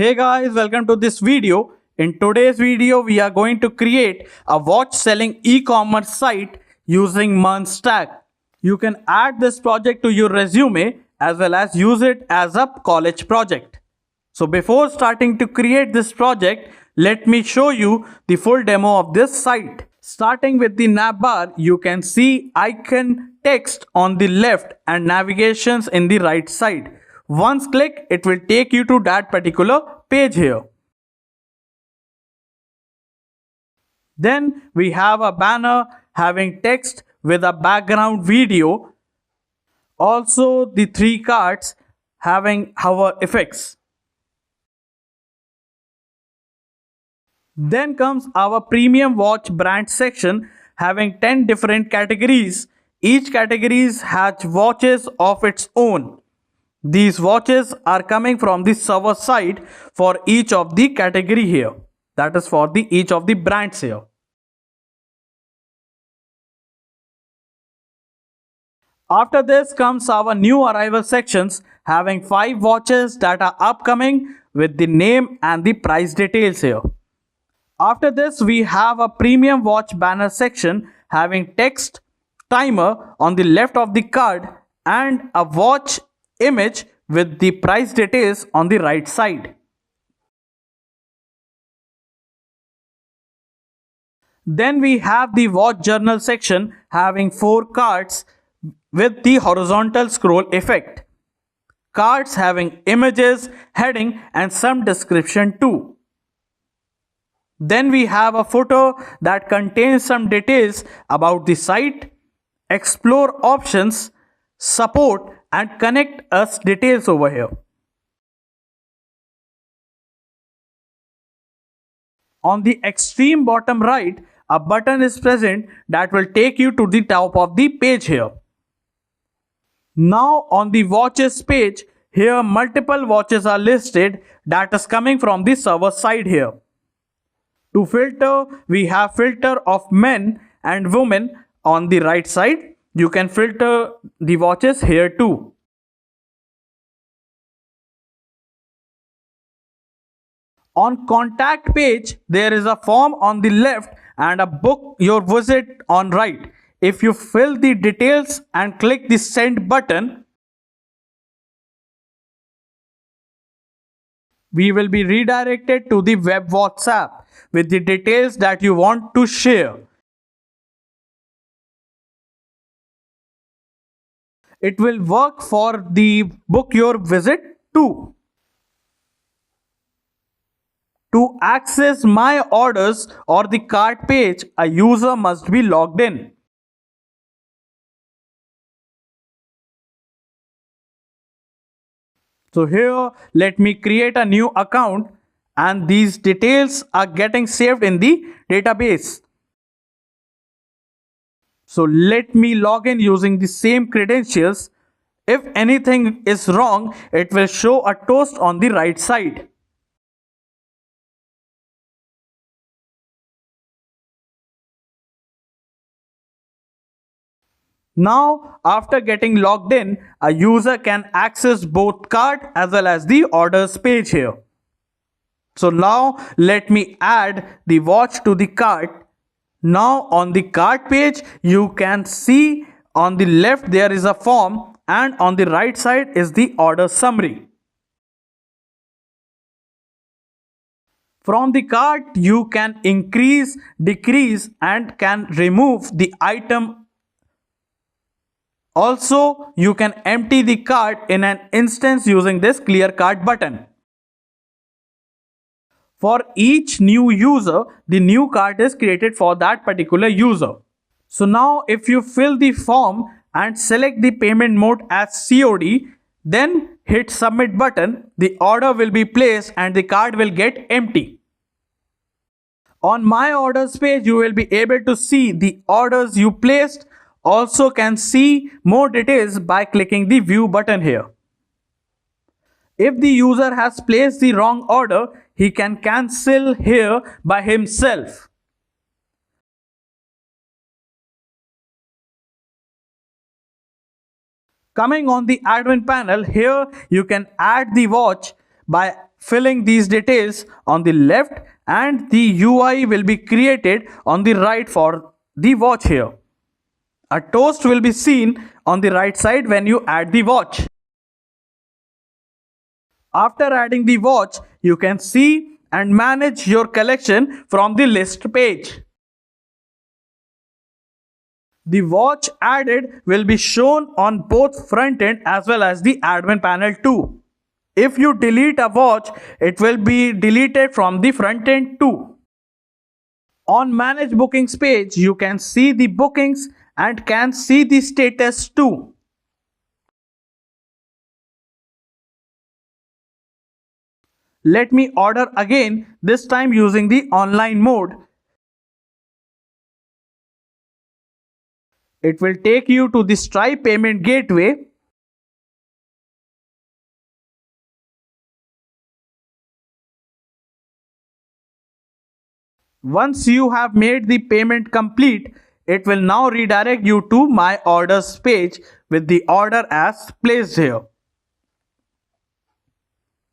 Hey guys, welcome to this video. In today's video, we are going to create a watch selling e-commerce site using MERN Stack. You can add this project to your resume as well as use it as a college project. So before starting to create this project, let me show you the full demo of this site. Starting with the navbar, you can see icon text on the left and navigations in the right side. Once click, it will take you to that particular page here. Then we have a banner having text with a background video. Also the three cards having hover effects. Then comes our premium watch brand section having 10 different categories. Each categories has watches of its own. These watches are coming from the server side for each of the category here. That is for each of the brands here. After this comes our new arrival sections having 5 watches that are upcoming with the name and the price details here. After this we have a premium watch banner section having text, timer on the left of the card and a watch image with the price details on the right side. Then we have the watch journal section having 4 cards with the horizontal scroll effect. Cards having images, heading and some description too. Then we have a footer that contains some details about the site, explore options, support and connect us details over here. On the extreme bottom right, a button is present that will take you to the top of the page here. Now on the watches page, here multiple watches are listed that is coming from the server side here. To filter, we have filter of men and women on the right side. You can filter the watches here too. On contact page, there is a form on the left and a book your visit on right. If you fill the details and click the send button, we will be redirected to the web WhatsApp with the details that you want to share. It will work for the book your visit too. To access my orders or the cart page, a user must be logged in. So here, let me create a new account and these details are getting saved in the database. So let me log in using the same credentials. If anything is wrong, it will show a toast on the right side. Now, after getting logged in, a user can access both cart as well as the orders page here. So now let me add the watch to the cart. Now on the cart page, you can see on the left there is a form and on the right side is the order summary. From the cart, you can increase, decrease and can remove the item. Also, you can empty the cart in an instance using this clear cart button. For each new user, the new cart is created for that particular user. So now if you fill the form and select the payment mode as COD, then hit submit button, the order will be placed and the cart will get empty. On my orders page, you will be able to see the orders you placed. Also can see more details by clicking the view button here. If the user has placed the wrong order, he can cancel here by himself. Coming on the admin panel, here you can add the watch by filling these details on the left, and the UI will be created on the right for the watch here. A toast will be seen on the right side when you add the watch. After adding the watch, you can see and manage your collection from the list page. The watch added will be shown on both front end as well as the admin panel too. If you delete a watch, it will be deleted from the front end too. On Manage Bookings page, you can see the bookings and can see the status too. Let me order again, this time using the online mode. It will take you to the Stripe payment gateway. Once you have made the payment complete, it will now redirect you to My Orders page with the order as placed here.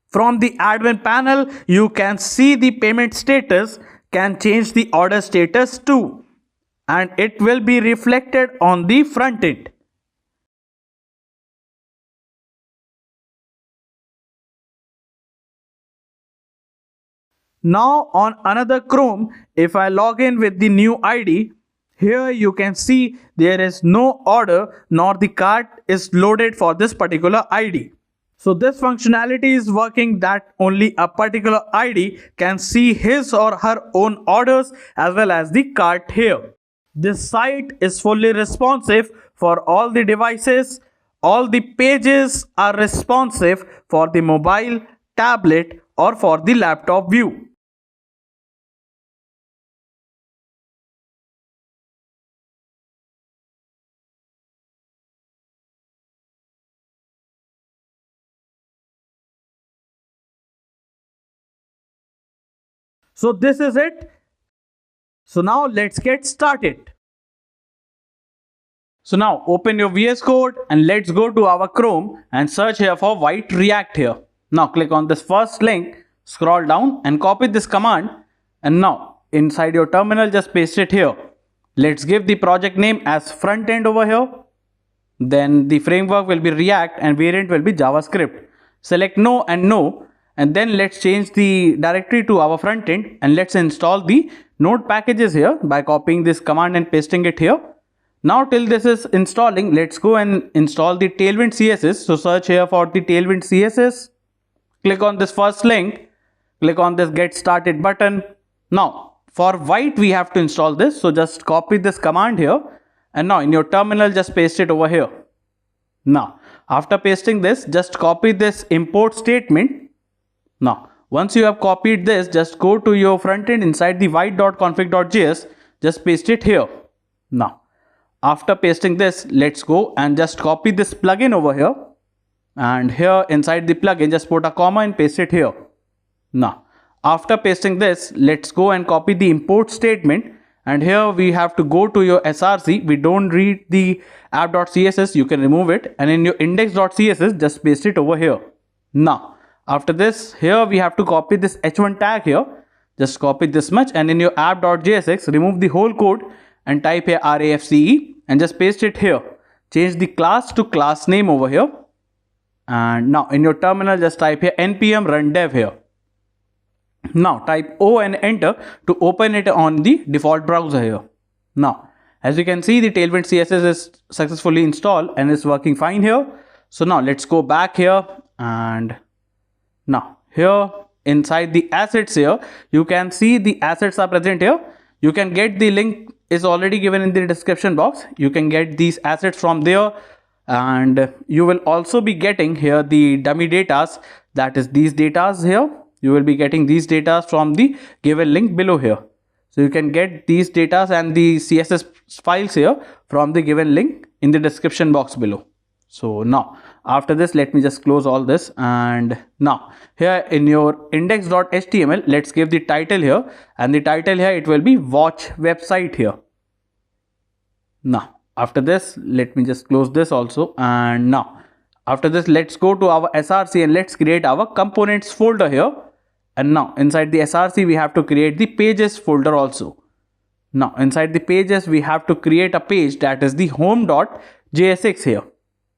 From the admin panel, you can see the payment status, can change the order status too, and it will be reflected on the front end. Now on another Chrome, if I log in with the new ID, here you can see there is no order nor the cart is loaded for this particular ID. So this functionality is working that only a particular ID can see his or her own orders as well as the cart here. This site is fully responsive for all the devices. All the pages are responsive for the mobile, tablet or for the laptop view. So this is it. So now let's get started. So now open your VS Code and let's go to our Chrome and search here for white React here. Now click on this first link, scroll down and copy this command, and now inside your terminal just paste it here. Let's give the project name as Frontend over here. Then the framework will be React and variant will be JavaScript. Select no and no, and then let's change the directory to our front end and let's install the node packages here by copying this command and pasting it here. Now till this is installing, let's go and install the Tailwind CSS. So search here for the Tailwind CSS. Click on this first link. Click on this get started button. Now for white we have to install this. So just copy this command here. And now in your terminal just paste it over here. Now after pasting this, just copy this import statement. Now, once you have copied this, just go to your front end inside the white.config.js, just paste it here. Now, after pasting this, let's go and just copy this plugin over here. And here inside the plugin, just put a comma and paste it here. Now, after pasting this, let's go and copy the import statement. And here we have to go to your src. We don't read the app.css, you can remove it. And in your index.css, just paste it over here. Now, after this, here we have to copy this h1 tag here. Just copy this much, and in your app.jsx, remove the whole code and type here REFCE and just paste it here. Change the class to class name over here. And now in your terminal, just type here npm run dev here. Now type O and enter to open it on the default browser here. Now, as you can see, the Tailwind CSS is successfully installed and is working fine here. So now let's go back here, and now here inside the assets here, you can see the assets are present here. You can get the link is already given in the description box. You can get these assets from there, and you will also be getting here the dummy datas, that is these datas here. You will be getting these datas from the given link below here. So you can get these datas and the CSS files here from the given link in the description box below. So now after this, let me just close all this, and now here in your index.html, let's give the title here, and the title here, it will be watch website here. Now after this, let me just close this also, and now after this, let's go to our src and let's create our components folder here. And now inside the src we have to create the pages folder also. Now inside the pages we have to create a page that is the home.jsx here,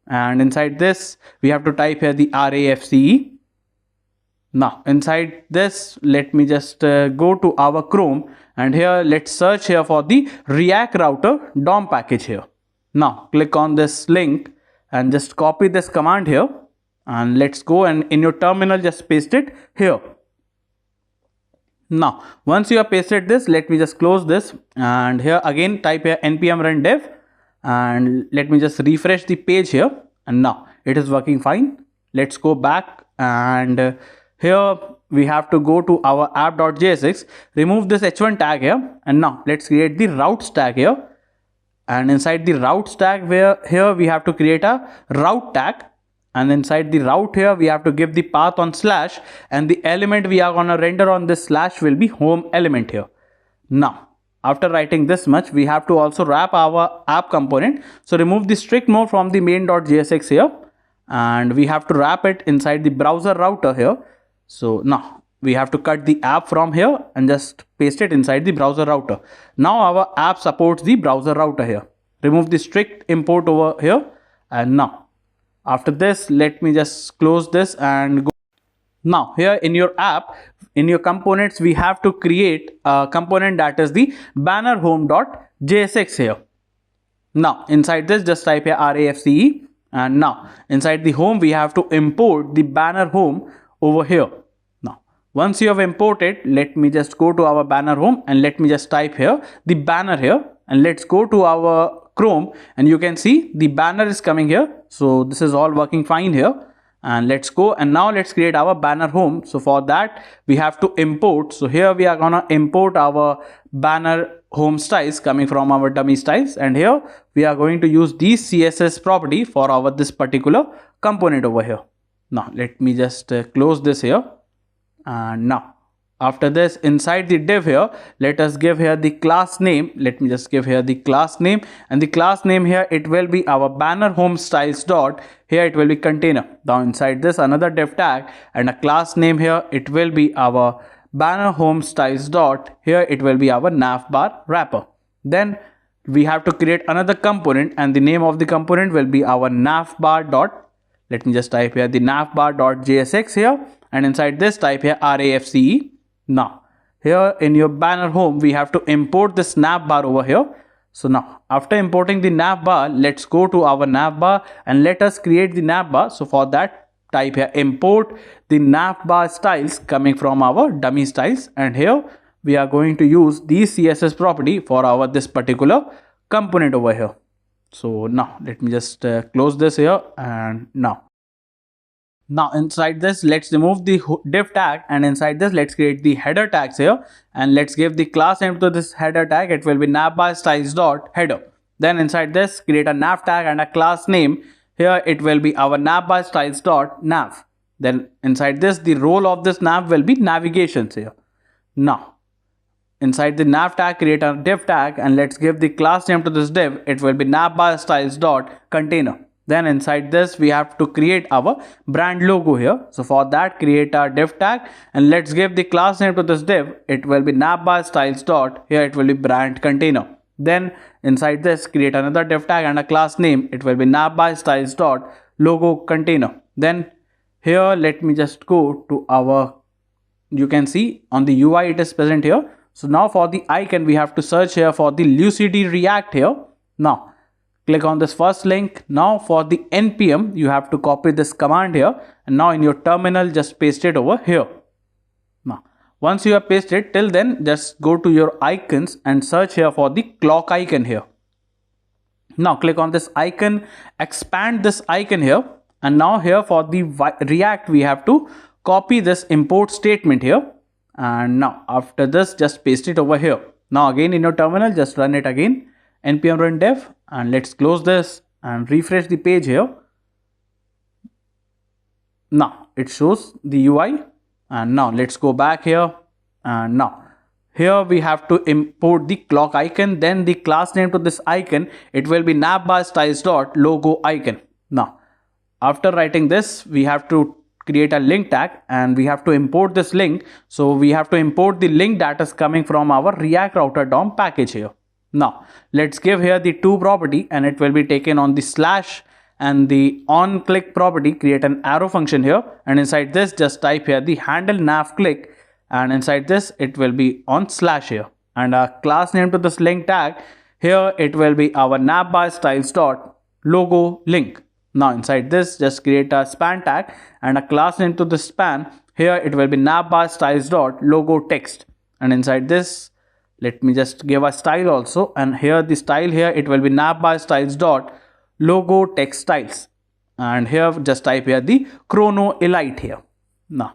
and inside this we have to type here the RESTful. Now inside this, let me just go to our Chrome, and here let's search here for the React router DOM package here. Now click on this link and just copy this command here, and let's go, and in your terminal just paste it here. Now once you have pasted this, let me just close this, and here again type here npm run dev, and let me just refresh the page here, and now it is working fine. Let's go back, and here we have to go to our app.jsx, remove this h1 tag here, and now let's create the routes tag here. And inside the routes tag, here we have to create a route tag, and inside the route here we have to give the path on slash, and the element we are gonna render on this slash will be home element here. Now after writing this much, we have to also wrap our app component. So remove the strict mode from the main.jsx here, and we have to wrap it inside the browser router here. So now we have to cut the app from here and just paste it inside the browser router. Now our app supports the browser router here. Remove the strict import over here, and now after this, let me just close this and go. Now here in your app, in your components, we have to create a component that is the banner home.jsx here. Now inside this, just type here RESTful, and now inside the home we have to import the banner home over here. Now once you have imported, let me just go to our banner home, and let me just type here the banner here, and let's go to our Chrome, and you can see the banner is coming here. So this is all working fine here, and let's go, and now let's create our banner home. So for that we have to import. So here we are gonna import our banner home styles coming from our dummy styles, and here we are going to use these CSS property for our this particular component over here. Now let me just close this here, and now after this, inside the div here, let us give here the class name. Let me just give here the class name, and the class name here, it will be our banner home styles dot, here it will be container. Now inside this, another div tag and a class name here, it will be our banner home styles dot, here it will be our navbar wrapper. Then we have to create another component, and the name of the component will be our navbar dot. Let me just type here the navbar.jsx here, and inside this type here RESTful. Now here in your banner home, we have to import this navbar over here. So now after importing the navbar, let's go to our navbar and let us create the navbar. So for that, type here import the navbar styles coming from our dummy styles, and here we are going to use these CSS property for our this particular component over here. So now let me just close this here, and now inside this, let's remove the div tag, and inside this let's create the header tags here, and let's give the class name to this header tag. It will be navbar styles dot header. Then inside this, create a nav tag and a class name. Here it will be our navbar styles dot nav. Then inside this, the role of this nav will be navigations here. Now inside the nav tag, create a div tag, and let's give the class name to this div. It will be navbar styles dot container. Then inside this, we have to create our brand logo here. So for that, create our div tag, and let's give the class name to this div. It will be navbar styles dot, here it will be brand container. Then inside this, create another div tag and a class name. It will be navbar styles dot logo container. Then here, let me just go to our, you can see on the UI it is present here. So now for the icon, we have to search here for the Lucidity React here. Now click on this first link. Now for the npm, you have to copy this command here, and now in your terminal just paste it over here. Now once you have pasted, till then just go to your icons and search here for the clock icon here. Now click on this icon, expand this icon here, and now here for the React, we have to copy this import statement here, and now after this just paste it over here. Now again in your terminal, just run it again, npm run dev, and let's close this and refresh the page here. Now it shows the UI, and now let's go back here, and now here we have to import the clock icon. Then the class name to this icon, it will be navbar styles dot logo icon. Now after writing this, we have to create a link tag and we have to import this link. So we have to import the link that is coming from our React router DOM package here. Now let's give here the to property and it will be taken on the slash and the on click property, create an arrow function here, and inside this just type here the handle nav click, and inside this it will be on slash here, and a class name to this link tag here, it will be our navbar styles dot logo link. Now inside this just create a span tag and a class name to the span here, it will be navbar styles dot logo text, and inside this let me just give a style also, and here the style here it will be navbar styles dot logo text styles, and here just type here the chrono elite here. Now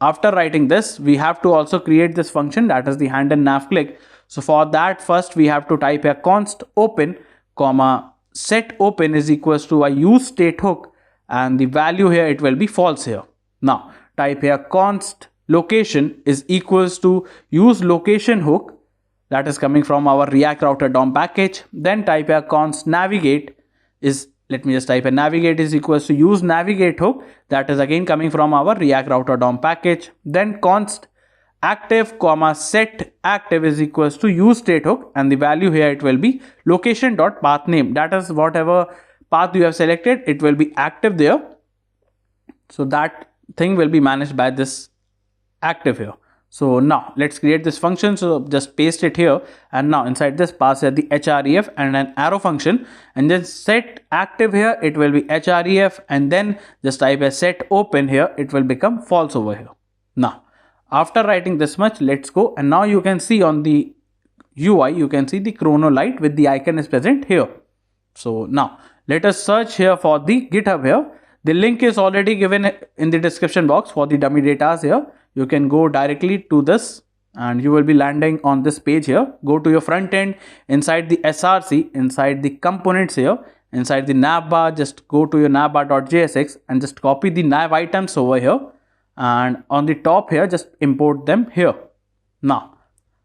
after writing this we have to also create this function, that is the handle nav click. So for that first we have to type here const open comma set open is equals to a use state hook, and the value here it will be false here. Now type here const location is equals to use location hook, that is coming from our React router DOM package. Then type here const navigate is, let me just type a navigate is equals to use navigate hook, that is again coming from our React router DOM package. Then const active comma set active is equals to use state hook, and the value here it will be location dot path name, that is whatever path you have selected it will be active there, so that thing will be managed by this active here. So now let's create this function, so just paste it here, and now inside this pass here the href and an arrow function, and then set active here it will be href, and then just type a set open here, it will become false over here. Now after writing this much, let's go, and now you can see on the UI you can see the chrono light with the icon is present here. So now let us search here for the GitHub here. The link is already given in the description box for the dummy datas here. You can go directly to this and you will be landing on this page here. Go to your front end, inside the src, inside the components here, inside the navbar, just go to your navbar.jsx and just copy the nav items over here, and on the top here just import them here. Now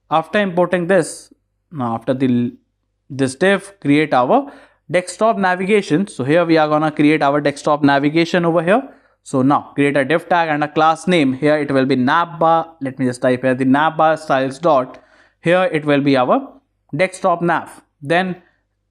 after importing this, now after this div, create our desktop navigation. So here we are gonna create our desktop navigation over here. So now create a div tag and a class name, here it will be navbar, let me just type here the navbar styles dot, here it will be our desktop nav. Then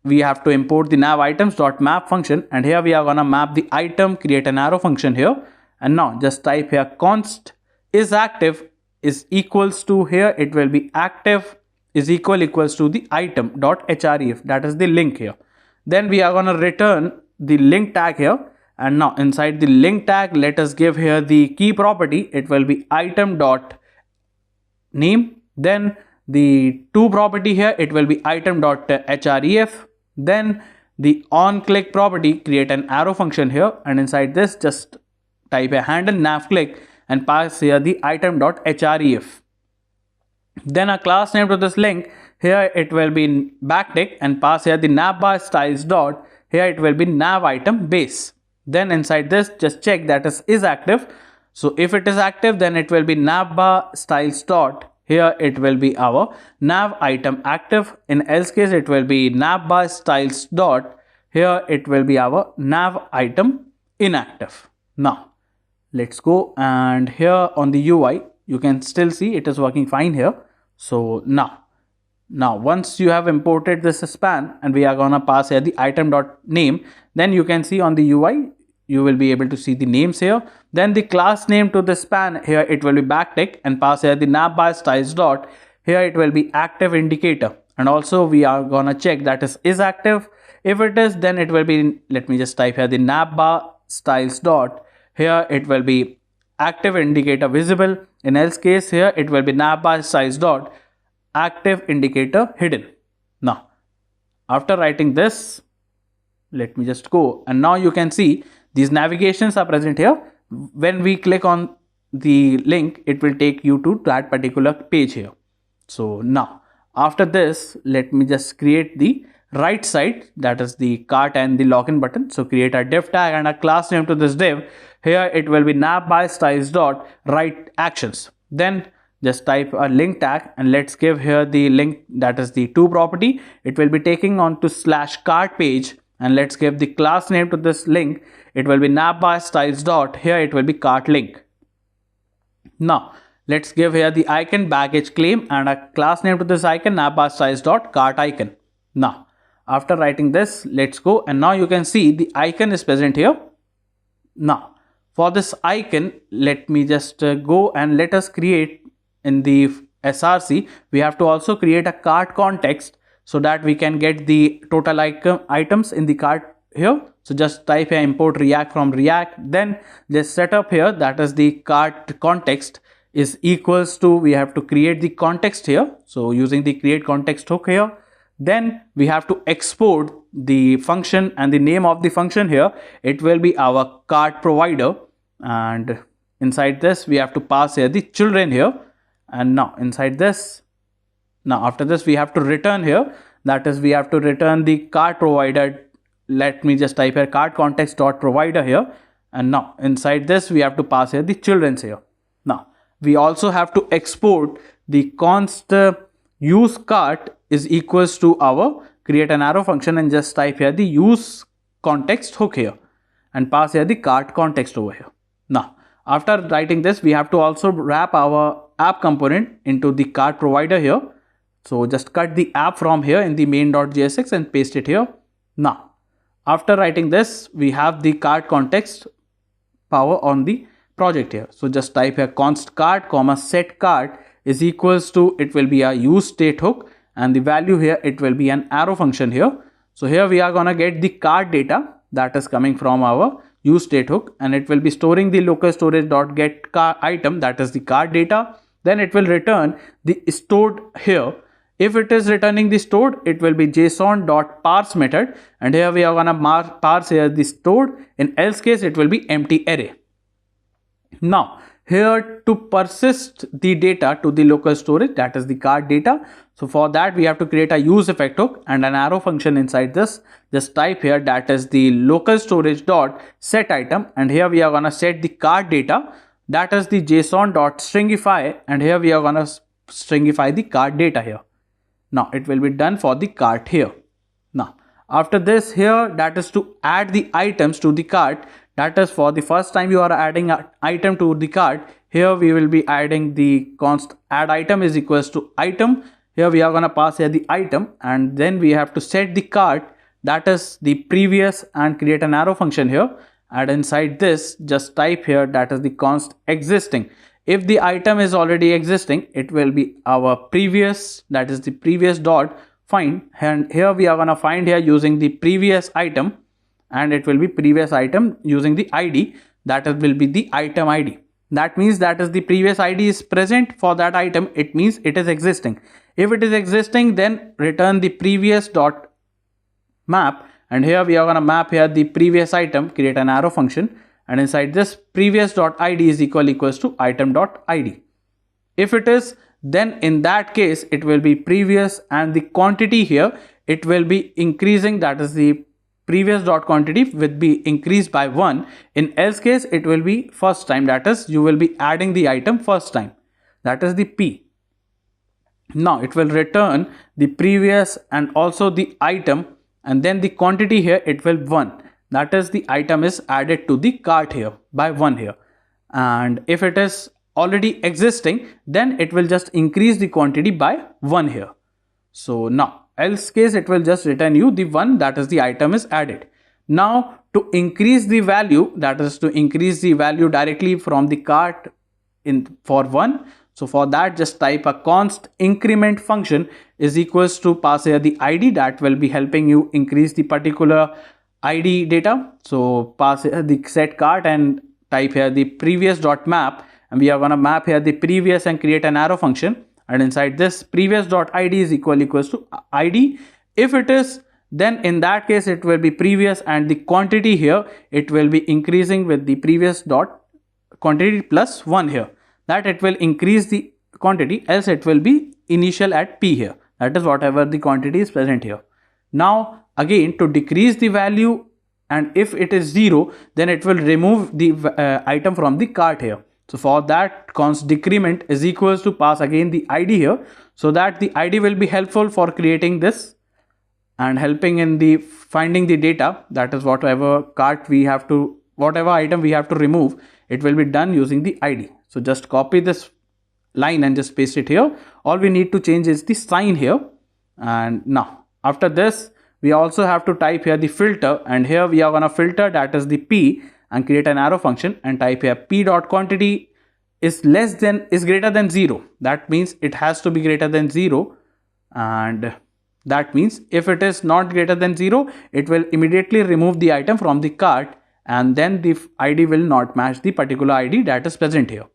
we have to import the nav items dot map function, and here we are gonna map the item, create an arrow function here, and now just type here const is active is equals to, here it will be active is equals to the item dot href, that is the link here. Then we are gonna return the link tag here, and now inside the link tag let us give here the key property, it will be item dot name. Then the to property here it will be item dot href. Then the on click property, create an arrow function here, and inside this just type a handle nav click and pass here the item dot href. Then a class name to this link, here it will be backtick, and pass here the navbar styles dot, here it will be nav item base. Then inside this just check that is active. So if it is active then it will be navbar styles dot, here it will be our nav item active. In else case it will be navbar styles dot, here it will be our nav item inactive. Now let's go, and here on the UI you can still see it is working fine here. So now once you have imported this span and we are gonna pass here the item dot name, then you can see on the UI you will be able to see the names here. Then the class name to the span, here it will be backtick, and pass here the navbar styles dot, here it will be active indicator, and also we are gonna check that is active. If it is, then it will be, let me just type here the navbar styles dot, here it will be active indicator visible. In else case here it will be navbar styles dot active indicator hidden. Now after writing this, let me just go, and now you can see these navigations are present here. When we click on the link it will take you to that particular page here. So now after this let me just create the right side, that is the cart and the login button. So create a div tag and a class name to this div, here it will be navbar styles dot right actions. Then just type a link tag and let's give here the link, that is the to property, it will be taking on to slash cart page, and let's give the class name to this link. It will be Navbar styles dot, here it will be cart link. Now let's give here the icon baggage claim and a class name to this icon, Navbar styles dot cart icon. Now after writing this, let's go, and now you can see the icon is present here. Now for this icon, let me just go and let us create in the SRC. We have to also create a cart context so that we can get the total items in the cart here. So just type here import React from React, then just set up here, that is the cart context is equals to, we have to create the context here. So using the create context hook here, then we have to export the function, and the name of the function here, it will be our cart provider, and inside this we have to pass here the children here. And now inside this, now after this we have to return here, that is we have to return the cart provider. Let me just type here cart context dot provider here, and now inside this we have to pass here the children's here. Now we also have to export the const use cart is equals to our create an arrow function, and just type here the use context hook here and pass here the cart context over here. Now after writing this, we have to also wrap our app component into the cart provider here. So just cut the app from here in the main.jsx and paste it here. Now after writing this, we have the cart context power on the project here. So just type here const cart comma set cart is equals to, it will be a use state hook, and the value here, it will be an arrow function here. So here we are gonna get the cart data that is coming from our use state hook, and it will be storing the local storage dot get cart item, that is the cart data. Then it will return the stored here. If it is returning the stored, it will be json.parse method, and here we are gonna parse here the stored. In else case, it will be empty array. Now here to persist the data to the local storage, that is the cart data. So for that we have to create a use effect hook and an arrow function inside this. Just type here that is the local storage dot set item, and here we are gonna set the cart data, that is the json dot stringify, and here we are gonna stringify the cart data here. Now it will be done for the cart here. Now after this here, that is to add the items to the cart, that is for the first time you are adding an item to the cart. Here we will be adding the const add item is equals to item. Here we are gonna pass here the item, and then we have to set the cart, that is the previous, and create an arrow function here. And inside this, just type here that is the const existing. If the item is already existing, it will be our previous, that is the previous dot find, and here we are gonna find here using the previous item, and it will be previous item using the ID, that will be the item ID. That means that is the previous ID is present for that item, it means it is existing. If it is existing, then return the previous dot map, and here we are gonna map here the previous item, create an arrow function, and inside this previous dot id is equals to item dot id. If it is, then in that case it will be previous, and the quantity here it will be increasing, that is the previous dot quantity will be increased by 1. In else case it will be first time, that is you will be adding the item first time, that is the p. Now it will return the previous and also the item, and then the quantity here it will 1, that is the item is added to the cart here by 1 here. And if it is already existing, then it will just increase the quantity by 1 here. So now else case it will just return you the 1, that is the item is added. Now to increase the value, that is to increase the value directly from the cart in for 1. So for that, just type a const increment function is equals to pass here the ID, that will be helping you increase the particular ID data. So pass here the set cart and type here the previous dot map, and we are gonna map here the previous and create an arrow function, and inside this previous dot id is equals to id. If it is, then in that case it will be previous, and the quantity here it will be increasing with the previous dot quantity plus 1 here, that it will increase the quantity, else it will be initial at p here, that is whatever the quantity is present here. Now again to decrease the value, and if it is 0, then it will remove the item from the cart here. So for that, const decrement is equals to pass again the id here, so that the id will be helpful for creating this and helping in the finding the data, that is whatever item we have to remove, it will be done using the ID. So just copy this line and just paste it here. All we need to change is the sign here. And now after this, we also have to type here the filter, and here we are gonna filter, that is the P, and create an arrow function and type here p.quantity is greater than 0. That means it has to be greater than 0, and that means if it is not greater than 0, it will immediately remove the item from the cart, and then the ID will not match the particular ID that is present here.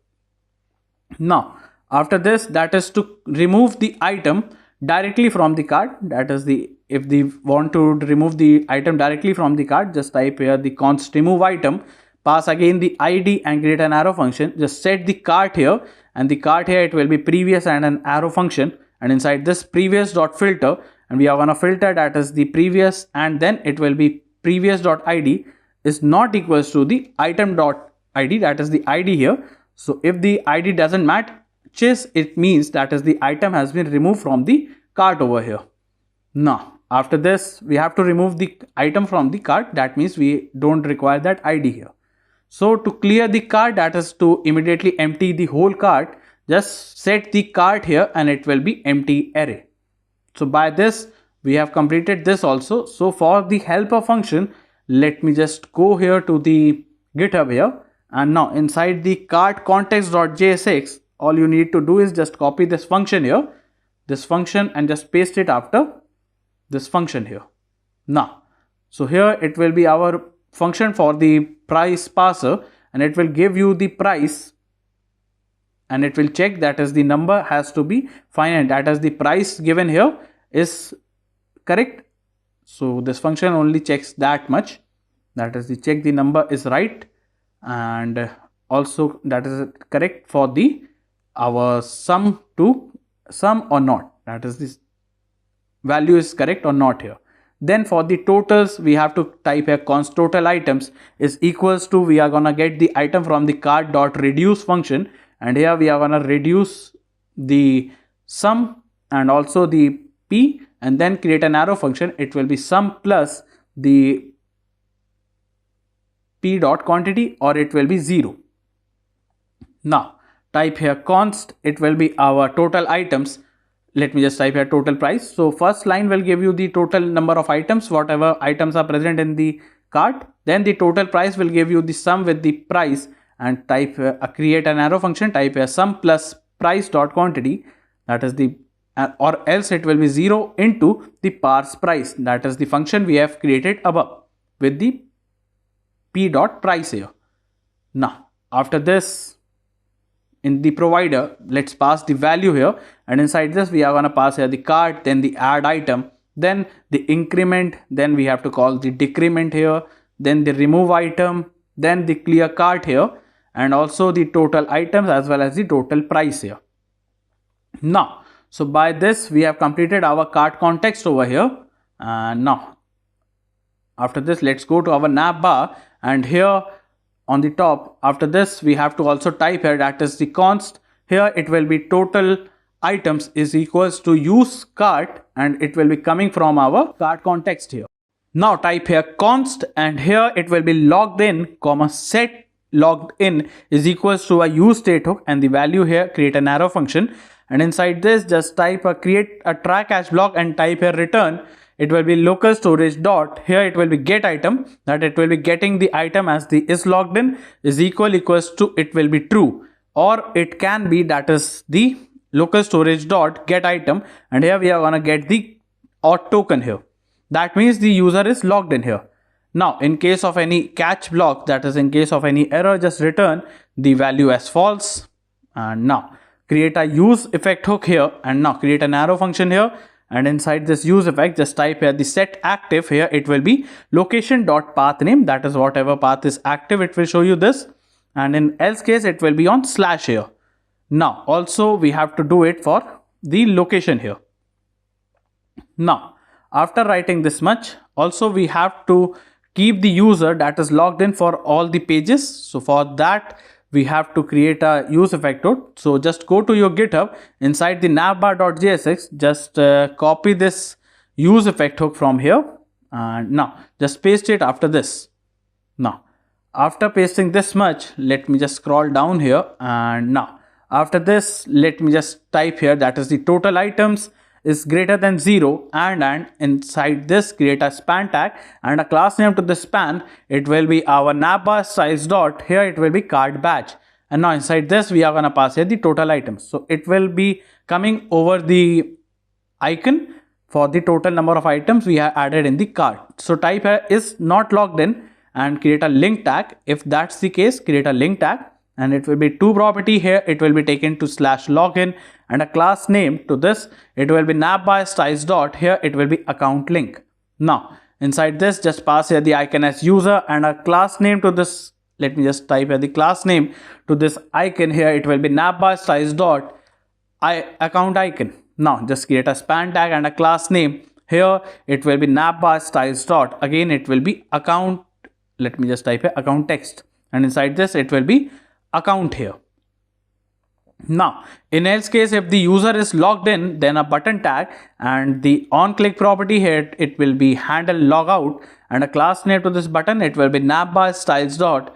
Now after this, that is to remove the item directly from the cart. That is if they want to remove the item directly from the cart, just type here the const remove item, pass again the ID and create an arrow function. Just set the cart here, and the cart here, it will be previous and an arrow function, and inside this previous.filter, and we are gonna filter, that is the previous, and then it will be previous.id is not equals to the item.id, that is the ID here. So if the ID doesn't match, it means that is the item has been removed from the cart over here. Now after this, we have to remove the item from the cart. That means we don't require that ID here. So to clear the cart, that is to immediately empty the whole cart, just set the cart here and it will be empty array. So by this, we have completed this also. So for the helper function, let me just go here to the GitHub here, and now inside the cart context.jsx, all you need to do is just copy this function here, this function, and just paste it after this function here. Now, so here it will be our function for the price parser, and it will give you the price, and it will check that is the number has to be finite, that is the price given here is correct. So this function only checks that much, that is the check the number is right, and also that is correct for the our sum or not, that is this value is correct or not here. Then for the totals, we have to type here const total items is equals to, we are gonna get the item from the cart dot reduce function, and here we are gonna reduce the sum and also the p, and then create an arrow function. It will be sum plus the p dot quantity, or it will be 0. Now type here const, it will be our total items. Let me just type here total price. So first line will give you the total number of items, whatever items are present in the cart. Then the total price will give you the sum with the price, and type create an arrow function, type here sum plus price dot quantity, that is the or else it will be 0 into the parse price, that is the function we have created above with the p dot price here. Now after this, in the provider, let's pass the value here, and inside this we are going to pass here the cart, then the add item, then the increment, then we have to call the decrement here, then the remove item, then the clear cart here, and also the total items as well as the total price here. Now, so by this we have completed our cart context over here. Now after this, let's go to our navbar, and here on the top, after this we have to also type here, that is the const, here it will be total items is equals to use cart, and it will be coming from our cart context here. Now type here const, and here it will be logged in comma set logged in is equals to a use state hook, and the value here create an arrow function, and inside this just type create a try catch block and type here return. It will be local storage dot, here it will be get item, that it will be getting the item as the is logged in is equals to, it will be true, or it can be that is the local storage dot get item, and here we are gonna get the auth token here, that means the user is logged in here. Now in case of any catch block, that is in case of any error, just return the value as false. And now create a use effect hook here, and now create an arrow function here, and inside this use effect just type here the set active, here it will be location dot path name, that is whatever path is active it will show you this, and in else case it will be on slash here. Now also we have to do it for the location here. Now after writing this much, also we have to keep the user that is logged in for all the pages. So for that we have to create a use effect node. So just go to your GitHub, inside the navbar.jsx, just copy this use effect hook from here, and now just paste it after this. Now after pasting this much, let me just scroll down here, and now after this, let me just type here, that is the total items is greater than 0, and inside this create a span tag and a class name to the span. It will be our navbar size dot, here it will be card badge, and now inside this we are going to pass here the total items. So it will be coming over the icon for the total number of items we have added in the cart. So type here is not logged in and create a link tag. If that's the case, create a link tag, and it will be to property here, it will be taken to /login, and a class name to this, it will be navbar size dot, here it will be account link. Now inside this just pass here the icon as user and a class name to this. Let me just type here the class name to this icon, here it will be navbar size dot account icon. Now just create a span tag and a class name, here it will be navbar size dot, again it will be account, let me just type here account text, and inside this it will be account here. Now in else case, if the user is logged in, then a button tag and the on click property here, it will be handle logout, and a class name to this button, it will be navbar styles dot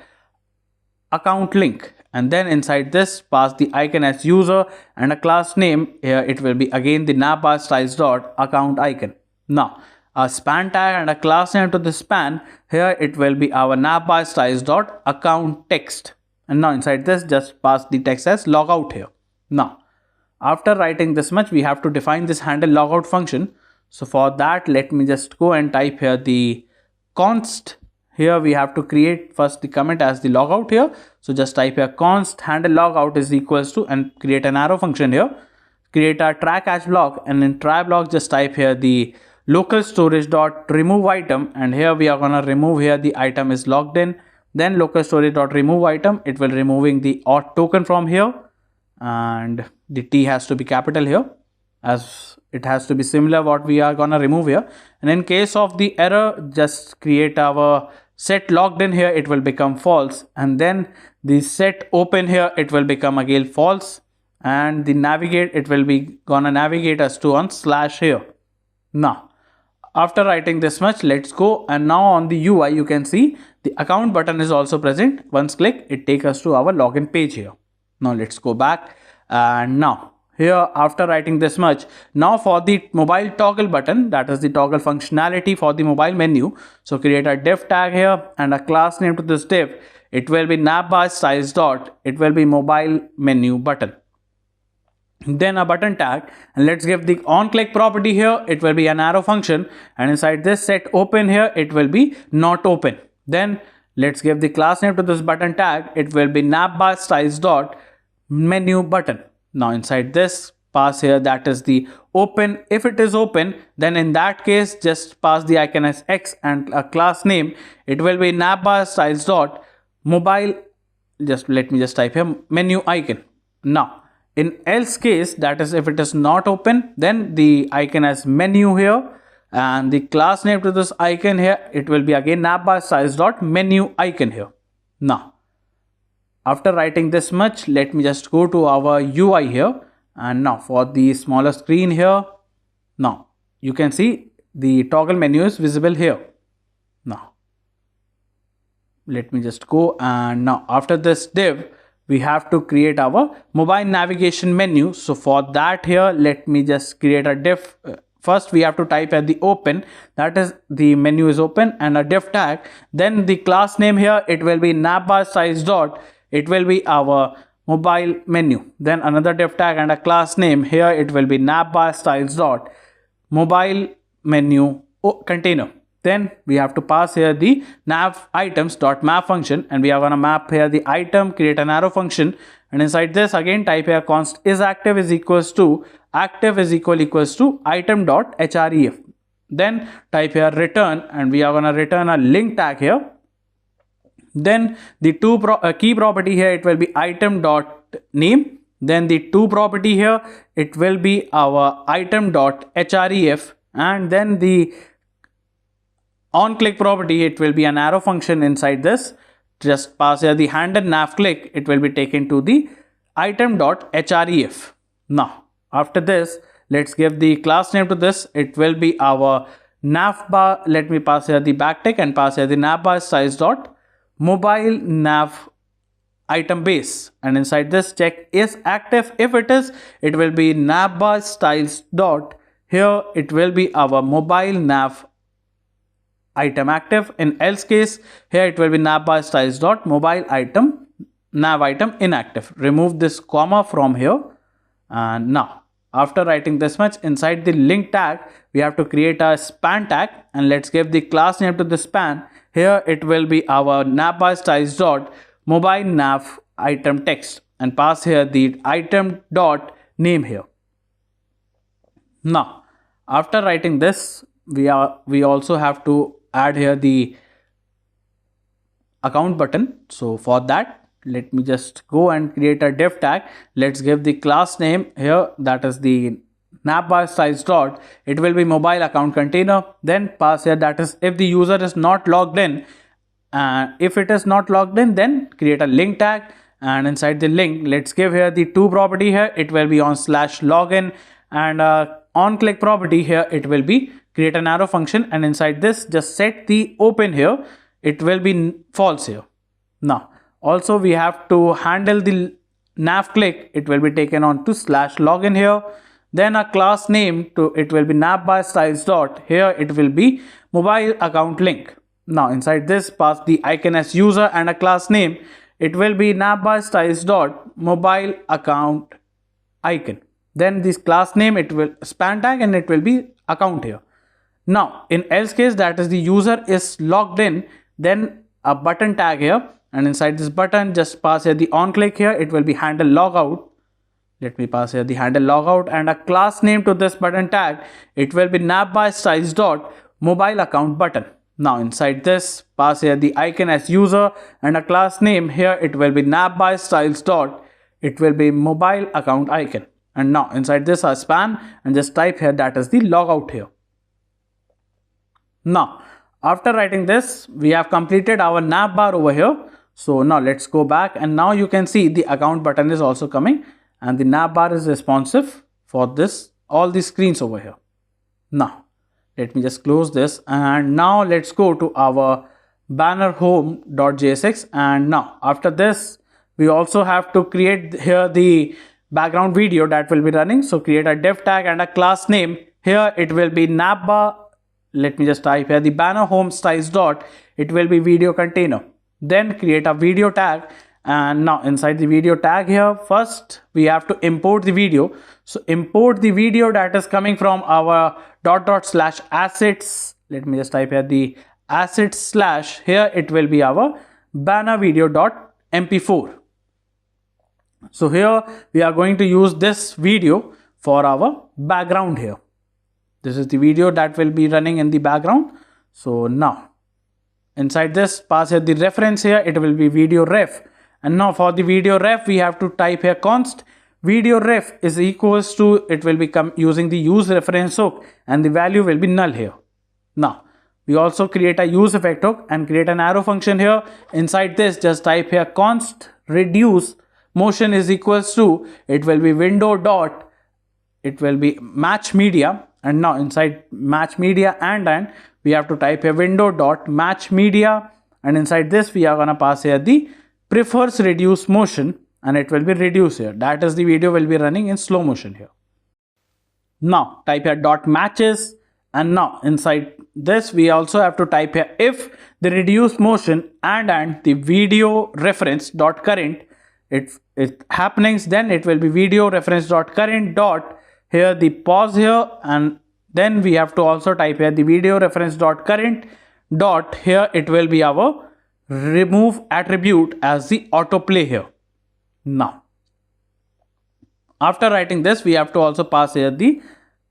account link, and then inside this pass the icon as user and a class name, here it will be again the navbar styles dot account icon. Now a span tag and a class name to the span, here it will be our navbar styles dot account text, and now inside this just pass the text as logout here. Now after writing this much, we have to define this handle logout function. So for that, let me just go and type here the const. Here we have to create first the commit as the logout here. So just type here const handle logout is equals to, and create an arrow function here, create a try catch block, and in try block just type here the local storage dot remove item, and here we are gonna remove here the item is logged in. Then local storage dot remove item, it will removing the auth token from here, and the T has to be capital here, as it has to be similar what we are gonna remove here. And in case of the error, just create our set logged in here, it will become false, and then the set open here, it will become again false, and the navigate, it will be gonna navigate us to on slash here. Now after writing this much, let's go, and now on the UI you can see the account button is also present. Once click, it takes us to our login page here. Now let's go back, and now here after writing this much, now for the mobile toggle button, that is the toggle functionality for the mobile menu. So create a div tag here and a class name to this div, it will be navbar size dot, it will be mobile menu button, then a button tag, and let's give the on click property here, it will be an arrow function, and inside this set open here, it will be not open. Then let's give the class name to this button tag, it will be navbar size dot menu button. Now inside this pass here, that is the open. If it is open, then in that case just pass the icon as X and a class name, it will be navbar size dot mobile, just let me just type here menu icon. Now in else case, that is if it is not open, then the icon as menu here, and the class name to this icon here, it will be again navbar size dot menu icon here. Now after writing this much, let me just go to our UI here, and now for the smaller screen here, now you can see the toggle menu is visible here. Now let me just go, and now after this div, we have to create our mobile navigation menu. So for that here, let me just create a div. First we have to type at the open, that is the menu is open, and a div tag. Then the class name here, it will be navbar size dot, it will be our mobile menu. Then another div tag and a class name, here it will be navbar styles dot mobile menu container. Then we have to pass here the nav items dot map function, and we are going to map here the item, create an arrow function, and inside this again type here const is active is equals to active is equals to item dot href. Then type here return, and we are going to return a link tag here. Then the key property here, it will be item dot name. Then the to property here, it will be our item dot href, and then the on click property, it will be an arrow function. Inside this just pass here the handle nav click, it will be taken to the item dot href. Now after this, Let's give the class name to this. It will be our navbar. Let me pass here the backtick and pass here the navbar size dot mobile nav item base, and inside this check is active. If it is, it will be navbar styles dot, here it will be our mobile nav item active. In else case, here it will be navbar styles dot mobile item nav item inactive. Remove this comma from here. And now after writing this much, inside the link tag we have to create a span tag, and let's give the class name to the span. Here it will be our navbar styles dot mobile nav item text, and pass here the item dot name here. Now after writing this, we also have to add here the account button. So for that, let me just go and create a div tag. Let's give the class name here, that is the navbar size dot, it will be mobile account container. Then pass here, that is if the user is not logged in. If it is not logged in, then create a link tag, and inside the link let's give here the to property. Here it will be on slash login, and on click property here it will be create an arrow function, and inside this just set the open here, it will be false here. Now also we have to handle the nav click, it will be taken on to slash login here. Then a class name to it will be navbar styles dot, here it will be mobile account link. Now inside this pass the icon as user and a class name, it will be navbar styles dot mobile account icon. Then this class name it will span tag, and it will be account here. Now in else case, that is the user is logged in, then a button tag here, and inside this button just pass here the on click here, it will be handle logout. Let me pass here the handle logout, and a class name to this button tag, it will be navbar styles dot mobile account button. Now inside this pass here the icon as user and a class name, here it will be navbar styles dot, it will be mobile account icon. And now inside this a span, and just type here that is the logout here. Now after writing this, we have completed our navbar over here. So now let's go back, and now you can see the account button is also coming, and the navbar is responsive for this all the screens over here. Now let me just close this, and now let's go to our banner home.jsx. And now after this, we also have to create here the background video that will be running. So create a div tag and a class name. Here it will be navbar. Let me just type here the banner home styles dot, it will be video container. Then create a video tag, and now inside the video tag here, first we have to import the video. So import the video that is coming from our dot slash assets. Let me just type here the assets slash, here it will be our banner video dot mp4. So here we are going to use this video for our background here. This is the video that will be running in the background. So now inside this pass here the reference, here it will be video ref. And now for the video ref, we have to type here const video ref is equals to, it will become using the use reference hook, and the value will be null here. Now we also create a use effect hook and create an arrow function here. Inside this just type here const reduce motion is equals to, it will be window dot, it will be match media. And now inside match media and we have to type here window dot match media, and inside this we are gonna pass here the prefers reduce motion, and it will be reduce here, that is the video will be running in slow motion here. Now type here dot matches, and now inside this we also have to type here if the reduce motion and the video reference dot current it happenings, then it will be video reference dot current dot here the pause here, and then we have to also type here the video reference dot current dot, here it will be our remove attribute as the autoplay here. Now after writing this, we have to also pass here the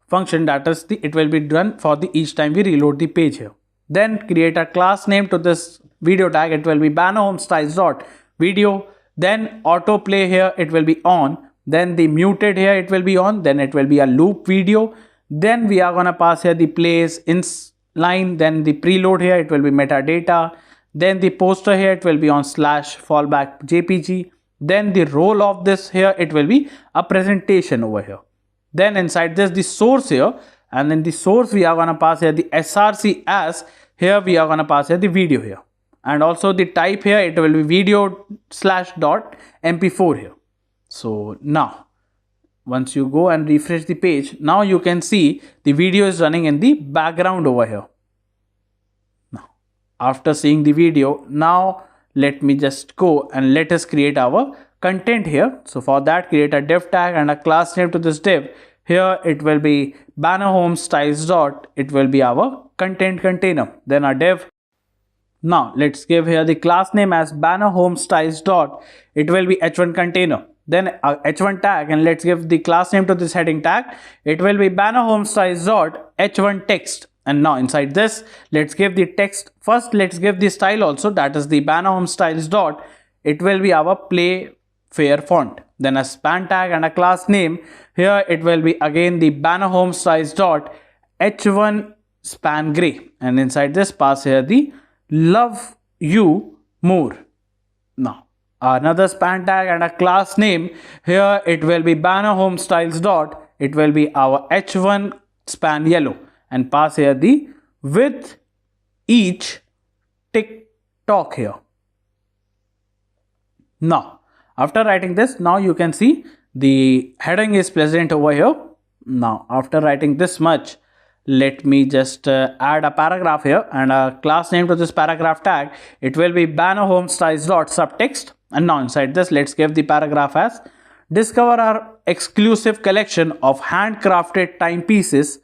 function that is the, it will be done for the each time we reload the page here. Then create a class name to this video tag, it will be banner home styles dot video. Then autoplay here it will be on, then the muted here it will be on, then it will be a loop video. Then we are gonna pass here the plays in line, then the preload here it will be metadata, then the poster here it will be on slash fallback jpg, then the role of this here it will be a presentation over here. Then inside this, the source here, and in the source we are going to pass here the src as, here we are going to pass here the video here, and also the type here, it will be video slash dot mp4 here. So now once you go and refresh the page, now you can see the video is running in the background over here. Now after seeing the video, now let me just go and let us create our content here. So for that, create a div tag and a class name to this div. Here it will be banner home styles dot, it will be our content container, then a div. Now let's give here the class name as banner home styles dot, it will be h1 container, then a h1 tag, and let's give the class name to this heading tag, it will be banner home styles dot h1 text. And now inside this, let's give the text first, let's give the style also, that is the banner home styles dot, it will be our play fair font, then a span tag and a class name, here it will be again the banner home styles dot h1 span gray, and inside this pass here the love you more. Now another span tag and a class name, here it will be banner home styles dot, it will be our h1 span yellow, and pass here the with each TikTok here. Now after writing this, now you can see the heading is present over here. Now after writing this much, let me just add a paragraph here and a class name to this paragraph tag, it will be banner home styles dot subtext. And now inside this, let's give the paragraph as discover our exclusive collection of handcrafted timepieces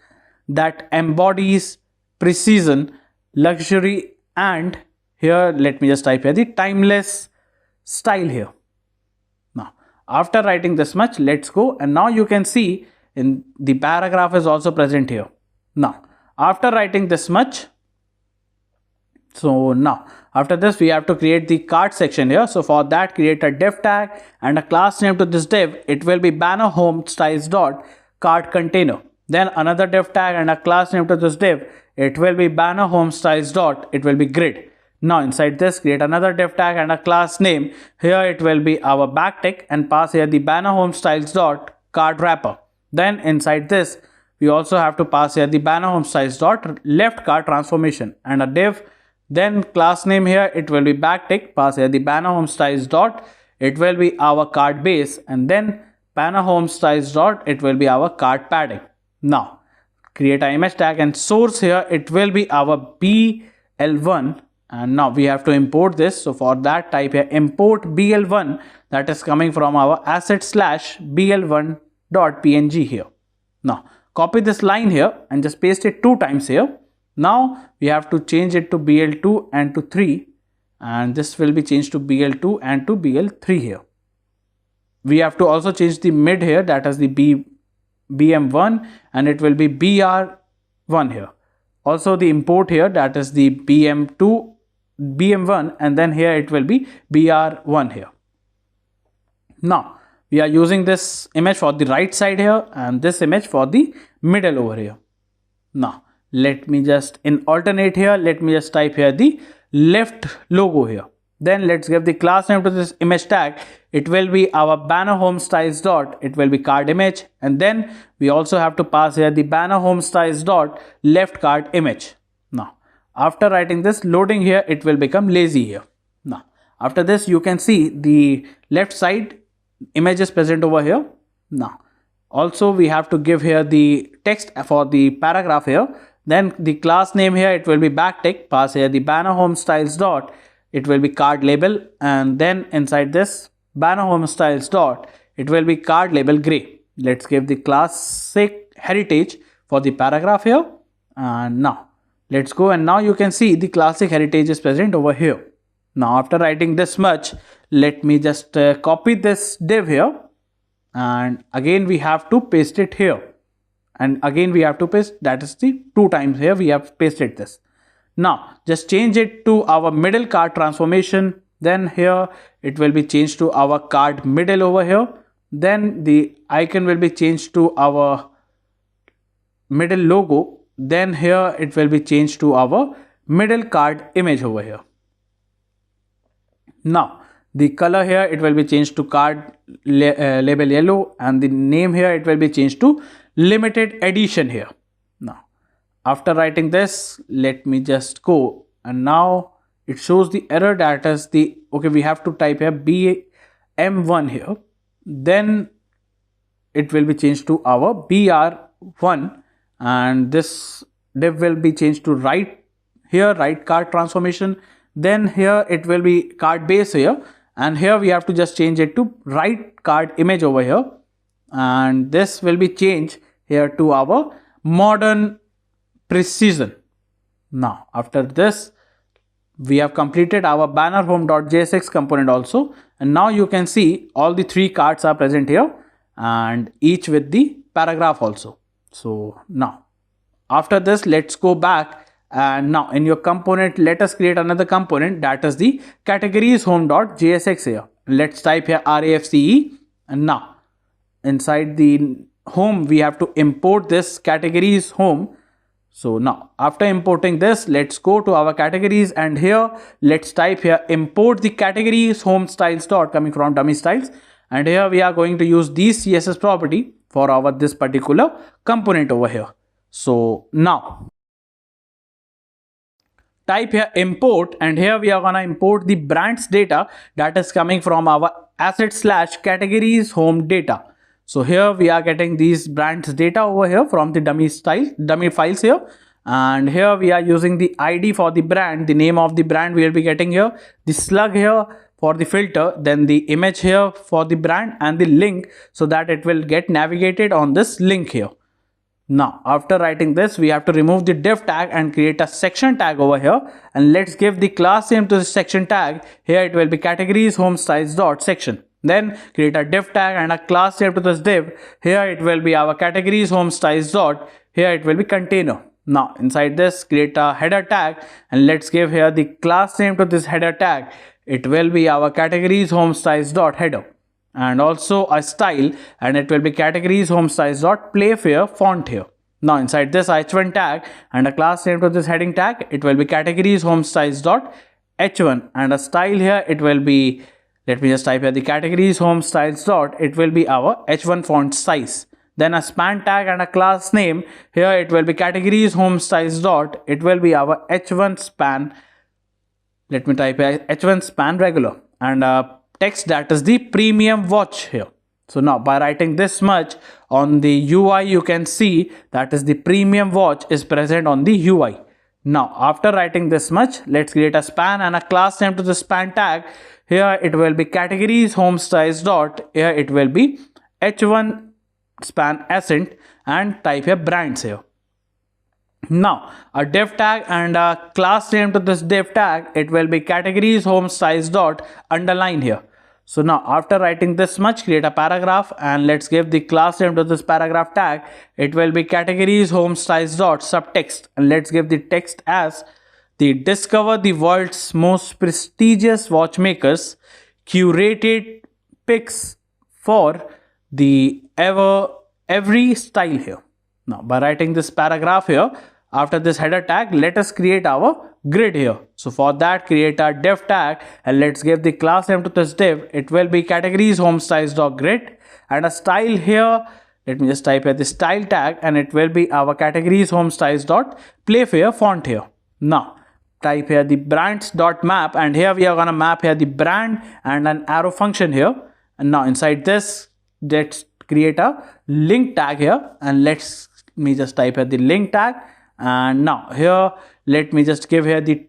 that embodies precision, luxury, and here let me just type here the timeless style here. Now after writing this much, let's go, and now you can see in the paragraph is also present here. Now after writing this much, so now after this we have to create the cart section here. So for that, create a div tag and a class name to this div, it will be banner home styles dot cart container, then another div tag and a class name to this div, it will be banner home styles dot, it will be grid. Now inside this, create another div tag and a class name, here it will be our backtick, and pass here the banner home styles dot card wrapper. Then inside this, we also have to pass here the banner home styles dot left card transformation and a div, then class name here, it will be backtick, pass here the banner home styles dot, it will be our card base, and then banner home styles dot, it will be our card padding. Now create an image tag and source here, it will be our BL1, and now we have to import this. So for that, type here import BL1, that is coming from our asset slash BL1.png here. Now copy this line here and just paste it 2 times here. Now we have to change it to BL2 and to 3, and this will be changed to BL2 and to BL3 here. We have to also change the mid here, that is the BM1, and it will be BR1 here. Also the import here, that is the BM1, and then here it will be BR1 here. Now we are using this image for the right side here and this image for the middle over here. Now let me just in alternate here, let me just type here the left logo here. Then let's give the class name to this image tag, it will be our banner home styles dot, it will be card image, and then we also have to pass here the banner home styles dot left card image. Now after writing this, loading here, it will become lazy here. Now after this, you can see the left side image is present over here. Now also we have to give here the text for the paragraph here, then the class name here, it will be backtick, pass here the banner home styles dot, it will be card label, and then inside this banner home styles dot, it will be card label gray. Let's give the classic heritage for the paragraph here, and now let's go, and now you can see the classic heritage is present over here. Now after writing this much, let me just copy this div here, and again we have to paste it here, and again we have to paste, that is the 2 times here we have pasted this. Now just change it to our middle card transformation, then here it will be changed to our card middle over here, then the icon will be changed to our middle logo, then here it will be changed to our middle card image over here. Now The color here, it will be changed to card label yellow, and the name here, it will be changed to limited edition here. Now, after writing this, let me just go, and now it shows the error that is the, okay, we have to type here BM1 here, then it will be changed to our BR1, and this div will be changed to right card transformation. Then here it will be card base here, and here we have to just change it to right card image over here, and this will be changed here to our modern precision. Now after this, we have completed our banner home.jsx component also, and now you can see all the 3 cards are present here, and each with the paragraph also. So now after this, let's go back, and now in your component, let us create another component, that is the categories home.jsx here. Let's type here REFCE, and now inside the home we have to import this categories home. So now after importing this, let's go to our categories, and here let's type here import the categories home styles dot coming from dummy styles, and here we are going to use these CSS property for our this particular component over here. So now type here import, and here we are gonna import the brands data that is coming from our asset/categories home data. So here we are getting these brands data over here from the dummy files here, and here we are using the ID for the brand, the name of the brand we will be getting here, the slug here for the filter, then the image here for the brand, and the link so that it will get navigated on this link here. Now after writing this, we have to remove the div tag and create a section tag over here, and let's give the class name to the section tag. Here it will be categories home styles dot section. Then create a div tag and a class name to this div. Here it will be our categories home styles dot, here it will be container. Now inside this, create a header tag, and let's give here the class name to this header tag. It will be our categories home styles dot header, and also a style, and it will be categories home styles dot playfair font here. Now inside this h1 tag and a class name to this heading tag, it will be categories home styles dot h1, and a style here, it will be, let me just type here the categories home styles dot, it will be our h1 font size. Then a span tag and a class name, here it will be categories home styles dot, it will be our h1 span, let me type here h1 span regular, and text that is the premium watch here. So now by writing this much on the UI, you can see that is the premium watch is present on the UI. Now after writing this much, let's create a span and a class name to the span tag. Here it will be categories home styles dot, here it will be h1 span ascent, and type here brands here. Now a div tag and a class name to this div tag, it will be categories home styles dot underline here. So now after writing this much, create a paragraph, and let's give the class name to this paragraph tag. It will be categories home styles dot subtext, and let's give the text as the discover the world's most prestigious watchmakers, curated picks for the every style here. Now by writing this paragraph here, after this header tag, let us create our grid here. So for that, create a div tag, and let's give the class name to this div. It will be categories home styles dot grid, and a style here, let me just type here the style tag, and it will be our categories home styles dot playfair font here. Now type here the brands dot map, and here we are gonna map here the brand and an arrow function here. And now inside this, let's create a link tag here, and let's me just type here the link tag, and now here let me just give here the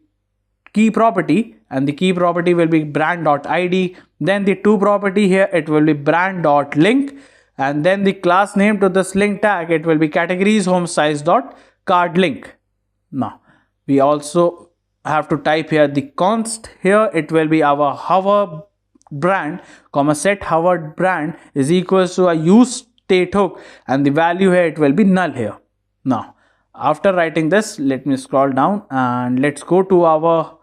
key property, and the key property will be brand.id. Then the to property here, it will be brand.link, and then the class name to this link tag, it will be categories home size dot card link. Now we also have to type here the const. Here it will be our hover brand comma set hover brand is equals to a use state hook, and the value here, it will be null here. Now after writing this, let me scroll down, and let's go to our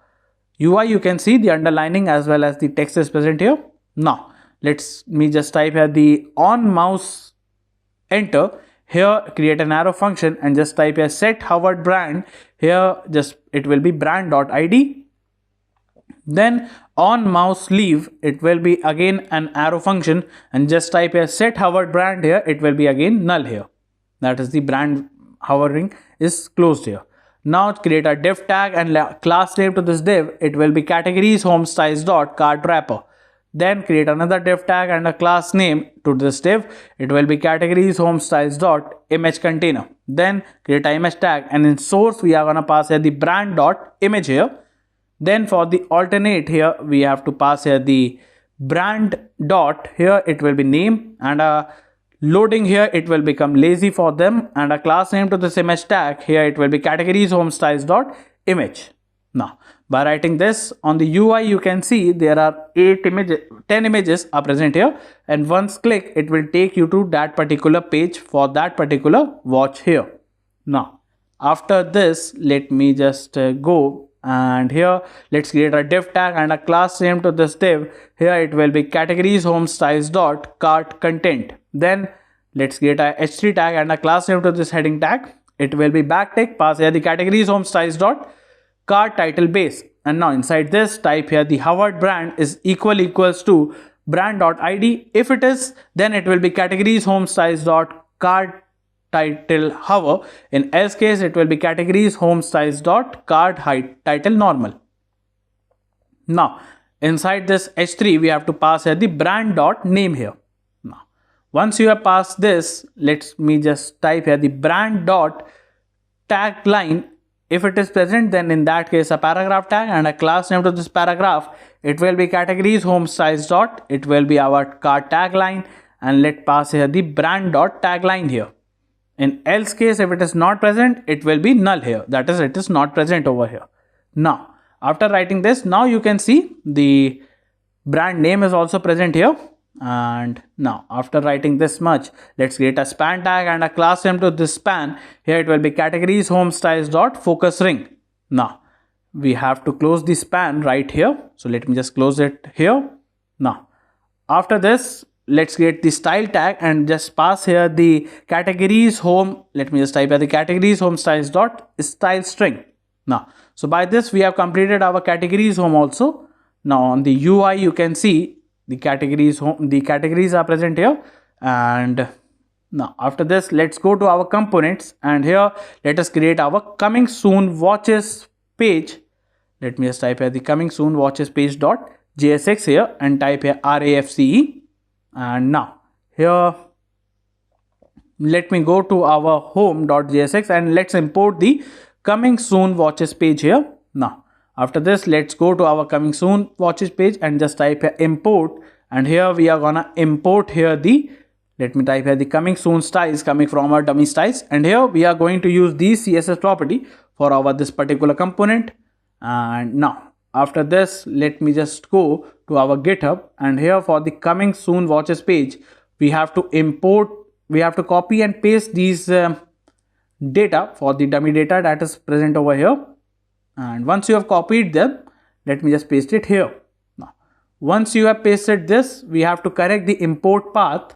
UI. You can see the underlining as well as the text is present here. Now let's me just type here the on mouse enter. Here create an arrow function and just type here set hovered brand. Here just it will be brand.id. Then on mouse leave, it will be again an arrow function, and just type a set hovered brand here, it will be again null here. That is the brand hovering is closed here. Now create a div tag and class name to this div, it will be categories home styles dot card wrapper. Then create another div tag and a class name to this div, it will be categories home styles dot image container. Then create a image tag, and in source we are gonna pass here the brand dot image here. Then for the alternate here, we have to pass here the brand dot, here it will be name, and a loading here it will become lazy for them, and a class name to this image tag, here it will be categories home styles dot image. Now by writing this on the UI, you can see there are 10 images are present here, and once click it will take you to that particular page for that particular watch here. Now after this, let me just go, and here let's create a div tag and a class name to this div, here it will be categories home styles dot cart content. Then let's create a h3 tag and a class name to this heading tag, it will be backtick, pass here the categories home styles dot cart title base. And now inside this, type here the hovered brand is equals to brand dot id. If it is, then it will be categories home styles dot cart title hover. In else case, it will be categories home styles dot card height title normal. Now inside this h3, we have to pass here the brand dot name here. Now once you have passed this, let me just type here the brand dot tagline. If it is present, then in that case a paragraph tag and a class name to this paragraph, it will be categories home styles dot, it will be our card tagline, and let pass here the brand dot tagline here. In else case, if it is not present, it will be null here, that is it is not present over here. Now after writing this, now you can see the brand name is also present here. And now after writing this much, let's create a span tag and a class name to this span, here it will be categories home styles dot focus ring. Now we have to close the span right here, so let me just close it here. Now after this, let's create the style tag and just pass here the categories home, let me just type here the categories home styles dot style string. Now so by this we have completed our categories home also. Now on the UI, you can see the categories home, the categories are present here. And now after this, let's go to our components, and here let us create our coming soon watches page. Let me just type here the coming soon watches page dot jsx here and type here RAFCE. And now here let me go to our home.jsx and let's import the coming soon watches page here. Now after this, let's go to our coming soon watches page and just type here import, and here we are gonna import here the, let me type here the coming soon styles coming from our dummy styles, and here we are going to use the CSS property for our this particular component. And now after this, let me just go to our GitHub, and here for the coming soon watches page, we have to import, we have to copy and paste these data for the dummy data that is present over here. And once you have copied them, let me just paste it here. Now once you have pasted this, we have to correct the import path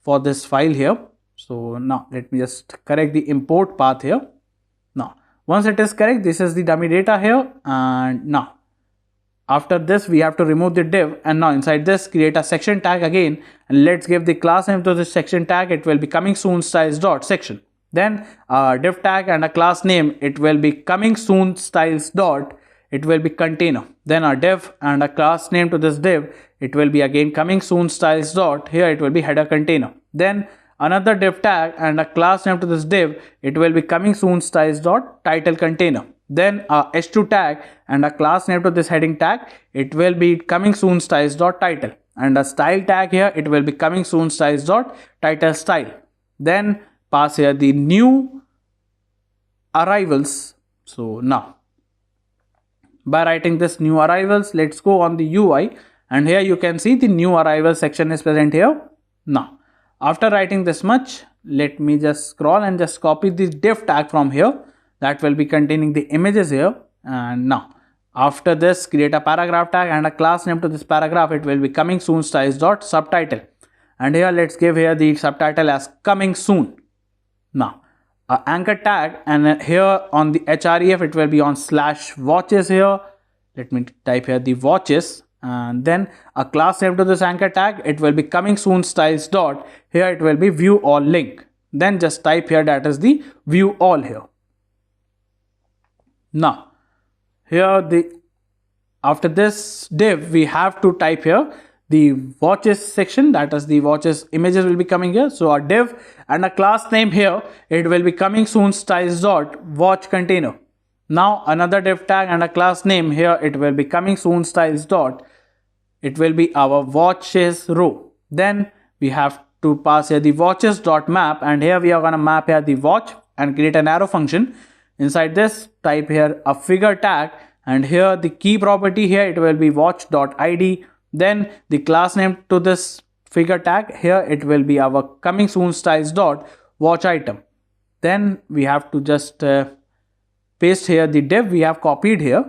for this file here. So now let me just correct the import path here. Now once it is correct, this is the dummy data here. And now after this, we have to remove the div, and now inside this create a section tag again, and let's give the class name to this section tag, it will be coming soon styles dot section. Then a div tag and a class name, it will be coming soon styles dot, it will be container. Then a div and a class name to this div, it will be again coming soon styles dot, here it will be header container. Then another div tag and a class name to this div, it will be coming soon styles dot title container. Then a h2 tag and a class name to this heading tag, it will be coming soon styles dot title, and a style tag here, it will be coming soon styles dot title style. Then pass here the new arrivals. So now by writing this new arrivals, let's go on the UI, and here you can see the new arrival section is present here. Now after writing this much, let me just scroll and just copy this div tag from here, that will be containing the images here. And now after this, create a paragraph tag and a class name to this paragraph, it will be coming soon styles dot subtitle, and here let's give here the subtitle as coming soon. Now anchor tag, and here on the href, it will be on /watches here. let me type here the watches, and then a class name to this anchor tag. It will be coming soon styles dot, here it will be view all link. Then just type here that is the view all here. Now here after this div we have to type here the watches section, that is the watches images will be coming here. So a div and a class name here, it will be coming soon styles dot watch container. Now another div tag and a class name here, it will be coming soon styles dot, it will be our watches row. Then we have to pass here the watches dot map, and here we are going to map here the watch and create an arrow function. Inside this type here a figure tag, and here the key property here, it will be watch dot id. Then the class name to this figure tag here, it will be our coming soon styles dot watch item. Then we have to just paste here the div we have copied here,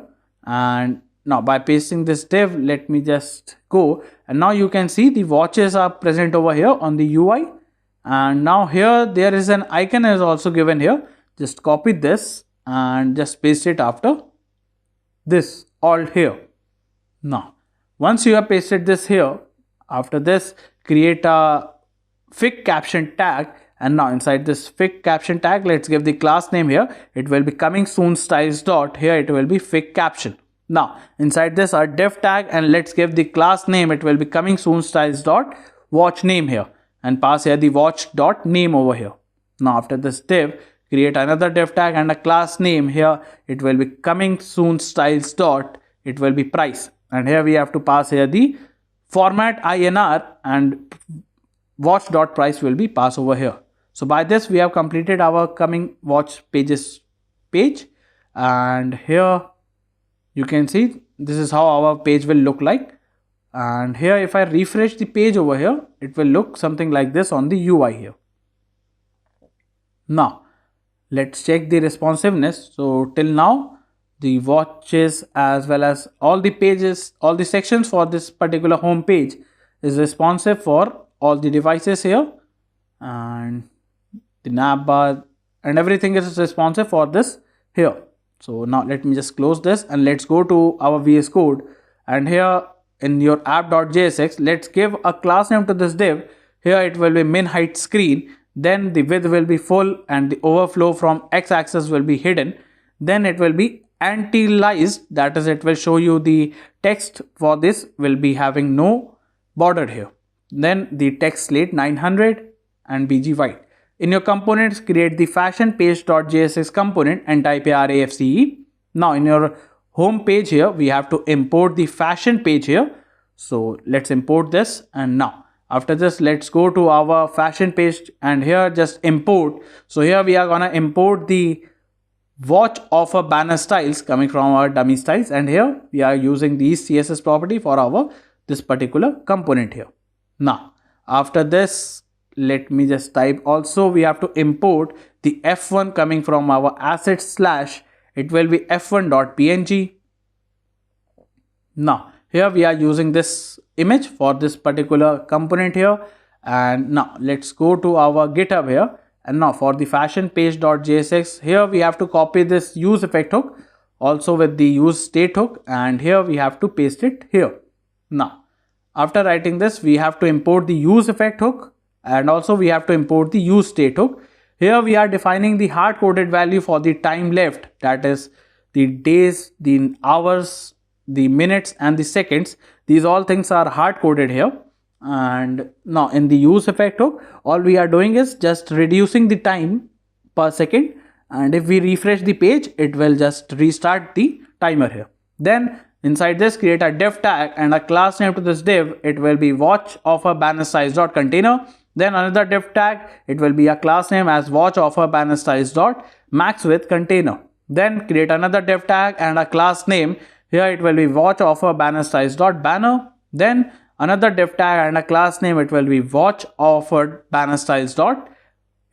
and now by pasting this div, let me just go, and now you can see the watches are present over here on the UI. And now here there is an icon is also given here. Just copy this and just paste it after this alt here. Now once you have pasted this here, after this create a fig caption tag, and now inside this fig caption tag, let's give the class name here. It will be coming soon styles dot, here it will be fig caption. Now inside this our div tag, and let's give the class name, it will be coming soon styles dot watch name here, and pass here the watch dot name over here. Now after this div, create another div tag and a class name here, it will be coming soon styles dot, it will be price, and here we have to pass here the format INR, and watch dot price will be passed over here. So by this we have completed our coming watch pages page, and here you can see this is how our page will look like. And here if I refresh the page over here, it will look something like this on the UI here. Now let's check the responsiveness. So till now the watches as well as all the pages, all the sections for this particular home page is responsive for all the devices here, and the navbar and everything is responsive for this here. So now let me just close this, and let's go to our VS Code, and here in your app.jsx, let's give a class name to this div. Here it will be min height screen, then the width will be full and the overflow from x-axis will be hidden. Then it will be anti-aliased, that is it will show you the text for this will be having no border here. Then the text slate 900 and bg white. In your components, create the fashion page.jsx component and type RAFCE. Now in your home page here, we have to import the fashion page here. So let's import this, and now after this let's go to our fashion page, and here just import. So here we are gonna import the watch offer banner styles coming from our dummy styles, and here we are using these CSS property for our this particular component here. Now after this, let me just type also we have to import the f1 coming from our assets slash, it will be f1.png. Now here we are using this image for this particular component here, and now let's go to our GitHub here, and now for the fashion page.jsx, here we have to copy this use effect hook also with the use state hook, and here we have to paste it here. Now after writing this, we have to import the use effect hook, and also we have to import the use state hook. Here we are defining the hard coded value for the time left, that is the days, the hours, the minutes and the seconds. These all things are hard coded here. And now in the use effect hook, all we are doing is just reducing the time per second, and if we refresh the page, it will just restart the timer here. Then inside this, create a div tag and a class name to this div. It will be watch offer banner size dot container. Then another div tag, it will be a class name as watch offer banner size dot max width container. Then create another div tag and a class name. Here it will be watch offer banner size dot banner. Then another div tag and a class name, it will be watch offered banner styles dot,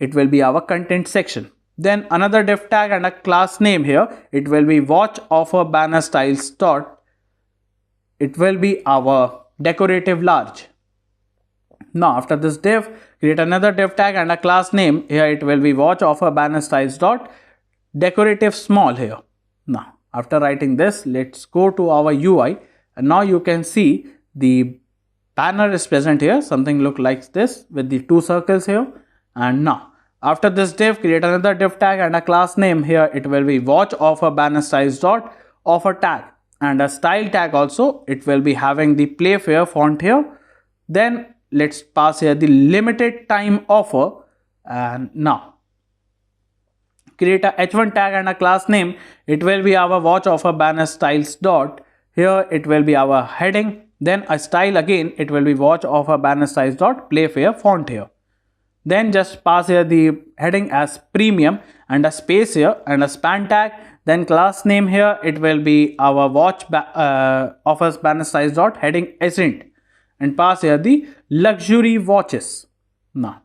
it will be our content section. Then another div tag and a class name here, it will be watch offer banner styles dot, it will be our decorative large. Now after this div, create another div tag and a class name. Here it will be watch offer banner styles dot decorative small here. Now after writing this, let's go to our UI, and now you can see the banner is present here, something look like this with the 2 circles here. And now after this div, create another div tag and a class name. Here it will be watch offer banner size dot offer tag, and a style tag also. It will be having the Playfair font here. Then let's pass here the limited time offer, and now create a h1 tag and a class name. It will be our watch offer banner styles dot. Here it will be our heading. Then a style again, it will be watch offer banner size dot Playfair font here. Then just pass here the heading as premium and a space here and a span tag. Then class name here, it will be our watch offers banner size dot heading isn't, and pass here the luxury watches. Now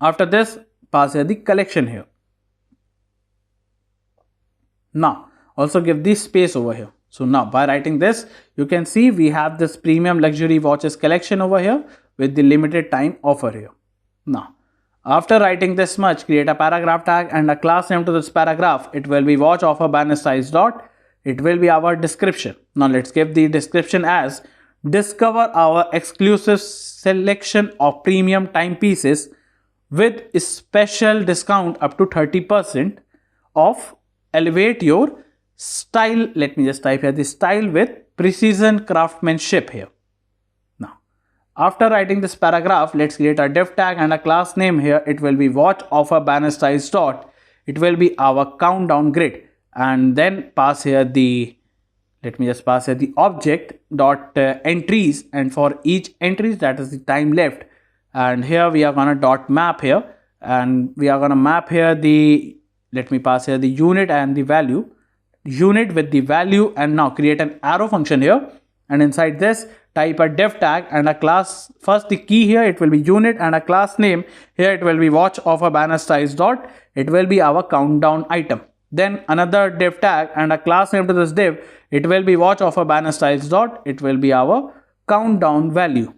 after this, pass here the collection here. Now also give the space over here. So now by writing this, you can see we have this premium luxury watches collection over here with the limited time offer here. Now after writing this much, create a paragraph tag and a class name to this paragraph. It will be watch offer banner size dot. It will be our description. Now let's give the description as discover our exclusive selection of premium timepieces with special discount up to 30% off. Elevate your style. Let me just type here the style with precision craftsmanship here. Now after writing this paragraph, let's create a div tag and a class name. Here it will be watch offer banner size dot. It will be our countdown grid, and then pass here the, let me just pass here the object dot entries, and for each entries, that is the time left. And here we are gonna dot map here, and we are gonna map here the, let me pass here the unit and the value, unit with the value. And now create an arrow function here, and inside this type a div tag and a class. First the key here, it will be unit, and a class name here, it will be watch offer banner size dot. It will be our countdown item. Then another div tag and a class name to this div. It will be watch offer banner size dot. It will be our countdown value.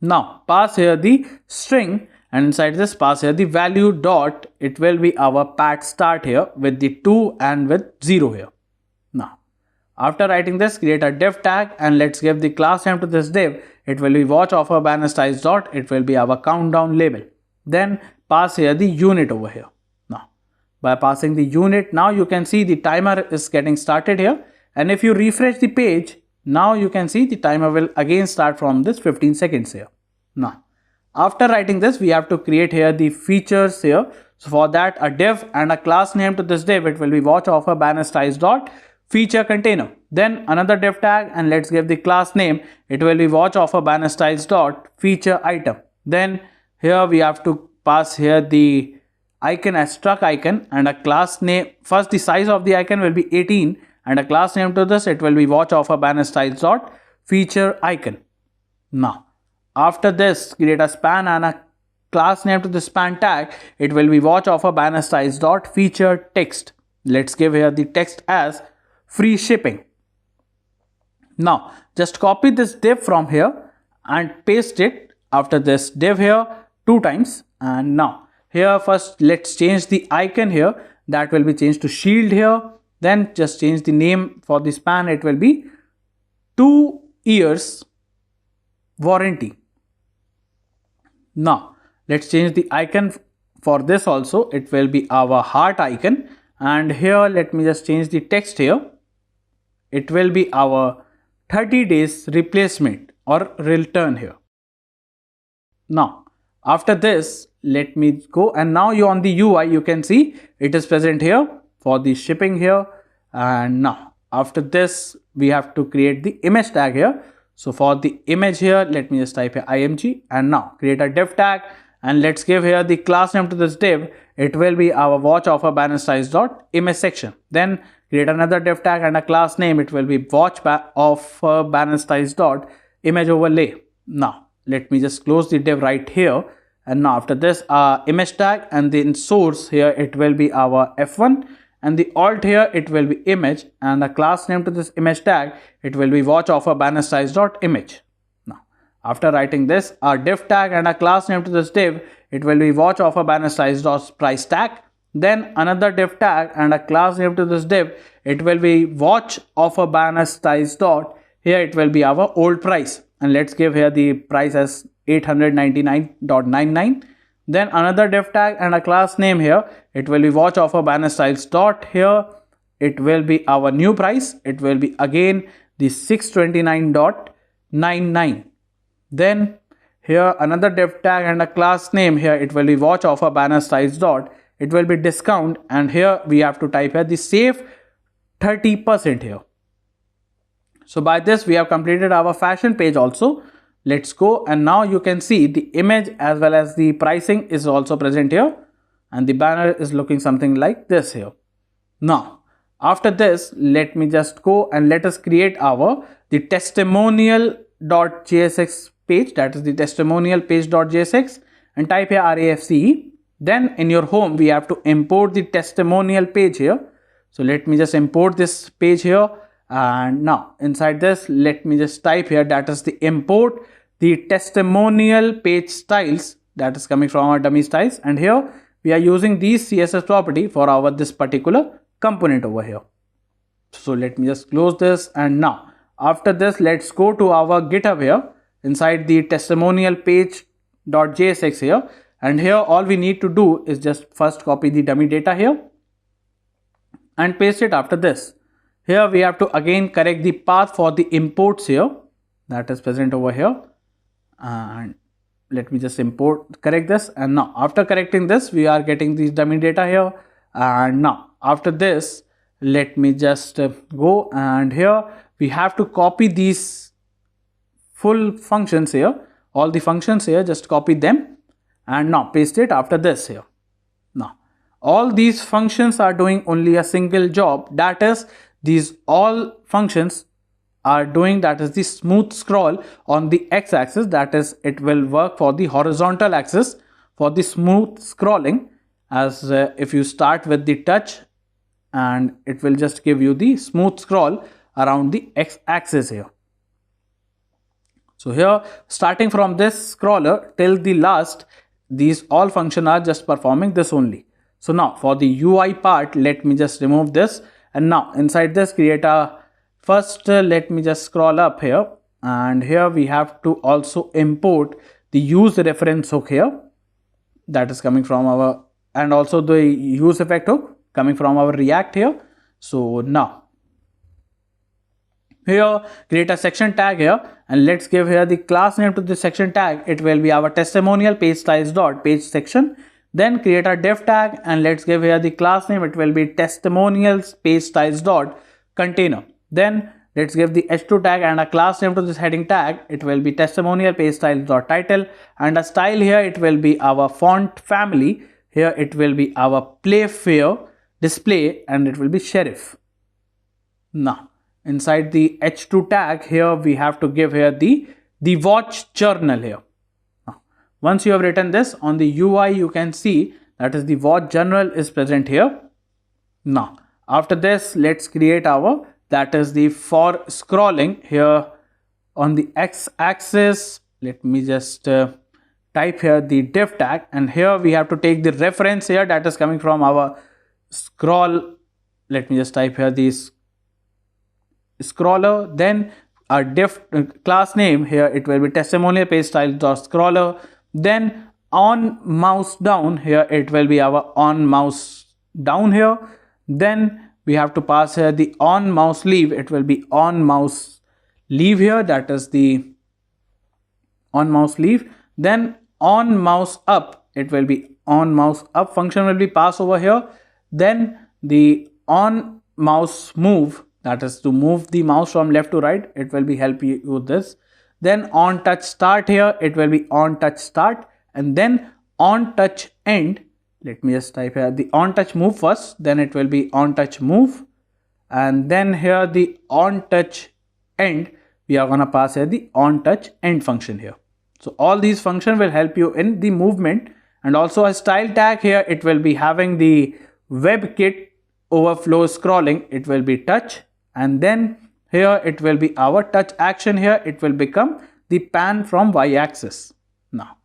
Now pass here the string, and inside this pass here the value dot. It will be our pat start here with the 2 and with 0 here. Now after writing this, create a div tag and let's give the class name to this div. It will be watch offer banner size dot. It will be our countdown label. Then pass here the unit over here. Now by passing the unit, now you can see the timer is getting started here, and if you refresh the page, now you can see the timer will again start from this 15 seconds here. Now after writing this, we have to create here the features here. So for that, a div and a class name to this div. It will be watch offer banner size dot feature container. Then another div tag, and let's give the class name. It will be watch offer banner size dot feature item. Then here we have to pass here the icon as struck icon, and a class name. First the size of the icon will be 18, and a class name to this. It will be watch offer banner size dot feature icon. Now after this, create a span and a class name to the span tag. It will be watch offer banner size dot feature text. Let's give here the text as free shipping. Now just copy this div from here and paste it after this div here 2 times. And now here first let's change the icon here, that will be changed to shield here. Then just change the name for the span. It will be 2 years warranty. Now let's change the icon for this also. It will be our heart icon, and here let me just change the text here. It will be our 30 days replacement or return here. Now after this, let me go, and now you on the UI you can see it is present here for the shipping here. And now after this, we have to create the image tag here. So for the image here, let me just type here img, and now create a div tag, and let's give here the class name to this div. It will be our watch offer banner size dot image section. Then create another div tag and a class name. It will be watch offer banner size dot image overlay. Now let me just close the div right here, and now after this image tag, and then source here it will be our f1, and the alt here it will be image, and the class name to this image tag, it will be watch offer banner size dot image. Now after writing this, our div tag and a class name to this div, it will be watch offer banner size dot price tag. Then another div tag and a class name to this div. It will be watch offer banner styles dot. Here it will be our old price, and let's give here the price as 899.99. Then another div tag and a class name here. It will be watch offer banner styles dot. Here it will be our new price. It will be again the 629.99. Then here another div tag and a class name. Here it will be watch offer banner styles dot. It will be discount, and here we have to type here the save 30% here. So by this we have completed our fashion page also. Let's go, and now you can see the image as well as the pricing is also present here, and the banner is looking something like this here. Now after this, let me just go and let us create the testimonial.jsx page, that is the testimonial page.jsx, and type here RESTful. Then in your home we have to import the testimonial page here. So let me just import this page here, and now inside this let me just type here, that is the import the testimonial page styles, that is coming from our dummy styles, and here we are using these CSS property for our this particular component over here. So let me just close this, and now after this let's go to our GitHub here inside the testimonial page.jsx here. And here all we need to do is just first copy the dummy data here and paste it after this. Here we have to again correct the path for the imports here, that is present over here, and let me just correct this. And now after correcting this we are getting these dummy data here, and now after this let me just go, and here we have to copy these full functions here, all the functions here, just copy them and now paste it after this here. Now all these functions are doing only a single job, that is these all functions are doing, that is the smooth scroll on the x-axis, that is it will work for the horizontal axis for the smooth scrolling, as if you start with the touch, and it will just give you the smooth scroll around the x-axis here. So here starting from this scroller till the last, these all functions are just performing this only. So now for the UI part, let me just remove this, and now inside this create a first let me just scroll up here, and here we have to also import the use reference hook here, that is coming from our, and also the use effect hook coming from our React here. So now here create a section tag here, and let's give here the class name to the section tag. It will be our testimonial page styles dot page section. Then create a div tag, and let's give here the class name. It will be testimonials page styles dot container. Then let's give the h2 tag and a class name to this heading tag. It will be testimonial page styles dot title, and a style here it will be our font family. Here it will be our playfair display, and it will be sheriff. Now inside the h2 tag here we have to give here the watch journal here. Now, once you have written this on the UI, you can see that is the watch journal is present here. Now after this let's create our, that is the for scrolling here on the x-axis. Let me just type here the div tag, and here we have to take the reference here, that is coming from our scroll. Let me just type here this scroller. Then our div class name here, it will be testimonial page style dot scroller. Then on mouse down here, it will be our on mouse down here. Then we have to pass here the on mouse leave. It will be on mouse leave here, that is the on mouse leave. Then on mouse up, it will be on mouse up function will be passed over here. Then the on mouse move, that is to move the mouse from left to right, it will be help you with this. Then on touch start here, it will be on touch start, and then on touch end. Let me just type here the on touch move first, then it will be on touch move, and then here the on touch end, we are gonna pass here the on touch end function here. So all these functions will help you in the movement. And also a style tag here, it will be having the WebKit overflow scrolling, it will be touch, and then here it will be our touch action here, it will become the pan from y-axis. Now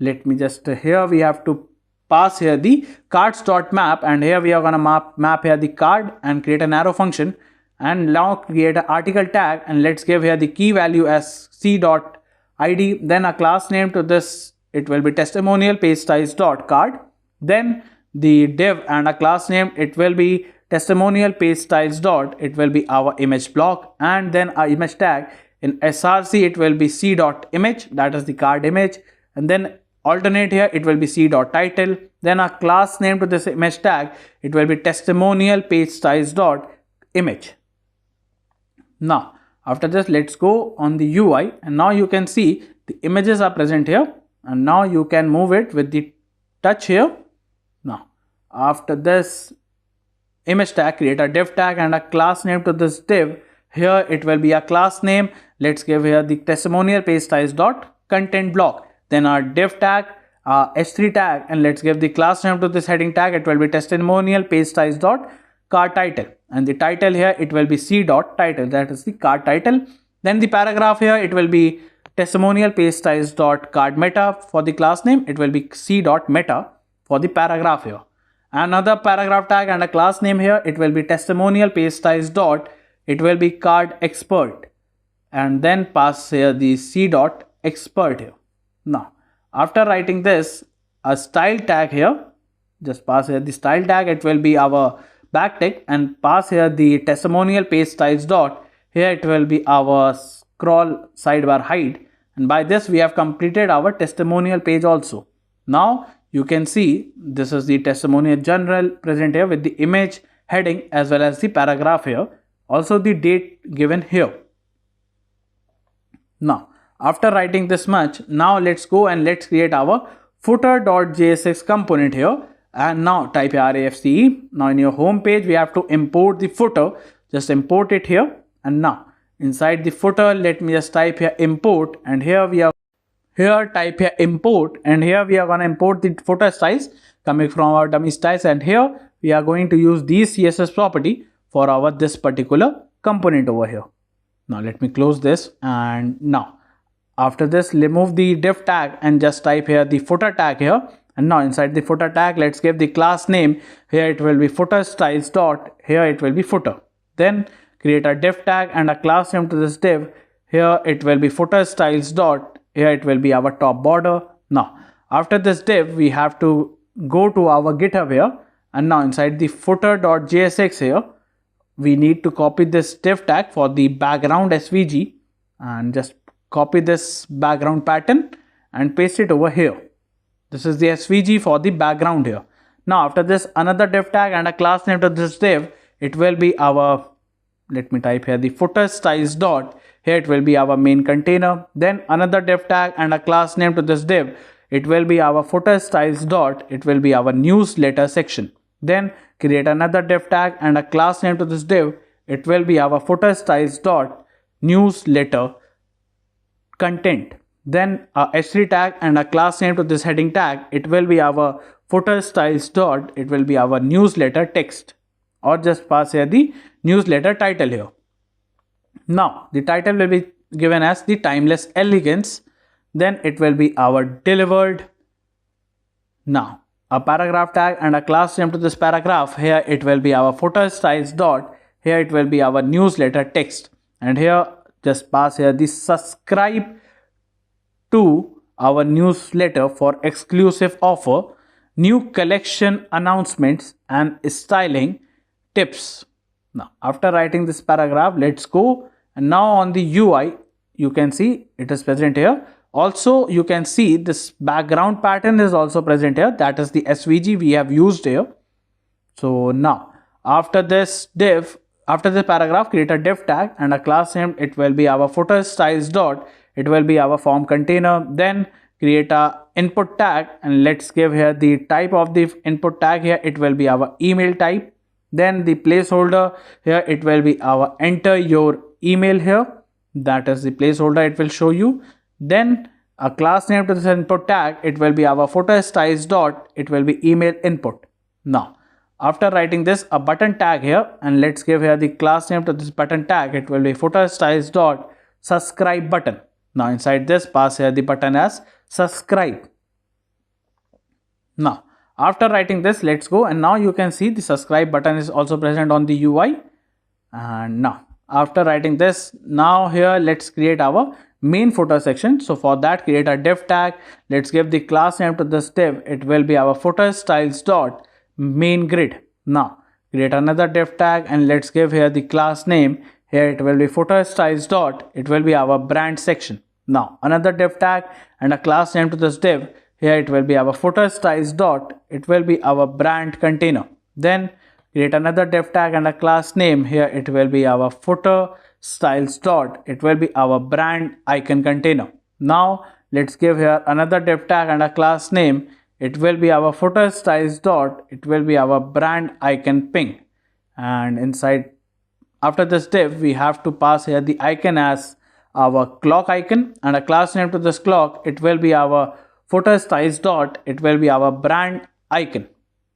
let me just here we have to pass here the cards.map, and here we are going to map here the card and create an arrow function, and now create an article tag, and let's give here the key value as c.id, then a class name to this, it will be testimonial page styles dot card, then the div and a class name, it will be testimonial page styles dot, it will be our image block, and then our image tag in src, it will be c.image, that is the card image, and then alternate here, it will be c.title, then a class name to this image tag, it will be testimonial page styles dot image. Now after this, let's go on the UI, and now you can see the images are present here, and now you can move it with the touch here. Now after this image tag, create a div tag and a class name to this div. Here it will be a class name, let's give here the testimonial page styles dot content block, then our div tag, h3 tag, and let's give the class name to this heading tag, it will be testimonial page styles dot card title, and the title here, it will be c.title, that is the card title. Then the paragraph here, it will be testimonial page styles dot card meta for the class name, it will be c.meta for the paragraph here. Another paragraph tag and a class name here, it will be testimonial page styles dot, it will be card expert, and then pass here the c.expert here. Now after writing this, a style tag here, just pass here the style tag, it will be our backtick, and pass here the testimonial page styles dot, here it will be our scroll sidebar height, and by this we have completed our testimonial page also. Now you can see this is the testimonial general present here with the image, heading, as well as the paragraph here, also the date given here. Now after writing this much, now let's go and let's create our footer.jsx component here, and now type REFCE. Now in your home page, we have to import the footer, just import it here, and now inside the footer, let me just type here import, and here we are type here import, and here we are going to import the footer styles coming from our dummy styles, and here we are going to use these CSS property for our this particular component over here. Now let me close this, and now after this, remove the div tag and just type here the footer tag here, and now inside the footer tag, let's give the class name, here it will be footer styles dot, here it will be footer, then create a div tag and a class name to this div, here it will be footer styles dot, here it will be our top border. Now after this div, we have to go to our GitHub here, and now inside the footer.jsx here, we need to copy this div tag for the background SVG, and just copy this background pattern and paste it over here. This is the SVG for the background here. Now after this, another div tag and a class name to this div, it will be our, let me type here the footer styles dot, here it will be our main container, then another div tag and a class name to this div, it will be our footer styles dot, it will be our newsletter section, then create another div tag and a class name to this div, it will be our footer styles dot newsletter content, then a h3 tag and a class name to this heading tag, it will be our footer styles dot, it will be our newsletter text, or just pass here the newsletter title here. Now the title will be given as the timeless elegance, then it will be our delivered. Now a paragraph tag and a class name to this paragraph, here it will be our footer styles dot, here it will be our newsletter text, and here just pass here the subscribe to our newsletter for exclusive offer, new collection announcements and styling tips. Now after writing this paragraph, let's go, and now on the UI you can see it is present here. Also you can see this background pattern is also present here, that is the SVG we have used here. So now after this div, after the paragraph, create a div tag and a class name, it will be our footer styles dot, it will be our form container, then create a input tag, and let's give here the type of the input tag, here it will be our email type, then the placeholder, here it will be our enter your email here, that is the placeholder it will show you, then a class name to this input tag, it will be our footer styles dot, it will be email input. Now after writing this, a button tag here, and let's give here the class name to this button tag, it will be footer styles dot subscribe button. Now inside this, pass here the button as subscribe. Now After writing this, let's go, and now you can see the subscribe button is also present on the UI. And now after writing this, now here let's create our main footer section. So for that, create a div tag. Let's give the class name to this div. It will be our footer styles dot main grid. Now create another div tag and let's give here the class name. Here it will be footer styles dot, it will be our brand section. Now another div tag and a class name to this div. Here it will be our footer styles dot, it will be our brand container. Then create another div tag and a class name. Here it will be our footer styles dot, it will be our brand icon container. Now let's give here another div tag and a class name. It will be our footer styles dot, it will be our brand icon ping. And inside, after this div, we have to pass here the icon as our clock icon and a class name to this clock. It will be our footer styles dot, it will be our brand icon.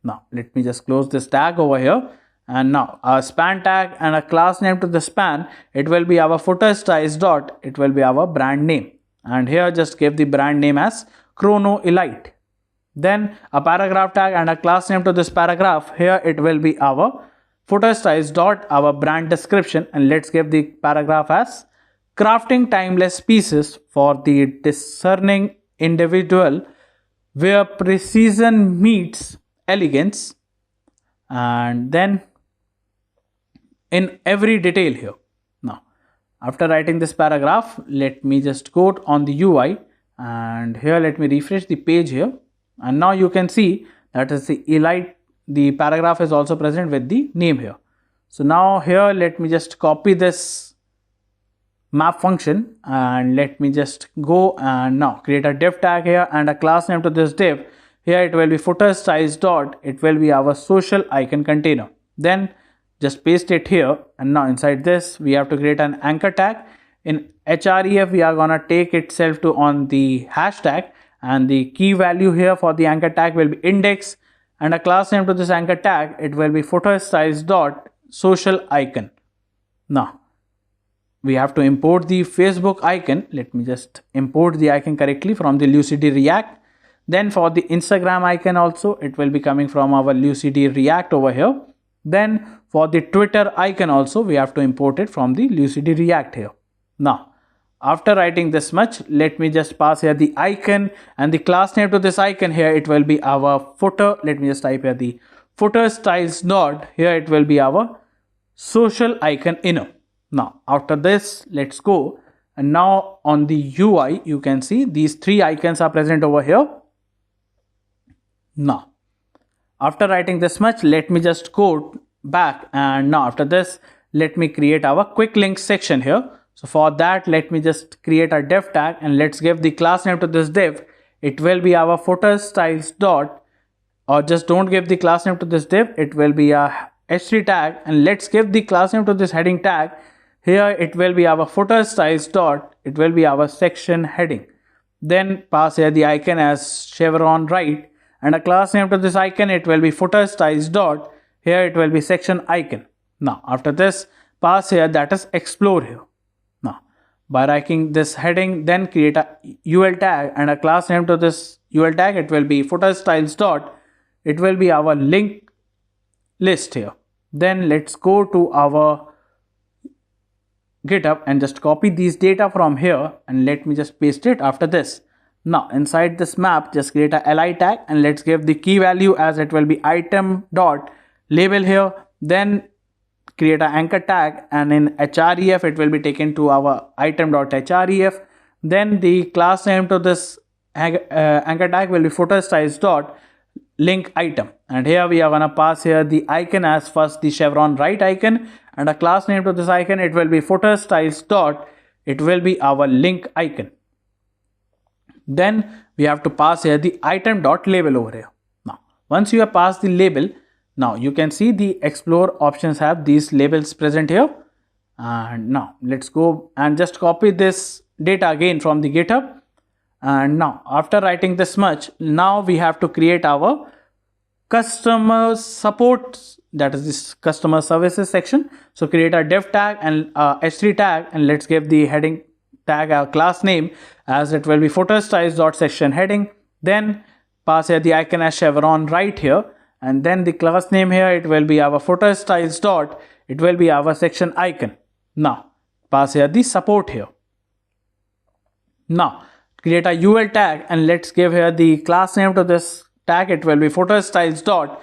Now let me just close this tag over here, and now our span tag and a class name to the span. It will be our footer styles dot, it will be our brand name. And here just give the brand name as Chrono Elite. Then a paragraph tag and a class name to this paragraph. Here it will be our footer styles dot, our brand description, and let's give the paragraph as crafting timeless pieces for the discerning individual where precision meets elegance. And then in every detail here. Now after writing this paragraph, let me just go on the UI, and here let me refresh the page here, and now you can see that is the elite. The paragraph is also present with the name here. So now here let me just copy this map function and let me just go and now create a div tag here and a class name to this div. Here it will be footer styles dot, it will be our social icon container. Then just paste it here, and now inside this we have to create an anchor tag. In href we are gonna take itself to on the hashtag, and the key value here for the anchor tag will be index, and a class name to this anchor tag, it will be footer styles dot social icon. Now we have to import the Facebook icon. Let me just import the icon correctly from the Lucidity React. Then for the Instagram icon also, it will be coming from our Lucidity React over here. Then for the Twitter icon also, we have to import it from the Lucidity React here. Now after writing this much, let me just pass here the icon and the class name to this icon. Here it will be our footer. Let me just type here the footer styles dot. Here it will be our social icon inner. Now after this, let's go, and now on the UI you can see these three icons are present over here. Now after writing this much, let me just go back, and now after this let me create our quick links section here. So for that, let me just create a div tag and let's give the class name to this div. It will be our footer styles dot, or just don't give the class name to this div, it will be a h3 tag, and let's give the class name to this heading tag. Here it will be our footer styles dot, it will be our section heading. Then pass here the icon as chevron right, and a class name to this icon, it will be footer styles dot. Here it will be section icon. Now after this, pass here that is explore here. Now by writing this heading, then create a ul tag and a class name to this ul tag, it will be footer styles dot, it will be our link list here. Then let's go to our GitHub and just copy these data from here, and let me just paste it after this. Now inside this map, just create a li tag and let's give the key value as it will be item dot label here. Then create an anchor tag, and in href it will be taken to our item.href. Then the class name to this anchor tag will be footer styles dot link item, and here we are gonna pass here the icon as first the chevron right icon, and a class name to this icon, it will be footer styles dot, it will be our link icon. Then we have to pass here the item dot label over here. Now once you have passed the label, now you can see the explore options have these labels present here. And now let's go and just copy this data again from the GitHub. And now after writing this much, now we have to create our customer support, that is this customer services section. So create a div tag and h3 tag, and let's give the heading tag our class name as it will be footer styles dot section heading. Then pass here the icon as chevron right here, and then the class name here, it will be our footer styles dot, it will be our section icon. Now pass here the support here. Now create a UL tag and let's give here the class name to this tag. It will be footer styles dot,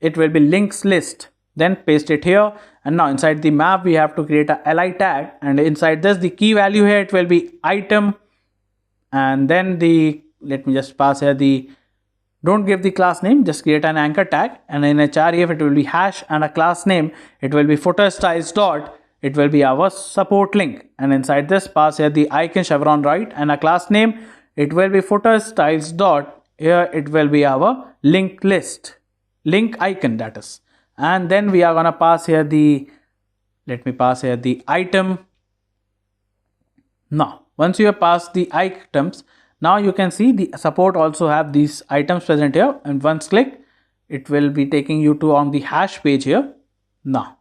it will be links list. Then paste it here, and now inside the map we have to create a li tag, and inside this the key value here, it will be item, and then the, let me just pass here the, don't give the class name, just create an anchor tag, and in href it will be hash, and a class name, it will be footer styles dot, it will be our support link, and inside this pass here the icon chevron right, and a class name, it will be footer styles dot, here it will be our link list, link icon that is. And then we are gonna pass here the, let me pass here the item. Now once you have passed the items, now you can see the support also have these items present here, and once click, it will be taking you to on the hash page here. Now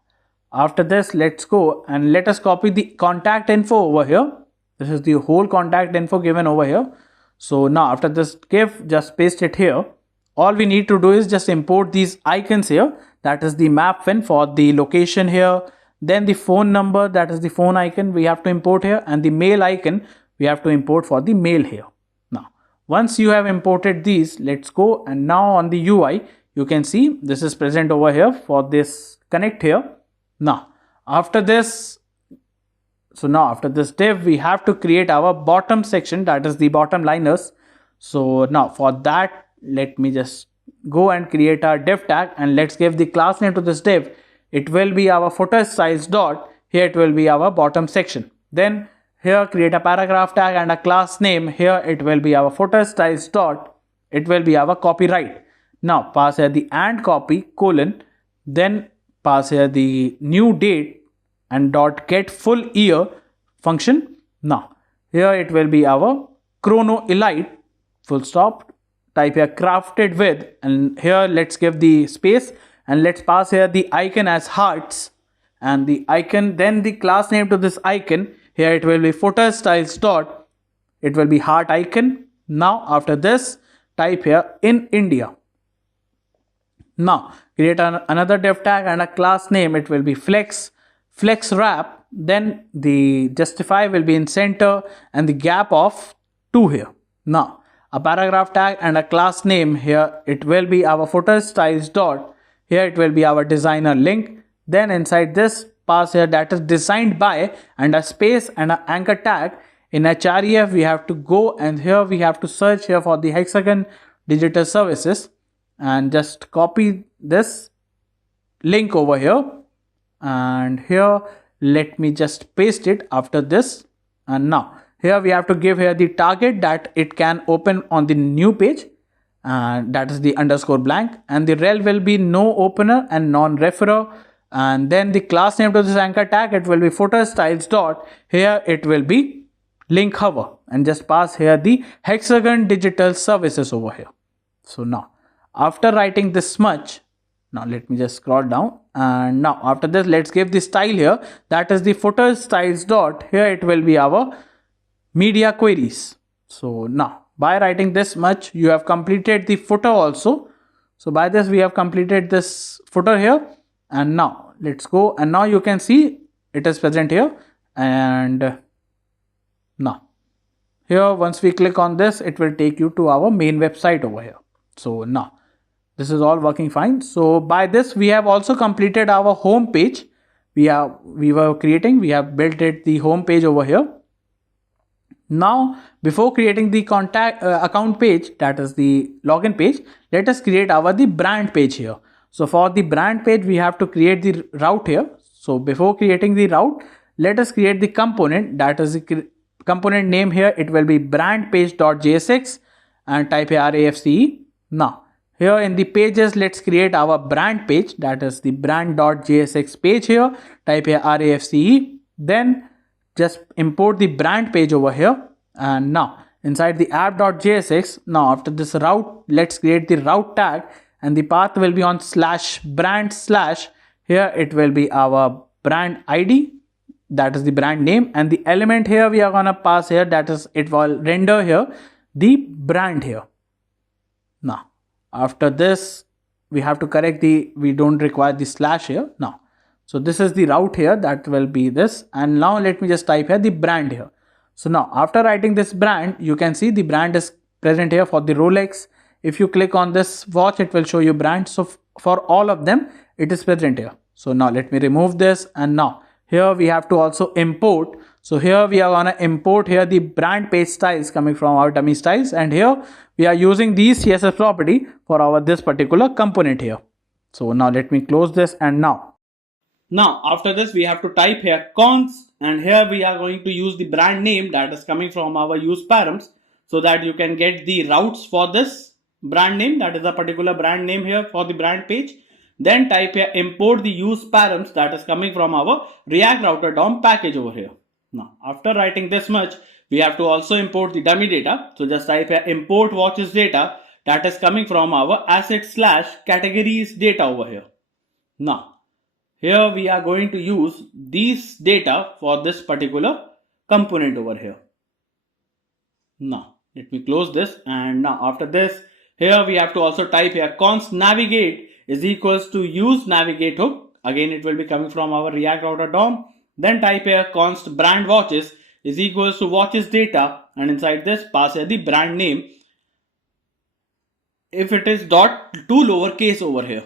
after this, let's go and let us copy the contact info over here. This is the whole contact info given over here. So now after this give, just paste it here. All we need to do is just import these icons here, that is the map fin for the location here, then the phone number, that is the phone icon we have to import here, and the mail icon we have to import for the mail here. Now once you have imported these, let's go, and now on the UI you can see this is present over here for this connect here. Now after this, so now after this div we have to create our bottom section, that is the bottom liners. So now for that, let me just go and create our div tag, and let's give the class name to this div. It will be our footer styles dot, here it will be our bottom section. Then here create a paragraph tag and a class name, here it will be our footer styles dot, it will be our copyright. Now pass here the and copy colon, then pass here the new date and dot get full year function. Now here it will be our chrono elite full stop, type here crafted with, and here let's give the space, and let's pass here the icon as hearts, and the icon, then the class name to this icon, here it will be footer styles dot, it will be heart icon. Now after this type here in India. Now create another div tag and a class name, it will be flex wrap, then the justify will be in center and the gap of 2 here. Now a paragraph tag and a class name, here it will be our footer styles dot, here it will be our designer link, then inside this pass here that is designed by, and a space and an anchor tag. In href we have to go, and here we have to search here for the hexagon digital services, and just copy this link over here, and here let me just paste it after this. And now here we have to give here the target that it can open on the new page, and that is the underscore blank, and the rel will be no opener and non-referrer, and then the class name to this anchor tag, it will be footer styles dot, here it will be link hover, and just pass here the hexagon digital services over here. So now after writing this much, now let me just scroll down, and now after this let's give the style here, that is the footer styles dot, here it will be our media queries. So now by writing this much you have completed the footer also. So by this we have completed this footer here, and now let's go, and now you can see it is present here, and now here once we click on this it will take you to our main website over here. So now this is all working fine. So by this we have also completed our home page. We have built it the home page over here. Now before creating the contact account page, that is the login page, let us create the brand page here. So for the brand page we have to create the route here. So before creating the route, let us create the component, that is the component name here, it will be brand page.jsx, and type here RESTful. Now here in the pages, let's create our brand page, that is the brand.jsx page here, type here RESTful, then just import the brand page over here, and now inside the app.jsx, now after this route, let's create the route tag, and the path will be on /brand/, here it will be our brand ID, that is the brand name, and the element here we are gonna pass here, that is it will render here the brand here. Now After this, we have to correct we don't require the slash here now. So this is the route here, that will be this. And now let me just type here the brand here. So now after writing this brand, you can see the brand is present here for the Rolex. If you click on this watch, it will show you brand. So for all of them, it is present here. So now let me remove this, and now here we have to also import. So here we are gonna import here the brand page styles coming from our dummy styles, and here we are using these CSS property for our this particular component here. So now let me close this, and now after this we have to type here const, and here we are going to use the brand name that is coming from our use params, so that you can get the routes for this brand name, that is a particular brand name here for the brand page. Then type here import the use params that is coming from our React router DOM package over here. Now after writing this much, we have to also import the dummy data. So just type here import watches data that is coming from our asset / categories data over here. Now here we are going to use these data for this particular component over here. Now let me close this, and now after this, here we have to also type here const navigate is equals to use navigate hook. Again, it will be coming from our React router DOM. Then type here const brand watches is equals to watches data, and inside this pass here the brand name. If it is dot to lowercase over here,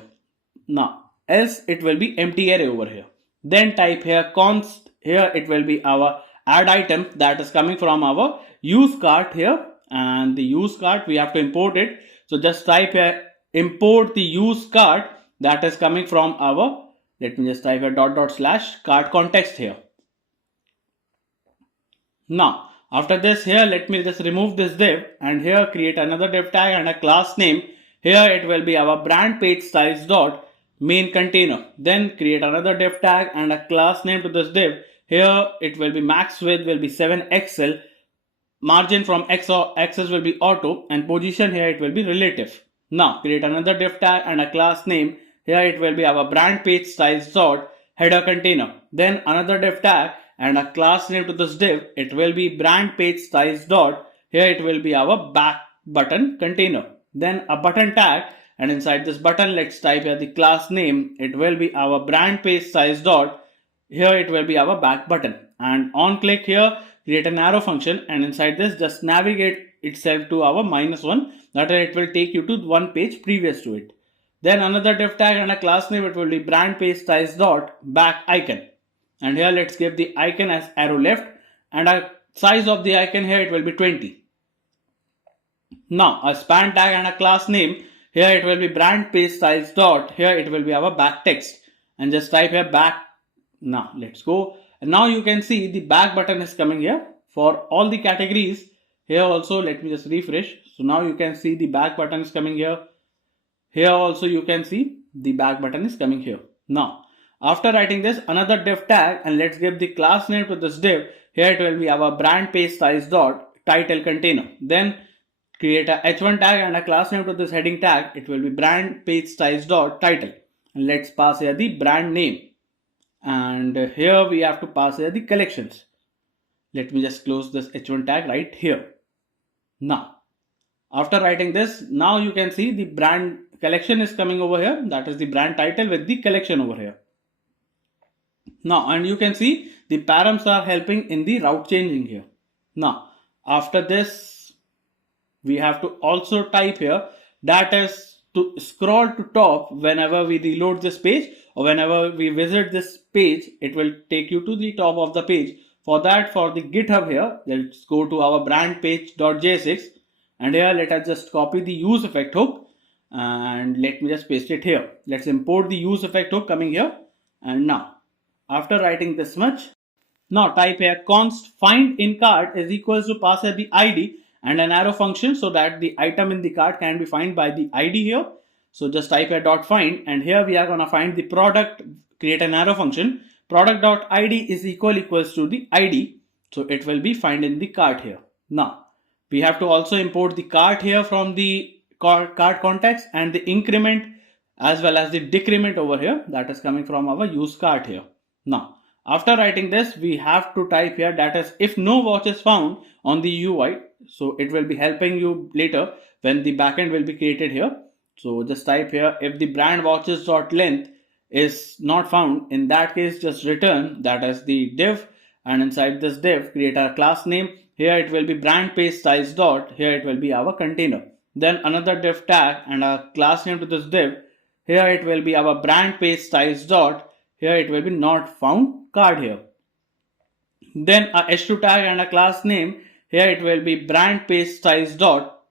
now else it will be empty array over here. Then type here const, here it will be our add item that is coming from our use cart here, and the use cart we have to import it. So just type here import the use cart that is coming from our, let me just type here / cart context here. Now after this, here let me just remove this div, and here create another div tag and a class name. Here it will be our brand page styles dot main container. Then create another div tag and a class name to this div. Here it will be max width will be 7xl, margin from x or axis will be auto, and position here it will be relative. Now create another div tag and a class name. Here it will be our brand page styles dot header container. Then another div tag and a class name to this div. It will be brand page styles dot, here it will be our back button container. Then a button tag, and inside this button let's type here the class name. It will be our brand page styles dot, here it will be our back button. And on click here create an arrow function, and inside this just navigate itself to our -1, that it will take you to one page previous to it. Then another div tag and a class name, it will be brand page styles dot back icon, and here let's give the icon as arrow left, and a size of the icon here it will be 20. Now a span tag and a class name, here it will be brand page styles dot, here it will be our back text, and just type here back. Now let's go, and now you can see the back button is coming here for all the categories. Here also let me just refresh. So now you can see the back button is coming here. Here also you can see the back button is coming here. Now after writing this, another div tag, and let's give the class name to this div. Here it will be our brand page styles dot title container. Then create a h1 tag and a class name to this heading tag. It will be brand page styles dot title, and let's pass here the brand name, and here we have to pass here the collections. Let me just close this h1 tag right here. Now after writing this, now you can see the brand collection is coming over here, that is the brand title with the collection over here. Now, and you can see the params are helping in the route changing here. Now after this, we have to also type here that is to scroll to top whenever we reload this page, or whenever we visit this page, it will take you to the top of the page. For that, for the GitHub here, let's go to our brand page.jsx, and here let us just copy the use effect hook, and let me just paste it here. Let's import the use effect hook coming here, and now after writing this much, now type here const find in cart is equals to pass here the ID and an arrow function, so that the item in the cart can be found by the ID here. So just type here dot find, and here we are gonna find the product, create an arrow function, product.id is equals to the ID, so it will be find in the cart here. Now we have to also import the cart here from the cart context, and the increment as well as the decrement over here, that is coming from our use cart here. Now after writing this, we have to type here that is if no watch is found on the UI, so it will be helping you later when the backend will be created here. So just type here, if the brand watches dot length is not found, in that case just return that as the div, and inside this div create a class name. Here it will be brand page size dot, here it will be our container. Then another div tag and a class name to this div. Here it will be our brand page size dot, here it will be not found card here. Then a h2 tag and a class name. Here it will be brand page size dot,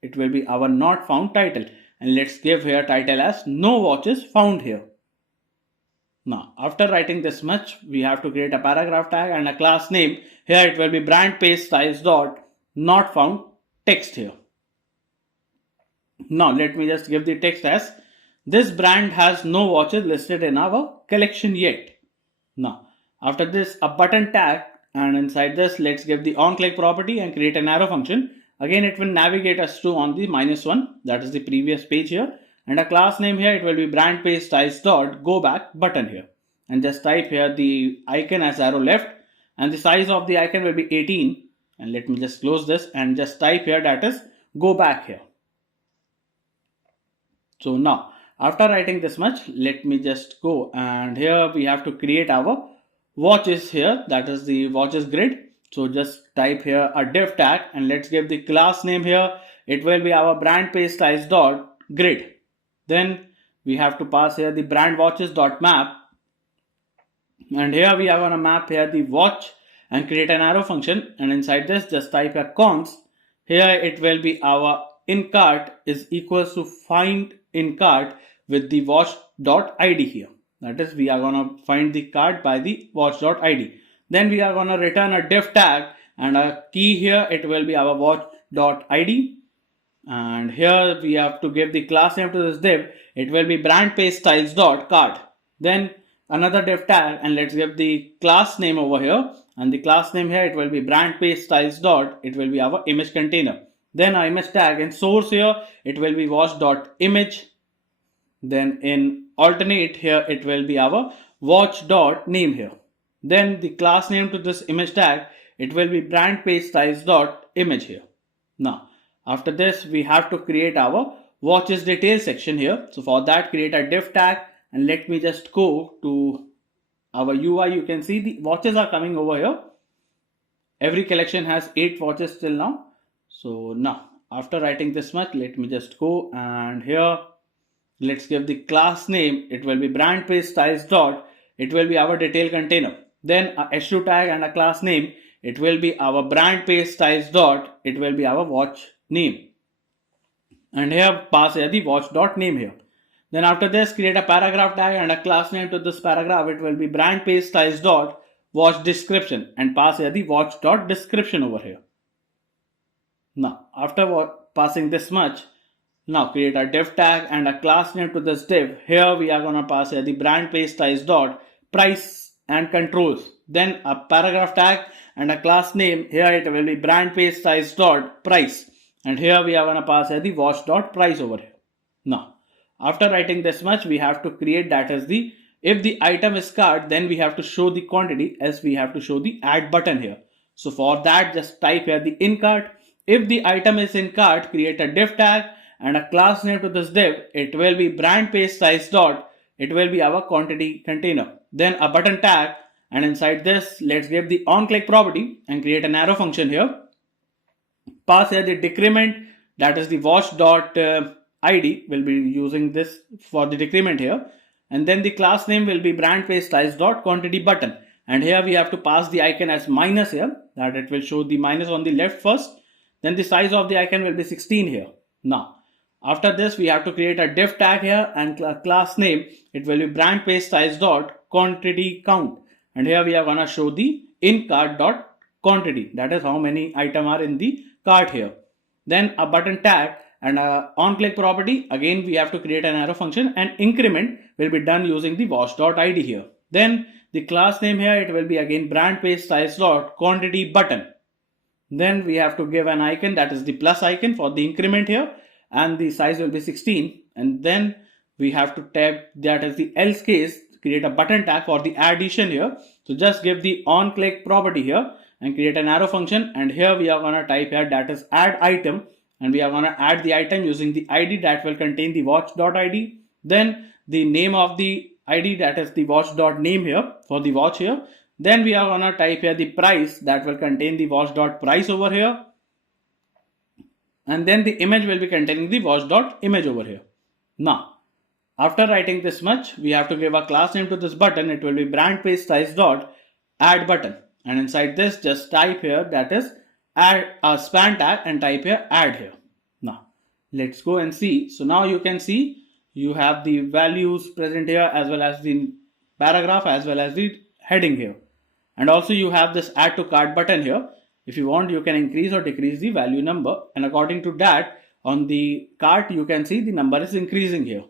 it will be our not found title, and let's give here title as no watches found here. Now after writing this much, we have to create a paragraph tag and a class name. Here it will be brand page size dot not found text here. Now let me just give the text as, this brand has no watches listed in our collection yet. Now after this, a button tag, and inside this let's give the onClick property and create an arrow function. Again it will navigate us to on the -1, that is the previous page here, and a class name here, it will be brand page size dot go back button here, and just type here the icon as arrow left, and the size of the icon will be 18, and let me just close this and just type here that is go back here. So now after writing this much, let me just go, and here we have to create our watches here, that is the watches grid. So just type here a div tag and let's give the class name here, it will be our brand page size dot grid. Then we have to pass here the brand watches dot map, and here we are going to map here the watch and create an arrow function, and inside this just type a const. Here it will be our in cart is equals to find in cart with the watch dot id here. That is, we are going to find the card by the watch.id. Then we are going to return a div tag and a key here, it will be our watch.id. And here we have to give the class name to this div, it will be brand page styles dot card. Then another div tag, and let's give the class name over here, and the class name here, it will be brand page styles dot, it will be our image container. Then our image tag and source here, it will be watch.image. Then in alternate here, it will be our watch.name here. Then the class name to this image tag, it will be brand page size dot image here. Now after this, we have to create our watches detail section here. So for that, create a div tag, and let me just go to our UI. You can see the watches are coming over here. Every collection has 8 watches till now. So now after writing this much, let me just go, and here let's give the class name, it will be brand page styles dot, it will be our detail container. Then a h2 tag and a class name, it will be our brand page styles dot, it will be our watch name, and here pass here the watch dot name here. Then after this, create a paragraph tag and a class name to this paragraph, it will be brand page styles dot watch description, and pass here the watch dot description over here. Now after passing this much, now create a div tag and a class name to this div. Here we are going to pass here the brand page size dot price and controls. Then a paragraph tag and a class name. Here it will be brand page size dot price, and here we are going to pass here the watch dot price over here. Now after writing this much, we have to create that as the, if the item is cart, then we have to show the quantity, as we have to show the add button here. So for that, just type here the in cart. If the item is in cart, create a div tag and a class name to this div, it will be brand page size dot, it will be our quantity container. Then a button tag, and inside this let's give the onClick property and create an arrow function here. Pass here the decrement, that is the watch dot id, will be using this for the decrement here, and then the class name will be brand page size dot quantity button, and here we have to pass the icon as minus here, that it will show the minus on the left first. Then the size of the icon will be 16 here. Now after this, we have to create a div tag here and class name, it will be brand page size dot quantity count, and here we are going to show the in cart dot quantity, that is how many items are in the cart here. Then a button tag and a onClick property, again we have to create an arrow function, and increment will be done using the watch.id here. Then the class name here, it will be again brand page size dot quantity button. Then we have to give an icon, that is the plus icon for the increment here, and the size will be 16. And then we have to tab that as the else case, create a button tag for the addition here. So just give the onClick property here and create an arrow function, and here we are going to type here that is add item, and we are going to add the item using the ID that will contain the watch.id. Then the name of the ID, that is the watch.name here for the watch here. Then we are going to type here the price that will contain the watch.price over here. And then the image will be containing the watch.image over here. Now, after writing this much, we have to give a class name to this button. It will be brand page styles dot add button. And inside this, just type here, that is add a span tag, and type here add here. Now, let's go and see. So now you can see you have the values present here, as well as the paragraph, as well as the heading here. And also you have this add to cart button here. If you want, you can increase or decrease the value number, and according to that, on the cart you can see the number is increasing here.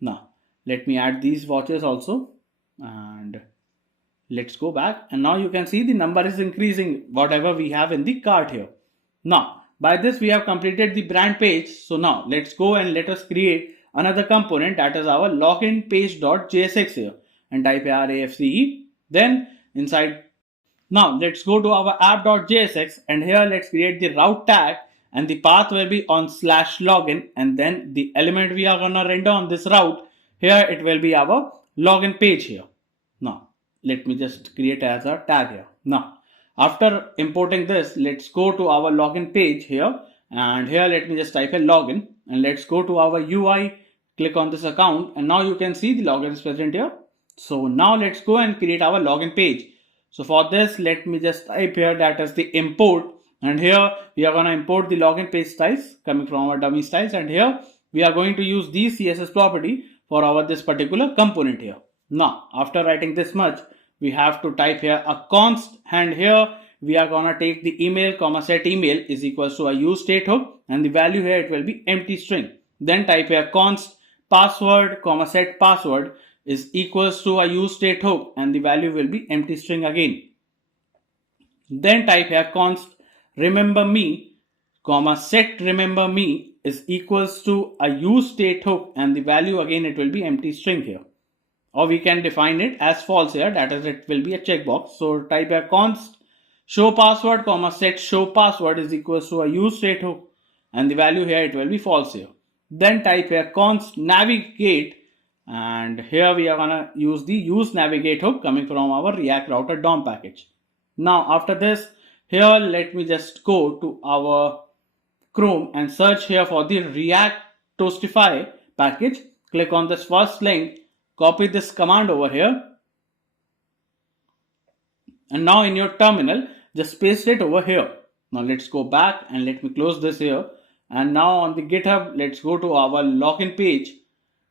Now let me add these watches also, and let's go back, and now you can see the number is increasing whatever we have in the cart here. Now by this we have completed the brand page. So now let's go and let us create another component, that is our login page.jsx here, and type RAFCE. Then inside, now let's go to our app.jsx, and here let's create the route tag, and the path will be on /login, and then the element we are gonna render on this route here, it will be our login page here. Now let me just create as a tag here. Now after importing this, let's go to our login page here, and here let me just type a login, and let's go to our UI, click on this account, and now you can see the login is present here. So now let's go and create our login page. So for this, let me just type here, that is the import, and here we are going to import the login page styles coming from our dummy styles, and here we are going to use these CSS property for our this particular component here. Now after writing this much, we have to type here a const, and here we are going to take the email comma set email is equals to a use state hook, and the value here it will be empty string. Then type here const password comma set password is equals to a use state hook, and the value will be empty string again. Then type here const remember me comma set remember me is equals to a use state hook, and the value again it will be empty string here. Or we can define it as false here, that is it will be a checkbox. So type here const show password comma set show password is equals to a use state hook, and the value here it will be false here. Then type here const navigate, and here we are gonna use the use navigate hook coming from our React router DOM package. Now after this, here let me just go to our Chrome and search here for the React.js package. Click on this first link, copy this command over here, and now in your terminal just paste it over here. Now let's go back and let me close this here, and now on the GitHub let's go to our login page,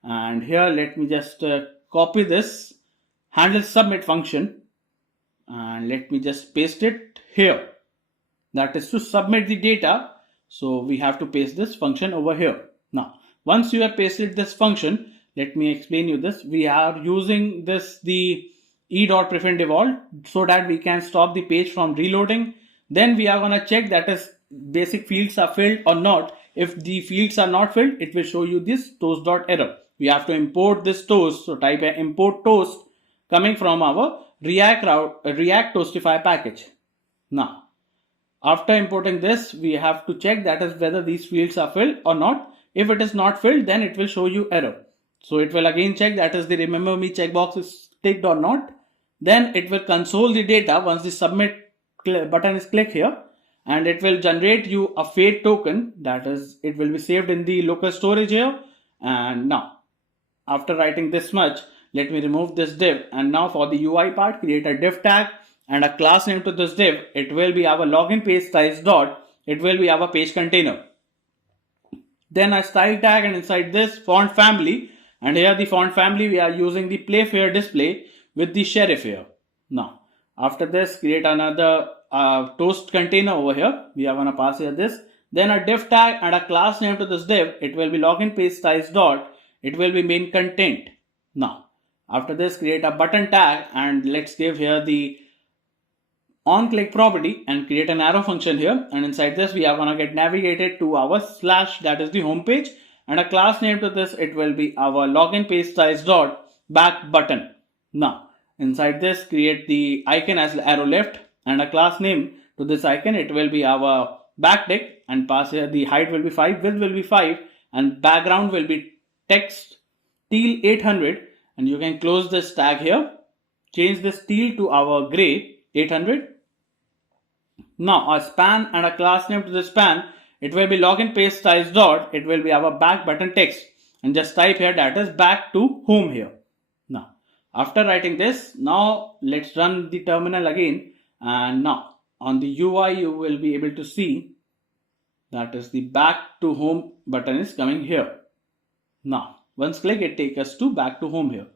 and here let me just copy this handle submit function, and let me just paste it here. That is to submit the data. So we have to paste this function over here. Now once you have pasted this function, let me explain you this. We are using this the e.prevent default so that we can stop the page from reloading. Then we are going to check that is basic fields are filled or not. If the fields are not filled, it will show you this toast.error. We have to import this toast. So type import toast coming from our React.js package. Now after importing this, we have to check that is whether these fields are filled or not. If it is not filled, then it will show you error. So it will again check that is the remember me checkbox is ticked or not. Then it will console the data once the submit button is clicked here, and it will generate you a fade token, that is it will be saved in the local storage here. And now after writing this much, let me remove this div, and now for the UI part, create a div tag and a class name to this div. It will be our login page styles dot, it will be our page container. Then a style tag, and inside this font family, and here the font family we are using the Playfair display with the sheriff here. Now after this, create another toast container over here. We are going to pass here this, then a div tag and a class name to this div. It will be login page styles dot, it will be main content. Now after this, create a button tag, and let's give here the on click property and create an arrow function here, and inside this we are going to get navigated to our slash, that is the home page, and a class name to this, it will be our login page styles dot back button. Now inside this, create the icon as arrow left, and a class name to this icon, it will be our backtick and pass here the height will be 5, width will be 5, and background will be text teal 800, and you can close this tag here. Change this teal to our gray 800. Now a span and a class name to the span, it will be login page size dot, it will be our back button text, and just type here that is back to home here. Now after writing this, now let's run the terminal again, and now on the UI you will be able to see that is the back to home button is coming here. Now once click, it takes us to back to home here.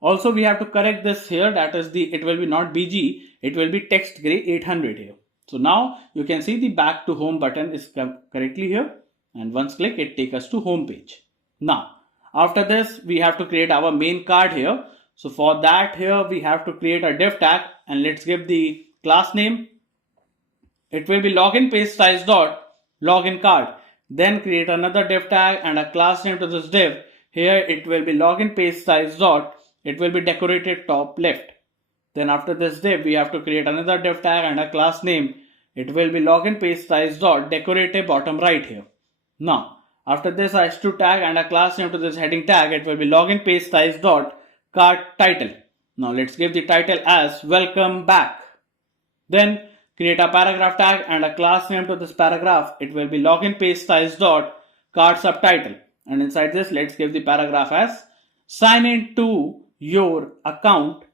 Also we have to correct this here, that is it will be not BG, it will be text gray 800 here. So now you can see the back to home button is correctly here, and once click, it takes us to home page. Now after this we have to create our main card here. So for that here we have to create a div tag, and let's give the class name. It will be login page size dot login card. Then create another div tag and a class name to this div. Here it will be login page size dot, it will be decorated top left. Then after this div we have to create another div tag and a class name. It will be login page size dot decorative bottom right here. Now after this h2 tag and a class name to this heading tag, it will be login page size dot card title. Now let's give the title as welcome back. Then create a paragraph tag and a class name to this paragraph. It will be login page size dot card subtitle, and inside this let's give the paragraph as sign in to your account.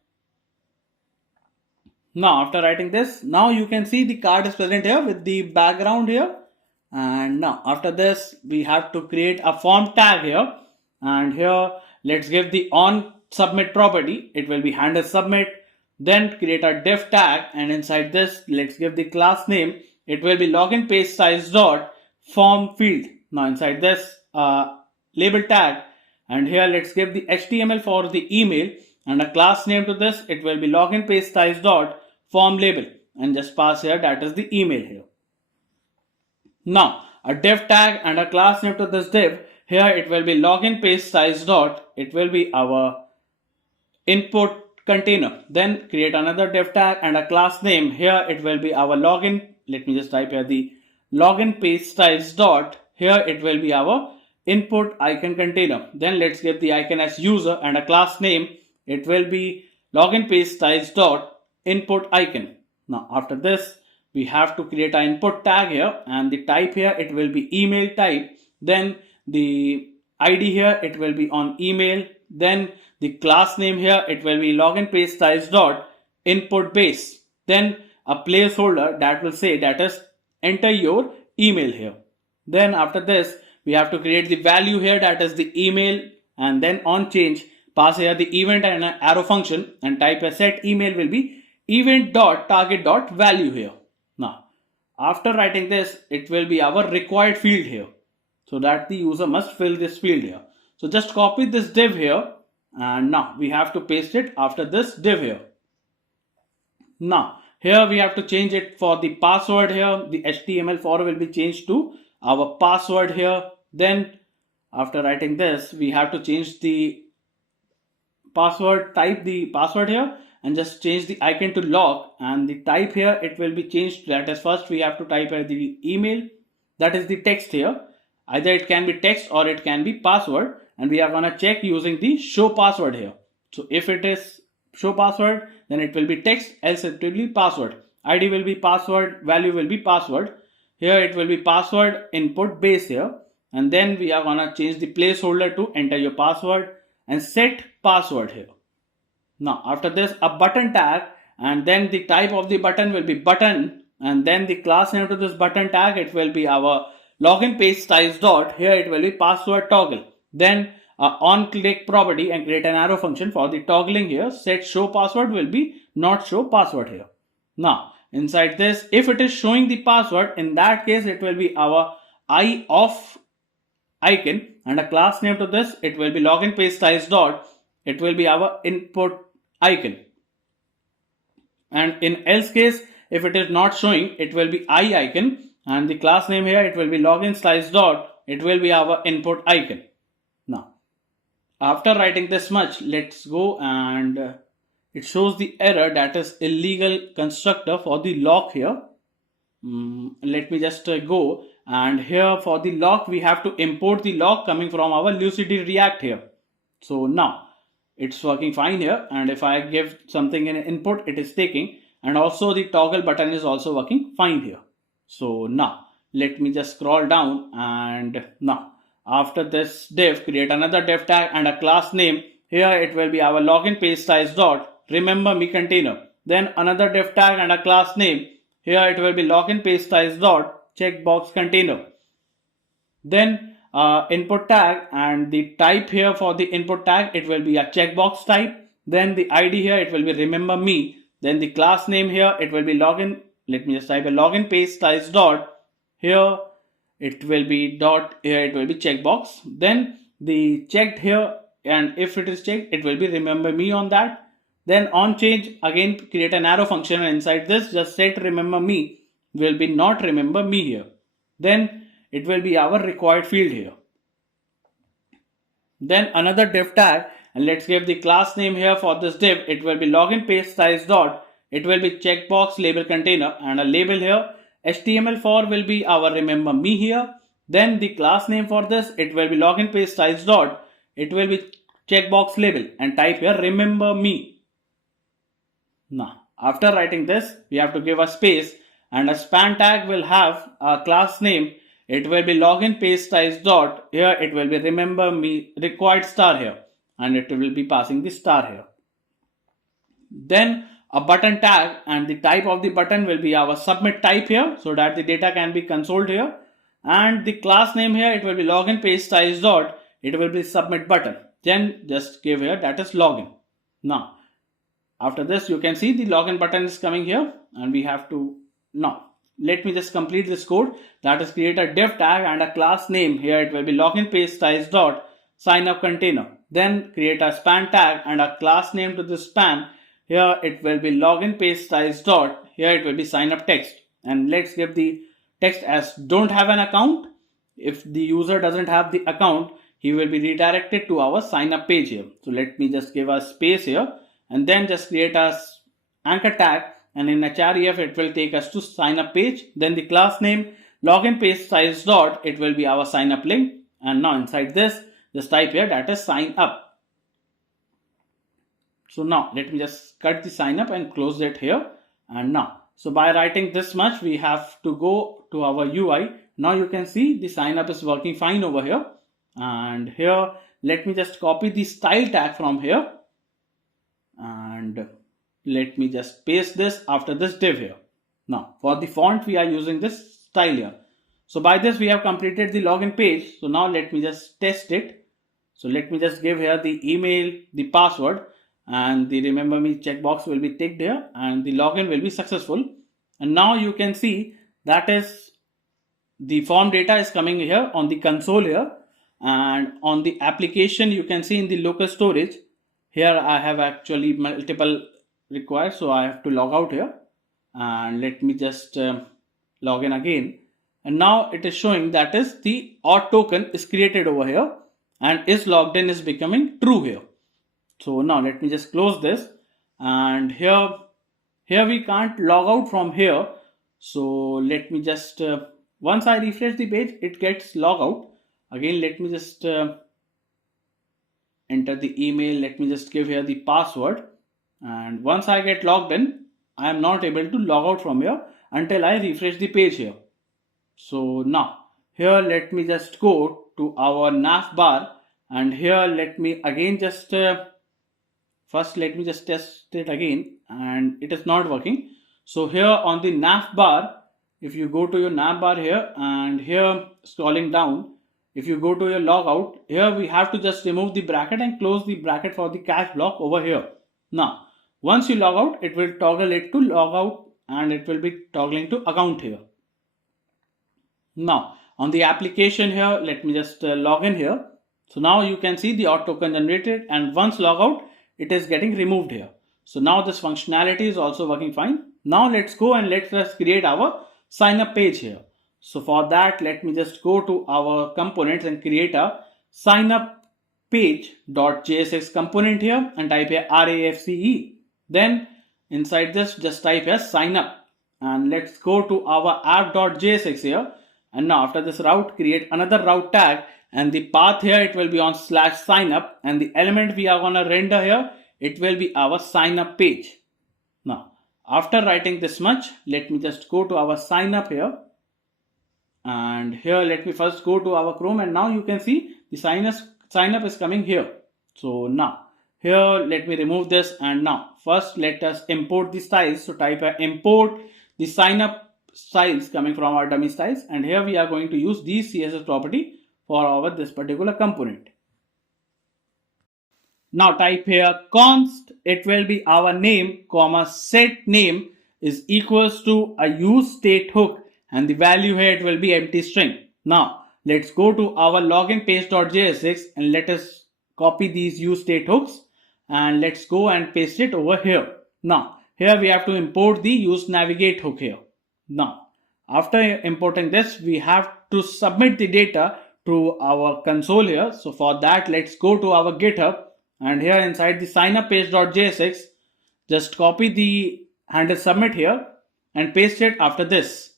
Now after writing this, now you can see the card is present here with the background here. And now after this we have to create a form tag here, and here let's give the on submit property. It will be handle submit. Then create a div tag, and inside this let's give the class name. It will be login page size dot form field. Now inside this label tag, and here let's give the HTML for the email and a class name to this. It will be login page size dot form label, and just pass here that is the email here. Now a div tag and a class name to this div. Here it will be login page size dot, it will be our input container. Then create another div tag and a class name. Here it will be our login. Let me just type here the login page size dot. Here it will be our input icon container. Then let's give the icon as user and a class name. It will be login page size dot input icon. Now after this we have to create an input tag here, and the type here it will be email type. Then the ID here it will be on email. Then the class name here it will be login page size dot input base. Then a placeholder that will say that is enter your email here. Then after this we have to create the value here, that is the email, and then on change pass here the event and an arrow function, and type a set email will be event dot target dot value here. Now after writing this, it will be our required field here, so that the user must fill this field here. So just copy this div here, and now we have to paste it after this div here. Now here we have to change it for the password here. The HTML4 will be changed to our password here. Then after writing this, we have to change the password, type the password here, and just change the icon to log, and the type here it will be changed. That is, first we have to type the email, that is the text here. Either it can be text or it can be password, and we are gonna check using the show password here. So if it is show password, then it will be text, else it will be password. ID will be password, value will be password. Here it will be password input base here, and then we are gonna change the placeholder to enter your password and set password here. Now after this, a button tag, and then the type of the button will be button, and then the class name to this button tag, it will be our login page size dot. Here it will be password toggle. Then on click property, and create an arrow function for the toggling here. Set show password will be not show password here. Now inside this, if it is showing the password, in that case it will be our eye off icon, and a class name to this, it will be login page size dot, it will be our input icon. And in else case, if it is not showing, it will be eye icon, and the class name here it will be login size dot, it will be our input icon. Now after writing this much, let's go, and it shows the error, that is illegal constructor for the lock here. let me just go, and here for the log we have to import the log coming from our Lucidity React here. So now it's working fine here, and if I give something in input, it is taking, and also the toggle button is also working fine here. So now let me just scroll down, and now after this div, create another div tag and a class name. Here it will be our login page size dot remember me container. Then another div tag and a class name. Here it will be login page size dot checkbox container. Then input tag, and the type here for the input tag, it will be a checkbox type. Then the ID here, it will be remember me. Then the class name here, it will be login. Let me just type a login page size dot. Here it will be dot, here it will be checkbox. Then the checked here, and if it is checked, it will be remember me on that. Then on change, again create an arrow function, and inside this just set remember me will be not remember me here. Then it will be our required field here. Then another div tag, and let's give the class name here for this div. It will be login page size dot, it will be checkbox label container, and a label here. HTML4 will be our remember me here. Then the class name for this, it will be login page size dot, it will be checkbox label, and type here remember me. Now after writing this, we have to give a space, and a span tag will have a class name. It will be login page size dot, here it will be remember me required star here, and it will be passing the star here. Then a button tag, and the type of the button will be our submit type here, so that the data can be consoled here. And the class name here, it will be login page size dot, it will be submit button. Then just give here that is login. Now after this, you can see the login button is coming here, and we have to now let me just complete this code. That is create a div tag and a class name. Here it will be login page size dot sign up container. Then create a span tag and a class name to the span. Here it will be login page size dot, here it will be sign up text, and let's give the text as don't have an account. If the user doesn't have the account, he will be redirected to our sign up page here. So let me just give a space here, and then just create a anchor tag, and in href it will take us to sign up page. Then the class name login page size dot, it will be our sign up link, and now inside this just type here that is sign up. So now let me just cut the sign up and close it here. And now, so by writing this much, we have to go to our UI. Now you can see the sign up is working fine over here. And here, let me just copy the style tag from here. And let me just paste this after this div here. Now for the font, we are using this style here. So by this, we have completed the login page. So now let me just test it. So let me just give here the email, the password, and the remember me checkbox will be ticked here, and the login will be successful. And now you can see that is the form data is coming here on the console here, and on the application you can see in the local storage here I have actually multiple required, so I have to log out here, and let me just log in again. And now it is showing that is the auth token is created over here and is logged in is becoming true here. So now let me just close this, and here we can't log out from here. So let me just once I refresh the page, it gets log out. Again, let me just enter the email. Let me just give here the password, and once I get logged in, I am not able to log out from here until I refresh the page here. So now here let me just go to our Navbar, and here let me again just first let me just test it again, and it is not working. So here on the Navbar, if you go to your Navbar here, and here scrolling down, if you go to your logout, here we have to just remove the bracket and close the bracket for the cache block over here. Now once you log out, it will toggle it to log out, and it will be toggling to account here. Now on the application here, let me just log in here. So now you can see the auth token generated, and once log out, it is getting removed here. So now this functionality is also working fine. Now let's go and let's just create our sign up page here. So for that, let me just go to our components and create a sign up page.jsx component here, and type here RAFCE. Then inside this, just type here sign up. and let's go to our app.jsx here. And now after this route, create another route tag, and the path here, it will be on /signup, and the element we are going to render here, it will be our sign up page. Now after writing this much, let me just go to our sign up here, and here let me first go to our Chrome, and now you can see the sign up is coming here. So now here let me remove this, and now first let us import the styles. So type import the sign up styles coming from our dummy styles, and here we are going to use these CSS property for our this particular component. Now type here const, it will be our name comma set name is equals to a use state hook, and the value here it will be empty string. Now let's go to our login page.jsx and let us copy these use state hooks, and let's go and paste it over here. Now here we have to import the use navigate hook here. Now after importing this, we have to submit the data to our console here. So for that, let's go to our GitHub, and here inside the signup page.jsx, just copy the handle submit here and paste it after this.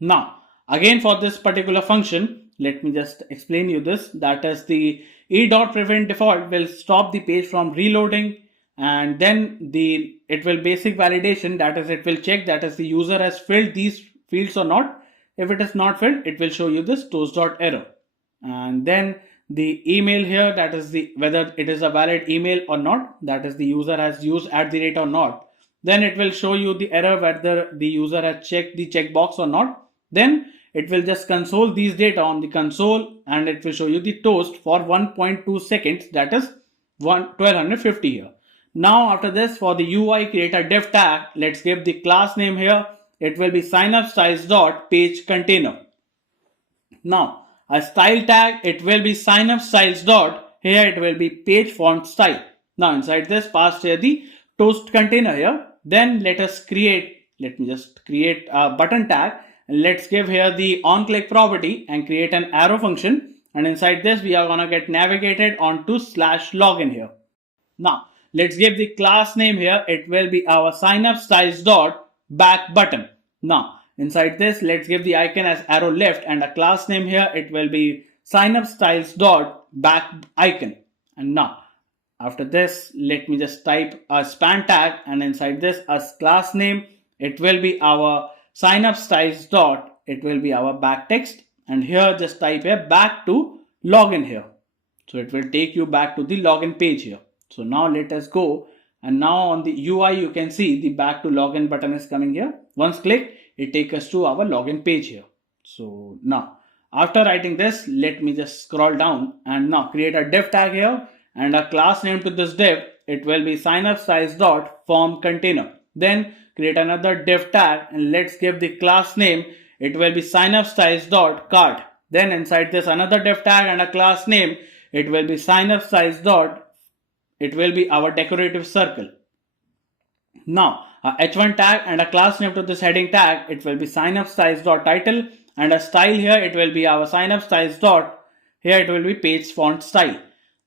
Now again for this particular function, let me just explain you this. That is the e.prevent default will stop the page from reloading, and then it will basic validation, that is it will check that is the user has filled these fields or not. If it is not filled, it will show you this toast.error, and then the email here, that is the whether it is a valid email or not, that is the user has used @ or not. Then it will show you the error whether the user has checked the checkbox or not. Then it will just console these data on the console, and it will show you the toast for 1.2 seconds, that is 1250 here. Now after this, for the UI, create a div tag. Let's give the class name here. It will be signup_styles.page container. Now a style tag, it will be signup_styles. Here it will be page font style. Now inside this, pass here the toast container here. Then let me just create a button tag, and let's give here the on click property and create an arrow function, and inside this we are gonna get navigated onto /login here. Now let's give the class name here, it will be our signup_styles.back button. Now inside this, let's give the icon as arrow left, and a class name here, it will be signup_styles.back icon. And now after this, let me just type a span tag, and inside this as class name, it will be our signup_styles. It will be our back text, and here just type here back to login here. So it will take you back to the login page here. So now let us go, and now on the UI you can see the back to login button is coming here. Once click, it takes us to our login page here. So now after writing this, let me just scroll down, and now create a div tag here, and a class name to this div, it will be signup_styles.form container. Then create another div tag, and let's give the class name, it will be signup_styles.card. Then inside this another div tag and a class name, it will be signup_styles. It will be our decorative circle. Now a h1 tag and a class name to this heading tag, it will be signup_styles.title, and a style here, it will be our signup_styles. Here it will be page font style.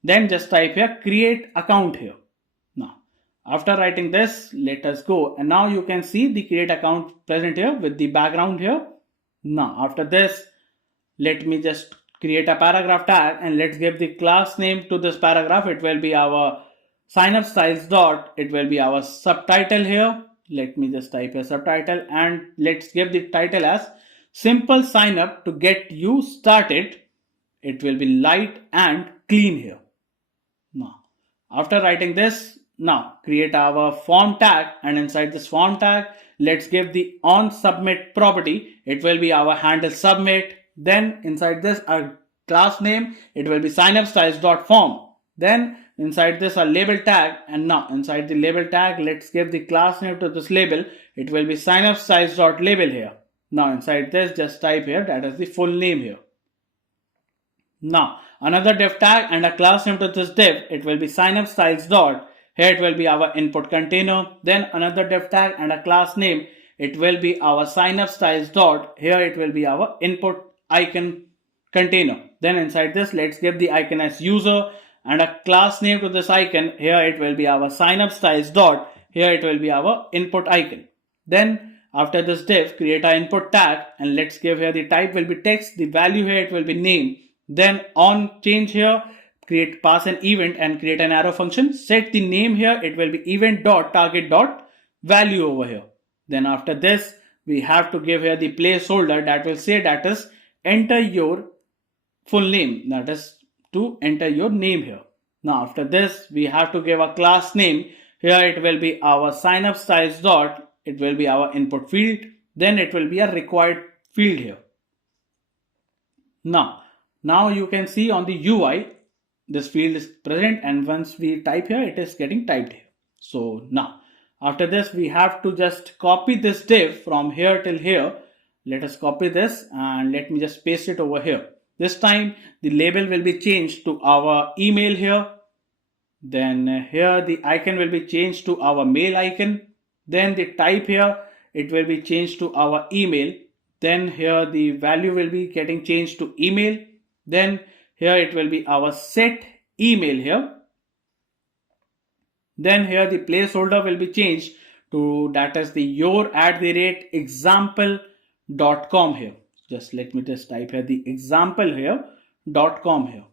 Then just type here create account here. Now after writing this, let us go, and now you can see the create account present here with the background here. Now after this, let me just create a paragraph tag, and let's give the class name to this paragraph. It will be our signup_styles. It will be our subtitle here. Let me just type a subtitle, and let's give the title as simple sign up to get you started. It will be light and clean here. Now after writing this, now create our form tag, and inside this form tag, let's give the on submit property. It will be our handle submit. Then inside this a class name, it will be signup_styles.form. Then inside this a label tag, and now inside the label tag, let's give the class name to this label. It will be signup_styles.label here. Now inside this, just type here that is the full name here. Now another div tag and a class name to this div, it will be signup_styles. Here it will be our input container. Then another div tag and a class name, it will be our signup_styles. Here it will be our input icon container. Then inside this, let's give the icon as user, and a class name to this icon. Here it will be our signup_styles. Here it will be our input icon. Then after this div, create our input tag and let's give here the type will be text, the value here it will be name. Then on change here, pass an event and create an arrow function. Set the name here, it will be event dot target dot value over here. Then after this, we have to give here the placeholder that will say that is enter your full name, that is to enter your name here. Now after this, we have to give a class name. Here it will be our signup styles dot, it will be our input field, then it will be a required field here. Now you can see on the UI, this field is present, and once we type here, it is getting typed here. So now after this, we have to just copy this div from here till here. Let us copy this and let me just paste it over here. This time the label will be changed to our email here. Then here the icon will be changed to our mail icon. Then the type here, it will be changed to our email. Then here the value will be getting changed to email. Then here it will be our set email here. Then here the placeholder will be changed to that is the your@example.com here. Just let me just type here the example here .com here.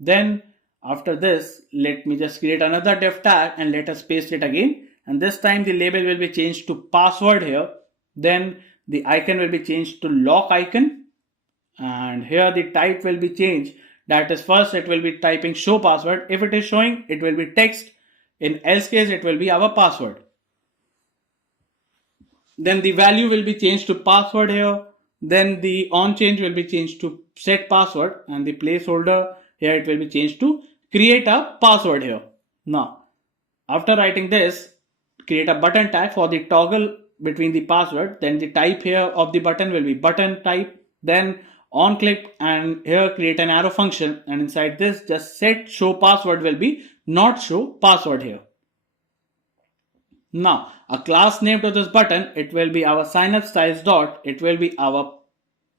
Then after this, let me just create another div tag and let us paste it again. And this time the label will be changed to password here. Then the icon will be changed to lock icon. And here the type will be changed. That is first it will be typing show password. If it is showing, it will be text. In else case, it will be our password. Then the value will be changed to password here. Then the on change will be changed to set password, and the placeholder here it will be changed to create a password here. Now, after writing this, create a button tag for the toggle between the password. Then the type here of the button will be button type. Then on click and here create an arrow function, and inside this just set show password will be not show password here. Now a class name to this button, it will be our signup styles dot, it will be our,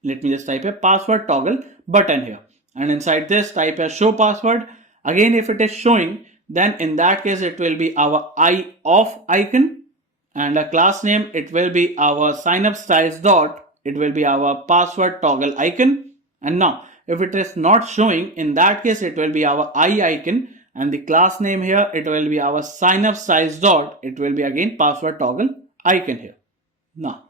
let me just type a password toggle button here, and inside this type a show password. Again, if it is showing, then in that case it will be our eye off icon, and a class name it will be our signup styles dot, it will be our password toggle icon. And now if it is not showing, in that case it will be our eye icon, and the class name here it will be our signup styles dot, it will be again password toggle icon here. Now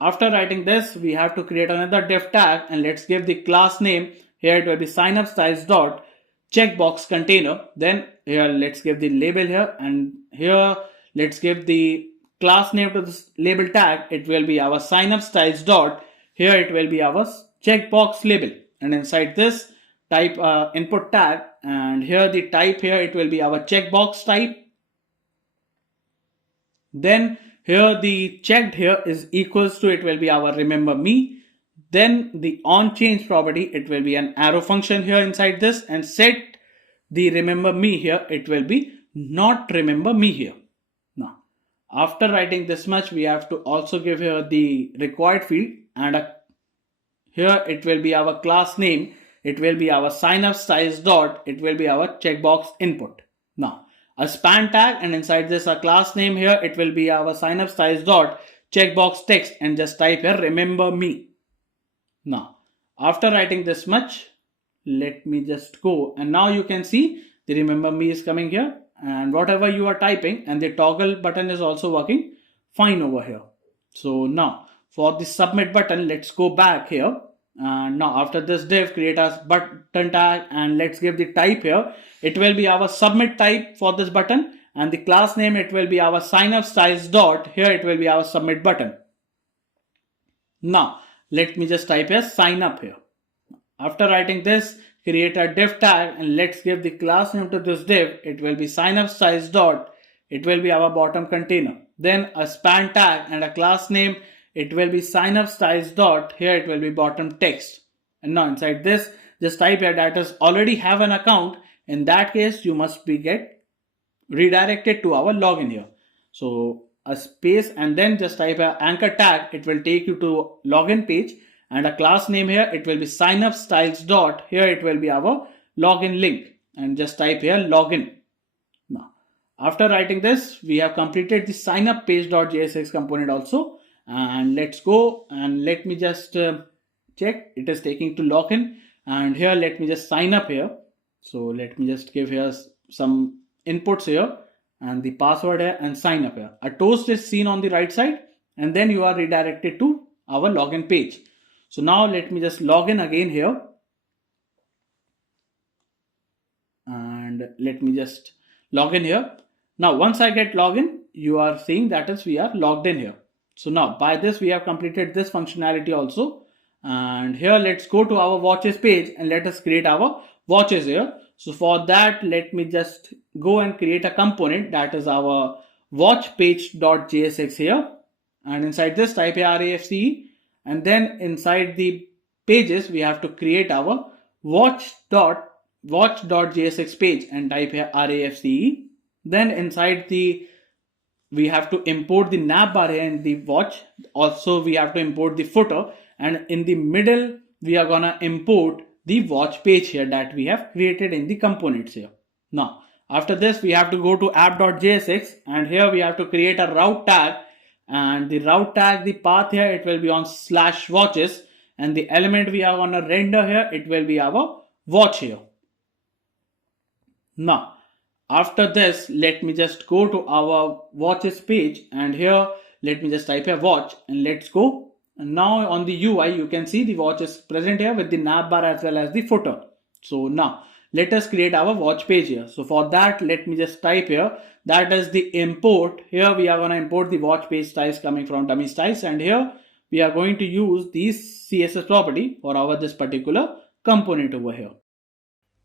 after writing this, we have to create another div tag, and let's give the class name. Here it will be signup styles dot checkbox container. Then here let's give the label here, and here let's give the class name to this label tag. It will be our signup styles dot, here it will be our checkbox label, and inside this type input tag, and here the type here it will be our checkbox type. Then here the checked here is equals to, it will be our remember me. Then the on change property, it will be an arrow function here inside this, and set the remember me here, it will be not remember me here. Now after writing this much, we have to also give here the required field, and here it will be our class name, it will be our signup styles dot, it will be our checkbox input. Now a span tag, and inside this a class name here, it will be our signup styles dot checkbox text, and just type here remember me. Now after writing this much, let me just go, and now you can see the remember me is coming here, and whatever you are typing, and the toggle button is also working fine over here. So now for the submit button, let's go back here, and now after this div, create a button tag, and let's give the type here, it will be our submit type for this button, and the class name it will be our signup styles dot, here it will be our submit button. Now let me just type a sign up here. After writing this, create a div tag, and let's give the class name to this div, it will be signup styles dot, it will be our bottom container. Then a span tag and a class name, it will be signup styles dot, here it will be bottom text. And now inside this, just type here that is already have an account. In that case, you must be get redirected to our login here. So a space, and then just type a anchor tag, it will take you to login page, and a class name here, it will be signup styles dot, here it will be our login link, and just type here login. Now After writing this, we have completed the signup page.jsx component also. And let's go and let me just check. It is taking to login, and here let me just sign up here. So let me just give here some inputs here and the password here and sign up here. A toast is seen on the right side, and then you are redirected to our login page. So now let me just log in again here, and let me just log in here. Now once I get login, you are seeing that is we are logged in here. So now by this we have completed this functionality also. And here let's go to our watches page and let us create our watches here. So for that, let me just go and create a component, that is our watch page.jsx here. And inside this type here RESTful, and then inside the pages we have to create our watch.jsx page and type here RESTful. Then inside we have to import the navbar here in the watch. Also we have to import the footer, and in the middle we are gonna import the watch page here that we have created in the components here. Now after this we have to go to app.jsx, and here we have to create a route tag, and the route tag, the path here, it will be on /watches, and the element we are gonna render here, it will be our watch here. Now after this, let me just go to our watches page, and here let me just type here watch, and let's go. And now on the UI you can see the watch is present here with the navbar as well as the footer. So now let us create our watch page here. So for that, let me just type here, that is the import. Here we are going to import the watch page styles coming from dummy styles, and here we are going to use this CSS property for our this particular component over here.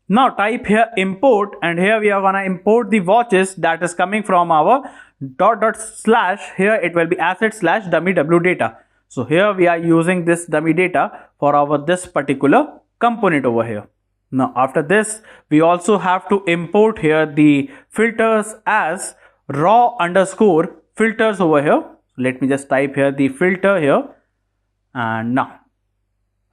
Now type here import, and here we are gonna import the watches that is coming from our /. Here it will be asset/dummy w data. So here we are using this dummy data for our this particular component over here. Now after this, we also have to import here the filters as raw_filters over here. Let me just type here the filter here, and now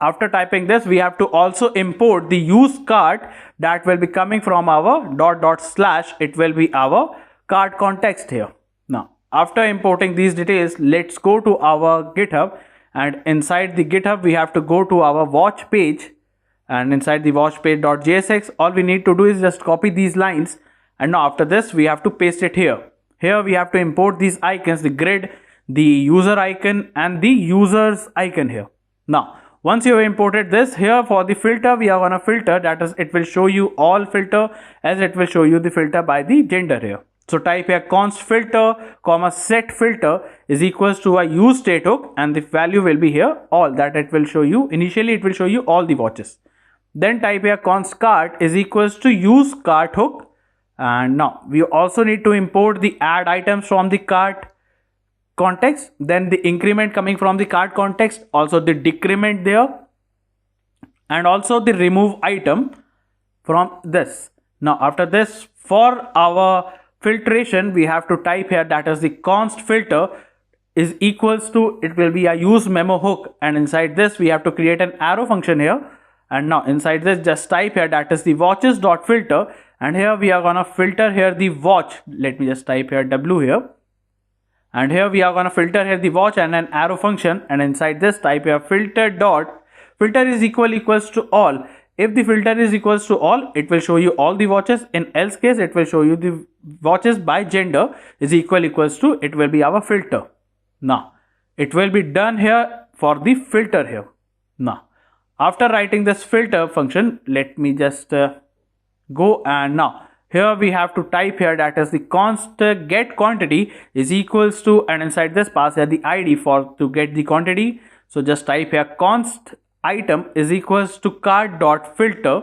after typing this, we have to also import the use cart that will be coming from our /. It will be our cart context here. Now, after importing these details, let's go to our GitHub, and inside the GitHub, we have to go to our watch page, and inside the watch page.jsx, all we need to do is just copy these lines, and now after this, we have to paste it here. Here we have to import these icons, the grid, the user icon, and the user's icon here. Now, once you have imported this, here for the filter, we are gonna filter, that is, it will show you all filter, as it will show you the filter by the gender here. So type here const filter, set filter is equals to a use state hook, and the value will be here all, that it will show you. Initially it will show you all the watches. Then type here const cart is equals to use cart hook, and now we also need to import the add items from the cart context, then the increment coming from the cart context, also the decrement there, and also the remove item from this. Now after this, for our filtration, we have to type here, that is the const filter is equals to, it will be a use memo hook, and inside this we have to create an arrow function here, and now inside this just type here, that is the watches.filter, and here we are gonna filter here the watch. Let me just type here w here, and here we are going to filter here the watch and an arrow function, and inside this type here filter is equals to all. If the filter is equals to all, it will show you all the watches. In else case, it will show you the watches by gender is equals to, it will be our filter. Now it will be done here for the filter here. Now after writing this filter function, let me just go, and now here we have to type here, that is the const get quantity is equals to, and inside this pass here the id for to get the quantity. So just type here const item is equals to cart.filter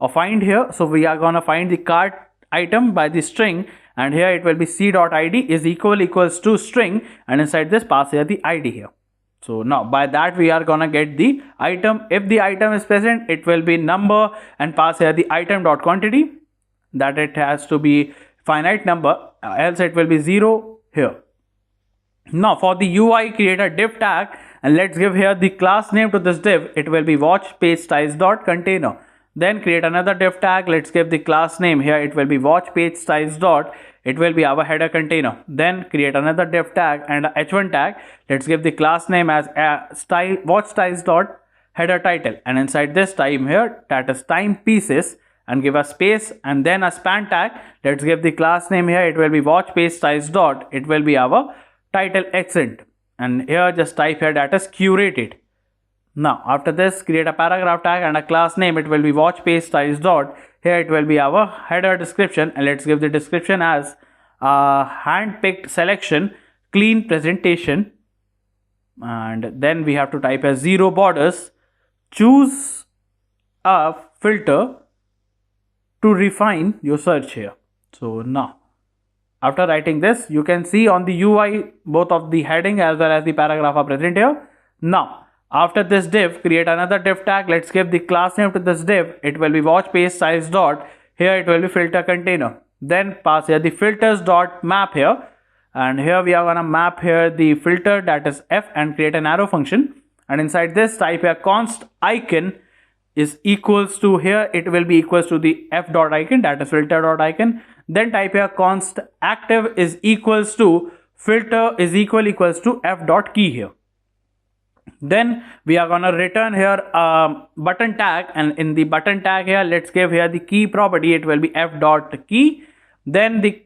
or find here. So we are gonna find the cart item by the string, and here it will be c.id is equals to string, and inside this pass here the id here. So now by that we are gonna get the item. If the item is present, it will be number, and pass here the item.quantity, that it has to be finite number, else it will be 0 here. Now for the UI, create a div tag, and let's give here the class name to this div. It will be watch page styles.container. Then create another div tag. Let's give the class name here. It will be watch page styles dot. It will be our header container. Then create another div tag and a h1 tag. Let's give the class name as style watch styles dot header title. And inside this time here, that is time pieces, and give a space and then a span tag. Let's give the class name here. It will be watch page styles dot. It will be our title accent. And here just type here that is curated. Now after this, create a paragraph tag and a class name. It will be watch page styles dot. Here it will be our header description, and let's give the description as hand-picked selection, clean presentation, and then we have to type as 0 borders. Choose a filter to refine your search here. So now after writing this, you can see on the UI both of the heading as well as the paragraph are present here. Now after this div, create another div tag. Let's give the class name to this div. It will be watch page styles dot. Here it will be filter container. Then pass here the filters dot map here, and here we are gonna map here the filter, that is f, and create an arrow function. And inside this, type here const icon is equals to, here it will be equals to the f dot icon, that is filter dot icon. Then type here const active is equals to filter is equals to f dot key here. Then we are gonna return here a button tag, and in the button tag here, let's give here the key property. It will be f dot key. Then the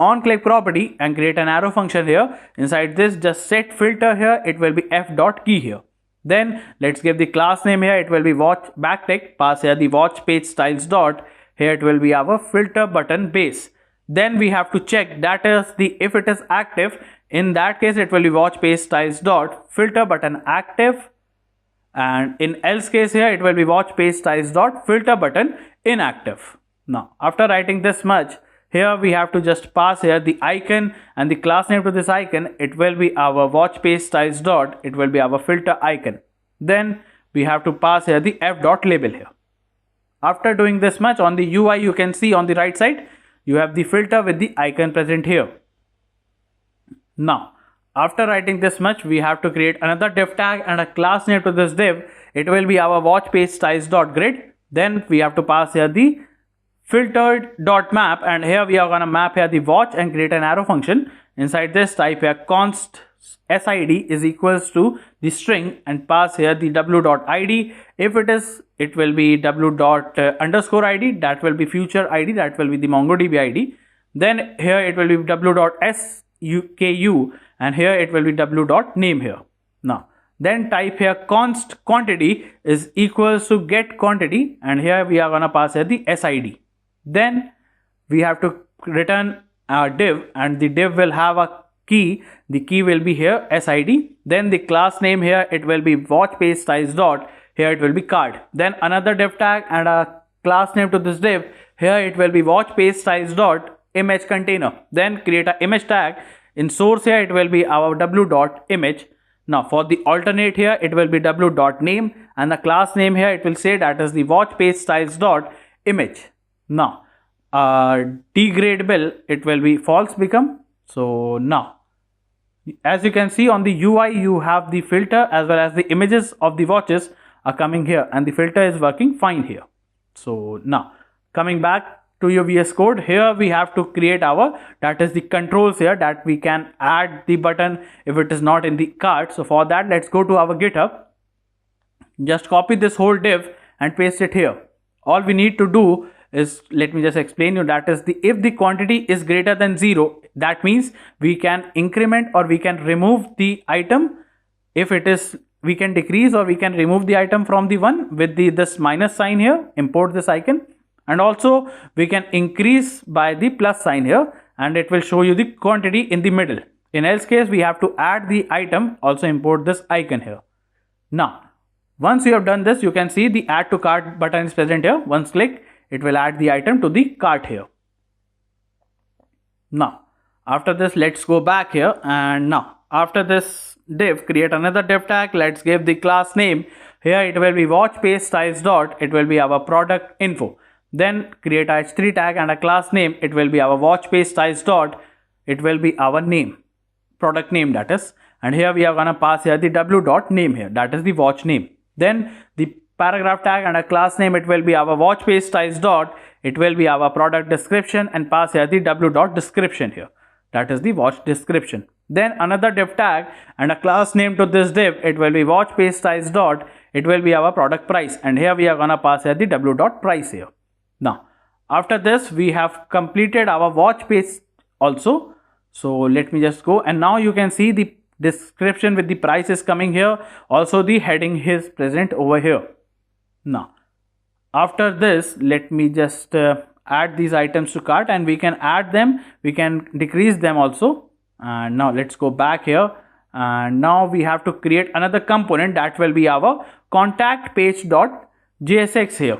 on click property, and create an arrow function here. Inside this, just set filter here. It will be f dot key here. Then let's give the class name here. It will be watch backtick. Pass here the watch page styles dot. Here it will be our filter button base. Then we have to check that is the if it is active. In that case, it will be watch page styles dot filter button active, and in else case here it will be watch page styles dot filter button inactive. Now after writing this much, here we have to just pass here the icon and the class name to this icon. It will be our watch page styles dot. It will be our filter icon. Then we have to pass here the f dot label here. After doing this much, on the UI you can see on the right side you have the filter with the icon present here. Now after writing this much, we have to create another div tag and a class name to this div. It will be our watch page styles dot grid. Then we have to pass here the filtered dot map, and here we are gonna map here the watch and create an arrow function. Inside this, type here const sid is equals to the string, and pass here the w dot id. If it is, it will be w dot underscore id, that will be future id, that will be the MongoDB id. Then here it will be w dot SKU, and here it will be w dot name here. Now then type here const quantity is equals to get quantity, and here we are gonna pass here the SID. Then we have to return a div, and the div will have a key. The key will be here SID. Then the class name here, it will be watch page styles dot. Here it will be card. Then another div tag and a class name to this div. Here it will be watch page styles dot image container. Then create an image tag. In source here it will be our w dot image. Now for the alternate here it will be w dot name, and the class name here it will say that is the watch page styles dot image. Now degradable it will be false become. So now as you can see on the UI, you have the filter as well as the images of the watches are coming here, and the filter is working fine here. So now coming back to your VS Code, here we have to create our, that is the controls here, that we can add the button if it is not in the cart. So for that, let's go to our GitHub. Just copy this whole div and paste it here. All we need to do is, let me just explain you, that is the if the quantity is greater than 0, that means we can increment or we can remove the item. If it is, we can decrease or we can remove the item from the one with this minus sign here, import this icon. And also we can increase by the plus sign here, and it will show you the quantity in the middle. In else case, we have to add the item, also import this icon here. Now once you have done this, you can see the add to cart button is present here. Once click, it will add the item to the cart here. Now after this, let's go back here, and now after this div, create another div tag. Let's give the class name. Here it will be watch page styles dot. It will be our product info. Then create a h3 tag and a class name. It will be our watch page styles dot. It will be our name, product name, that is. And here we are gonna pass here the w dot name here, that is the watch name. Then the paragraph tag and a class name, it will be our watch page styles dot, it will be our product description, and pass here the w dot description here. That is the watch description. Then another div tag and a class name to this div, it will be watch page styles dot, it will be our product price, and here we are gonna pass here the w dot price here. Now after this we have completed our watch page also. So let me just go, and now you can see the description with the price is coming here. Also the heading is present over here. Now after this, let me just add these items to cart, and we can add them, we can decrease them also. And now let's go back here, and now we have to create another component that will be our contact page dot JSX here.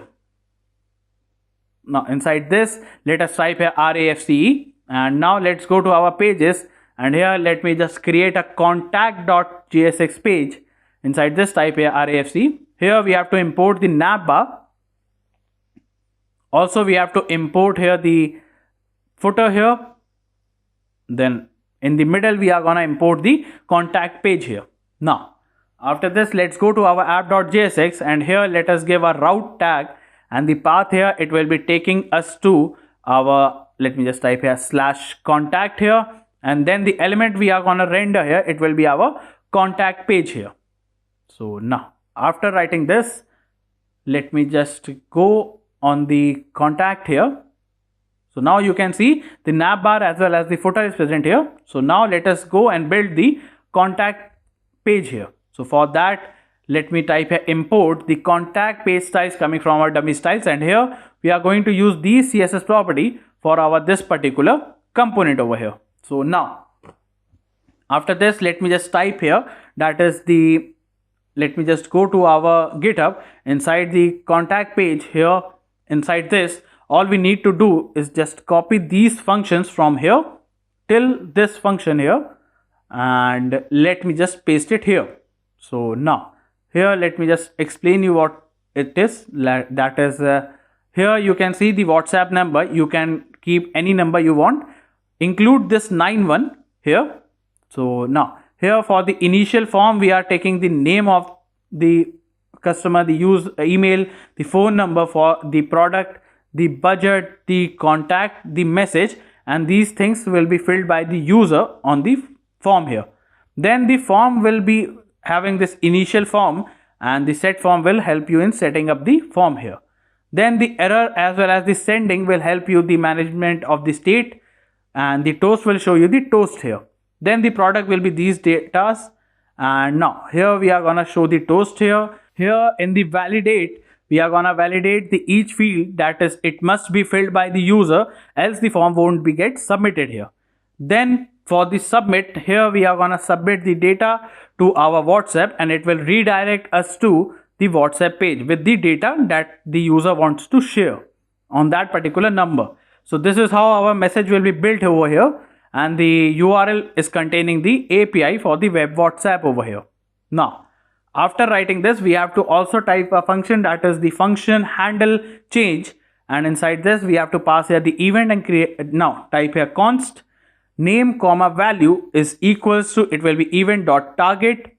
Now inside this, let us type here RESTful, and now let's go to our pages, and here let me just create a contact.jsx page. Inside this, type here RESTful. Here we have to import the navbar. Also we have to import here the footer here. Then in the middle we are gonna import the contact page here. Now after this, let's go to our app.jsx, and here let us give a route tag, and the path here, it will be taking us to our, let me just type here /contact here, and then the element we are gonna render here, it will be our contact page here. So now after writing this, let me just go on the contact here. So now you can see the navbar as well as the footer is present here. So now let us go and build the contact page here. So for that, let me type here import the contact page styles coming from our dummy styles, and here we are going to use the CSS property for our this particular component over here. So now after this, let me just type here, that is the, let me just go to our GitHub. Inside the contact page here, inside this, all we need to do is just copy these functions from here till this function here, and let me just paste it here. So now here let me just explain you what it is. That is here you can see the WhatsApp number. You can keep any number you want, include this 91 here. So now here for the initial form, we are taking the name of the customer, the email, the phone number for the product, the budget, the contact, the message, and these things will be filled by the user on the form here. Then the form will be having this initial form, and the set form will help you in setting up the form here. Then the error as well as the sending will help you the management of the state, and the toast will show you the toast here. Then the product will be these datas, and now here we are gonna show the toast here. Here in the validate, we are gonna validate the each field, that is it must be filled by the user, else the form won't be get submitted here. Then for the submit, here we are gonna submit the data to our WhatsApp, and it will redirect us to the WhatsApp page with the data that the user wants to share on that particular number. So this is how our message will be built over here, and the URL is containing the API for the web WhatsApp over here. Now after writing this, we have to also type a function, that is the function handle change, and inside this we have to pass here the event and create. Now type here const name comma value is equals to, it will be event dot target.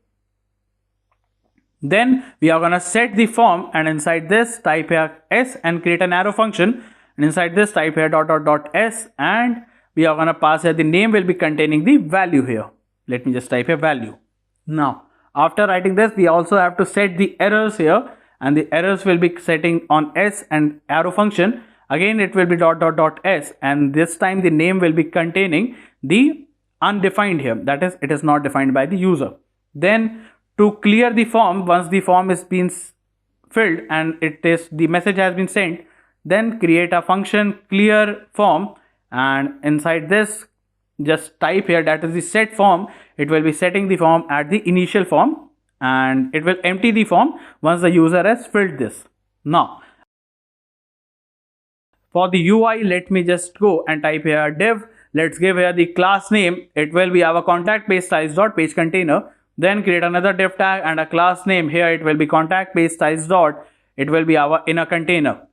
Then we are gonna set the form, and inside this type here s and create an arrow function, and inside this type here dot s, and we are gonna pass here the name will be containing the value here. Let me just type here value. Now after writing this, we also have to set the errors here, and the errors will be setting on s and arrow function. Again it will be dot s, and this time the name will be containing the undefined here, that is it is not defined by the user. Then to clear the form, once the form is being filled and it is the message has been sent, then create a function clear form, and inside this just type here, that is the set form. It will be setting the form at the initial form, and it will empty the form once the user has filled this. Now for the UI, let me just go and type here div. Let's give here the class name. It will be our contact page styles dot page container. Then create another div tag and a class name. Here it will be contact page styles dot, it will be our inner container.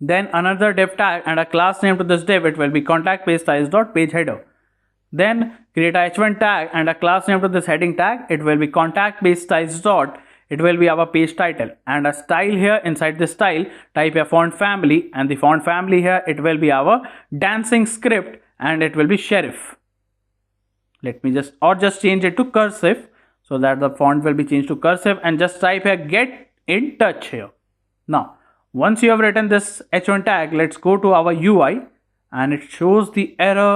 Then another div tag and a class name to this div, it will be contact page styles dot page header. Then create a h1 tag and a class name to this heading tag. It will be contact page styles dot, it will be our page title, and a style here. Inside the style, type a font family, and the font family here, it will be our dancing script, and it will be serif. Let me just change it to cursive, so that the font will be changed to cursive, and just type here get in touch here. Now once you have written this h1 tag, let's go to our UI, and it shows the error.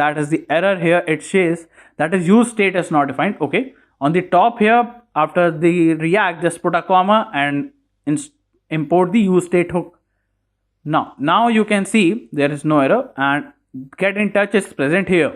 That is the error here. It says that is use state is not defined. Okay, on the top here, after the React, just put a comma and import the use state hook. Now you can see there is no error, and get in touch is present here.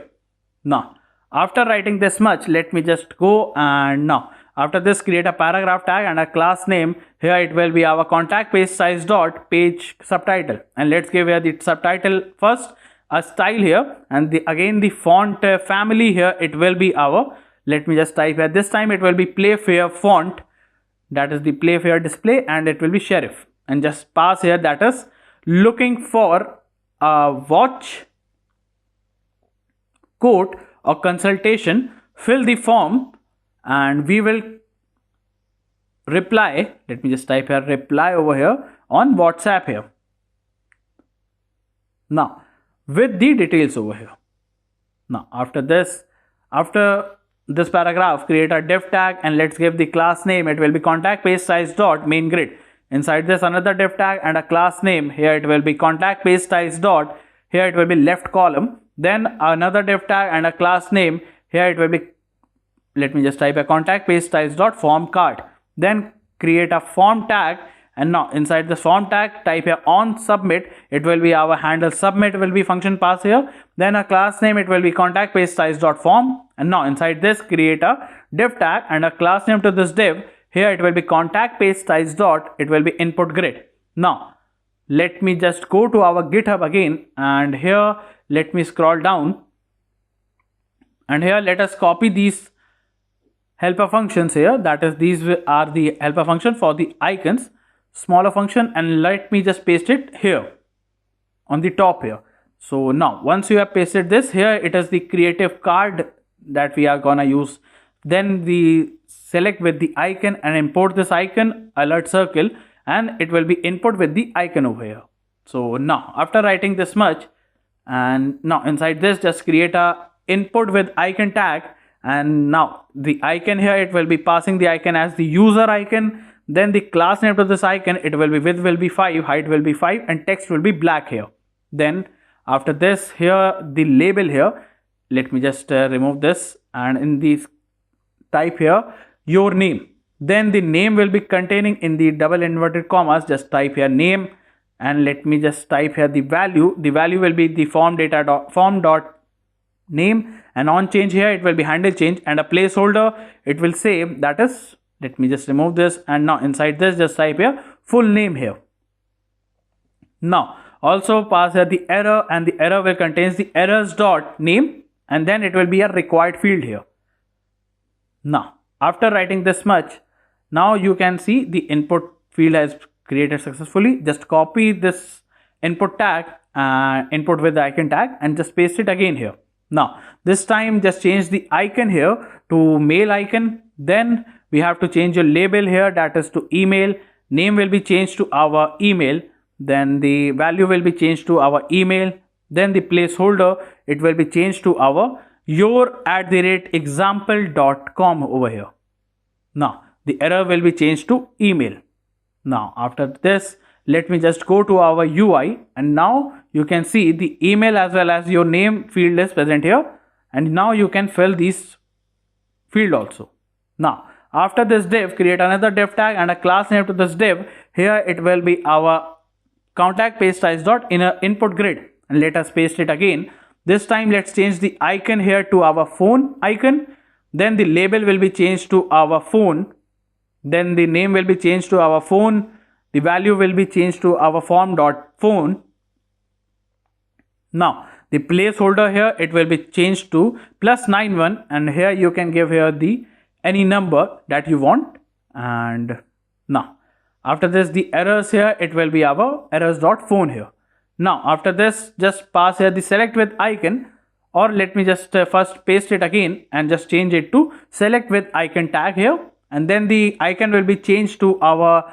Now after writing this much, let me just go, and now after this, create a paragraph tag and a class name. Here it will be our contact page size dot page subtitle, and let's give here the subtitle first, a style here, and again the font family here, it will be our, let me just type here, this time it will be Playfair font, that is the Playfair display, and it will be serif, and just pass here, that is looking for a watch quote or consultation. Fill the form, and we will reply. Let me just type here reply over here on WhatsApp here. Now with the details over here. Now after this paragraph, create a div tag, and let's give the class name. It will be contact page size dot main grid. Inside this, another div tag and a class name. Here it will be contact page size dot, here it will be left column. Then another div tag and a class name. Here it will be, let me just type a contact page size dot form card. Then create a form tag, and now inside this form tag, type here on submit. It will be our handle submit will be function pass here. Then a class name, it will be contact page size dot form, and now inside this, create a div tag and a class name to this div. Here it will be contact page size dot, it will be input grid. Now let me just go to our GitHub again, and here let me scroll down, and here let us copy these helper functions here. That is, these are the helper function for the icons, smaller function, and let me just paste it here on the top here. So now once you have pasted this here, it is the creative card that we are gonna use. Then the select with the icon and import this icon, alert circle, and it will be input with the icon over here. So now after writing this much, and now inside this, just create a input with icon tag, and now the icon here, it will be passing the icon as the user icon. Then the class name to this icon, it will be width will be 5, height will be 5, and text will be black here. Then after this, here the label here, let me just remove this, and in this type here your name. Then the name will be containing in the double inverted commas, just type here name, and let me just type here the value. The value will be the form dot name, and on change here it will be handle change, and a placeholder it will say, that is, let me just remove this, and now inside this, just type here full name here. Now also pass here the error, and the error will contains the errors dot name, and then it will be a required field here. Now after writing this much, now you can see the input field has created successfully. Just copy this input tag, input with the icon tag, and just paste it again here. Now this time just change the icon here to mail icon. Then we have to change your label here, that is to email. Name will be changed to our email. Then the value will be changed to our email. Then the placeholder, it will be changed to our your@example.com over here. Now the error will be changed to email. Now after this, let me just go to our UI, and now you can see the email as well as your name field is present here, and now you can fill these field also. Now after this div, create another div tag and a class name to this div. Here it will be our contact page size dot input grid, and let us paste it again. This time let's change the icon here to our phone icon. Then the label will be changed to our phone. Then the name will be changed to our phone. The value will be changed to our form.phone. Now the placeholder here, it will be changed to +91, and here you can give here the any number that you want. And now after this, the errors here, it will be our errors.phone here. Now after this, just pass here the select with icon, or let me just first paste it again and just change it to select with icon tag here. and then the icon will be changed to our,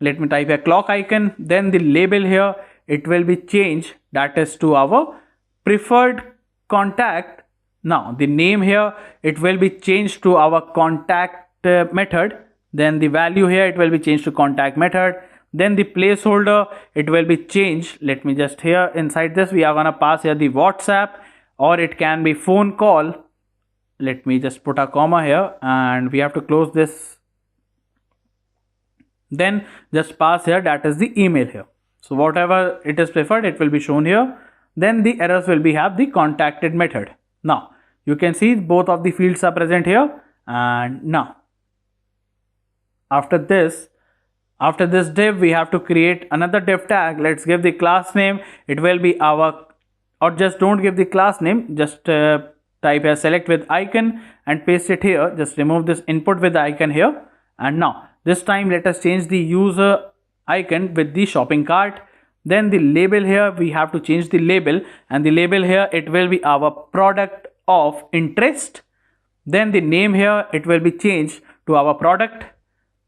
let me type a clock icon. Then the label here, it will be changed, that is to our preferred contact. Now the name here, it will be changed to our contact method. Then the value here, it will be changed to contact method. Then the placeholder, it will be changed. Let me just here inside this, we are gonna pass here the WhatsApp, or it can be phone call. Let me just put a comma here, and we have to close this. Then just pass here, that is the email here. So whatever it is preferred, it will be shown here. Then the errors will be have the contacted method. Now you can see both of the fields are present here. And now after this div, we have to create another div tag. Let's give the class name. It will be our, or just don't give the class name, just type here select with icon and paste it here. Just remove this input with the icon here. And now this time let us change the user icon with the shopping cart. Then the label here, we have to change the label, and the label here, it will be our product of interest. Then the name here, it will be changed to our product.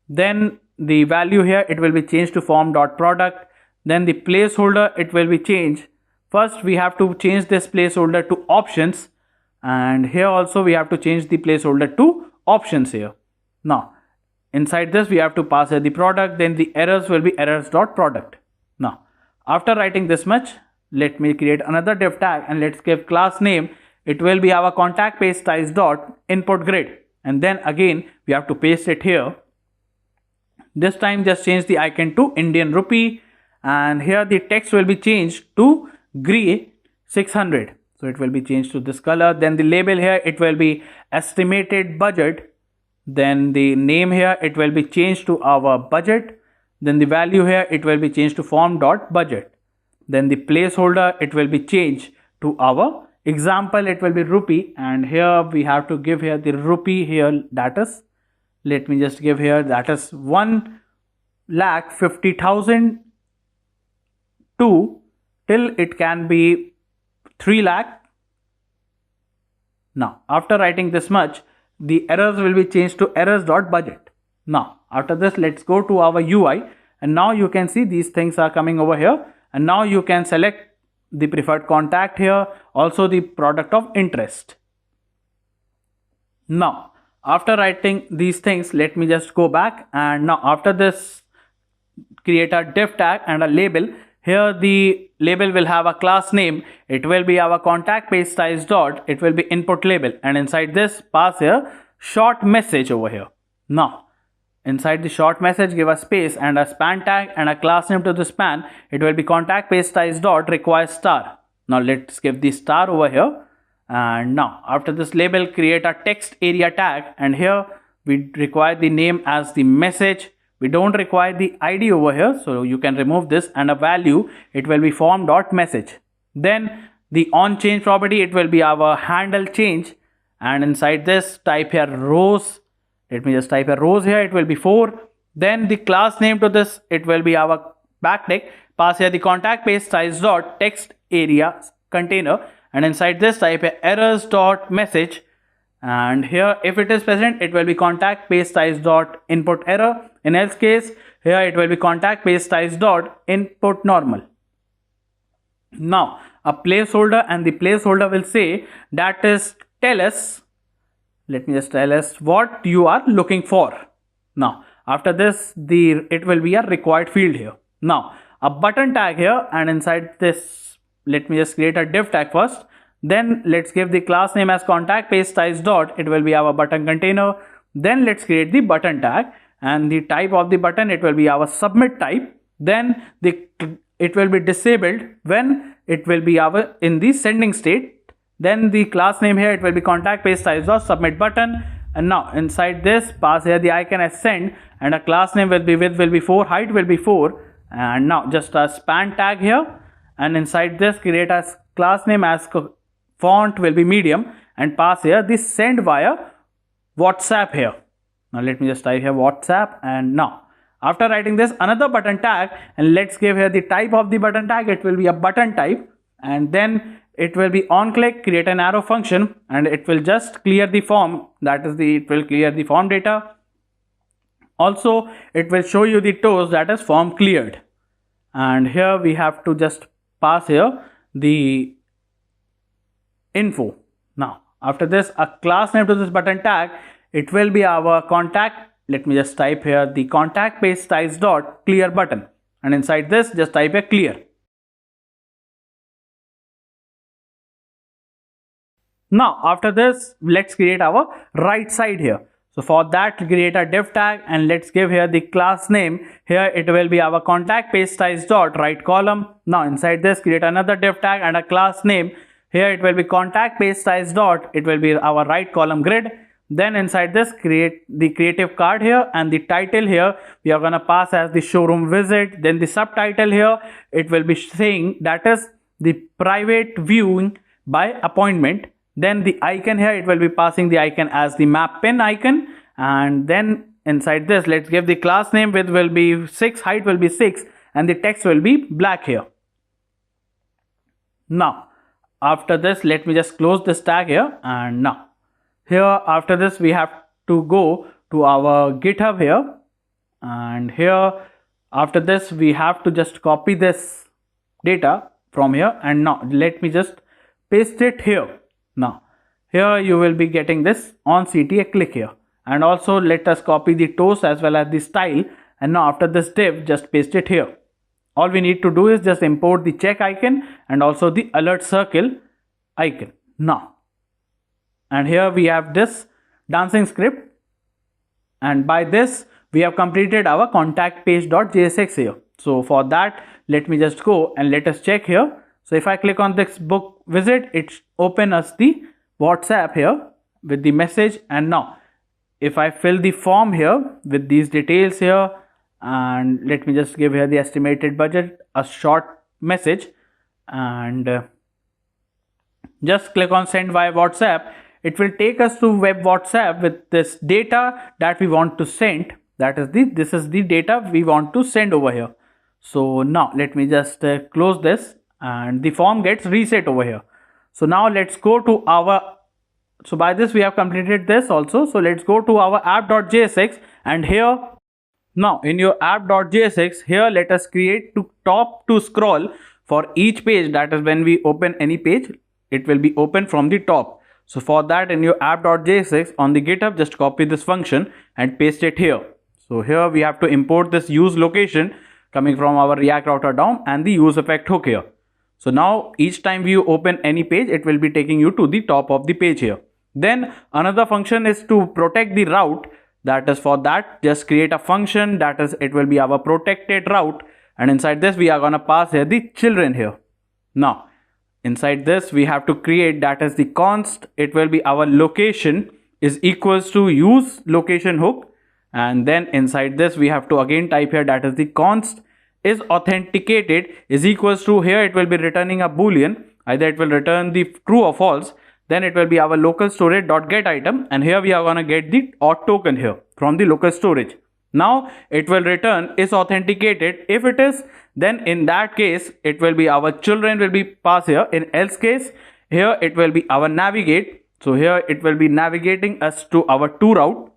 Then the value here, it will be changed to form.product. Then the placeholder, it will be changed. First we have to change this placeholder to options, and here also we have to change the placeholder to options here. Now inside this we have to pass here the product. Then the errors will be errors.product. Now after writing this much, let me create another div tag, and let's give class name. It will be our contact paste size dot input grid, and then again we have to paste it here. This time just change the icon to Indian rupee, and here the text will be changed to gray 600. So it will be changed to this color. Then the label here, it will be estimated budget. Then the name here, it will be changed to our budget. Then the value here, it will be changed to form.budget. Then the placeholder, it will be changed to our example, it will be rupee, and here we have to give here the rupee here, that is, let me just give here, that is 1,50,000 to till it can be 3 lakh. Now after writing this much, the errors will be changed to errors.budget. Now after this, let's go to our UI, and now you can see these things are coming over here, and now you can select the preferred contact here, also the product of interest. Now after writing these things, let me just go back, and now after this create a div tag and a label. Here the label will have a class name. It will be our contact paste size dot, it will be input label, and inside this pass here short message over here. Now inside the short message, give a space and a span tag and a class name to the span. It will be contact paste size dot requires star. Now let's give the star over here. And now after this label, create a text area tag, and here we require the name as the message. We don't require the ID over here, so you can remove this, and a value, it will be form.message. Then the on change property, it will be our handle change, and inside this type here rows. Let me just type a rows here, it will be 4. Then the class name to this, it will be our backtick. Pass here the contact paste size dot text area container, and inside this type a errors dot message, and here if it is present, it will be contact paste size dot input error. In else case, here it will be contact paste size dot input normal. Now a placeholder, and the placeholder will say that is tell us, let me just tell us what you are looking for. Now after this, it will be a required field here. Now a button tag here, and inside this, let me just create a div tag first. Then let's give the class name as contact paste size dot, it will be our button container. Then let's create the button tag, and the type of the button, it will be our submit type. Then it will be disabled when it will be our in the sending state. Then the class name here, it will be contact paste size dot submit button. And now inside this, pass here the icon as send, and a class name will be width will be 4, height will be 4. And now just a span tag here, and inside this create a class name as font will be medium, and pass here the send via WhatsApp here. Now let me just type here WhatsApp, and now after writing this, another button tag, and let's give here the type of the button tag. It will be a button type, and then it will be on click, create an arrow function, and it will just clear the form, that is it will clear the form data. Also, it will show you the toast that is form cleared. And here we have to just pass here the info. Now, after this, a class name to this button tag, it will be our contact. Let me just type here the contact page size dot clear button. And inside this, just type a clear. Now, after this, let's create our right side here. So for that, create a div tag and let's give here the class name. Here it will be our contact page size dot right column. Now inside this, create another div tag and a class name. Here it will be contact page size dot. It will be our right column grid. Then inside this, create the creative card here, and the title here we are gonna pass as the showroom visit. Then the subtitle here, it will be saying that is the private viewing by appointment. Then the icon here, it will be passing the icon as the map pin icon. And then inside this, let's give the class name, width will be 6, height will be 6, and the text will be black here. Now after this, let me just close this tag here. And now here after this, we have to go to our GitHub here, and here after this we have to just copy this data from here. And now let me just paste it here. Now here you will be getting this on CTA, click here, and also let us copy the toast as well as the style. And now after this div, just paste it here. All we need to do is just import the check icon and also the alert circle icon. Now, and here we have this dancing script, and by this we have completed our contact page.jsx here. So for that, let me just go and let us check here. So if I click on this book visit, it opens us the WhatsApp here with the message. And now if I fill the form here with these details here, and let me just give here the estimated budget, a short message, and just click on send via WhatsApp, it will take us to web WhatsApp with this data that we want to send. That is this is the data we want to send over here. So now let me just close this, and the form gets reset over here. So now let's go to our, so by this we have completed this also. So let's go to our app.jsx, and here now in your app.jsx, here let us create to top to scroll for each page. That is when we open any page, it will be open from the top. So for that, in your app.jsx on the GitHub, just copy this function and paste it here. So here we have to import this use location coming from our React router DOM and the use effect hook here. So now each time you open any page, it will be taking you to the top of the page here. Then another function is to protect the route. That is for that, just create a function that is, it will be our protected route, and inside this we are gonna pass here the children here. Now inside this we have to create, that is the const, it will be our location is equals to use location hook, and then inside this we have to again type here, that is the const is authenticated is equals to, here it will be returning a boolean, either it will return the true or false. Then it will be our local storage dot get item, and here we are gonna get the auth token here from the local storage. Now it will return is authenticated. If it is, then in that case it will be our children will be passed here. In else case, here it will be our navigate. So here it will be navigating us to our to route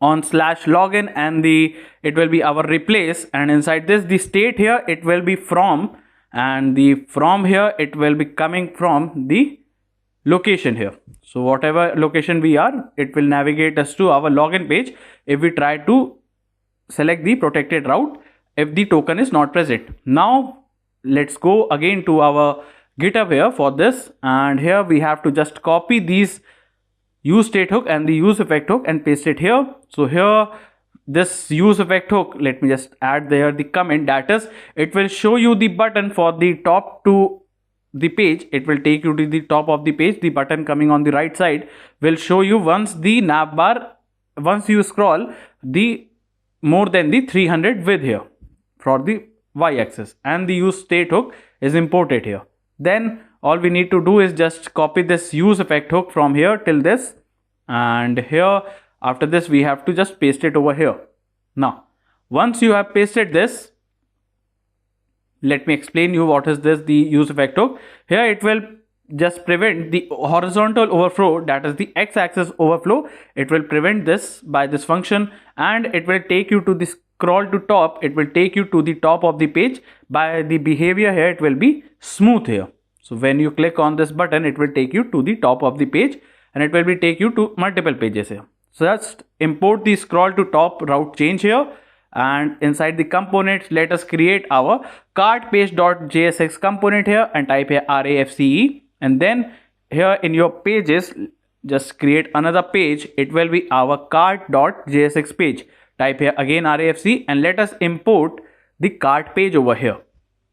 on /login, and it will be our replace, and inside this the state here it will be from, and the from here it will be coming from the location here. So whatever location we are, it will navigate us to our login page if we try to select the protected route if the token is not present. Now let's go again to our GitHub here for this, and here we have to just copy these use state hook and the use effect hook and paste it here. So here this use effect hook, let me just add there the comment, that is it will show you the button for the top to the page. It will take you to the top of the page. The button coming on the right side will show you once the navbar, once you scroll the more than the 300 width here for the y-axis, and the use state hook is imported here. Then all we need to do is just copy this use effect hook from here till this, and here after this we have to just paste it over here. Now once you have pasted this, let me explain you what is this the use effect hook. Here it will just prevent the horizontal overflow, that is the x-axis overflow. It will prevent this by this function, and it will take you to the scroll to top. It will take you to the top of the page. By the behavior here, it will be smooth here. So when you click on this button, it will take you to the top of the page, and it will be take you to multiple pages here. So just import the scroll to top route change here, and inside the components, let us create our cart page.jsx component here and type here RESTful. And then here in your pages, just create another page. It will be our cart.jsx page. Type here again RESTful, and let us import the cart page over here.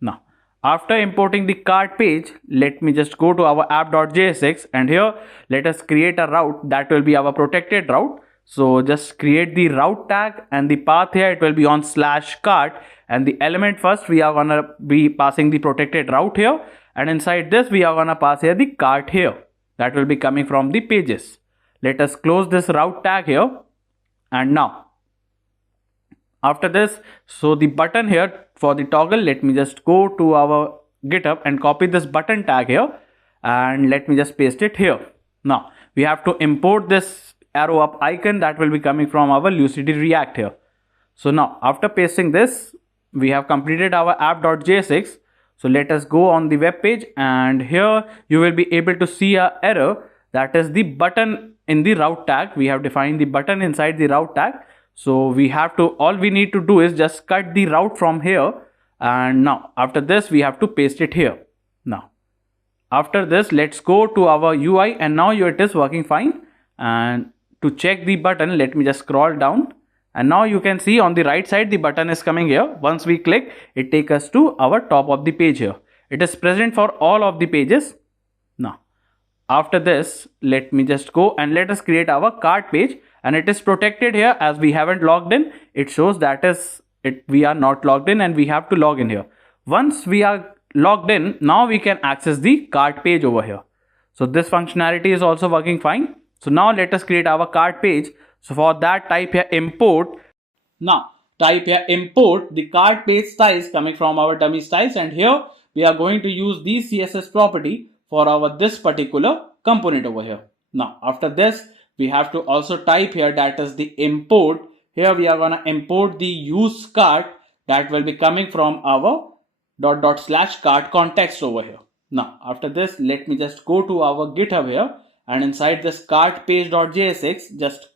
Now, after importing the cart page, let me just go to our app.jsx, and here let us create a route that will be our protected route. So just create the route tag, and the path here, it will be on /cart, and the element first we are gonna be passing the protected route here, and inside this we are gonna pass here the cart here that will be coming from the pages. Let us close this route tag here, and now after this, so the button here for the toggle, let me just go to our GitHub and copy this button tag here, and let me just paste it here. Now we have to import this arrow up icon that will be coming from our Lucidity React here. So now after pasting this, we have completed our app.jsx. So let us go on the web page, and here you will be able to see a error, that is the button in the route tag. We have defined the button inside the route tag. So we have to, all we need to do is just cut the route from here, and now after this we have to paste it here. Now after this, let's go to our UI, and now it is working fine. And to check the button, let me just scroll down, and now you can see on the right side the button is coming here. Once we click, it takes us to our top of the page here. It is present for all of the pages. Now after this, let me just go and let us create our cart page, and it is protected here as we haven't logged in. It shows that is it, we are not logged in, and we have to log in here. Once we are logged in, now we can access the cart page over here. So this functionality is also working fine. So now let us create our cart page. So for that, type here import. Now type here import the cart page styles coming from our dummy styles, and here we are going to use the CSS property for our this particular component over here. Now after this, we have to also type here, that is the import. Here we are gonna import the use cart that will be coming from our /cart context over here. Now after this, let me just go to our GitHub here, and inside this cart page.jsx, just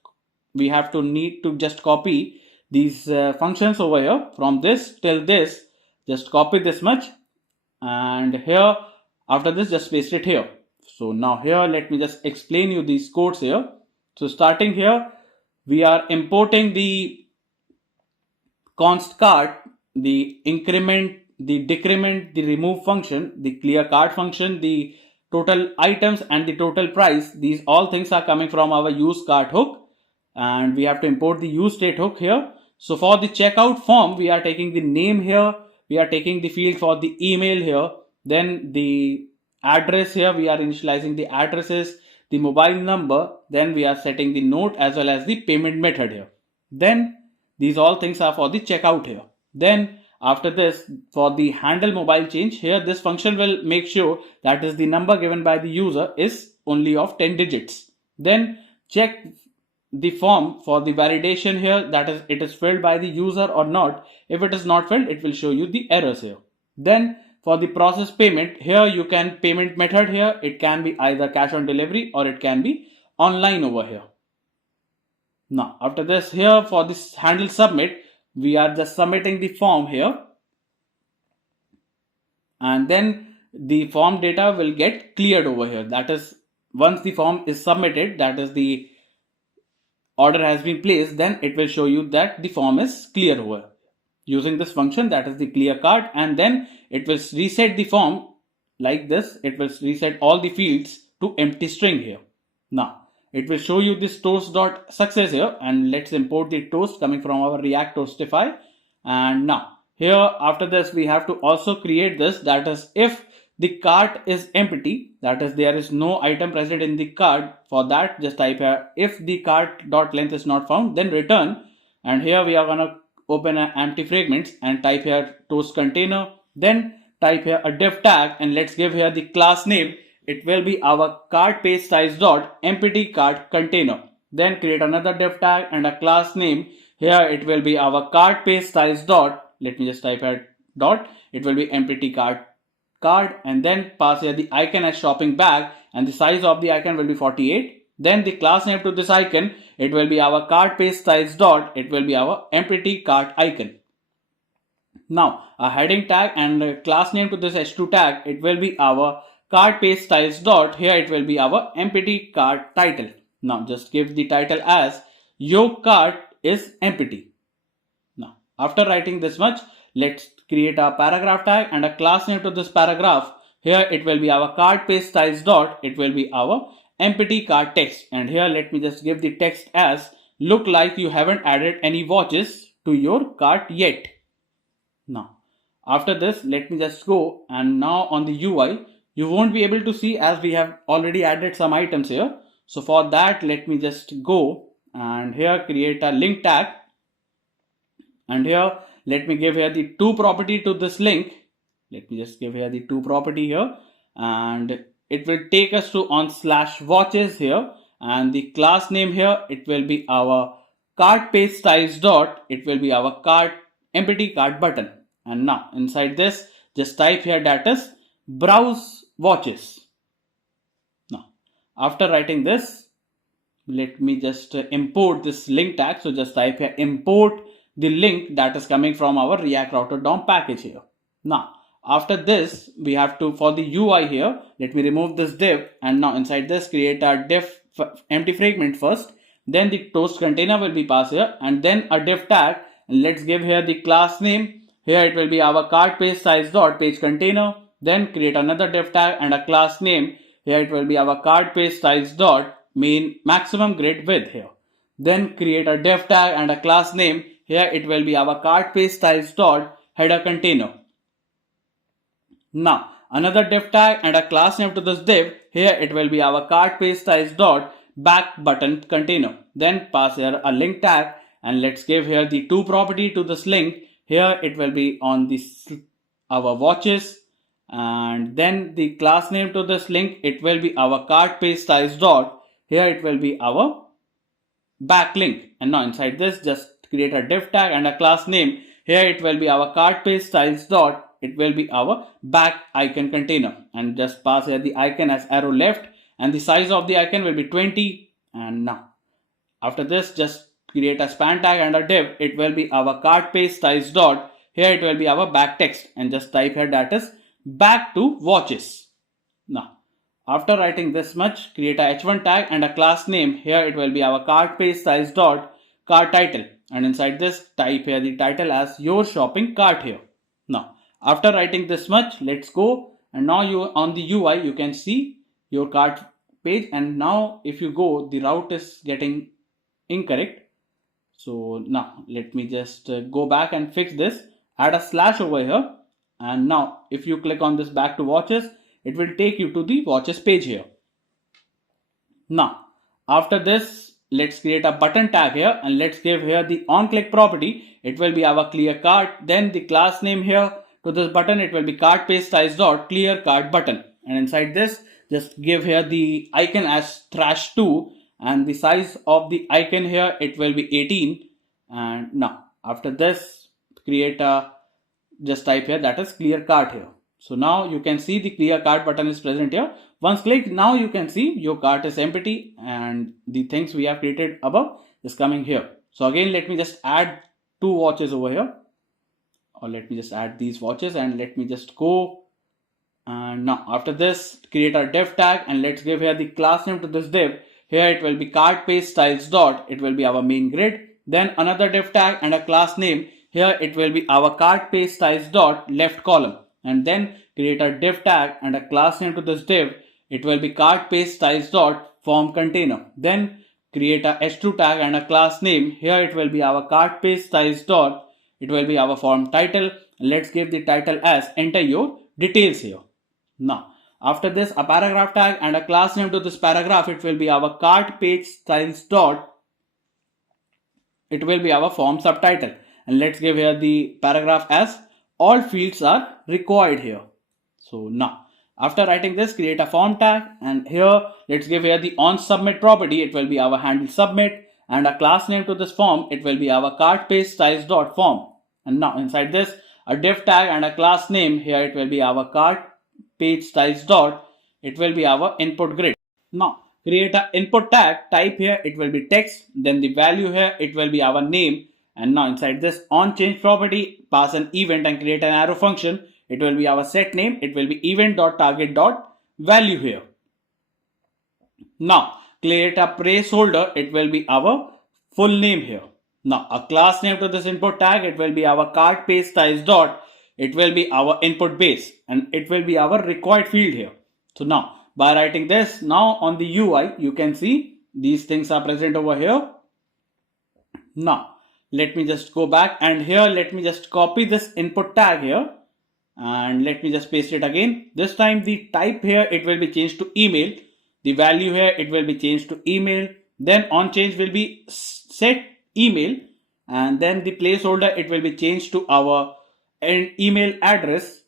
we have to need to just copy these functions over here from this till this. Just copy this much, and here after this just paste it here. So now here let me just explain you these codes here. So starting here, we are importing the const cart, the increment, the decrement, the remove function, the clear cart function, the total items, and the total price. These all things are coming from our use cart hook, and we have to import the use state hook here. So for the checkout form, we are taking the name here, we are taking the field for the email here, then the address here, we are initializing the addresses, the mobile number, then we are setting the note as well as the payment method here. Then these all things are for the checkout here. Then after this, for the handle mobile change here, this function will make sure that is the number given by the user is only of 10 digits. Then check the form for the validation here, that is it is filled by the user or not. If it is not filled, it will show you the errors here. Then for the process payment, here you can payment method here. It can be either cash on delivery or it can be online over here. Now after this, here for this handle submit, we are just submitting the form here, and then the form data will get cleared over here. That is, once the form is submitted, that is the order has been placed, then it will show you that the form is clear over using this function, that is the clear cart, and then it will reset the form like this. It will reset all the fields to empty string here. Now it will show you this toast.success here, and let's import the toast coming from our React Toastify. And now here after this, we have to also create this, that is if the cart is empty, that is there is no item present in the cart. For that, just type here if the cart.length is not found, then return. And here we are gonna open an empty fragments and type here toast container, then type here a div tag, and let's give here the class name. it will be our cart page size dot empty cart container. Then create another div tag and a class name. Here it will be our cart page size dot, let me just type here dot, it will be empty cart card, and then pass here the icon as shopping bag, and the size of the icon will be 48. Then the class name to this icon, it will be our cart page size dot, it will be our empty cart icon. Now a heading tag and a class name to this h2 tag, it will be our cart page styles dot, here it will be our empty cart title. Now just give the title as your cart is empty. Now after writing this much, let's create a paragraph tag and a class name to this paragraph. Here it will be our cart page styles dot, it will be our empty cart text, and here let me just give the text as look like you haven't added any watches to your cart yet. Now after this, let me just go, and now on the UI you won't be able to see as we have already added some items here. So for that, let me just go and here create a link tag, and here let me give here the to property to this link. Let me just give here the to property here, and it will take us to on slash watches here, and the class name here, it will be our cart page styles dot, it will be our cart empty cart button. And now inside this, just type here that is browse watches. Now after writing this, let me just import this link tag. So just type here import the link that is coming from our React Router DOM package here. Now after this, we have to, for the UI here, let me remove this div, and now inside this create a div empty fragment first, then the toast container will be passed here, and then a div tag, and let's give here the class name. Here it will be our cart page size dot page container. Then create another div tag and a class name. Here it will be our cart page size dot main maximum grid width here. Then create a div tag and a class name. Here it will be our cart page size dot header container. Now another div tag and a class name to this div. Here it will be our cart page size dot back button container. Then pass here a link tag, and let's give here the to property to this link. Here it will be on this our watches, and then the class name to this link, it will be our cart page size dot, here it will be our backlink. And now inside this, just create a div tag and a class name. Here it will be our cart page styles dot, it will be our back icon container, and just pass here the icon as arrow left, and the size of the icon will be 20. And now after this, just create a span tag and a div, it will be our cart page styles dot, here it will be our back text, and just type here that is back to watches. Now after writing this much, create a h1 tag and a class name. Here it will be our cart page size dot cart title, and inside this type here the title as your shopping cart here. Now after writing this much, let's go, and now you on the UI you can see your cart page, and now if you go, the route is getting incorrect. So now let me just go back and fix this, add a slash over here, and now if you click on this back to watches, it will take you to the watches page here. Now after this, let's create a button tag here, and let's give here the on click property, it will be our clear cart. Then the class name here to this button, it will be cart page size dot clear cart button, and inside this just give here the icon as trash2, and the size of the icon here, it will be 18. And now after this, create a, just type here that is clear cart here. So now you can see the clear cart button is present here. Once click, now you can see your cart is empty, and the things we have created above is coming here. So again, let me just add two watches over here, or let me just add these watches, and let me just go. And now after this, create a div tag, and let's give here the class name to this div. Here it will be cart page styles dot, it will be our main grid. Then another div tag and a class name. Here it will be our cart page styles dot left column, and then create a div tag and a class name to this div. It will be cart page styles dot form container. Then create a h2 tag and a class name. Here it will be our cart page styles dot, it will be our form title. Let's give the title as enter your details here. Now after this, a paragraph tag and a class name to this paragraph, it will be our cart page styles dot, it will be our form subtitle, and let's give here the paragraph as all fields are required here. So now After writing this, create a form tag, and here let's give here the on submit property. It will be our handle submit, and a class name to this form. It will be our cart page styles dot form. And now inside this, a div tag and a class name. Here it will be our cart page styles dot. It will be our input grid. Now create a input tag. Type here it will be text. Then the value here it will be our name. And now inside this on change property, pass an event and create an arrow function. It will be our set name. It will be event.target.value here. Now create a placeholder. It will be our full name here. Now a class name to this input tag. It will be our cart page styles dot. It will be our input base, and it will be our required field here. So now by writing this, now on the UI you can see these things are present over here. Now let me just go back, and here let me just copy this input tag here, and let me just paste it again. This time the type here it will be changed to email. The value here it will be changed to email. Then on change will be set email, and then the placeholder it will be changed to our email address.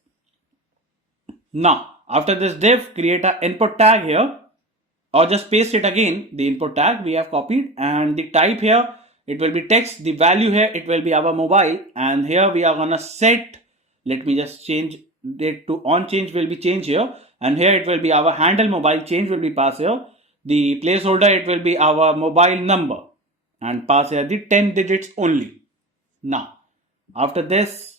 Now after this div, create an input tag here, or just paste it again, the input tag we have copied, and the type here it will be text. The value here it will be our mobile, and here we are gonna set, let me just change it to on change will be changed here, and here it will be our handle mobile change will be passed here. The placeholder it will be our mobile number, and pass here the 10 digits only. Now after this,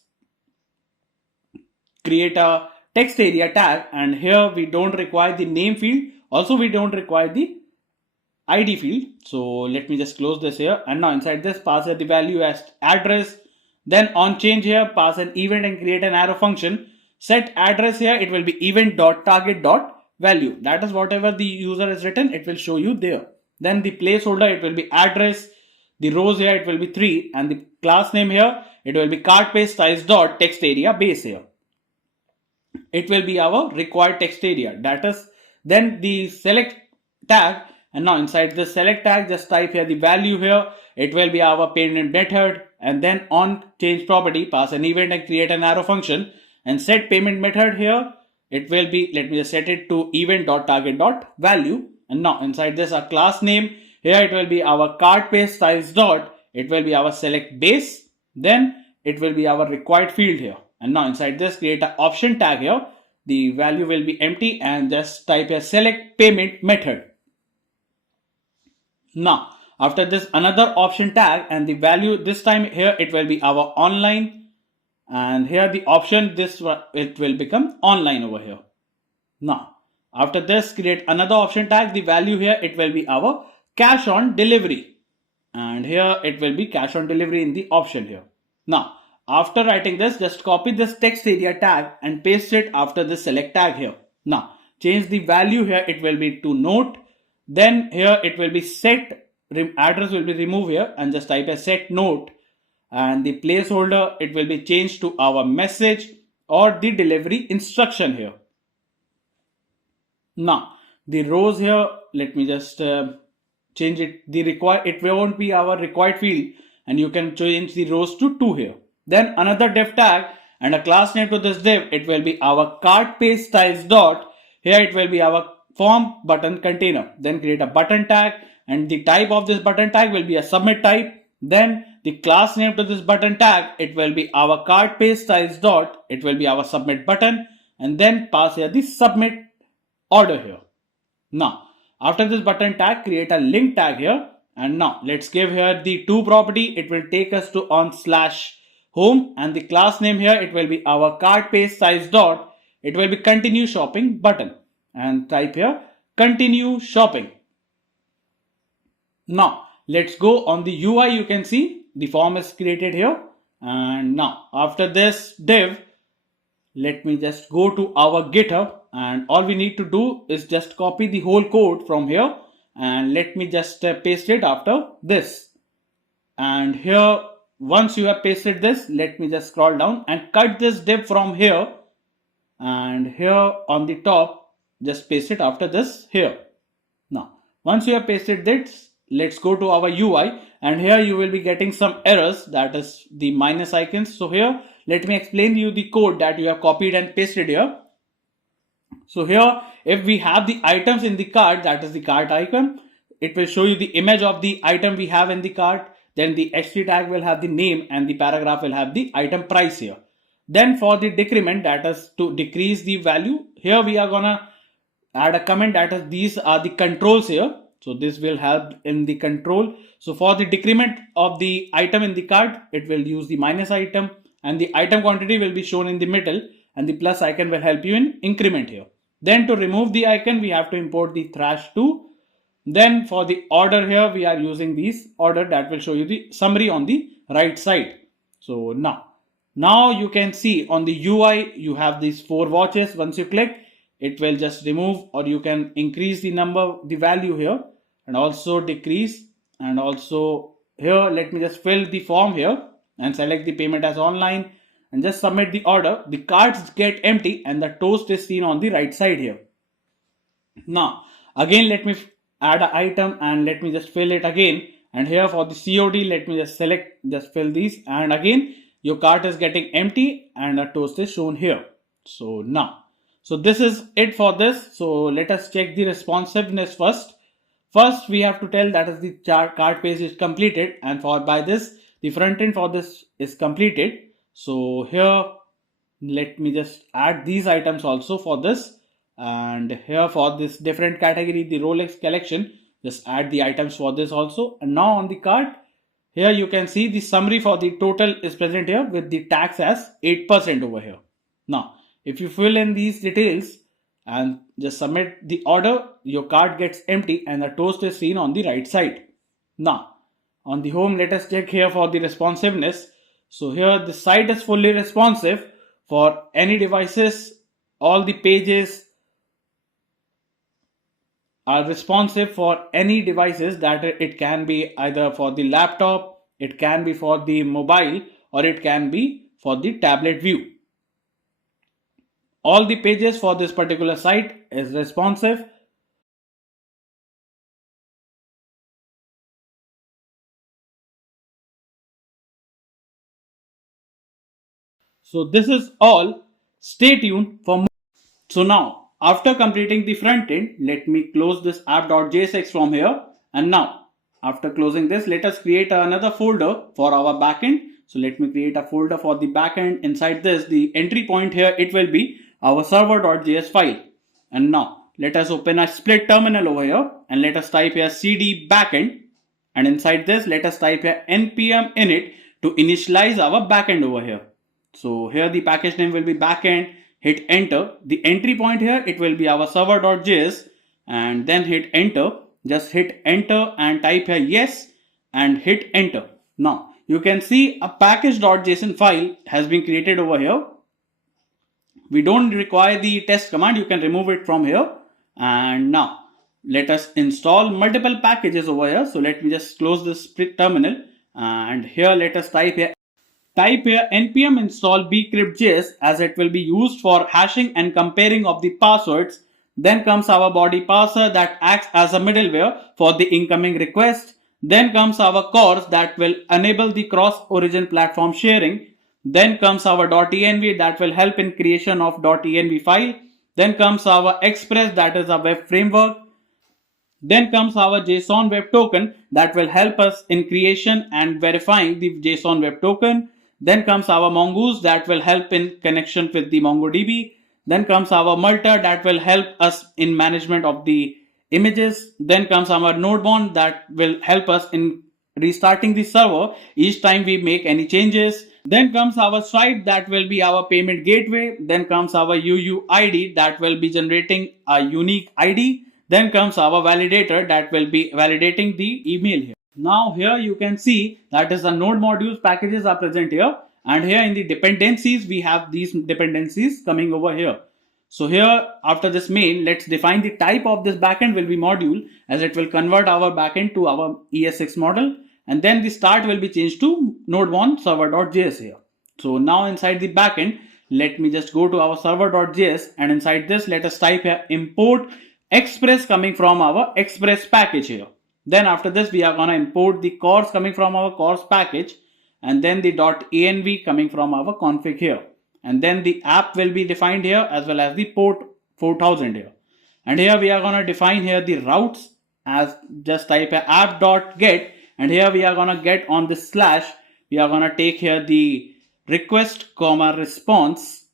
create a text area tag, and here we don't require the name field, also we don't require the ID field. So let me just close this here, and now inside this pass the value as address. Then on change here pass an event and create an arrow function. Set address here it will be event.target.value. That is whatever the user has written, it will show you there. Then the placeholder it will be address. The rows here it will be 3, and the class name here it will be cart page styles dot text area base here. It will be our required text area. That is then the select tag, and now inside the select tag just type here the value here. It will be our payment method, and then on change property pass an event and create an arrow function, and set payment method here. It will be, let me just set it to event.target.value, and now inside this a class name here it will be our cart page styles dot. It will be our select base, then it will be our required field here. And now inside this create an option tag here. The value will be empty, and just type a select payment method. Now after this another option tag, and the value this time here it will be our online, and here the option this it will become online over here. Now after this create another option tag. The value here it will be our cash on delivery, and here it will be cash on delivery in the option here. Now after writing this, just copy this text area tag and paste it after the select tag here. Now change the value here it will be to note. Then here it will be set address will be removed here, and just type a set note, and the placeholder it will be changed to our message or the delivery instruction here. Now the rows here let me just change it. It won't be our required field, and you can change the rows to 2 here. Then another div tag and a class name to this div. It will be our cart page styles dot. Here it will be our form button container. Then create a button tag, and the type of this button tag will be a submit type. Then the class name to this button tag it will be our cart page styles dot. It will be our submit button, and then pass here the submit order here. Now after this button tag create a link tag here, and now let's give here the to property. It will take us to on slash home, and the class name here it will be our cart page styles dot. It will be continue shopping button, and type here continue shopping. Now let's go on the UI. You can see the form is created here, and now after this div let me just go to our GitHub, and all we need to do is just copy the whole code from here, and let me just paste it after this. And here once you have pasted this, let me just scroll down and cut this div from here, and here on the top just paste it after this here. Now once you have pasted this, let's go to our UI, and here you will be getting some errors, that is the minus icons. So here let me explain to you the code that you have copied and pasted here. So here, if we have the items in the cart, that is the cart icon, it will show you the image of the item we have in the cart. Then the ht tag will have the name and the paragraph will have the item price here. Then for the decrement, that is to decrease the value, here we are gonna add a comment that is these are the controls here. So this will help in the control. So for the decrement of the item in the cart, it will use the minus item and the item quantity will be shown in the middle and the plus icon will help you in increment here. Then to remove the icon, we have to import the thrash 2. Then for the order here, we are using this order that will show you the summary on the right side. So now you can see on the UI, you have these 4 watches. Once you click, it will just remove, or you can increase the number, the value here, and also decrease. And also here, let me just fill the form here and select the payment as online and just submit the order. The cards get empty and the toast is seen on the right side here. Now again, let me add an item and let me just fill it again. And here for the COD, let me just select, just fill these, and again your cart is getting empty and a toast is shown here. So this is it for this. So let us check the responsiveness first. First, we have to tell that is the cart page is completed, and by this, the front end for this is completed. So here, let me just add these items also for this. And here for this different category, the Rolex collection, just add the items for this also. And now on the cart, here you can see the summary for the total is present here with the tax as 8% over here. Now, if you fill in these details and just submit the order, your cart gets empty and the toast is seen on the right side. Now, on the home, let us check here for the responsiveness. So here the site is fully responsive for any devices. All the pages are responsive for any devices, that it can be either for the laptop, it can be for the mobile, or it can be for the tablet view. All the pages for this particular site is responsive. So this is all. Stay tuned for more. So now, after completing the front end, let me close this app.jsx from here. And now, after closing this, let us create another folder for our backend. So let me create a folder for the backend. Inside this, the entry point here, it will be our server.js file. And now, let us open a split terminal over here and let us type here cd backend. And inside this, let us type here npm init to initialize our backend over here. So here the package name will be backend. Hit enter. The entry point here, it will be our server.js, and then hit enter. Just hit enter and type here yes and hit enter. Now you can see a package.json file has been created over here. We don't require the test command. You can remove it from here. And now let us install multiple packages over here. So let me just close this split terminal, and here let us type here npm install bcrypt.js, as it will be used for hashing and comparing of the passwords. Then comes our body parser that acts as a middleware for the incoming request. Then comes our cores that will enable the cross-origin platform sharing. Then comes our .env that will help in creation of .env file. Then comes our Express, that is a web framework. Then comes our JSON web token that will help us in creation and verifying the JSON web token. Then comes our Mongoose that will help in connection with the MongoDB. Then comes our Multa that will help us in management of the images. Then comes our Nodebond that will help us in restarting the server each time we make any changes. Then comes our Stripe that will be our payment gateway. Then comes our UUID that will be generating a unique ID. Then comes our validator that will be validating the email here. Now here you can see that is the node modules packages are present here, and here in the dependencies we have these dependencies coming over here. So here after this main, let's define the type of this backend will be module, as it will convert our backend to our ES6 model, and then the start will be changed to node1 server.js here. So now inside the backend, let me just go to our server.js, and inside this let us type here import Express coming from our Express package here. Then after this we are going to import the cores coming from our cores package, and then the .env coming from our config here, and then the app will be defined here as well as the port 4000 here. And here we are going to define here the routes as just type a app.get, and here we are going to get on this slash, we are going to take here the request comma response.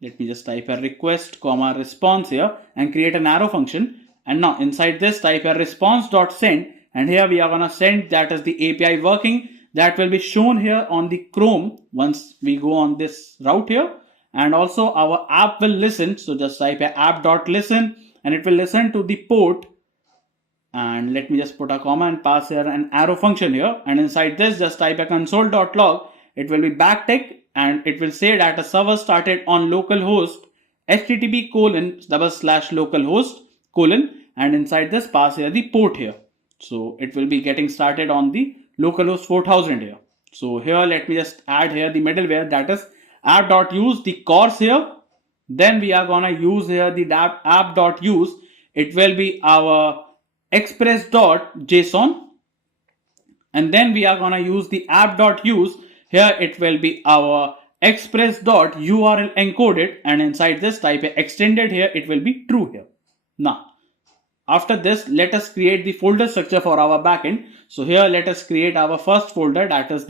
Let me just type a request comma response here and create an arrow function. And now inside this type a response.send, and here we are going to send that as the API working. That will be shown here on the Chrome once we go on this route here. And also our app will listen. So just type a app.listen and it will listen to the port. And let me just put a comma and pass here an arrow function here. And inside this just type a console.log. It will be backtick and it will say that a server started on localhost http://localhost : and inside this pass here the port here. So it will be getting started on the localhost 4000 here. So here let me just add here the middleware, that is app.use the course here. Then we are gonna use here the app.use. It will be our express.json, and then we are gonna use the app.use. Here it will be our express.url encoded, and inside this type a extended here, it will be true here. Now after this, let us create the folder structure for our backend. So here let us create our first folder, that is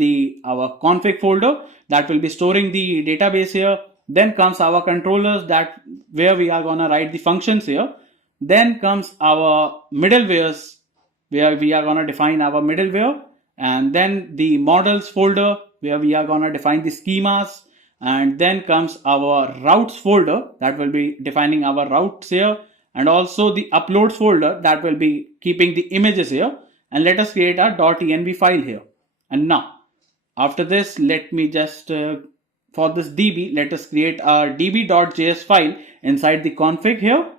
our config folder that will be storing the database here. Then comes our controllers, that where we are gonna write the functions here. Then comes our middlewares, where we are gonna define our middleware, and then the models folder where we are gonna define the schemas. And then comes our routes folder that will be defining our routes here, and also the uploads folder that will be keeping the images here. And let us create a .env file here. And now after this, let me just for this DB, let us create our db.js file inside the config here.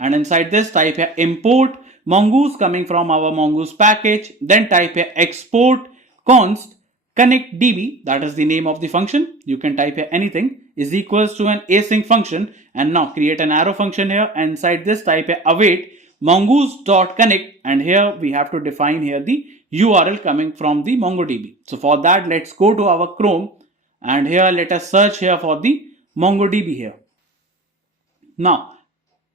And inside this type a import mongoose coming from our mongoose package. Then type a export const connect db, that is the name of the function. You can type a anything, is equals to an async function. And now create an arrow function here, and inside this type a await mongoose.connect, and here we have to define here the URL coming from the MongoDB. So for that, let's go to our Chrome, and here let us search here for the MongoDB here. Now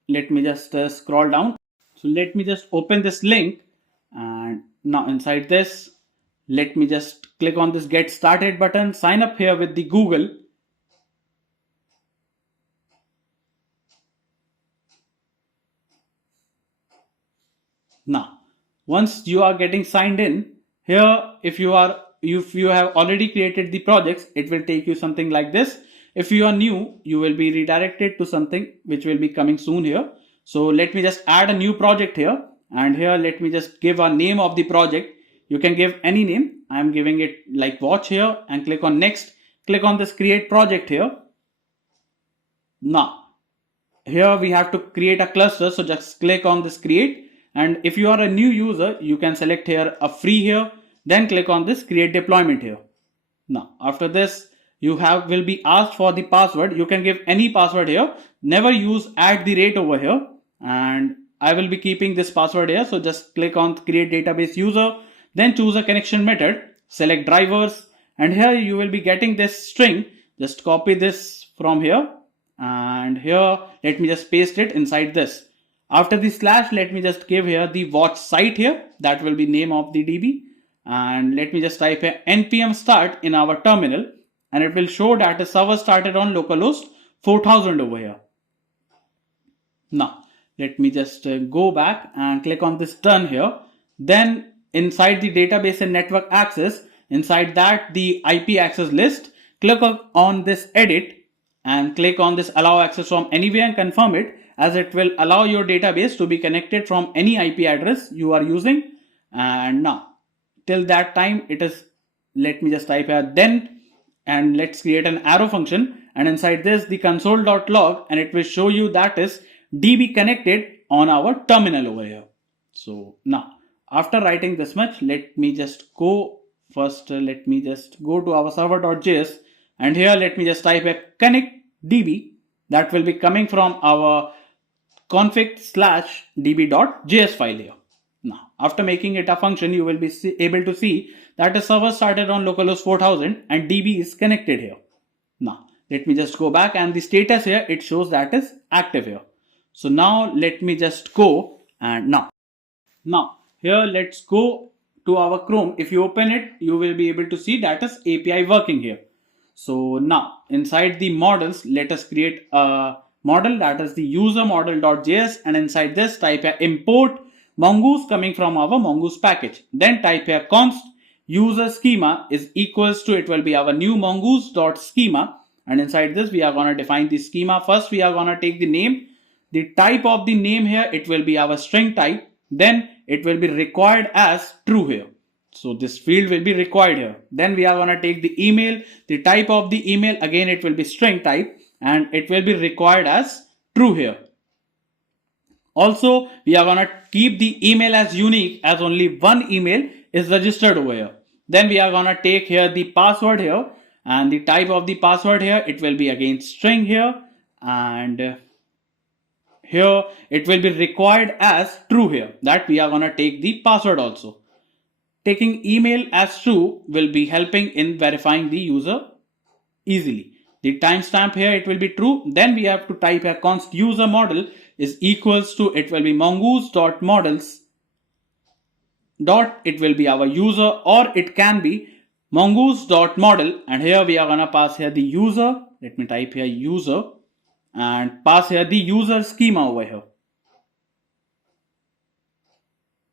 let me just scroll down. So let me just open this link, and now inside this let me just click on this get started button, sign up here with the Google. Now once you are getting signed in here, if you have already created the projects, it will take you something like this. If you are new, you will be redirected to something which will be coming soon here. So let me just add a new project here, and here let me just give a name of the project. You can give any name. I am giving it like watch here, and click on next. Click on this create project here. Now here we have to create a cluster, so just click on this create. And if you are a new user, you can select here a free here, then click on this create deployment here. Now after this, you will be asked for the password. You can give any password here. Never use @ over here, and I will be keeping this password here. So just click on create database user, then choose a connection method, select drivers, and here you will be getting this string. Just copy this from here, and here let me just paste it inside this. After the slash, let me just give here the watch site here, that will be name of the DB, and let me just type a npm start in our terminal, and it will show that the server started on localhost 4000 over here. Now let me just go back and click on this done here. Then inside the database and network access, inside that the IP access list, click on this edit and click on this allow access from anywhere and confirm it, as it will allow your database to be connected from any IP address you are using. And now till that time it is, let me just type here then, and let's create an arrow function, and inside this the console.log, and it will show you that is DB connected on our terminal over here. So now after writing this much, let me just go first, let me just go to our server.js, and here let me just type a connect DB, that will be coming from our config/db.js file here. Now after making it a function, you will be able to see that the server started on localhost 4000 and DB is connected here. Now let me just go back, and the status here, it shows that is active here. So now let me just go and now here let's go to our Chrome. If you open it, you will be able to see that is API working here. So now inside the models, let us create a model that is the user model.js, and inside this type a import mongoose coming from our mongoose package. Then type a const user schema is equals to, it will be our new mongoose.schema, and inside this we are going to define the schema. First we are going to take the name. The type of the name here, it will be our string type. Then it will be required as true here. So this field will be required here. Then we are going to take the email. The type of the email, again it will be string type, and it will be required as true here. Also we are going to keep the email as unique, as only one email is registered over here. Then we are going to take here the password here, and the type of the password here, it will be again string here, and here it will be required as true here, that we are going to take the password also. Taking email as true will be helping in verifying the user easily. The timestamp here, it will be true. Then we have to type a const user model is equals to, it will be mongoose.models dot, it will be our user, or it can be mongoose.model, and here we are going to pass here the user. Let me type here user and pass here the user schema over here.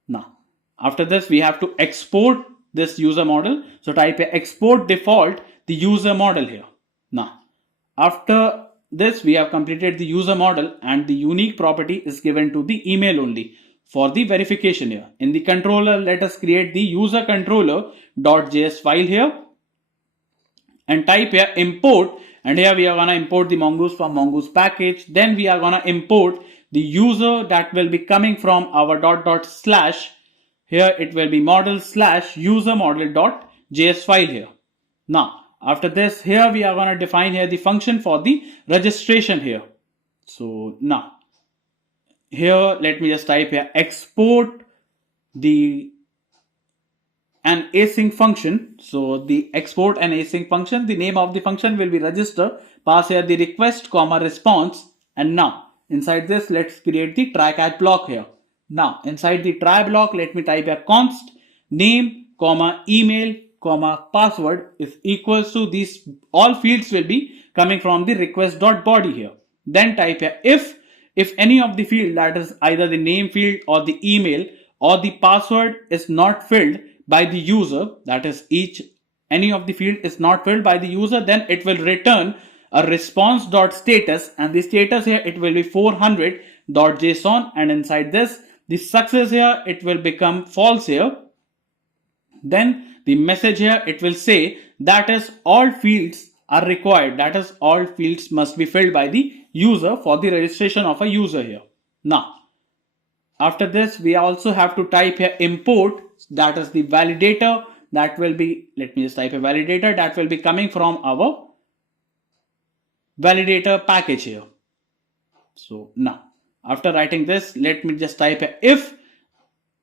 Now after this we have to export this user model. So type a export default the user model here. Now after this we have completed the user model, and the unique property is given to the email only for the verification here. In the controller, let us create the user controller.js file here and type here import, and here we are going to import the mongoose from mongoose package. Then we are going to import the user that will be coming from our // here it will be model / user model.js file here. Now after this, here we are going to define here the function for the registration here. So now here let me just type here export an async function. So the export an async function, the name of the function will be register. Pass here the request comma response, and now inside this let's create the try catch block here. Now inside the try block, let me type a const name comma email comma password is equals to, these all fields will be coming from the request.body here. Then type a if any of the field, that is either the name field or the email or the password is not filled by the user, that is any of the field is not filled by the user, then it will return a response.status, and the status here it will be 400.json, and inside this the success here it will become false here. Then the message here it will say that is all fields are required, that is all fields must be filled by the user for the registration of a user here. Now after this we also have to type here import, that is the validator that will be, let me just type a validator that will be coming from our validator package here. So now after writing this, let me just type a if,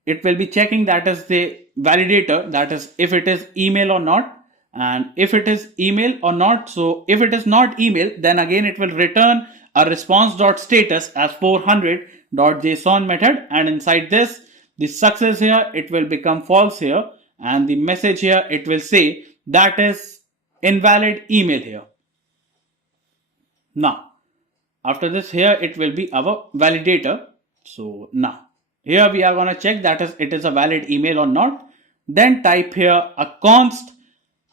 it will be checking that is the validator, that is if it is email or not, and if it is email or not. So if it is not email, then again it will return a response.status as 400.json method, and inside this the success here it will become false here, and the message here it will say that is invalid email here. Now after this, here it will be our validator. So now here we are going to check that is it is a valid email or not. Then type here a const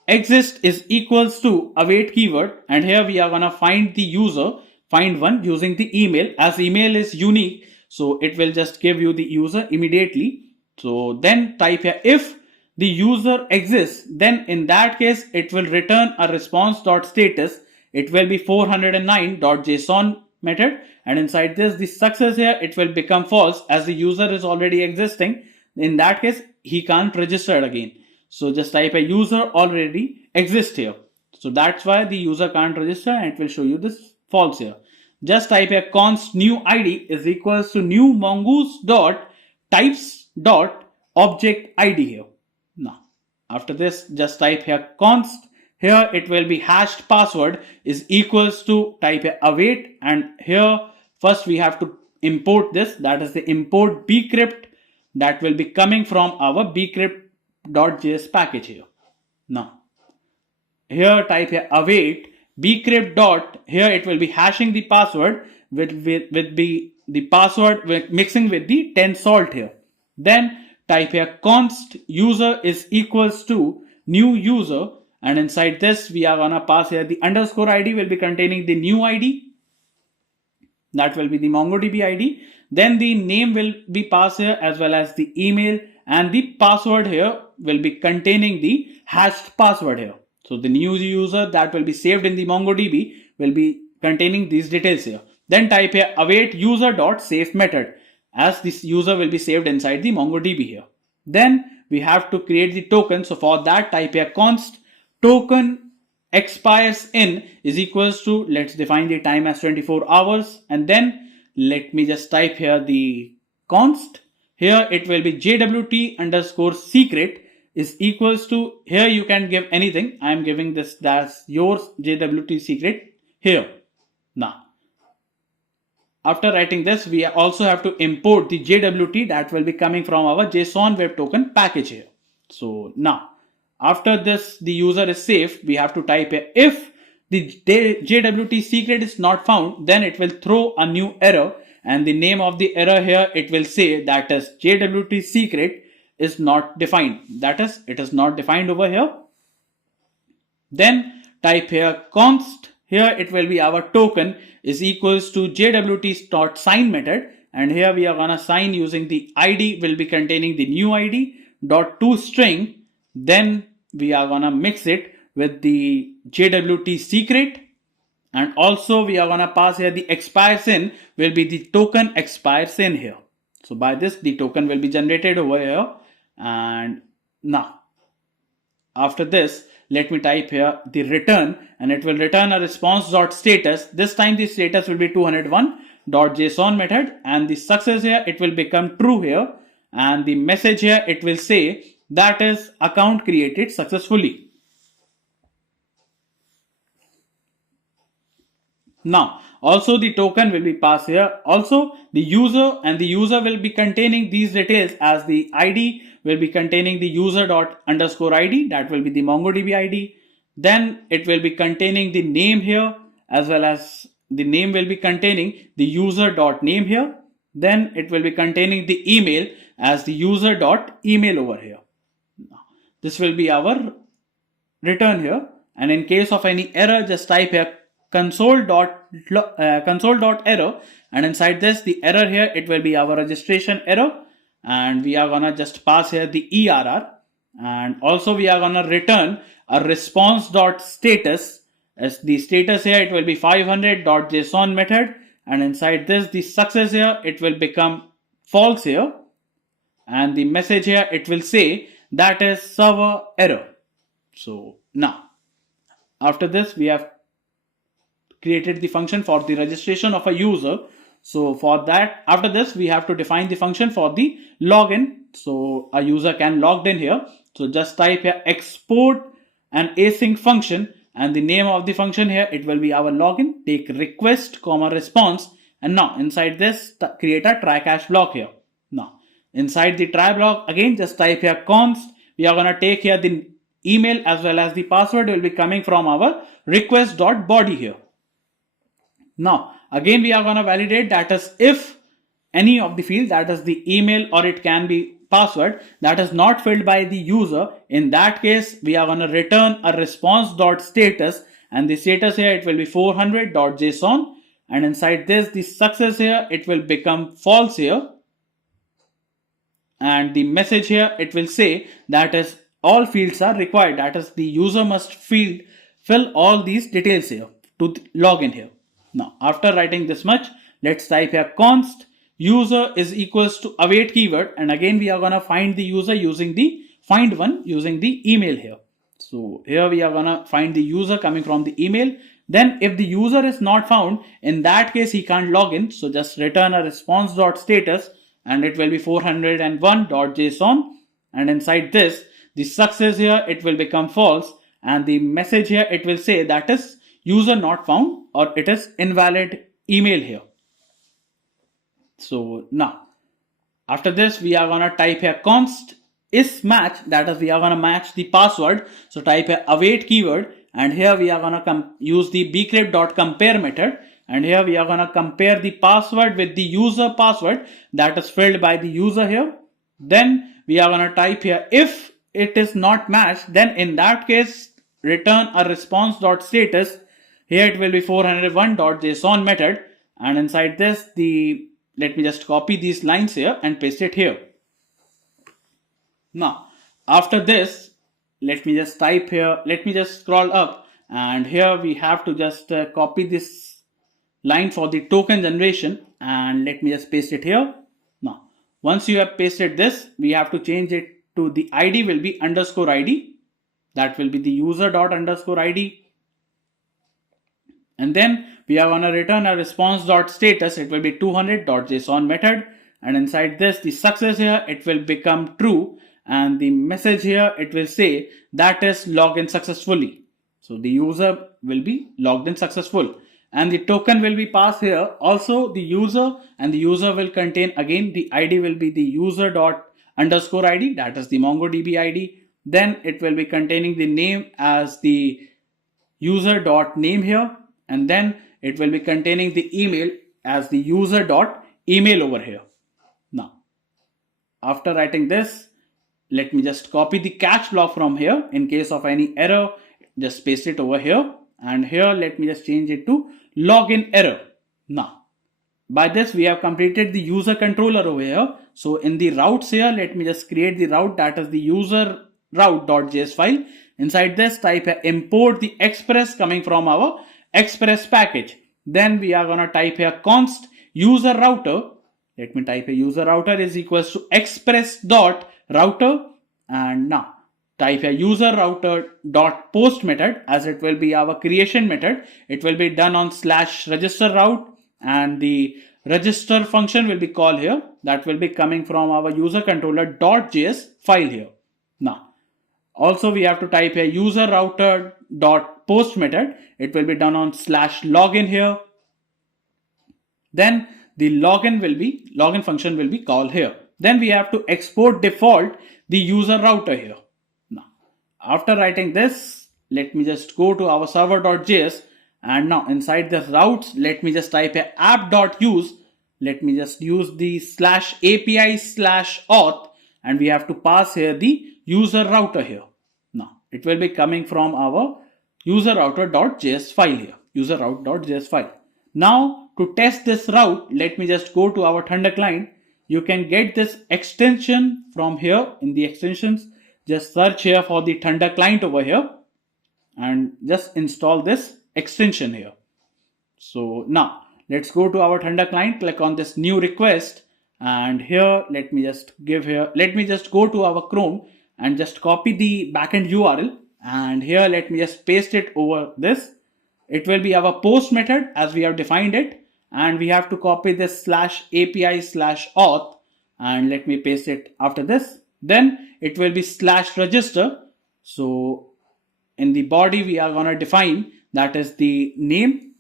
exist is equals to await keyword, and here we are going to find the user, find one using the email, as email is unique, so it will just give you the user immediately. So then type here if the user exists, then in that case it will return a response.status, it will be 409.json method, and inside this the success here it will become false, as the user is already existing. In that case he can't register again. So just type a user already exists here, so that's why the user can't register, and it will show you this false here. Just type a const new id is equals to new mongoose dot types dot object id here. Now after this, just type here const, here it will be hashed password is equals to type a await, and here first we have to import this, that is the import bcrypt that will be coming from our bcrypt.js package here. Now, here type here await bcrypt dot, here it will be hashing the password with the password mixing with the 10 salt here. Then type here const user is equals to new user, and inside this we are gonna pass here the underscore ID will be containing the new ID, that will be the MongoDB ID. Then the name will be passed here as well as the email, and the password here will be containing the hashed password here. So the new user that will be saved in the MongoDB will be containing these details here. Then type here await user.save method, as this user will be saved inside the MongoDB here. Then we have to create the token. So for that type here const token expires in is equals to, let's define the time as 24 hours, and then let me just type here the const. Here it will be jwt underscore secret is equals to, here you can give anything. I am giving this as yours jwt secret here. Now, after writing this, we also have to import the JWT that will be coming from our JSON Web Token package here. So now, after this, the user is safe. We have to type here, if the JWT secret is not found, then it will throw a new error, and the name of the error here, it will say that is JWT secret is not defined. That is, it is not defined over here. Then type here const, here it will be our token is equals to jwt.sign method, and here we are gonna sign using the ID will be containing the new ID dot toString. Then we are gonna mix it with the JWT secret, and also we are gonna pass here the expires in will be the token expires in here. So by this the token will be generated over here. And now after this, let me type here the return, and it will return a response.status. This time the status will be 201.json method, and the success here it will become true here, and the message here it will say that is account created successfully. Now also the token will be passed here, also the user, and the user will be containing these details as the ID will be containing the user dot underscore ID, that will be the MongoDB ID. Then it will be containing the name here, as well as the name will be containing the user dot name here. Then it will be containing the email as the user dot email over here. This will be our return here, and in case of any error, just type here console.error, and inside this the error here it will be our registration error, and we are gonna just pass here the ERR, and also we are gonna return a response.status, as the status here it will be 500.json method, and inside this the success here it will become false here, and the message here it will say that is server error. So now after this we have created the function for the registration of a user. So for that, after this we have to define the function for the login, so a user can log in here. So just type here export an async function, and the name of the function here it will be our login, take request comma response, and now inside this create a try catch block here. Now inside the try block again just type here const, we are gonna take here the email as well as the password will be coming from our request.body here. Now again we are going to validate, that is if any of the field, that is the email or it can be password, that is not filled by the user, in that case we are going to return a response.status, and the status here it will be 400.json, and inside this the success here it will become false here, and the message here it will say that is all fields are required, that is the user must fill all these details here to log in here. Now after writing this much, let's type here const user is equals to await keyword, and again we are gonna find the user using the find one using the email here. So here we are gonna find the user coming from the email. Then if the user is not found, in that case he can't log in, so just return a response.status, and it will be 401.json, and inside this the success here it will become false, and the message here it will say that is user not found, or it is invalid email here. So now, after this, we are gonna type here const is match, that is we are gonna match the password. So type here await keyword, and here we are gonna use the bcrypt.compare method, and here we are gonna compare the password with the user password that is filled by the user here. Then we are gonna type here if it is not matched, then in that case return a response.status. Here it will be 401.json method, and inside this let me just copy these lines here and paste it here. Now, after this, let me just type here, let me just scroll up, and here we have to just copy this line for the token generation, and let me just paste it here. Now, once you have pasted this, we have to change it to the ID will be underscore ID. That will be the user dot underscore ID. And then we are going to return a response.status. It will be 200.json method. And inside this, the success here, it will become true. And the message here, it will say that is logged in successfully. So the user will be logged in successful. And the token will be passed here. Also the user, and the user will contain again the ID will be the user dot underscore ID. That is the MongoDB ID. Then it will be containing the name as the user dot name here. And then it will be containing the email as the user dot email over here. Now, after writing this, let me just copy the catch block from here. In case of any error, just paste it over here. And here, let me just change it to login error. Now, by this, we have completed the user controller over here. So in the routes here, let me just create the route, that is the user route.js file. Inside this, type import the Express coming from our Express package. Then we are gonna type here const user router. Let me type a user router is equals to express dot router, and now type a user router dot post method, as it will be our creation method. It will be done on /register route, and the register function will be called here. That will be coming from our user controller.js file here. Now, also we have to type a user router dot post method. It will be done on /login here. Then the login function will be called here. Then we have to export default the user router here. Now, after writing this, let me just go to our server.js, and now inside the routes, let me just type a app.use. Let me just use the /API/auth, and we have to pass here the user router here. Now, it will be coming from our user router.js file here, user route.js file. Now, to test this route, let me just go to our Thunder client. You can get this extension from here in the extensions. Just search here for the Thunder client over here and just install this extension here. So now let's go to our Thunder client, click on this new request, and here let me just go to our Chrome and just copy the backend URL, and here let me just paste it over this. It will be our post method as we have defined it, and we have to copy this /API/auth, and let me paste it after this. Then it will be /register. So in the body we are gonna define that is the name,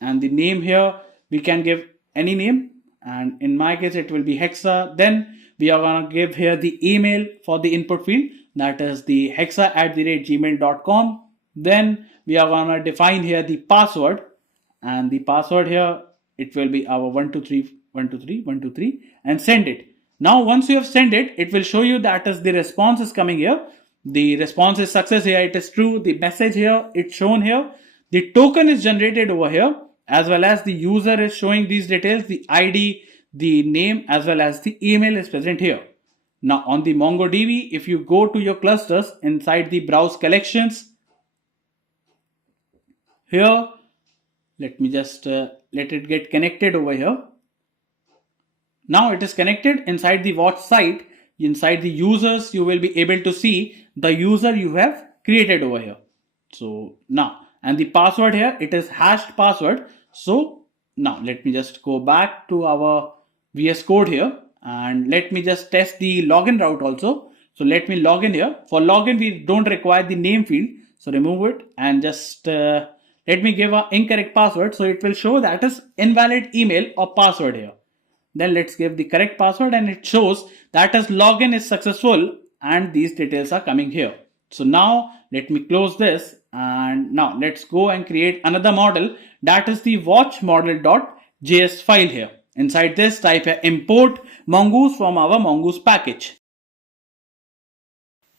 and the name here we can give any name, and in my case it will be hexa. Then we are gonna give here the email for the input field, that is the hexa@gmail.com. Then we are gonna define here the password, and the password here it will be our 123 and send it. Now once you have sent it, it will show you that is the response is coming here. The response is success here, it is true. The message here it's shown here. The token is generated over here, as well as the user is showing these details, the ID, the name, as well as the email is present here. Now on the MongoDB, if you go to your clusters inside the browse collections, here let me just let it get connected over here. Now it is connected inside the watch site. Inside the users, you will be able to see the user you have created over here. So now, and the password here, it is hashed password. So now let me just go back to our VS Code here, and let me just test the login route also. So let me log in here. For login, we don't require the name field. So remove it and just let me give an incorrect password. So it will show that is invalid email or password here. Then let's give the correct password and it shows that as login is successful and these details are coming here. So now let me close this and now let's go and create another model, that is the watch model.js file here. Inside this, type here import mongoose from our mongoose package.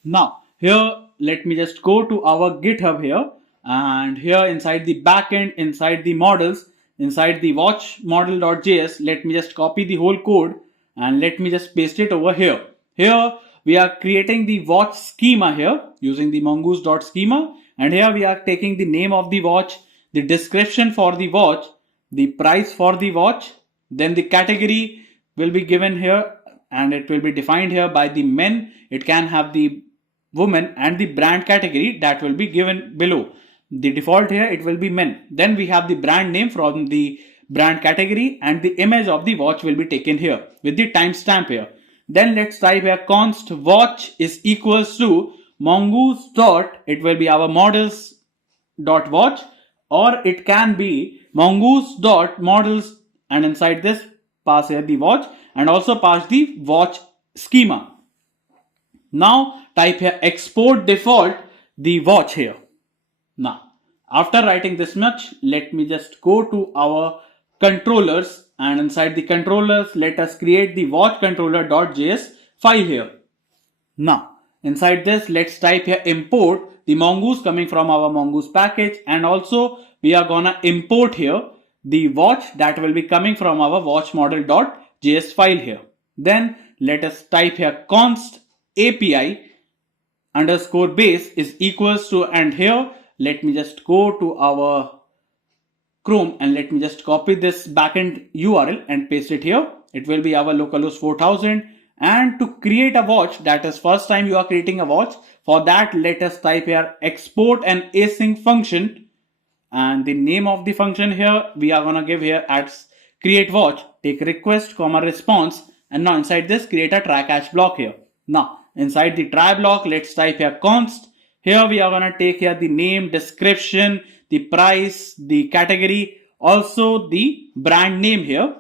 Now here let me just go to our GitHub here, and here inside the backend, inside the models, inside the watch model.js, let me just copy the whole code and let me just paste it over here. Here we are creating the watch schema here using the mongoose.schema, and here we are taking the name of the watch, the description for the watch, the price for the watch, then the category will be given here and it will be defined here by the men. It can have the woman and the brand category that will be given below. The default here it will be men. Then we have the brand name from the brand category and the image of the watch will be taken here with the timestamp here. Then let's type here const watch is equals to mongoose dot, it will be our models dot watch, or it can be mongoose dot models, and inside this pass here the watch and also pass the watch schema. Now type here export default the watch here. Now after writing this much, let me just go to our controllers, and inside the controllers let us create the watch controller.js file here. Now inside this let's type here import the mongoose coming from our mongoose package, and also we are gonna import here the watch that will be coming from our watch model.js file here. Then let us type here const API underscore base is equals to, and here let me just go to our Chrome and let me just copy this backend URL and paste it here. It will be our localhost 4000, and to create a watch, that is first time you are creating a watch, for that let us type here export an async function, and the name of the function here we are gonna give here as create watch, take request comma response, and now inside this create a try catch block here. Now inside the try block let's type here const, here we are gonna take here the name, description, the price, the category, also the brand name here.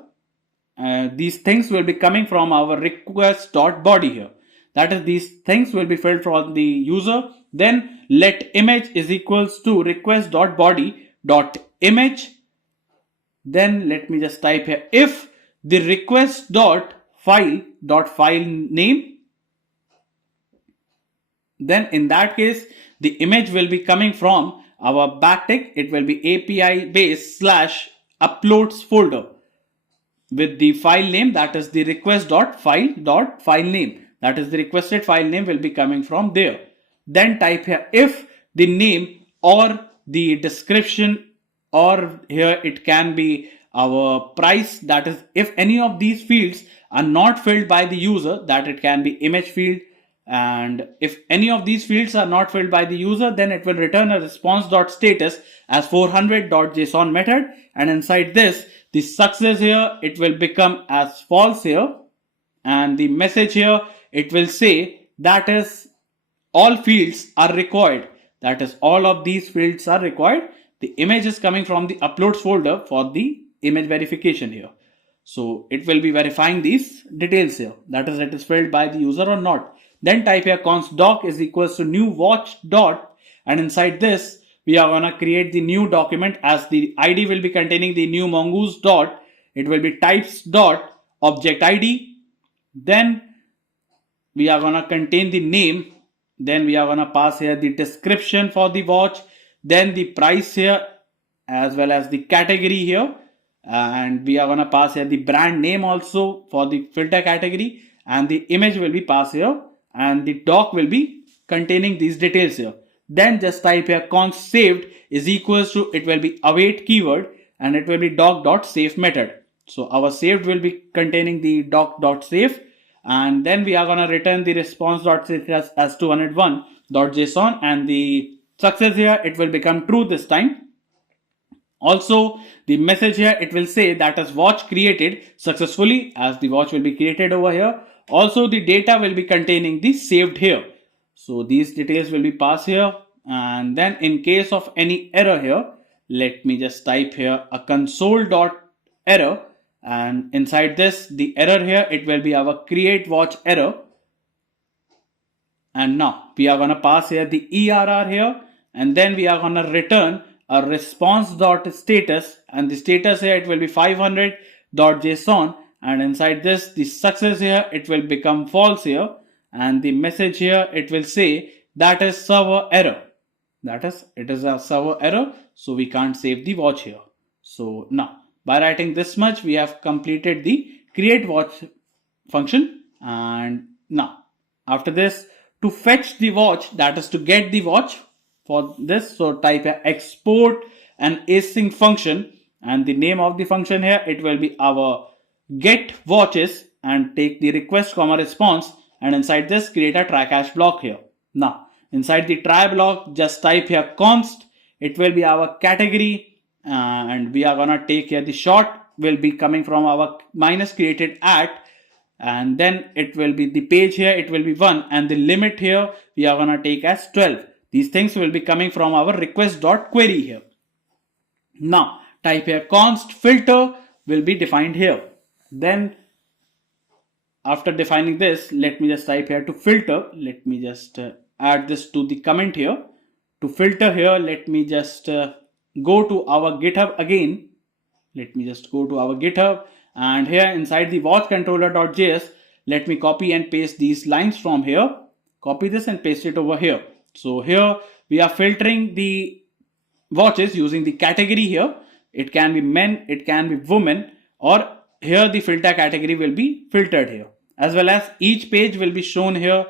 These things will be coming from our request.body here. That is, these things will be filled from the user. Then let image is equals to request.body.image. Then let me just type here if the request.file name, then in that case the image will be coming from our backtick. It will be API base slash uploads folder with the file name, that is the request.file name, that is the requested file name will be coming from there. Then type here if the name or the description, or here it can be our price, that is if any of these fields are not filled by the user, that it can be image field, and if any of these fields are not filled by the user, then it will return a response.status as 400.json method, and inside this the success here it will become as false here, and the message here it will say that is all fields are required, that is all of these fields are required. The image is coming from the uploads folder for the image verification here, so it will be verifying these details here, that is it is filled by the user or not. Then type here const doc is equals to new watch dot, and inside this we are gonna create the new document, as the ID will be containing the new mongoose dot, it will be types dot object ID. Then we are gonna contain the name, then we are gonna pass here the description for the watch, then the price here as well as the category here, and we are gonna pass here the brand name also for the filter category, and the image will be passed here, and the doc will be containing these details here. Then just type here const saved is equals to, it will be await keyword, and it will be doc.save method. So our saved will be containing the doc.save, and then we are gonna return the response.save as 201.json, and the success here it will become true this time. Also the message here it will say that is watch created successfully, as the watch will be created over here. Also the data will be containing the saved here, so these details will be passed here. And then in case of any error here, let me just type here a console.error, And inside this, the error here, it will be our create watch error. And now we are going to pass here the ERR here, and then we are going to return a response.status, and the status here, it will be 500.json, and inside this, the success here, it will become false here, and the message here, it will say that is server error. That is, it is a server error, so we can't save the watch here. So now by writing this much, we have completed the create watch function. And now after this, to fetch the watch, that is to get the watch for this, so type export an async function, and the name of the function here, it will be our get watches, and take the request comma response, and inside this create a try catch block here. Now inside the try block, just type here const, it will be our category, and we are gonna take here the short will be coming from our minus created at, and then it will be the page here, it will be 1, and the limit here we are gonna take as 12. These things will be coming from our request.query here. Now type here const filter will be defined here. Then after defining this, let me just type here to filter. Let me just add this to the comment here. To filter here, let me just go to our GitHub again. Let me just go to our GitHub, and here inside the watch controller.js, let me copy and paste these lines from here. Copy this and paste it over here. So here we are filtering the watches using the category here. It can be men, it can be women, or here the filter category will be filtered here, as well as each page will be shown here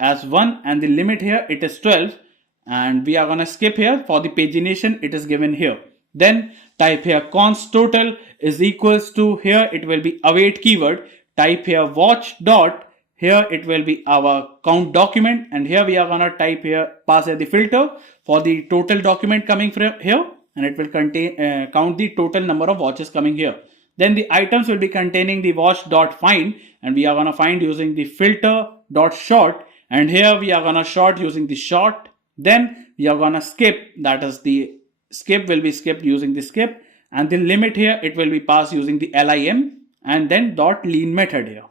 as 1, and the limit here, it is 12, and we are gonna skip here for the pagination, it is given here. Then type here const total is equals to, here it will be await keyword, type here watch dot, here it will be our count document, and here we are gonna type here, pass here the filter for the total document coming from here, and it will contain count the total number of watches coming here. Then the items will be containing the watch dot find, and we are gonna find using the filter dot short, and here we are gonna short using the short. Then we are gonna skip, that is the skip will be skipped using the skip, and the limit here, it will be passed using the lim, and then dot lean method here.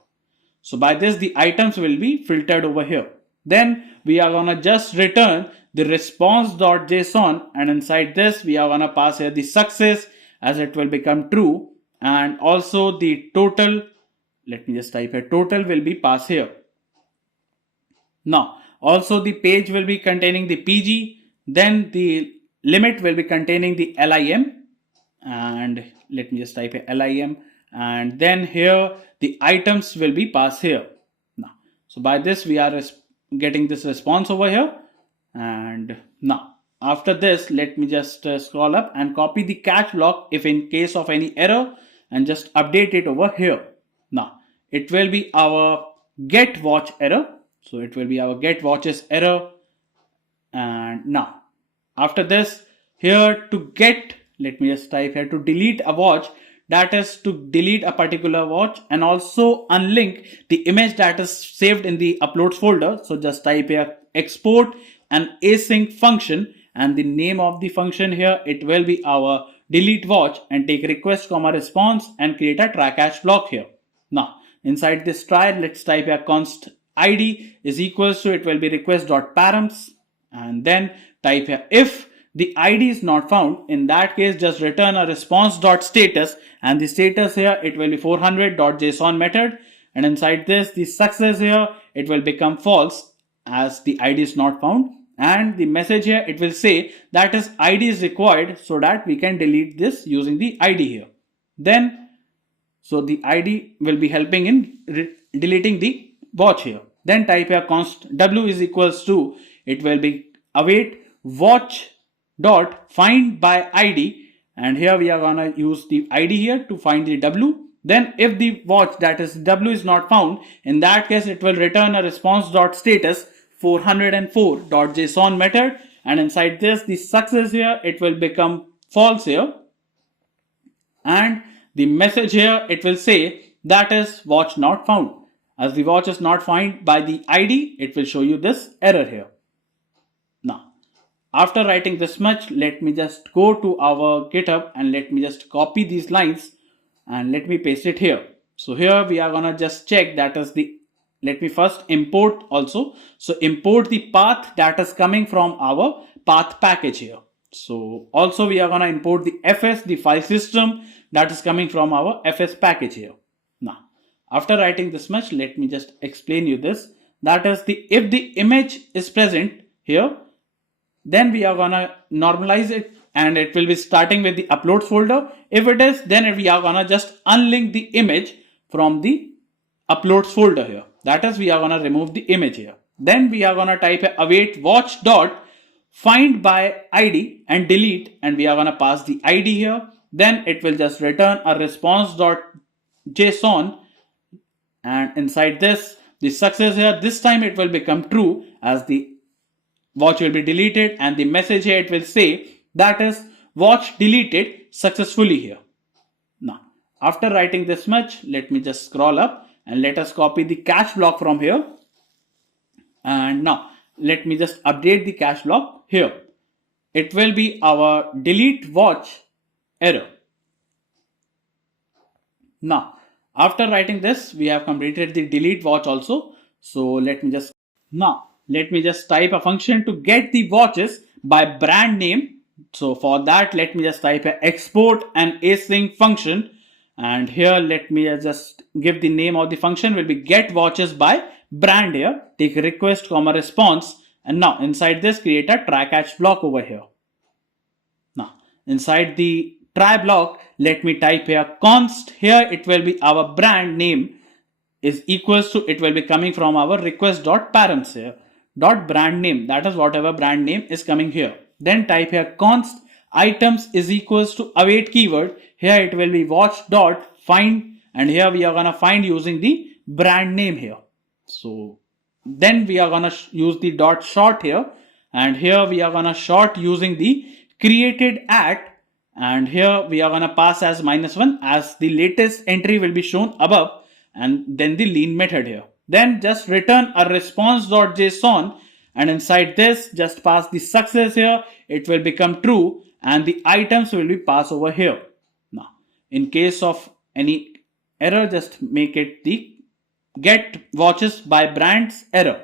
So by this, the items will be filtered over here. Then we are gonna just return the response.json, and inside this we are gonna pass here the success, as it will become true, and also the total, let me just type here, total will be passed here. Now also the page will be containing the pg, then the limit will be containing the lim, and let me just type here lim, and then here the items will be passed here. Now so by this we are getting this response over here. And now after this, let me just scroll up and copy the catch block if in case of any error, and just update it over here. Now it will be our get watch error, so it will be our get watches error. And now after this, here to get, let me just type here to delete a watch, that is to delete a particular watch and also unlink the image that is saved in the uploads folder. So just type here export an async function, and the name of the function here, it will be our delete watch, and take request comma response and create a try catch block here. Now inside this try, let's type here const id is equals to, it will be request.params, and then type here if the id is not found, in that case just return a response.status, and the status here, it will be 400.json method, and inside this the success here, it will become false as the id is not found, and the message here, it will say that is id is required, so that we can delete this using the id here. Then so the id will be helping in deleting the watch here. Then type here const w is equals to, it will be await watch dot find by id, and here we are gonna use the id here to find the w. Then if the watch, that is w, is not found, in that case it will return a response.status 404.json method, and inside this the success here, it will become false here, and the message here, it will say that is watch not found. As the watch is not found by the id, it will show you this error here. Now after writing this much, let me just go to our GitHub and let me just copy these lines and let me paste it here. So here we are gonna just check that is the, let me first import also. So import the path that is coming from our path package here. So also we are gonna import the fs, the file system that is coming from our fs package here. Now, after writing this much, let me just explain you this. That is the, if the image is present here, then we are gonna normalize it and it will be starting with the uploads folder. If it is, then we are gonna just unlink the image from the uploads folder here. That is, we are gonna remove the image here. Then we are gonna type await watch dot find by id and delete, and we are gonna pass the id here. Then it will just return a response dot json, and inside this, the success here, this time it will become true as the watch will be deleted, and the message here it will say that is watch deleted successfully here. Now, after writing this much, let me just scroll up and let us copy the cache block from here. And now let me just update the cache block here. It will be our delete watch error. Now, after writing this, we have completed the delete watch also. So let me just type a function to get the watches by brand name. So for that, let me just type a export an async function, and here let me just give the name of the function will be get watches by brand here. Take request comma response, and now inside this create a try catch block over here. Now inside the try block, let me type here const. Here it will be our brand name is equals to, it will be coming from our request dot params here dot brand name, that is whatever brand name is coming here. Then type here const items is equals to await keyword. Here it will be watch dot find, and here we are gonna find using the brand name here. So then we are gonna use the dot short here, and here we are gonna short using the created at, and here we are gonna pass as -1 as the latest entry will be shown above, and then the leen method here. Then just return a response.json, and inside this just pass the success here. It will become true, and the items will be passed over here. Now, in case of any error, just make it the get watches by brands error.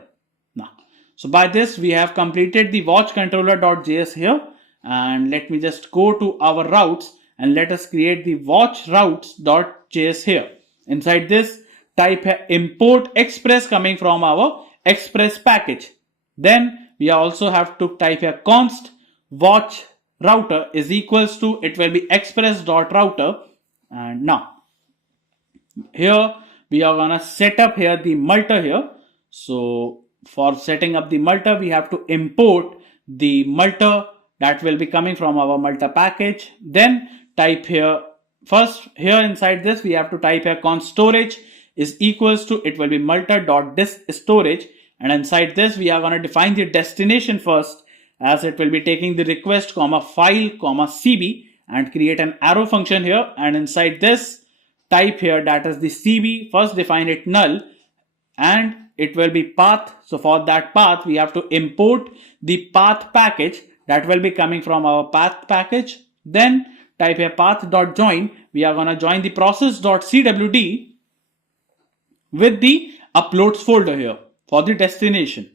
Now, so by this we have completed the watch controller.js here, and let me just go to our routes and let us create the watch routes.js here. Inside this, type import express coming from our express package. Then we also have to type a const watch router is equals to, it will be express.router. And now here we are gonna set up here the multer here. So for setting up the multer, we have to import the multer that will be coming from our multer package. Then type here first, here inside this we have to type here const storage is equals to, it will be multer.disk storage, and inside this we are going to define the destination first, as it will be taking the request comma file comma cb, and create an arrow function here, and inside this type here that is the cb, first define it null, and it will be path. So for that path we have to import the path package that will be coming from our path package. Then type here path.join, we are going to join the process.cwd with the uploads folder here for the destination.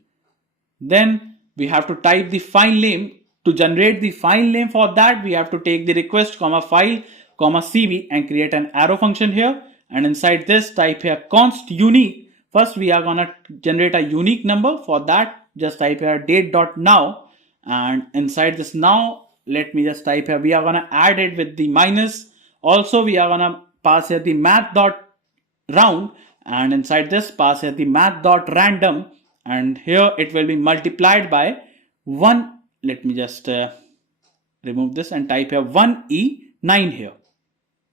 Then we have to type the file name. To generate the file name, for that we have to take the request comma file comma cb and create an arrow function here, and inside this type here const unique. First we are gonna generate a unique number. For that just type here date.now, and inside this now let me just type here, we are gonna add it with the minus. Also we are gonna pass here the math.round, and inside this pass here the math.random, and here it will be multiplied by 1. Let me just remove this and type here 1e9 here.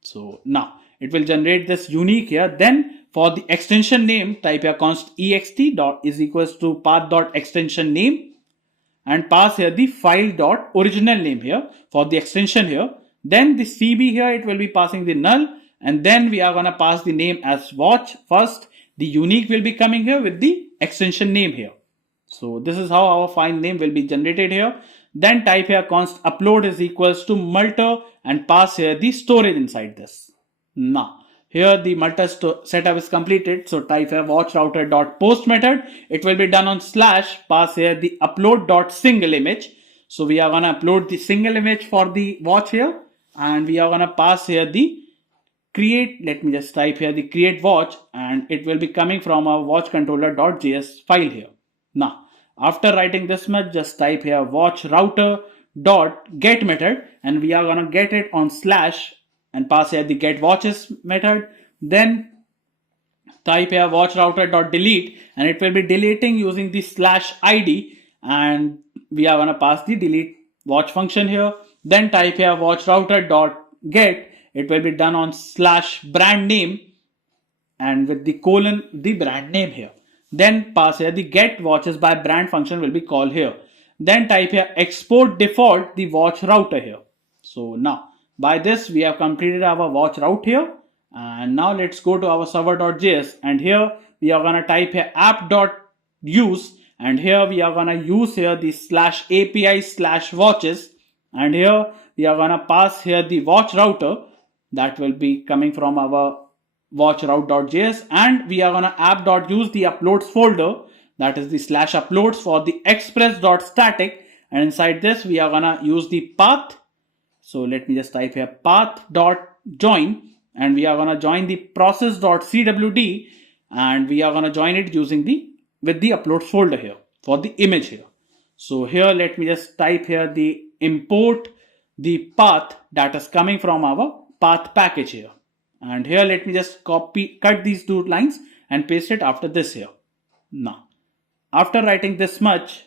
So now it will generate this unique here. Then for the extension name, type here const ext dot is equals to path dot extension name, and pass here the file dot original name here for the extension here. Then the cb here, it will be passing the null, and then we are gonna pass the name as watch. First the unique will be coming here with the extension name here. So this is how our file name will be generated here. Then type here const upload is equals to multer, and pass here the storage inside this. Now, here the setup is completed. So type here watch router dot post method. It will be done on slash, pass here the upload dot single image. So we are gonna upload the single image for the watch here, and we are gonna pass here the create. Let me just type here the create watch, and it will be coming from our watch controller.js file here. Now, after writing this much, just type here watch router dot get method, and we are gonna get it on slash and pass here the get watches method. Then type here watch router dot delete, and it will be deleting using the slash id, and we are gonna pass the delete watch function here. Then type here watch router dot get. It will be done on slash brand name, and with the colon the brand name here. Then pass here the get watches by brand function will be called here. Then type here export default the watch router here. So now by this we have completed our watch route here, and now let's go to our server.js, and here we are gonna type here app.use, and here we are gonna use here the slash API slash watches, and here we are gonna pass here the watch router that will be coming from our watch route.js, and we are gonna app.use the uploads folder, that is the slash uploads for the express.static, and inside this we are gonna use the path. So let me just type here path.join, and we are gonna join the process.cwd, and we are gonna join it using with the uploads folder here for the image here. So here let me just type here the import the path that is coming from our path package here, and here let me just cut these two lines and paste it after this here. Now after writing this much,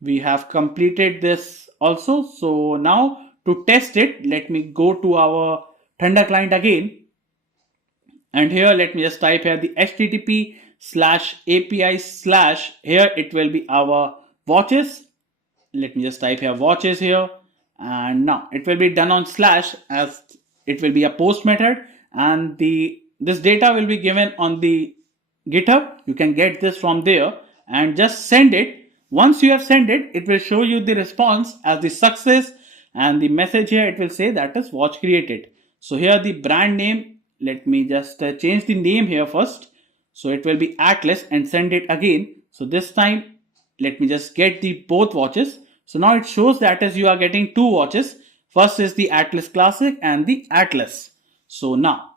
we have completed this also. So now to test it, let me go to our Thunder client again, and here let me just type here the http slash API slash, here it will be our watches. Let me just type here watches here, and now it will be done on slash, as it will be a post method, and this data will be given on the GitHub. You can get this from there and just send it. Once you have sent it, it will show you the response as the success, and the message here it will say that is watch created. So here the brand name, let me just change the name here first. So it will be Atlas, and send it again. So this time let me just get the both watches. So now it shows that as you are getting two watches. First is the Atlas Classic and the Atlas. So now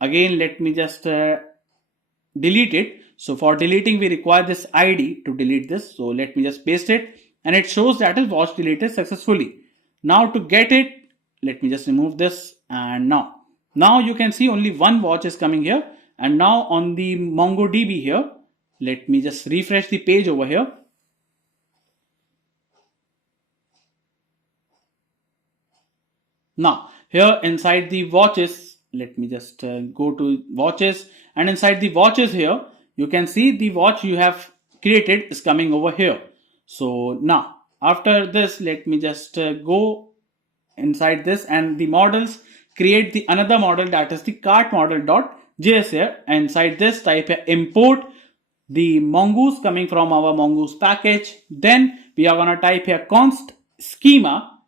again let me just delete it. So for deleting we require this ID to delete this. So let me just paste it, and it shows that is watch deleted successfully. Now to get it, let me just remove this, and now you can see only one watch is coming here. And now on the MongoDB here, let me just refresh the page over here. Now here inside the watches, let me just go to watches, and inside the watches here you can see the watch you have created is coming over here. So now after this, let me just go inside this, and the models, create the another model, that is the cart model.js here. And inside this type import the mongoose coming from our mongoose package. Then we are gonna type here const schema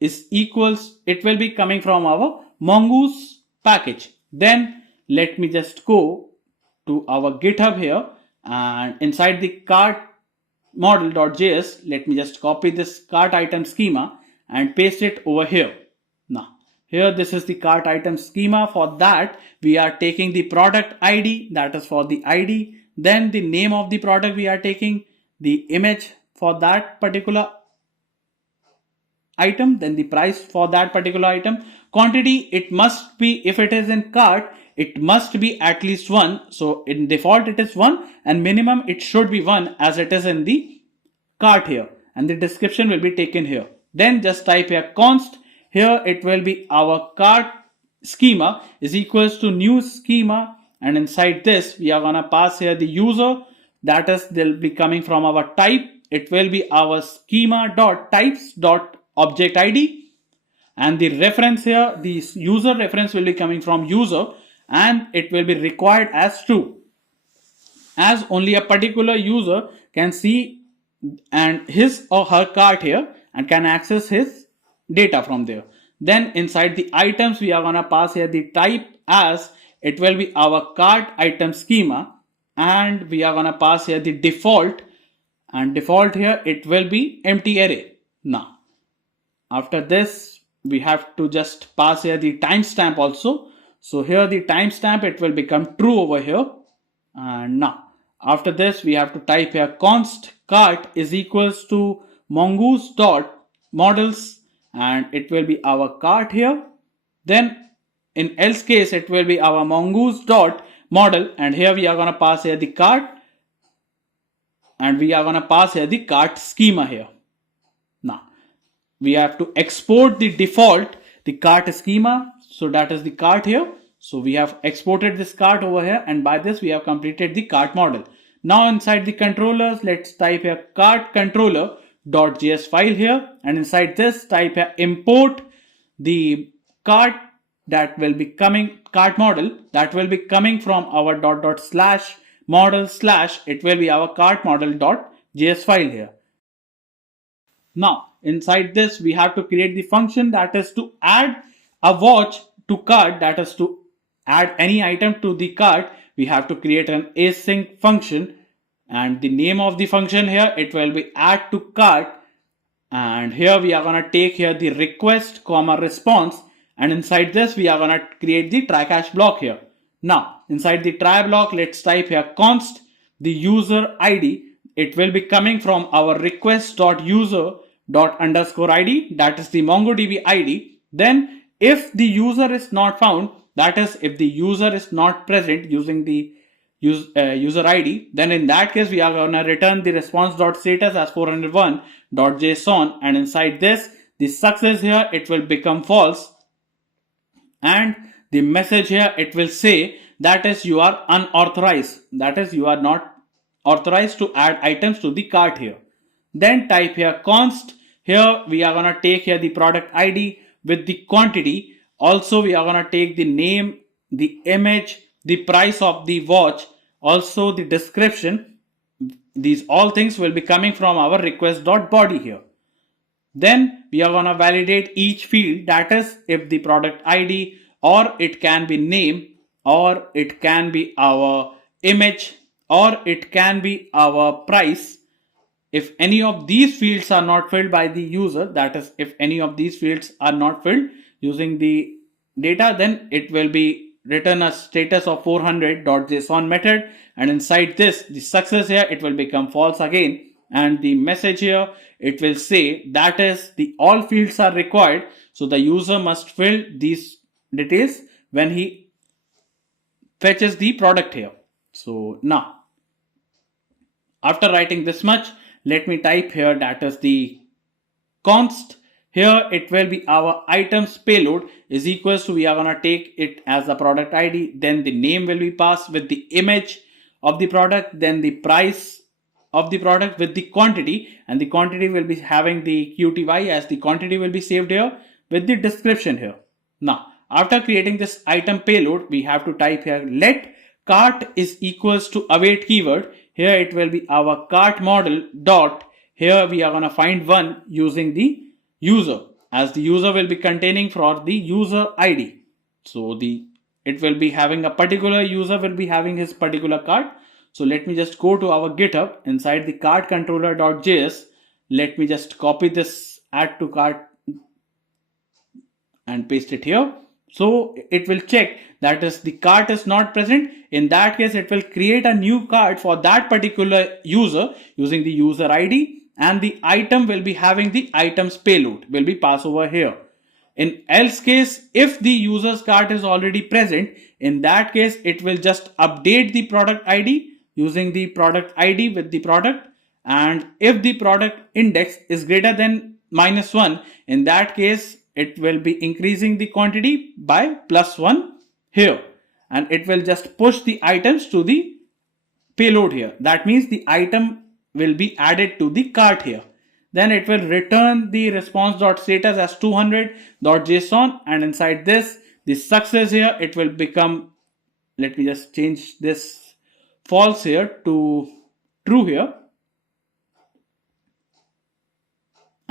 is equals, it will be coming from our mongoose package. Then let me just go to our GitHub here, and inside the cart model.js, let me just copy this cart item schema and paste it over here. Now here this is the cart item schema. For that we are taking the product ID, that is for the ID, then the name of the product we are taking, the image for that particular item, then the price for that particular item, quantity, it must be, if it is in cart, it must be at least 1. So in default it is 1, and minimum it should be 1 as it is in the cart here, and the description will be taken here. Then just type here const, here it will be our cart schema is equals to new schema, and inside this we are gonna pass here the user, that is they'll be coming from our type, it will be our schema dot types dot object ID, and the reference here, the user reference will be coming from user, and it will be required as true, as only a particular user can see and his or her cart here and can access his data from there. Then inside the items we are gonna pass here the type as it will be our cart item schema, and we are gonna pass here the default, and default here it will be empty array. Now after this we have to just pass here the timestamp also. So here the timestamp it will become true over here. And now after this we have to type here const cart is equals to mongoose dot models, and it will be our cart here. Then in else case it will be our mongoose dot model, and here we are going to pass here the cart, and we are going to pass here the cart schema here. Now we have to export the default, the cart schema, so that is the cart here. So we have exported this cart over here, and by this we have completed the cart model. Now inside the controllers, let's type here cart controller.js file here, and inside this type here import the cart that will be coming, cart model that will be coming from our dot slash model slash, it will be our cart model.js file here. Now inside this we have to create the function that is to add a watch to cart, that is to add any item to the cart. We have to create an async function, and the name of the function here it will be add to cart, and here we are going to take here the request comma response, and inside this we are going to create the try catch block here. Now inside the try block let's type here const the user id, it will be coming from our request.user._id, that is the MongoDB ID. Then if the user is not found, that is if the user is not present using the user ID, then in that case we are going to return the response.status as 401.json, and inside this the success here it will become false, and the message here it will say that is you are unauthorized, that is you are not authorized to add items to the cart here. Then type here const, here we are going to take here the product ID with the quantity, also we are going to take the name, the image, the price of the watch, also the description. These all things will be coming from our request.body here. Then we are going to validate each field, that is if the product ID, or it can be name, or it can be our image, or it can be our price. If any of these fields are not filled by the user, that is if any of these fields are not filled using the data, then it will be return a status of 400.json method, and inside this the success here it will become false again, and the message here it will say that is the all fields are required, so the user must fill these details when he fetches the product here. So now after writing this much, let me type here that is the const, here it will be our items payload is equals to, we are going to take it as the product ID, then the name will be passed with the image of the product, then the price of the product with the quantity, and the quantity will be having the QTY as the quantity will be saved here with the description here. Now after creating this item payload, we have to type here let cart is equals to await keyword, here it will be our cart model dot, here we are going to find one using the user, as the user will be containing for the user ID. So it will be having a particular user will be having his particular cart. So let me just go to our GitHub inside the cart controller.js. Let me just copy this add to cart and paste it here. So it will check that is the cart is not present. In that case, it will create a new cart for that particular user using the user ID, and the item will be having the items payload will be passed over here. In else case, if the user's cart is already present, in that case, it will just update the product ID using the product ID with the product. And if the product index is greater than -1, in that case, it will be increasing the quantity by +1 here, and it will just push the items to the payload here. That means the item will be added to the cart here. Then it will return the response.status as 200.json, and inside this the success here it will become, let me just change this false here to true here,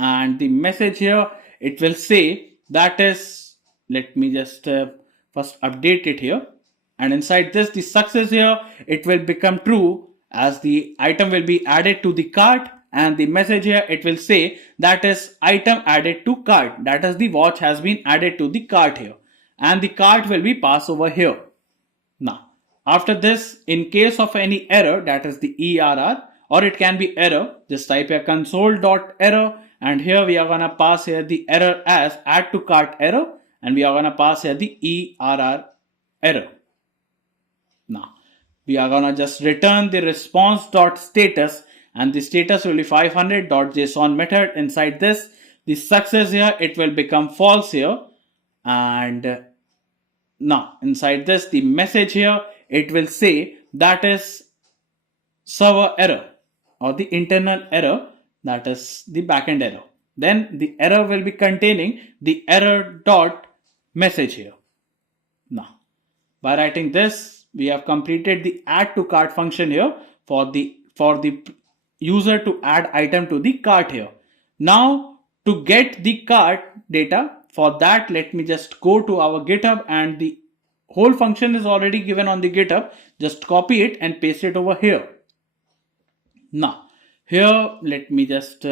and the message here it will say that is, let me just first update it here. And inside this, the success here, it will become true as the item will be added to the cart, and the message here, it will say that is item added to cart. That is the watch has been added to the cart here, and the cart will be passed over here. Now, after this, in case of any error, that is the ERR, or it can be error, just type here console.error, and here we are gonna pass here the error as add to cart error, and we are gonna pass here the ERR error. Now, we are gonna just return the response.status, and the status will be 500.json method. Inside this, the success here, it will become false here, and now inside this, the message here, it will say that is server error or the internal error, that is the backend error. Then the error will be containing the error dot message here. Now, by writing this, we have completed the add to cart function here for the user to add item to the cart here. Now, to get the cart data, for that, let me just go to our GitHub, and the whole function is already given on the GitHub. Just copy it and paste it over here. Now, here, let me just,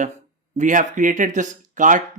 we have created this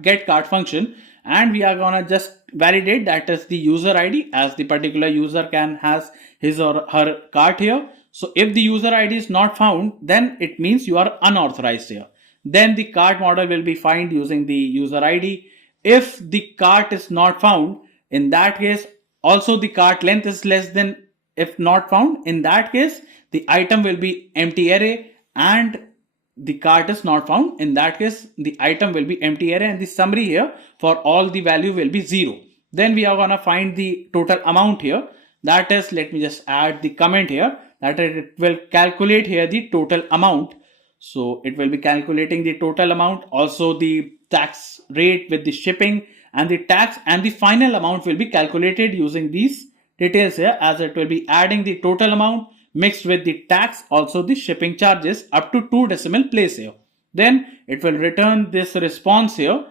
get cart function, and we are gonna just validate that is the user ID, as the particular user has his or her cart here. So if the user ID is not found, then it means you are unauthorized here. Then the cart model will be found using the user ID. If the cart is not found, in that case, also the cart length is less than, if not found, in that case, the item will be empty array, and the cart is not found. In that case, the item will be empty array, and the summary here for all the value will be 0. Then we are gonna find the total amount here. That is, let me just add the comment here, that it will calculate here the total amount. So it will be calculating the total amount, also the tax rate with the shipping and the tax, and the final amount will be calculated using these details here, as it will be adding the total amount mixed with the tax, also the shipping charges up to 2 decimal place here. Then it will return this response here,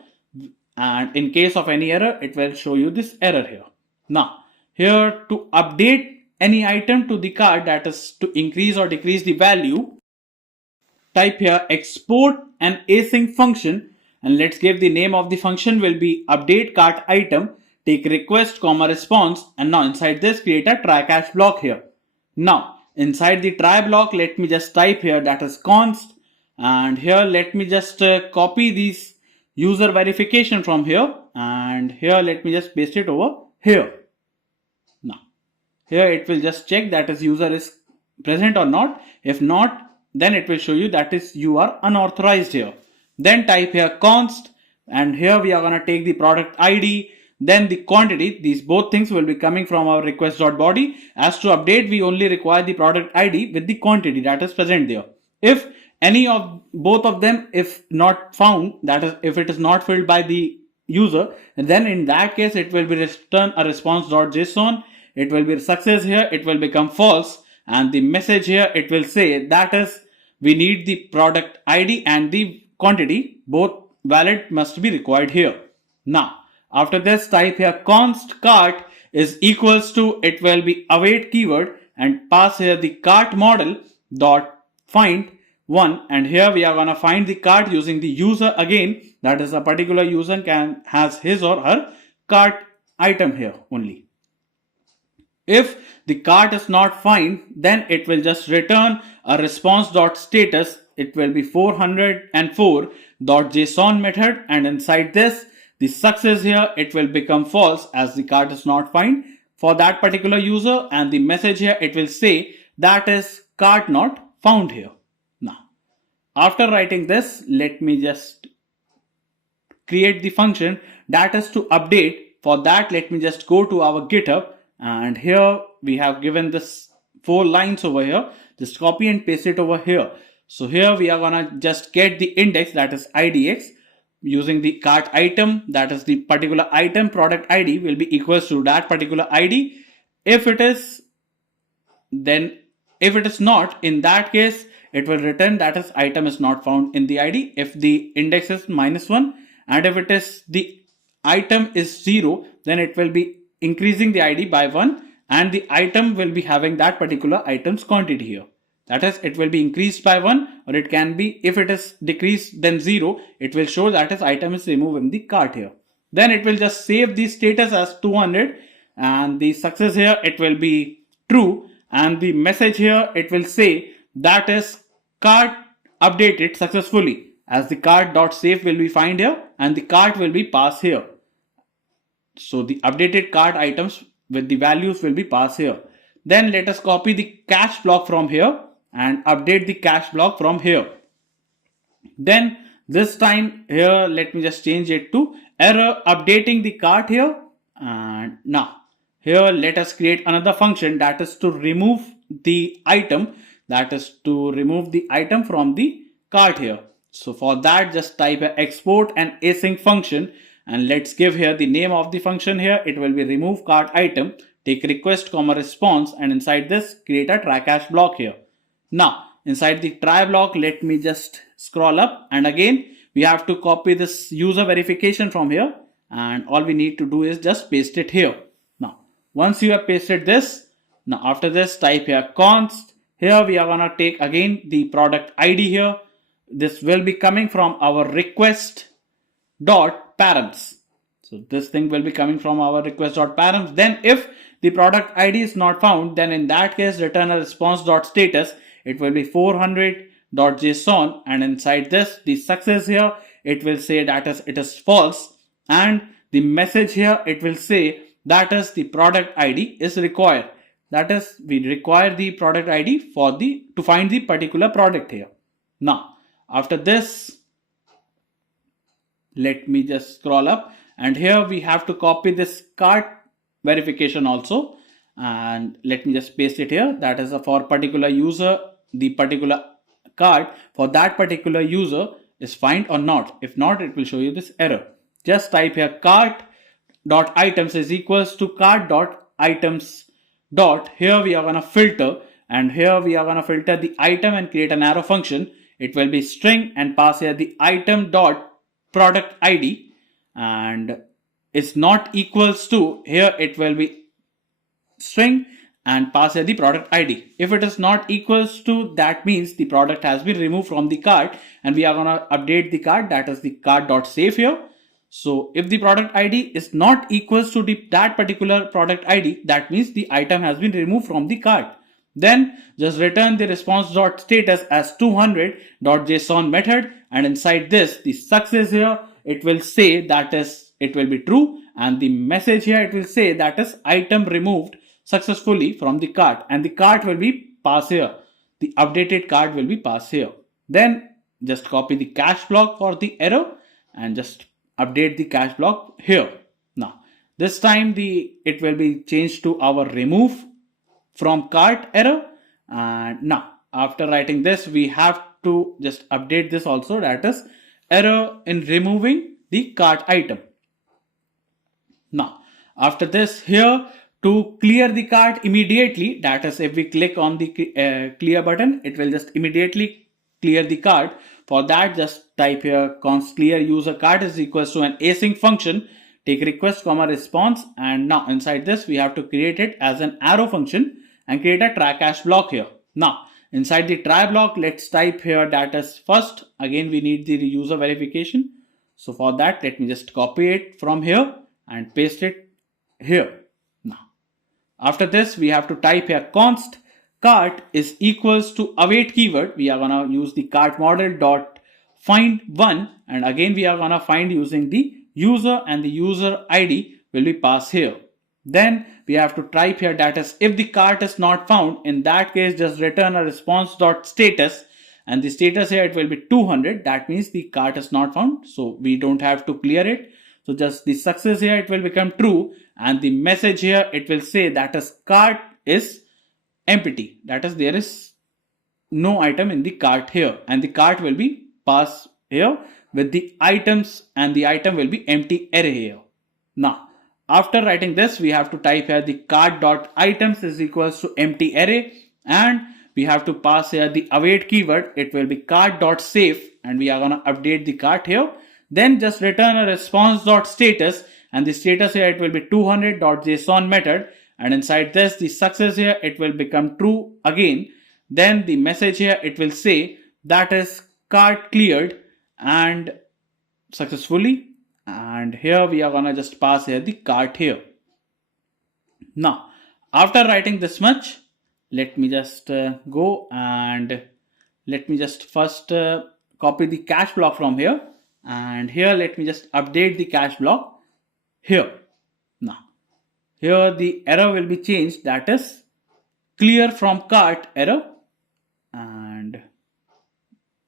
and in case of any error, it will show you this error here. Now, here to update any item to the cart, that is to increase or decrease the value, type here export an async function, and let's give the name of the function will be update cart item, take request comma response, and now inside this create a try catch block here. Now inside the try block, let me just type here that is const, and here let me just copy these user verification from here, and here let me just paste it over here. Now here it will just check that is user is present or not. If not, then it will show you that is you are unauthorized here. Then type here const, and here we are going to take the product ID, then the quantity. These both things will be coming from our request.body. As to update, we only require the product ID with the quantity that is present there. If any of both of them, if not found, that is if it is not filled by the user, then in that case it will be return a response.json. It will be success here, it will become false, and the message here, it will say that is we need the product ID and the quantity, both valid must be required here. Now after this, type here const cart is equals to, it will be await keyword, and pass here the cart model dot find one, and here we are gonna find the cart using the user again, that is a particular user has his or her cart item here only. If the cart is not found, then it will just return a response.status. It will be 404.json method, and inside this, the success here, it will become false as the cart is not found for that particular user, and the message here, it will say that is cart not found here. Now, after writing this, let me just create the function that is to update. For that, let me just go to our GitHub, and here we have given this 4 lines over here. Just copy and paste it over here. So here we are gonna just get the index, that is IDX, using the cart item, that is the particular item product ID will be equals to that particular ID. If it is, then if it is not, in that case it will return that is item is not found in the ID if the index is -1, and if it is the item is 0, then it will be increasing the ID by 1, and the item will be having that particular item's quantity here. That is, it will be increased by 1, or it can be, if it is decreased then 0, it will show that its item is removed in the cart here. Then it will just save the status as 200, and the success here, it will be true, and the message here, it will say that is cart updated successfully, as the cart.save will be found here and the cart will be passed here. So the updated cart items with the values will be passed here. Then let us copy the cache block from here and update the cache block from here. Then this time here, let me just change it to error updating the cart here. And now here, let us create another function that is to remove the item, from the cart here. So for that, just type export an async function, and let's give here the name of the function here. It will be remove cart item, take request comma response, and inside this create a try catch block here. Now inside the try block, let me just scroll up, and again we have to copy this user verification from here, and all we need to do is just paste it here. Now once you have pasted this, now after this type here const. Here we are gonna take again the product ID here. This will be coming from our request dot params. So this thing will be coming from our request dot params. Then if the product ID is not found, then in that case return a response dot status. It will be 400.json, and inside this the success here, it will say that it is false, and the message here, it will say that is the product ID is required. That is, we require the product ID to find the particular product here. Now after this, let me just scroll up, and here we have to copy this cart verification also, and let me just paste it here. That is for particular user, the particular cart for that particular user is find or not. If not, it will show you this error. Just type here cart.items is equals to cart.items dot. Here we are gonna filter, and here we are gonna filter the item and create an arrow function. It will be string and pass here the item dot product ID, and it's not equals to, here it will be string and pass here the product ID. If it is not equals to, that means the product has been removed from the cart, and we are gonna update the cart, that is the cart.save here. So if the product ID is not equals to that particular product ID, that means the item has been removed from the cart. Then just return the response.status as 200.json method, and inside this the success here, it will say that is, it will be true, and the message here, it will say that is item removed successfully from the cart, and the cart will be passed here. The updated cart will be passed here. Then just copy the cache block for the error and just update the cache block here. Now this time it will be changed to our remove from cart error, and now after writing this, we have to just update this also, that is error in removing the cart item. Now after this, here to clear the cart immediately, that is if we click on the clear button, it will just immediately clear the cart. For that, just type here const clear user cart is equals to an async function, take request comma response, and now inside this we have to create it as an arrow function and create a try catch block here. Now inside the try block, let's type here that is first, again we need the user verification. So for that, let me just copy it from here and paste it here. Now after this, we have to type here const cart is equals to await keyword. We are gonna use the cart model dot find one, and again we are gonna find using the user, and the user ID will be passed here. Then we have to type here that is if the cart is not found, in that case just return a response dot status, and the status here, it will be 200. That means the cart is not found, so we don't have to clear it. So just the success here, it will become true, and the message here, it will say that is cart is empty, that is there is no item in the cart here, and the cart will be passed here with the items, and the item will be empty array here. Now after writing this, we have to type here the cart.items is equals to empty array, and we have to pass here the await keyword. It will be cart.save, and we are gonna update the cart here. Then just return a response.status, and the status here, it will be 200.json method, and inside this, the success here, it will become true again. Then the message here, it will say that is cart cleared and successfully, and here we are gonna just pass here the cart here. Now, after writing this much, let me just go and let me just first copy the cache block from here, and here let me just update the cache block here. Now, here the error will be changed, that is clear from cart error, and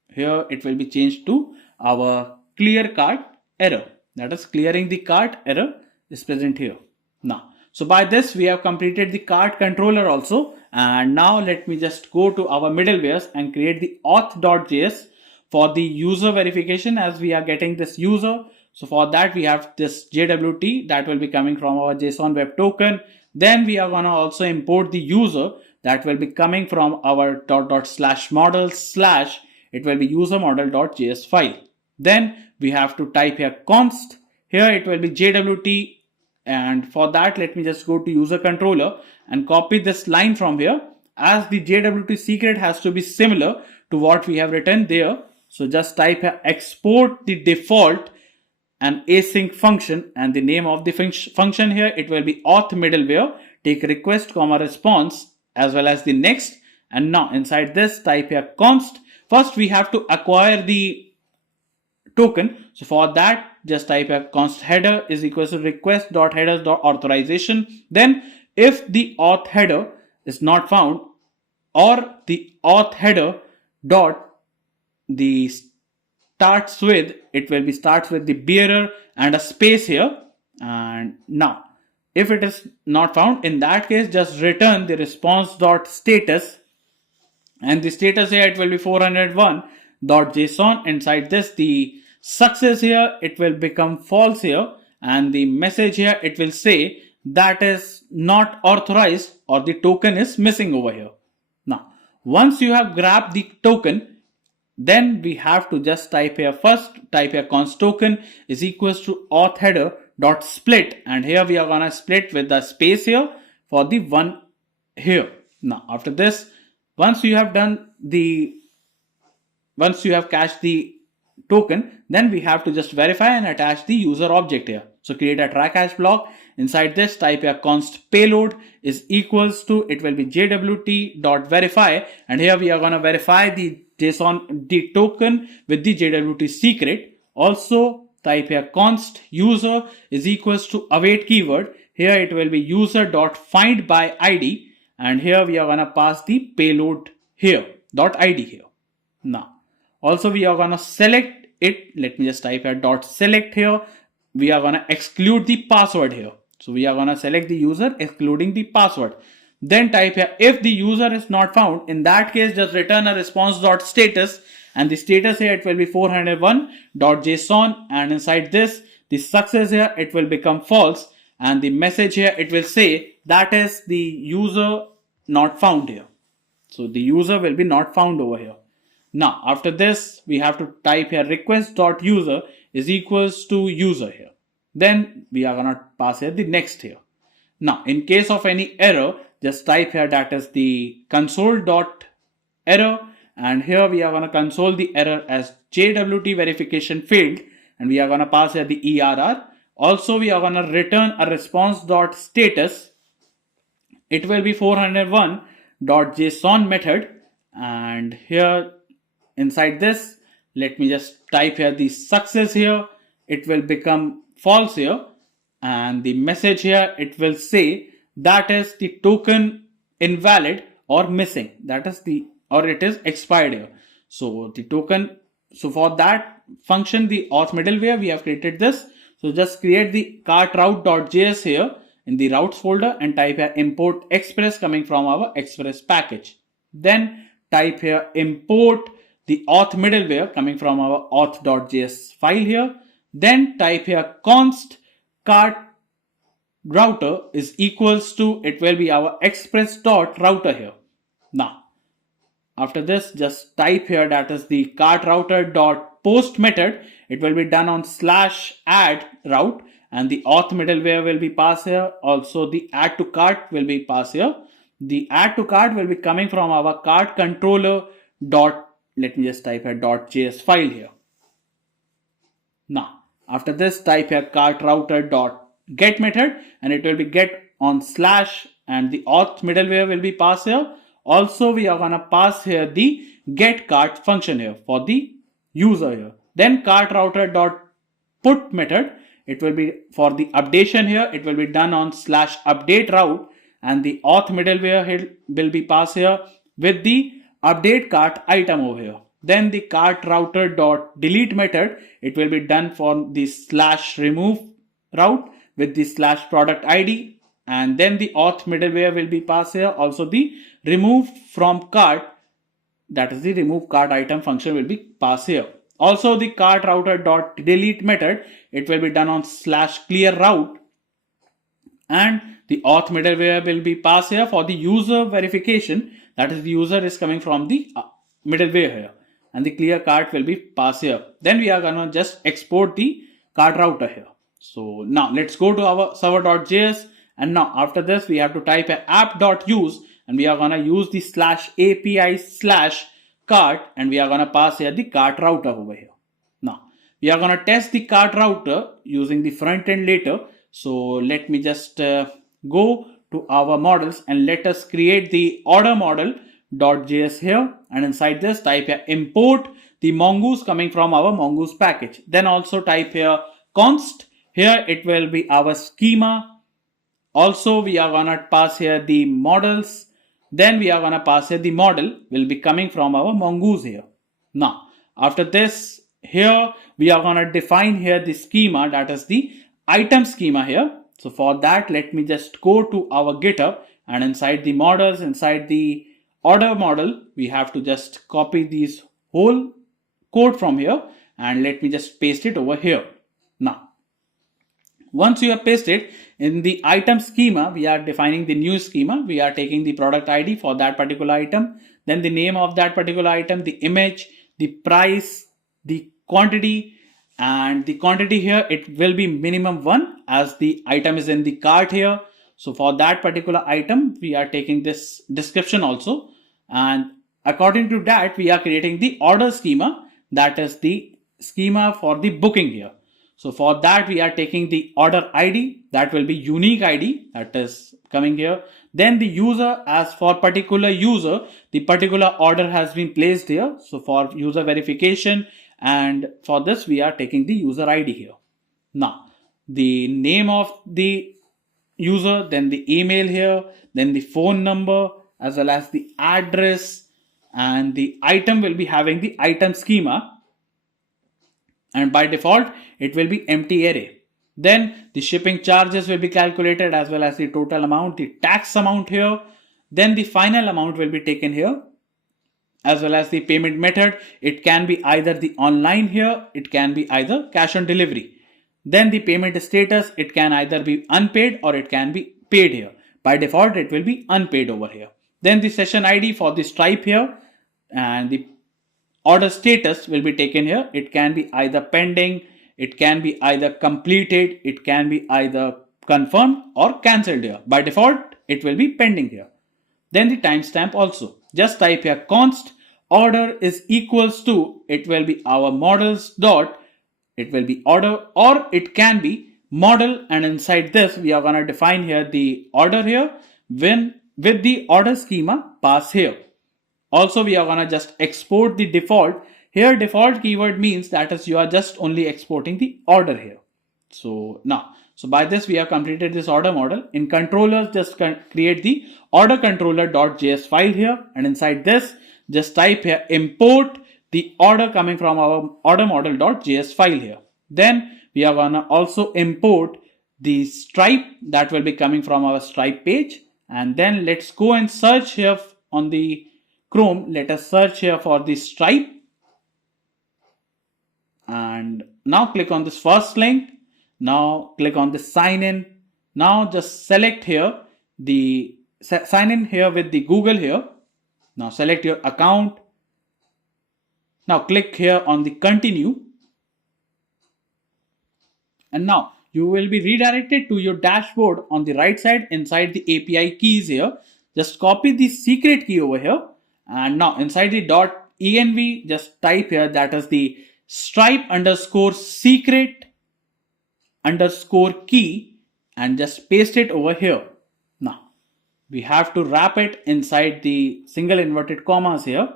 here it will be changed to our clear cart error, that is clearing the cart error is present here. Now, so by this we have completed the cart controller also, and now let me just go to our middlewares and create the auth.js for the user verification, as we are getting this user. So for that we have this JWT that will be coming from our JSON web token. Then we are going to also import the user that will be coming from our /model/ it will be user model.js file. Then we have to type here const. Here it will be JWT, and for that let me just go to user controller and copy this line from here, as the JWT secret has to be similar to what we have written there. So just type here export the default and async function, and the name of the function here, it will be auth middleware take request comma response as well as the next. And now inside this type here const. First we have to acquire the token. So for that just type here const header is equals to request.headers.authorization. Then if the auth header is not found, or the auth header dot the starts with, it will be starts with the bearer and a space here. And now if it is not found, in that case just return the response.status, and the status here, it will be 401.json. Inside this the success here, it will become false here, and the message here, it will say that is not authorized, or the token is missing over here. Now once you have grabbed the token, then we have to just type here const token is equals to auth header dot split, and here we are gonna split with the space here for the one here. Now after this, once you have cached the token, then we have to just verify and attach the user object here. So create a try catch block. Inside this type here const payload is equals to, it will be jwt.verify, and here we are going to verify the JSON the token with the JWT secret. Also type here const user is equals to await keyword. Here it will be user.find by id, and here we are going to pass the payload here .id here. Now also we are going to select it. Let me just type here .select here. We are going to exclude the password here. So we are going to select the user excluding the password. Then type here if the user is not found, in that case just return a response.status, and the status here, it will be 401.json, and inside this the success here, it will become false, and the message here, it will say that is the user not found here. So the user will be not found over here. Now after this we have to type here request.user is equals to user here. Then we are gonna pass here the next here. Now in case of any error, just type here that is the console.error, and here we are gonna console the error as JWT verification failed, and we are gonna pass here the ERR. Also we are gonna return a response.status. It will be 401.json method, and here inside this let me just type here the success here, it will become false here, and the message here, it will say that is the token invalid or missing, that is the, or it is expired here. So the token, so for that function the auth middleware we have created this. So just create the cart route.js here in the routes folder and type here import express coming from our express package. Then type here import the auth middleware coming from our auth.js file here. Then type here const cart router is equals to, it will be our express.router here. Now after this just type here that is the cart router dot post method. It will be done on /add route, and the auth middleware will be passed here. Also the add to cart will be passed here. The add to cart will be coming from our cart controller dot, let me just type a .js file here. Now after this, type here cart router dot get method, and it will be get on slash, and the auth middleware will be passed here. Also we are gonna pass here the get cart function here for the user here. Then cart router dot put method, it will be for the updation here, it will be done on slash update route, and the auth middleware here will be passed here with the update cart item over here. Then the cart router dot delete method, it will be done for the slash remove route with the slash product ID, and then the auth middleware will be passed here. Also the remove from cart, that is the remove cart item function, will be passed here. Also the cart router dot delete method, it will be done on slash clear route, and the auth middleware will be passed here for the user verification, that is the user is coming from the middleware here, and the clear cart will be passed here. Then we are gonna just export the cart router here. So now let's go to our server.js, and now after this we have to type a app.use, and we are gonna use the slash API slash cart, and we are gonna pass here the cart router over here. Now we are gonna test the cart router using the front end later. So let me just go to our models, and let us create the order model.js here, and inside this type here import the mongoose coming from our mongoose package. Then also type here const, here it will be our schema. Also we are gonna pass here the models, then we are gonna pass here the model will be coming from our mongoose here. Now after this, here we are gonna define here the schema, that is the item schema here. So for that, let me just go to our GitHub, and inside the models, inside the order model, we have to just copy this whole code from here, and let me just paste it over here. Now once you have pasted in the item schema, we are defining the new schema. We are taking the product ID for that particular item, then the name of that particular item, the image, the price, the quantity, and the quantity here, it will be minimum 1 as the item is in the cart here. So for that particular item, we are taking this description also, and according to that, we are creating the order schema, that is the schema for the booking here. So for that, we are taking the order ID, that will be unique ID, that is coming here. Then the user, as for particular user, the particular order has been placed here. So for user verification, and for this we are taking the user ID here. Now the name of the user, then the email here, then the phone number, as well as the address, and the item will be having the item schema, and by default it will be empty array. Then the shipping charges will be calculated, as well as the total amount, the tax amount here. Then the final amount will be taken here, as well as the payment method. It can be either the online here, it can be either cash on delivery. Then the payment status, it can either be unpaid or it can be paid here. By default it will be unpaid over here. Then the session ID for the Stripe here, and the order status will be taken here. It can be either pending, it can be either completed, it can be either confirmed or cancelled here. By default it will be pending here. Then the timestamp also, just type here const order is equals to, it will be our models dot, it will be order, or it can be model, and inside this we are gonna define here the order here when with the order schema pass here. Also we are gonna just export the default here. Default keyword means that is you are just only exporting the order here. So now, so by this we have completed this order model. In controllers, just create the order controller.js file here, and inside this just type here import the order coming from our order model.js file here. Then we are gonna also import the Stripe that will be coming from our Stripe page, and then let's go and search here on the Chrome. Let us search here for the Stripe, and now click on this first link. Now click on the sign in. Now just select here the sign in here with the Google here. Now select your account. Now click here on the continue. And now you will be redirected to your dashboard on the right side inside the API keys here. Just copy the secret key over here, and now inside the .env just type here that is the stripe underscore secret underscore key and just paste it over here. Now we have to wrap it inside the single inverted commas here.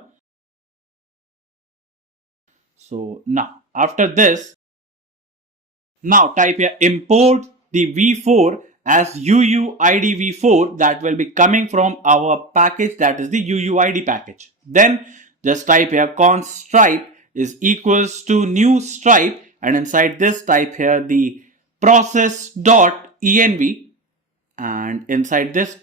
So now after this, now type here import the v4 as UUID v4 that will be coming from our package, that is the UUID package. Then just type here const stripe is equals to new stripe, and inside this type here the process.env, and inside this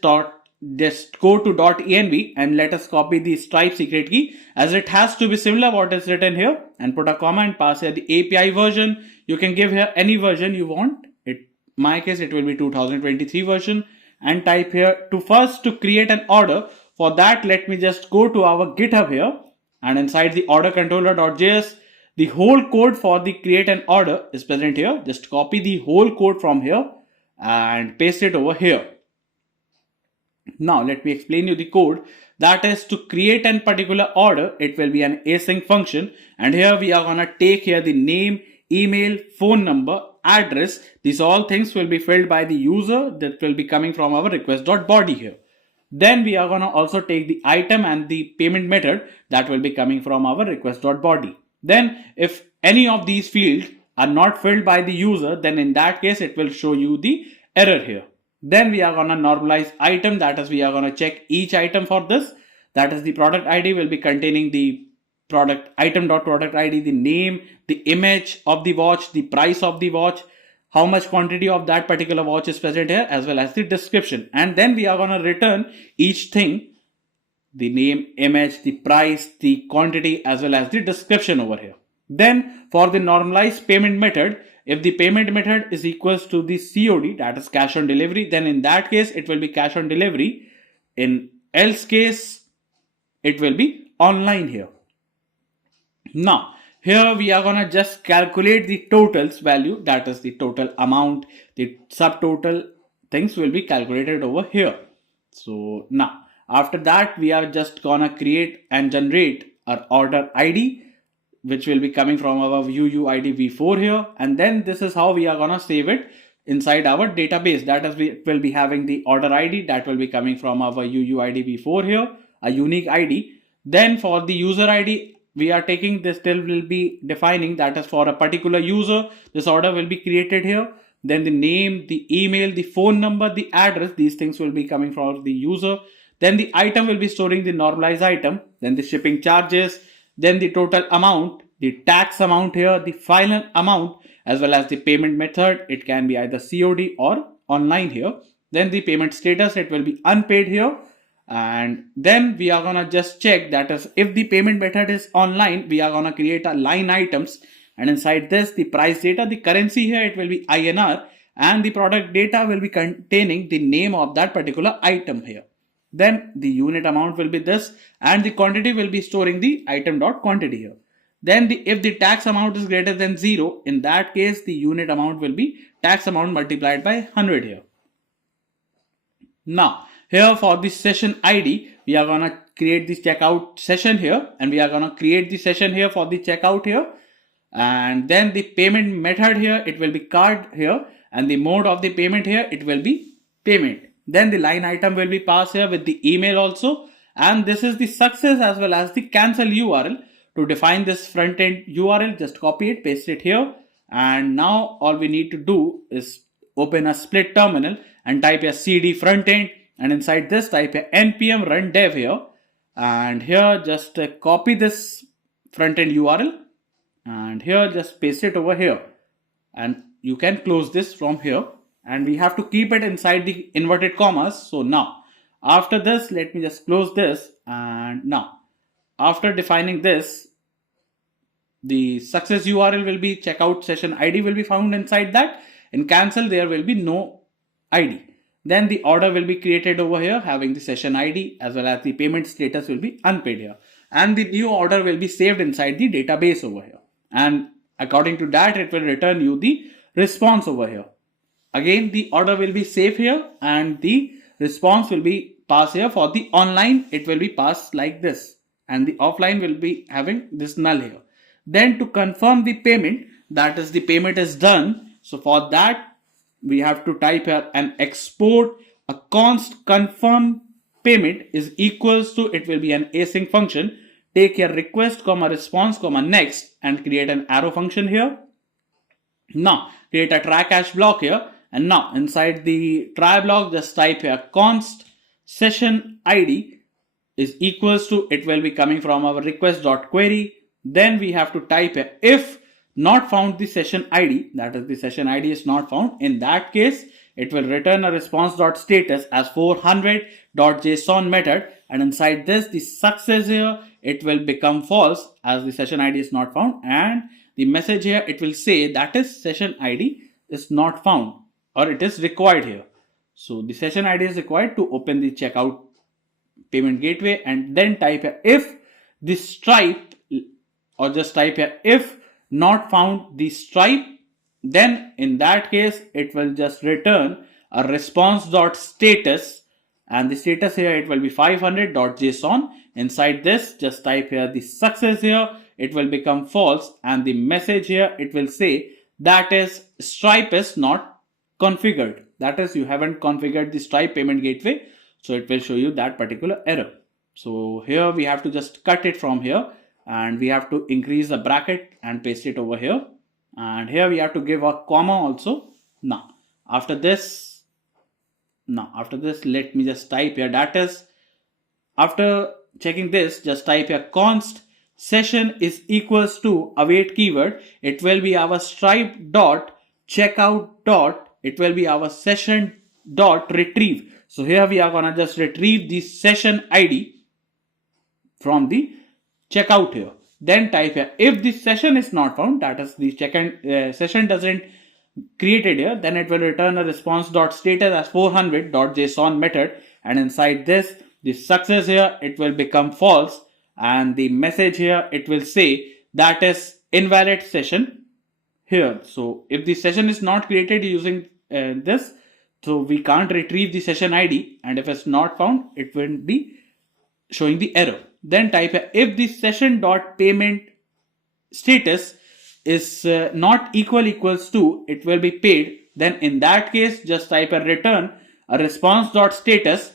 just go to .env and let us copy the stripe secret key as it has to be similar what is written here, and put a comma and pass here the API version. You can give here any version you want. In my case it will be 2023 version, and type here to create an order. For that, let me just go to our GitHub here, and inside the order controller.js the whole code for the create an order is present here. Just copy the whole code from here and paste it over here. Now let me explain you the code. That is to create an particular order, it will be an async function, and here we are gonna take here the name, email, phone number, address. These all things will be filled by the user that will be coming from our request.body here. Then we are gonna also take the item and the payment method that will be coming from our request.body. Then if any of these fields are not filled by the user, then in that case it will show you the error here. Then we are gonna normalize item, that is we are gonna check each item for this. That is the product ID will be containing the product item.product ID, the name, the image of the watch, the price of the watch, how much quantity of that particular watch is present here, as well as the description. And then we are gonna return each thing, the name, image, the price, the quantity, as well as the description over here. Then for the normalized payment method, if the payment method is equals to the COD, that is cash on delivery, then in that case it will be cash on delivery. In else case it will be online here. Now here we are gonna just calculate the totals value, that is the total amount, the subtotal things will be calculated over here. So now after that we are just gonna create and generate our order ID, which will be coming from our UUID v4 here, and then this is how we are gonna save it inside our database. That is, we will be having the order ID that will be coming from our UUID v4 here, a unique ID. Then for the user ID, we are taking this till will be defining, that is for a particular user, this order will be created here. Then the name, the email, the phone number, the address, these things will be coming from the user. Then the item will be storing the normalized item, then the shipping charges, then the total amount, the tax amount here, the final amount, as well as the payment method. It can be either COD or online here. Then the payment status, it will be unpaid here. And then we are gonna just check, that is if the payment method is online, we are gonna create a line items, and inside this the price data, the currency here it will be INR, and the product data will be containing the name of that particular item here. Then the unit amount will be this, and the quantity will be storing the item.quantity here. Then if the tax amount is greater than 0, in that case the unit amount will be tax amount multiplied by 100 here. Now here for the session ID, we are gonna create this checkout session here, and we are gonna create the session here for the checkout here. And then the payment method here, it will be card here, and the mode of the payment here, it will be payment. Then the line item will be passed here with the email also, and this is the success as well as the cancel URL. To define this front end URL, just copy it, paste it here, and now all we need to do is open a split terminal and type a cd front end, and inside this type a npm run dev here, and here just copy this front end URL, and here just paste it over here, and you can close this from here, and we have to keep it inside the inverted commas. So now after this, let me just close this, and now after defining this, the success URL will be checkout session ID will be found inside that. In cancel there will be no ID. Then the order will be created over here having the session ID, as well as the payment status will be unpaid here, and the new order will be saved inside the database over here, and according to that it will return you the response over here. again the order will be safe here and the response will be passed here. For the online, it will be passed like this, and the offline will be having this null here. Then to confirm the payment, that is the payment is done. So for that, we have to type here an export a const confirm payment is equals to, it will be an async function. Take your request comma response comma next and create an arrow function here. Now create a try catch block here, and now inside the try block just type here const session id is equals to, it will be coming from our request.query. Then we have to type here if not found the session id, that is the session id is not found. In that case, it will return a response.status as 400.json method, and inside this the success here, it will become false as the session id is not found, and the message here it will say that is session id is not found or it is required here. So the session id is required to open the checkout payment gateway, and then type here if the stripe, or just type here if not found the stripe, then in that case it will just return a response.status, and the status here it will be 500.json. Inside this just type here the success here, it will become false, and the message here it will say that is stripe is not configured, that is you haven't configured the stripe payment gateway, so it will show you that particular error. So here we have to just cut it from here, and we have to increase the bracket and paste it over here, and here we have to give a comma also. Now after this let me just type here, that is after checking this just type here const session is equals to await keyword, it will be our stripe dot checkout dot, it will be our session dot retrieve. So here we are gonna just retrieve the session id from the checkout here. Then type here if the session is not found, that is the session doesn't created here, then it will return a response.status as 400.json method, and inside this the success here it will become false, and the message here it will say that is invalid session here. So if the session is not created using this, so we can't retrieve the session id, and if it's not found it will be showing the error. Then type here if the session dot payment status is not equals to, it will be paid, then in that case just type a return a response.status,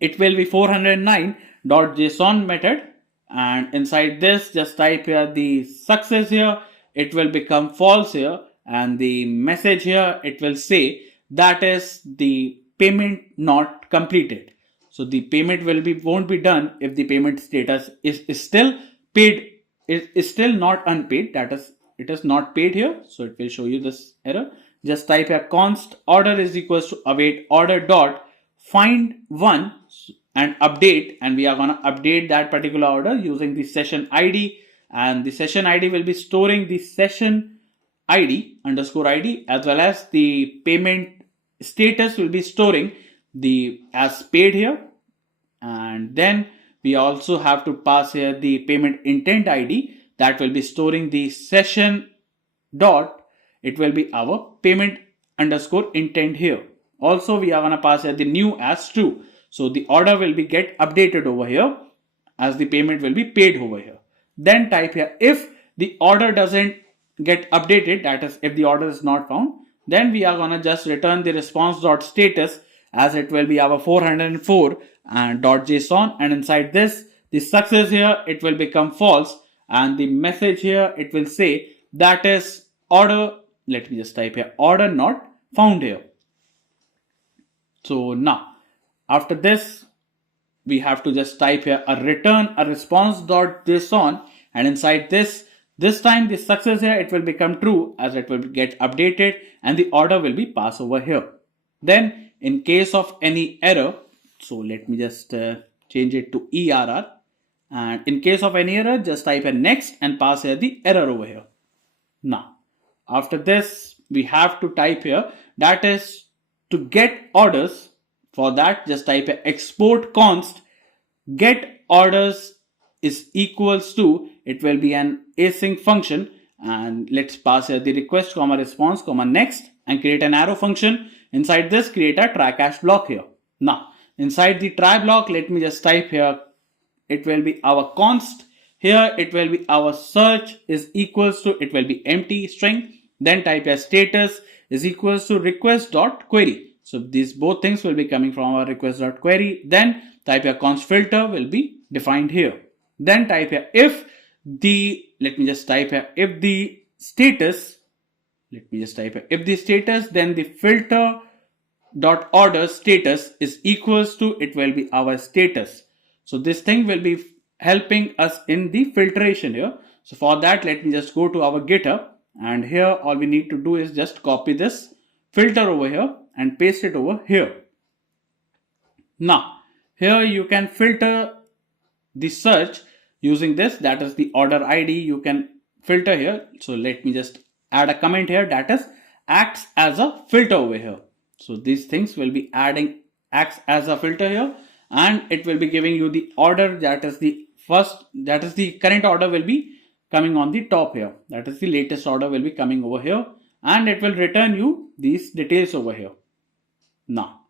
it will be 409.json method, and inside this just type here the success here, it will become false here, and the message here it will say that is the payment not completed. So the payment won't be done if the payment status is still paid, is still not unpaid, that is it is not paid here, so it will show you this error. Just type here const order is equals to await order dot find one and update, and we are gonna update that particular order using the session id, and the session id will be storing the session id underscore id, as well as the payment status will be storing the as paid here, and then we also have to pass here the payment intent id, that will be storing the session dot, it will be our payment underscore intent here. Also we are going to pass here the new as true, so the order will be get updated over here as the payment will be paid over here. Then type here if the order doesn't get updated, that is if the order is not found, then we are going to just return the response.status as it will be our 404 and .json, and inside this the success here it will become false, and the message here it will say that is order, let me just type here order not found here. So now after this we have to just type here a return a response.json, and inside this time the success here it will become true as it will get updated, and the order will be passed over here. Then in case of any error, so let me just change it to err, and in case of any error just type a next and pass here the error over here. Now after this we have to type here that is to get orders. For that just type a export const get orders is equals to, it will be an async function, and let's pass here the request comma response comma next and create an arrow function. Inside this, create a try catch block here. Now, inside the try block, let me just type here, it will be our const. Here, it will be our search is equals to, it will be empty string. Then type a status is equals to request.query. So these both things will be coming from our request.query. Then type a const filter will be defined here. Then type here if the, let me just type here, if the status, then the filter dot order status is equals to, it will be our status. So this thing will be helping us in the filtration here. So for that, let me just go to our GitHub, and here all we need to do is just copy this filter over here and paste it over here. Now here you can filter the search using this, that is the order ID you can filter here. So let me just add a comment here, that is acts as a filter over here. So these things will be acts as a filter here, and it will be giving you the order, that is the current order will be coming on the top here. That is the latest order will be coming over here, and it will return you these details over here. Now,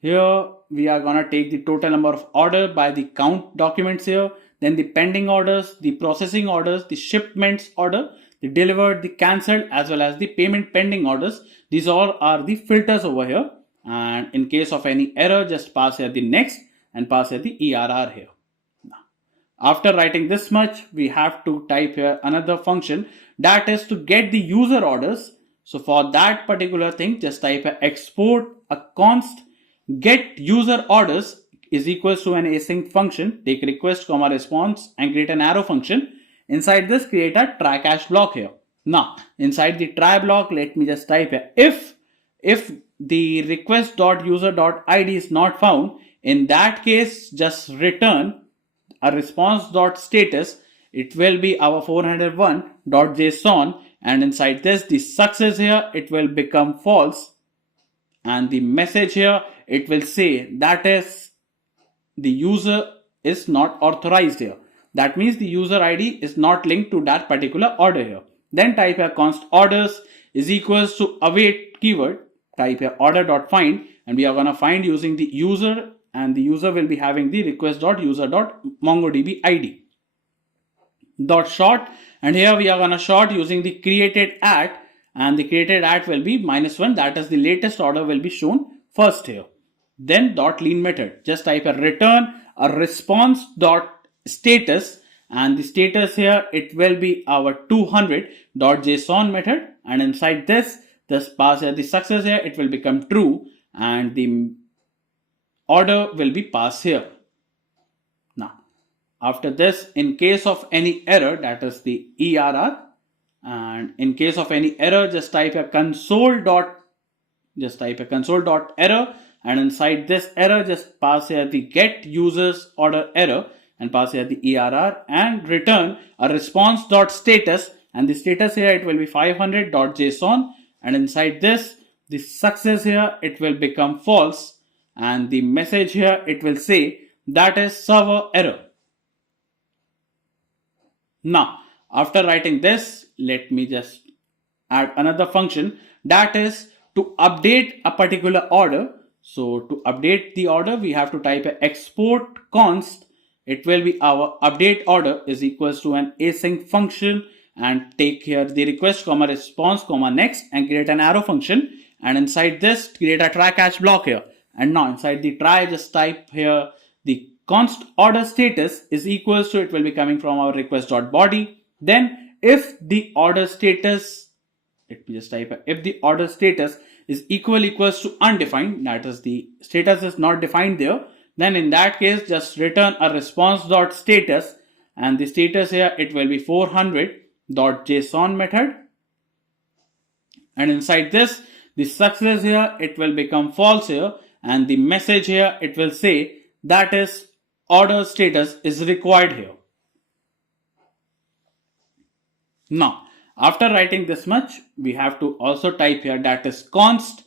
here we are gonna take the total number of order by the count documents here, then the pending orders, the processing orders, the shipments order, the delivered, the cancelled, as well as the payment pending orders. These all are the filters over here. And in case of any error, just pass here the next and pass here the ERR here. Now, after writing this much, we have to type here another function, that is to get the user orders. So for that particular thing, just type a export a const get user orders is equals to an async function, take request comma response and create an arrow function. Inside this, create a try catch block here. Now, inside the try block, let me just type here, if the request.user.id is not found, in that case, just return a response.status. It will be our 401.json, and inside this, the success here, it will become false, and the message here, it will say that is the user is not authorized here. That means the user ID is not linked to that particular order here. Then type here const orders is equals to await keyword, type here order.find, and we are going to find using the user, and the user will be having the request.user.mongodb id dot short, and here we are going to short using the created at, and the created at will be -1, that is the latest order will be shown first here. Then dot lean method, just type a return a response dot status, and the status here, it will be our 200.json method, and inside this pass here the success here, it will become true, and the order will be passed here. Now, after this, in case of any error, that is the ERR, and in case of any error, just type a console.error, and inside this error, just pass here the get users order error and pass here the ERR and return a response.status, and the status here, it will be 500.json, and inside this, the success here, it will become false, and the message here, it will say that is server error. Now, after writing this, let me just add another function, that is to update a particular order. So to update the order, we have to type a export const. It will be our update order is equals to an async function, and take here the request comma response comma next and create an arrow function, and inside this create a try catch block here. And now inside the try, just type here the const order status is equals to, it will be coming from our request.body. Then if the order status, let me just type if the order status is equals to undefined, that is the status is not defined there, then in that case just return a response.status, and the status here, it will be 400.json method, and inside this the success here, it will become false here, and the message here, it will say that is order status is required here. Now, after writing this much, we have to also type here that is const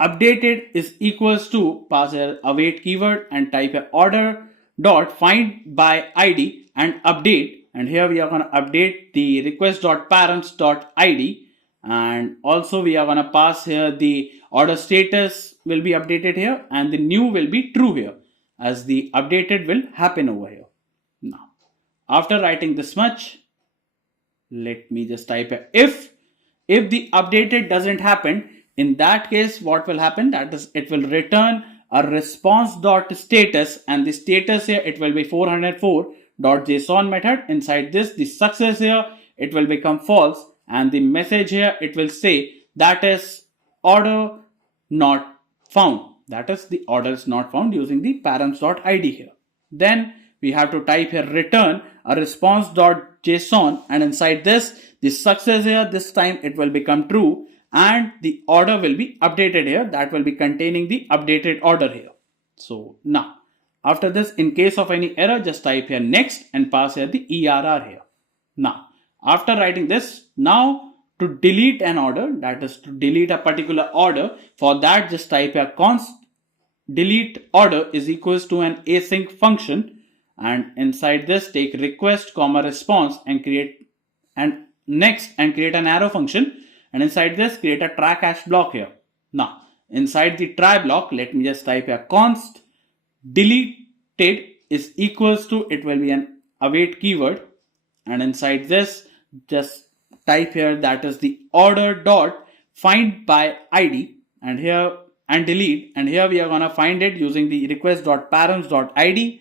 updated is equals to pass here await keyword and type here order dot find by id and update, and here we are going to update the request dot parents dot id, And also we are going to pass here the order status will be updated here, and the new will be true here, as the updated will happen over here. Now, after writing this much, let me just type a if the updated doesn't happen, in that case what will happen, that is it will return a response.status, and the status here it will be 404.json method. Inside this, the success here it will become false, and the message here it will say that is order not found, that is the order is not found, using the params.id here. Then we have to type here return a response.json, and inside this, the success here this time it will become true, and the order will be updated here, that will be containing the updated order here. So now after this, in case of any error, just type here next and pass here the ERR here. Now after writing this, now to delete an order, that is to delete a particular order, for that just type here const delete order is equals to an async function, and inside this take request comma response and create and next and create an arrow function, and inside this create a try catch block here. Now inside the try block, let me just type here const deleted is equals to, it will be an await keyword, and inside this just type here that is the order dot find by id, and here and delete, and here we are going to find it using the request.params.id.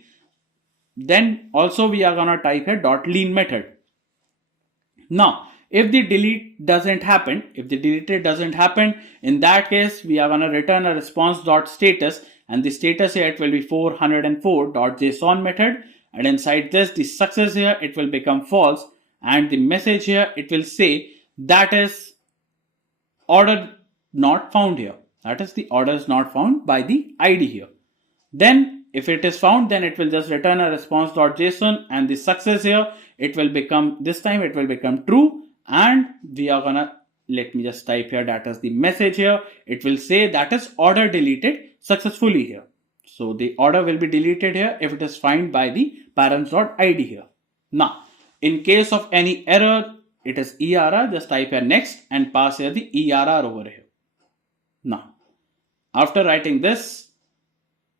Then also we are going to type here .lean method. Now if the delete doesn't happen, if the deleted doesn't happen, in that case we are going to return a response.status, and the status here it will be 404.json method, and inside this the success here it will become false, and the message here it will say that is order not found here, that is the order is not found by the id here. Then if it is found, then it will just return a response.json, and the success here it will become, this time it will become true, and we are gonna, let me just type here that is the message here it will say that is order deleted successfully here. So the order will be deleted here if it is found by the params.id here. Now in case of any error, it is ERR, just type here next and pass here the ERR over here. Now after writing this,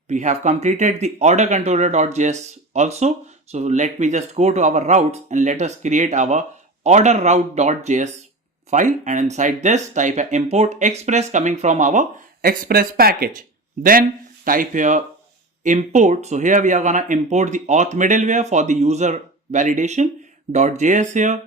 we have completed the order controller.js also. So let me just go to our routes and let us create our order route.js file, and inside this type a import express coming from our express package. Then type here import. So here we are gonna import the auth middleware for the user validation. .js here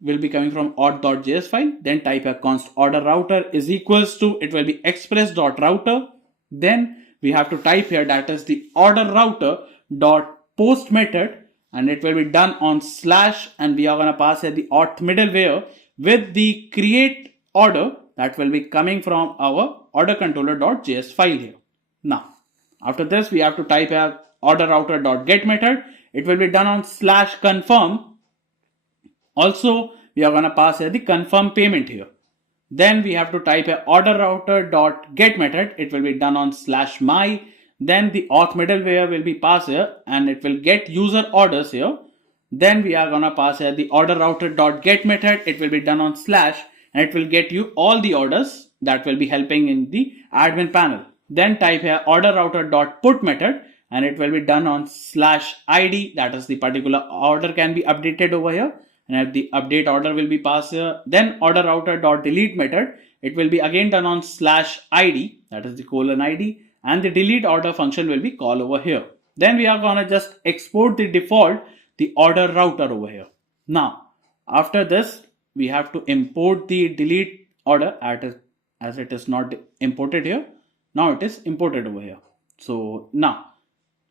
will be coming from auth.js file. Then type a const order router is equals to, it will be express.router. Then we have to type here that is the order router dot post method, and it will be done on slash, and we are going to pass here the auth middleware with the create order that will be coming from our order controller.js file here. Now after this, we have to type here order router dot get method, it will be done on slash confirm. Also we are going to pass here the confirm payment here. Then we have to type a order router dot get method, it will be done on slash my. Then the auth middleware will be passed here, and it will get user orders here. Then we are gonna pass here the order router dot get method, it will be done on slash, and it will get you all the orders that will be helping in the admin panel. Then type here order router dot put method, and it will be done on slash id, that is the particular order can be updated over here, and the update order will be passed here. Then order router dot delete method, it will be again done on slash id, that is the colon id, and the delete order function will be called over here. Then we are gonna just export the default the order router over here. Now after this, we have to import the delete order as it is not imported here. Now it is imported over here. So now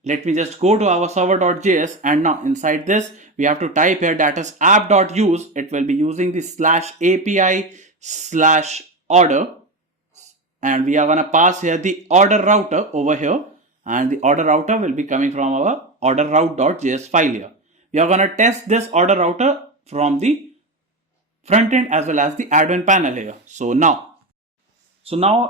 let me just go to our server.js, and now inside this we have to type here that is app.use, it will be using the slash API slash order, and we are going to pass here the order router over here, and the order router will be coming from our order route.js file here. We are going to test this order router from the front end as well as the admin panel here. So now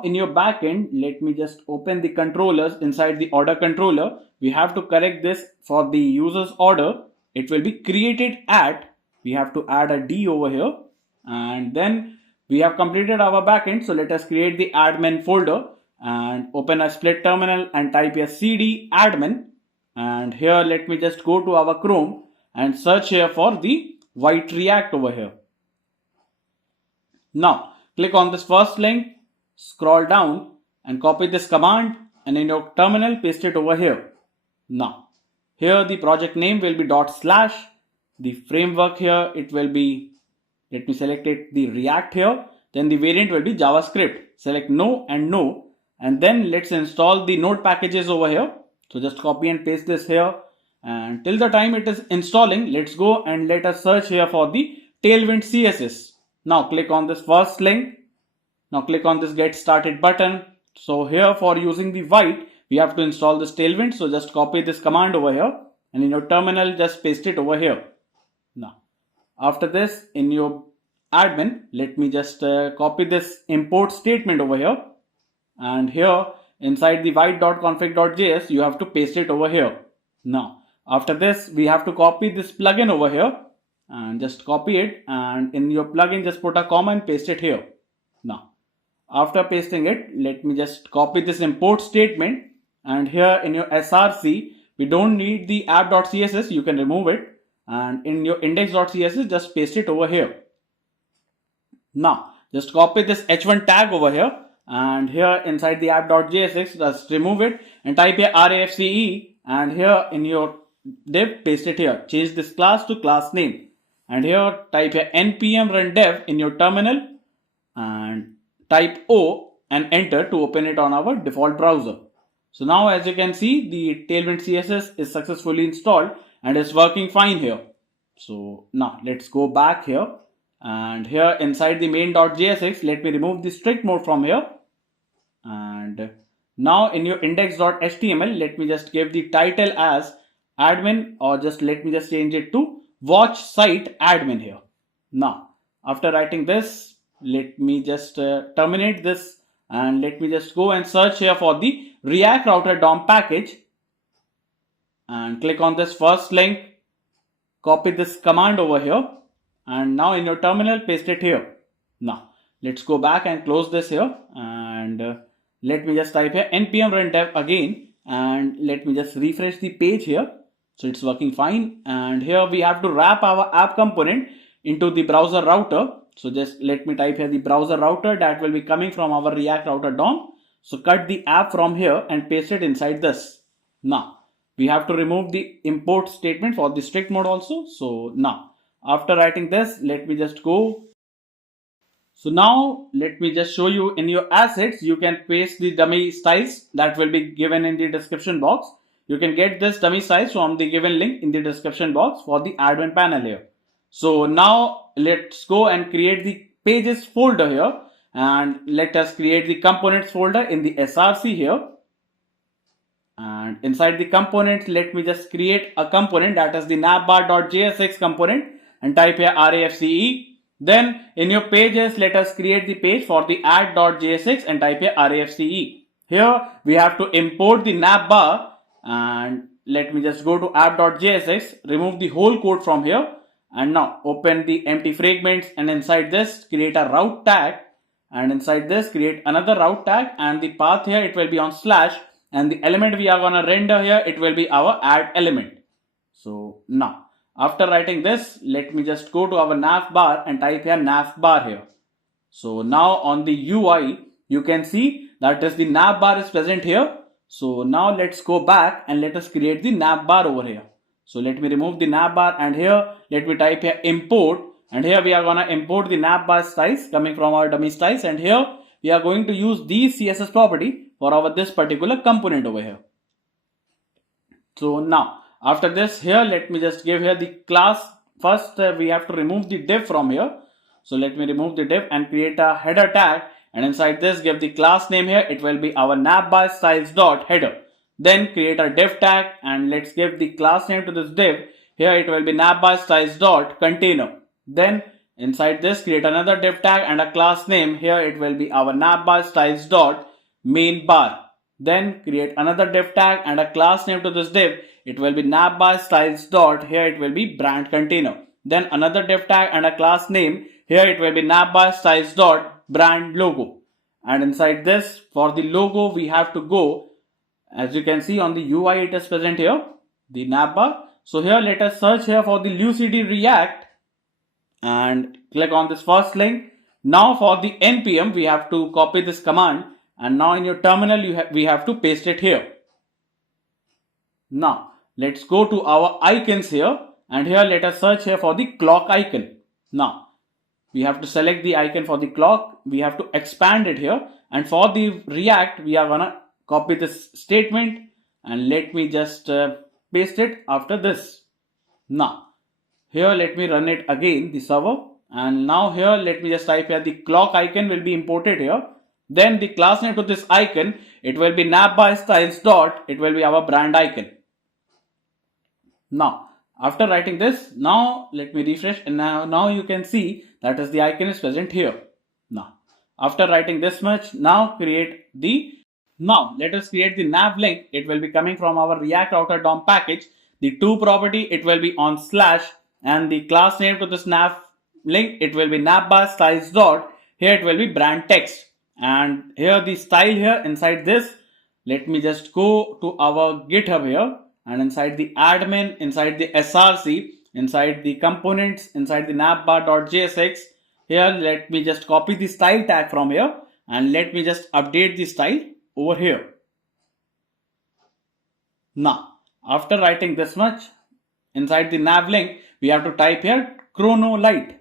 in your backend, let me just open the controllers inside the order controller. We have to correct this for the user's order. It will be created at, we have to add a D over here, and then we have completed our backend. So let us create the admin folder and open a split terminal and type a cd admin. And here let me just go to our Chrome and search here for the white React over here. Now click on this first link, scroll down and copy this command, and in your terminal paste it over here. Now here the project name will be /. The framework here, it will be, let me select it, the React here. Then the variant will be JavaScript. Select no and no. And then let's install the node packages over here. So just copy and paste this here. And till the time it is installing, let's go and let us search here for the Tailwind CSS. Now click on this first link. Now click on this get started button. So here for using the white, we have to install this Tailwind. So just copy this command over here. And in your terminal, just paste it over here. Now, after this, in your admin, let me just copy this import statement over here. And here, inside the white.config.js, you have to paste it over here. Now, after this, we have to copy this plugin over here. And just copy it. And in your plugin, just put a comma and paste it here. Now, after pasting it, let me just copy this import statement. And here in your src, we don't need the app.css, you can remove it. And in your index.css, just paste it over here. Now, just copy this h1 tag over here. And here inside the app.js, just remove it and type here RESTful. And here in your div, paste it here. Change this class to class name. And here type here npm run dev in your terminal. And type O and enter to open it on our default browser. So now as you can see, the Tailwind CSS is successfully installed and is working fine here. So now let's go back here, and here inside the main.jsx, let me remove the strict mode from here. And now in your index.html, let me just give the title as admin, or just let me just change it to watch site admin here. Now after writing this, let me just terminate this, and let me just go and search here for the React router DOM package. And click on this first link, copy this command over here, and now in your terminal paste it here. Now let's go back and close this here, and let me just type here npm run dev again, and let me just refresh the page here. So it's working fine, and here we have to wrap our app component into the browser router. So just let me type here the browser router that will be coming from our React router DOM. So cut the app from here and paste it inside this. Now we have to remove the import statement for the strict mode also. So now after writing this, let me just go. So now let me just show you in your assets, you can paste the dummy styles that will be given in the description box. You can get this dummy styles from the given link in the description box for the admin panel here. So now let's go and create the pages folder here, and let us create the components folder in the src here. And inside the components, let me just create a component that is the navbar.jsx component, and type here RESTful. Then in your pages, let us create the page for the add.jsx and type here RESTful. Here we have to import the navbar, and let me just go to app.jsx, remove the whole code from here, and now open the empty fragments, and inside this create a route tag, and inside this create another route tag, and the path here it will be on /, and the element we are gonna render here, it will be our add element. So now after writing this, let me just go to our navbar and type here navbar here. So now on the UI, you can see that is the navbar is present here. So now let's go back and let us create the navbar over here. So let me remove the navbar, and here let me type here import, and here we are gonna import the navbar styles coming from our dummy styles, and here we are going to use these CSS property for our this particular component over here. So now after this, here let me just give here the class. First we have to remove the div from here. So let me remove the div and create a header tag, and inside this give the class name here, it will be our navbar styles dot header. Then create a div tag, and let's give the class name to this div. Here it will be navbar styles dot container. Then inside this create another div tag and a class name. Here it will be our navbar styles dot main bar. Then create another div tag and a class name to this div. It will be navbar styles dot, here it will be brand container. Then another div tag and a class name. Here it will be navbar styles dot brand logo. And inside this, for the logo, we have to go, as you can see on the UI, it is present here, the navbar. So here, let us search here for the Lucid React and click on this first link. Now for the npm, we have to copy this command, and now in your terminal, we have to paste it here. Now let's go to our icons here, and here let us search here for the clock icon. Now we have to select the icon for the clock. We have to expand it here, and for the React, we are gonna copy this statement, and let me just paste it after this. Now here let me run it again, the server, and now here let me just type here the clock icon will be imported here. Then the class name to this icon, it will be navbar styles dot, it will be our brand icon. Now after writing this, now let me refresh, and now you can see that is the icon is present here. Now after writing this much, now let us create the nav link. It will be coming from our React Router DOM package. The to property, it will be on slash, and the class name to this nav link, it will be navbar styles dot, here it will be brand text, and here the style here inside this, let me just go to our GitHub here, and inside the admin, inside the src, inside the components, inside the navbar.jsx, here let me just copy the style tag from here, and let me just update the style over here. Now after writing this much, inside the nav link, we have to type here chrono light,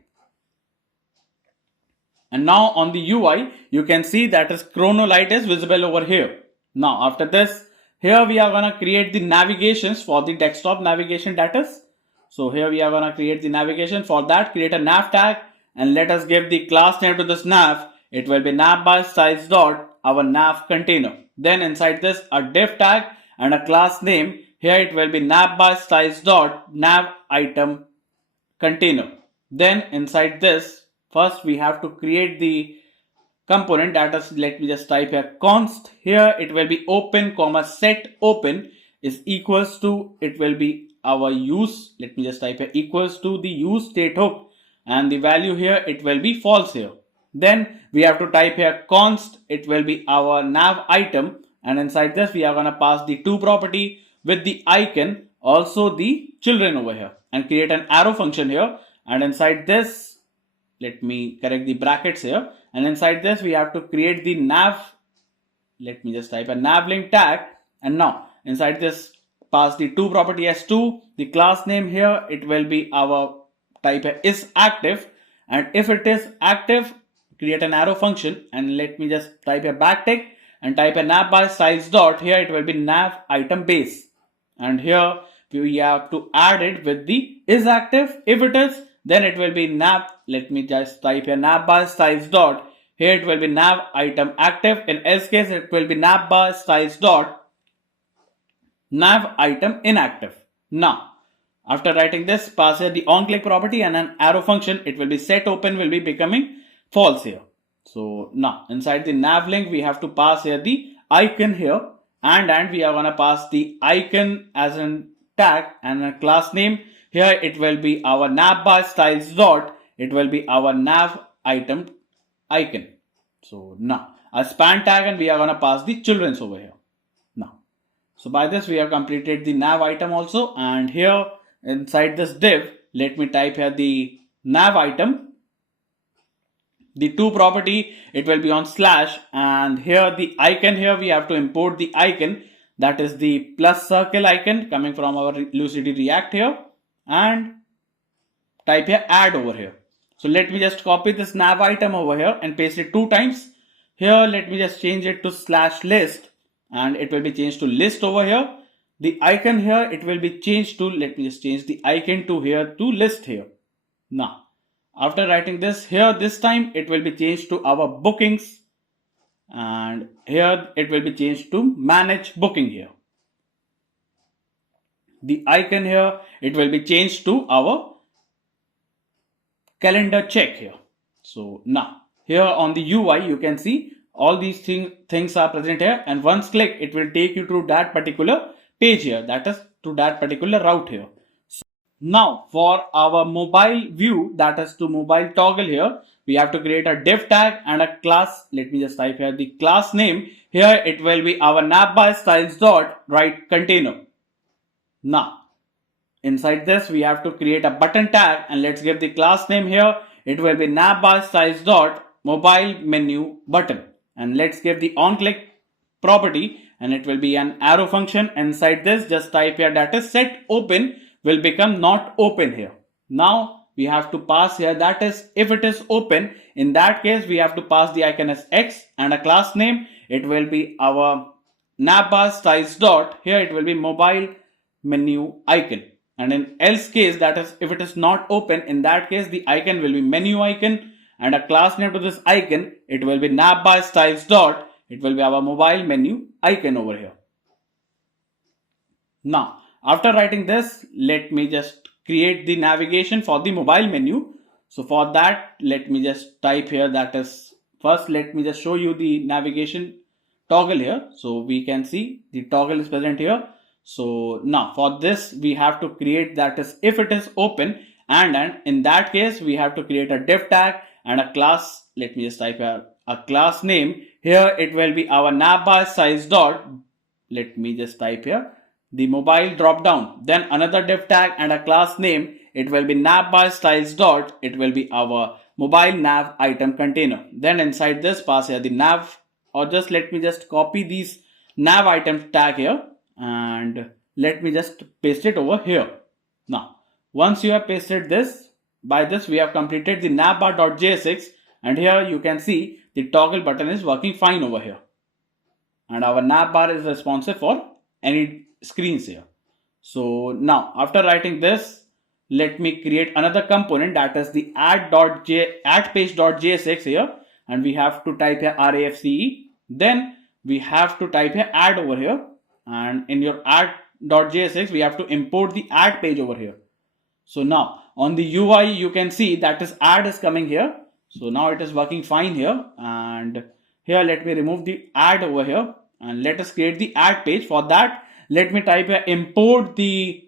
and now on the UI you can see that is chrono light is visible over here. Now after this, here we are gonna create the navigations for the desktop navigation status. So here we are gonna create the navigation. For that, create a nav tag, and let us give the class name to this nav. It will be navbar styles dot our nav container. Then inside this, a div tag and a class name. Here it will be navbar styles dot nav item container. Then inside this, first we have to create the component, that is, let me just type here const. Here it will be open comma set open is equals to, it will be our use, let me just type here equals to the use state hook, and the value here it will be false here. Then we have to type here const, it will be our nav item, and inside this we are gonna pass the to property with the icon, also the children over here, and create an arrow function here, and inside this, let me correct the brackets here, and inside this we have to create the nav, let me just type a nav link tag, and now inside this pass the to property as to, the class name here it will be our type is active, and if it is active, create an arrow function, and let me just type a backtick and type a navbar styles dot, here it will be nav item base, and here we have to add it with the is active. If it is, then it will be nav, let me just type a navbar styles dot, here it will be nav item active. In else case, it will be navbar styles dot nav item inactive. Now after writing this, pass here the on click property and an arrow function, it will be set open will be becoming false here. So now inside the nav link, we have to pass here the icon here, and we are gonna pass the icon as a tag and a class name. Here it will be our navbar styles dot, it will be our nav item icon. So now a span tag, and we are gonna pass the children's over here. Now, so by this we have completed the nav item also, and here inside this div, let me type here the nav item. The to property, it will be on slash, and here the icon, here we have to import the icon, that is the plus circle icon coming from our Lucid React here, and type here add over here. So let me just copy this nav item over here and paste it 2 times. Here let me just change it to slash list, and it will be changed to list over here. The icon here, it will be changed to, let me just change the icon to here to list here. Now after writing this, here this time it will be changed to our bookings, and here it will be changed to manage booking here. The icon here, it will be changed to our calendar check here. So now here on the UI, you can see all these things are present here, and once click, it will take you to that particular page here, that is to that particular route here. Now for our mobile view, that is to mobile toggle here, we have to create a div tag and a class. Let me just type here the class name. Here it will be our navbar styles dot write container. Now inside this we have to create a button tag and let's give the class name here. It will be navbar styles dot mobile menu button, and let's give the on click property and it will be an arrow function. Inside this just type here that is set open will become not open here. Now we have to pass here that is if it is open, in that case we have to pass the icon as X and a class name. It will be our navbar styles dot, here it will be mobile menu icon, and in else case, that is if it is not open, in that case the icon will be menu icon and a class name to this icon, it will be navbar styles dot, it will be our mobile menu icon over here. Now after writing this, let me just create the navigation for the mobile menu. So for that, let me just type here that is, first let me just show you the navigation toggle here. So we can see the toggle is present here. So now for this we have to create that is if it is open, and in that case we have to create a div tag and a class. Let me just type here a class name. Here it will be our navbar size dot, let me just type here the mobile drop down, then another div tag and a class name. It will be navbar styles dot, it will be our mobile nav item container. Then inside this pass here the nav, or just let me just copy these nav item tag here and let me just paste it over here. Now once you have pasted this, by this we have completed the navbar.jsx, and here you can see the toggle button is working fine over here, and our navbar is responsive for any screens here. So now after writing this, let me create another component, that is the add page.jsx here, and we have to type here RAFCE. Then we have to type here add over here, and in your add.jsx we have to import the add page over here. So now on the UI you can see that is add is coming here. So now it is working fine here, and here let me remove the add over here and let us create the add page. For that, let me type here import the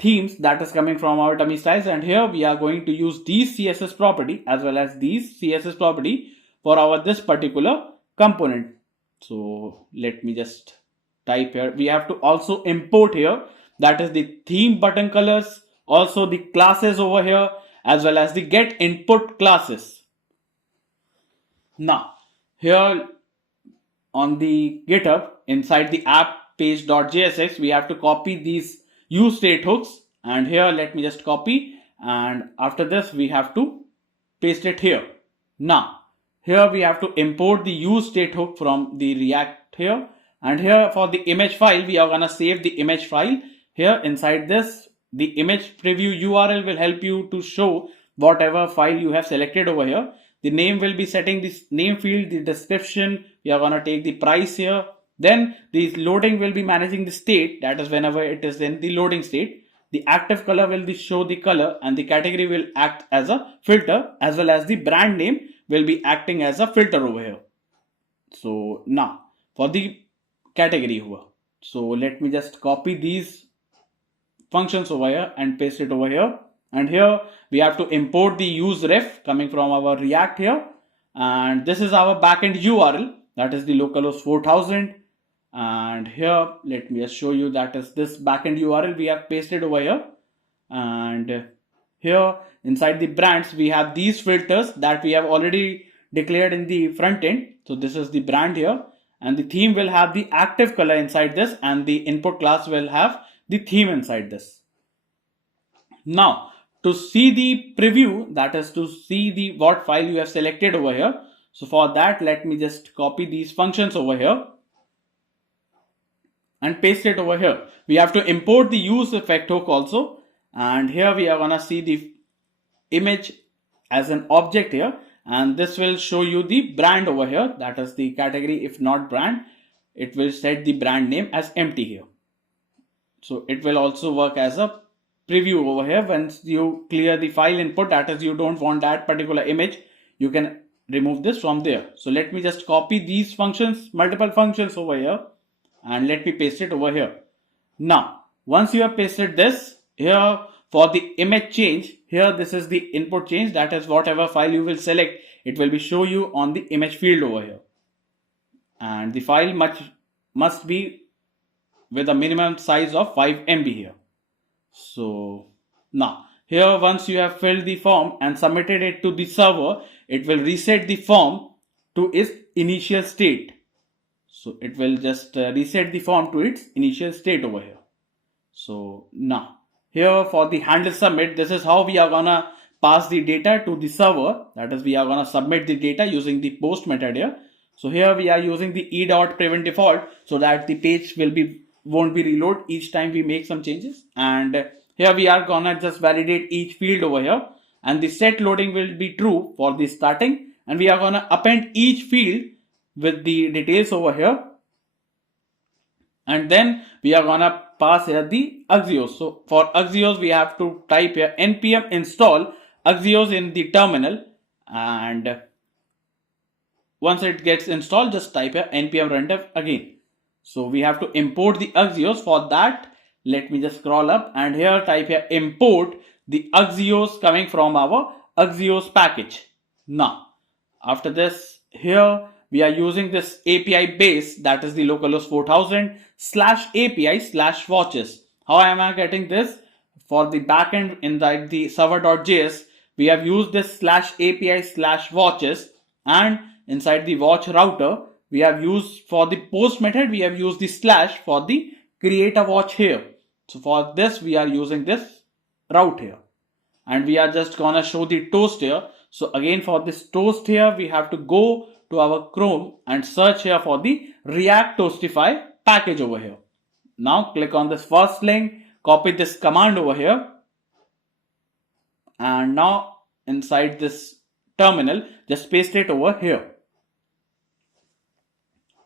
themes that is coming from our dummy styles, and here we are going to use these CSS property as well as these CSS property for our this particular component. So let me just type here, we have to also import here that is the theme button colors, also the classes over here, as well as the get input classes. Now here on the GitHub inside the app page.jsx we have to copy these use state hooks, and here let me just copy, and after this we have to paste it here. Now here we have to import the use state hook from the React here, and here for the image file we are gonna save the image file. Here inside this the image preview URL will help you to show whatever file you have selected over here. The name will be setting this name field, the description, we are gonna take the price here. Then the loading will be managing the state, that is whenever it is in the loading state. The active color will be show the color, and the category will act as a filter, as well as the brand name will be acting as a filter over here. So now for the category over, so let me just copy these functions over here and paste it over here, and here we have to import the use ref coming from our React here, and this is our backend URL, that is the localhost 4000. And here let me just show you that is this backend URL we have pasted over here, and here inside the brands we have these filters that we have already declared in the front end. So this is the brand here, and the theme will have the active color inside this, and the input class will have the theme inside this. Now to see the preview, that is to see the what file you have selected over here, so for that let me just copy these functions over here and paste it over here. We have to import the use effect hook also, and here we are gonna see the image as an object here, and this will show you the brand over here, that is the category. If not brand, it will set the brand name as empty here. So it will also work as a preview over here. Once you clear the file input, that is you don't want that particular image, you can remove this from there. So let me just copy these functions, multiple functions over here, and let me paste it over here. Now once you have pasted this, Here for the image change, here this is the input change, that is whatever file you will select, it will be show you on the image field over here. And the file must be with a minimum size of 5 MB here. So now here once you have filled the form and submitted it to the server, it will reset the form to its initial state. So it will just reset the form to its initial state over here. So now here for the handle submit, this is how we are gonna pass the data to the server. That is, we are gonna submit the data using the post method here. So here we are using the e.prevent default so that the page won't be reload each time we make some changes. And here we are gonna just validate each field over here, and the set loading will be true for the starting, and we are gonna append each field with the details over here, and then we are gonna pass here the Axios. So for Axios we have to type here npm install Axios in the terminal, and once it gets installed, just type here npm runtime again. So we have to import the Axios. For that, let me just scroll up and here type here import the Axios coming from our Axios package. Now after this, here we are using this API base, that is the localhost 4000 /API/watches. How am I getting this? For the backend inside the server.js, we have used this /API/watches, and inside the watch router, we have used for the post method, we have used the slash for the create a watch here. So for this, we are using this route here, and we are just gonna show the toast here. So again, for this toast here, we have to go to our Chrome and search here for the React Toastify package over here. Now click on this first link, copy this command over here, and now inside this terminal, just paste it over here.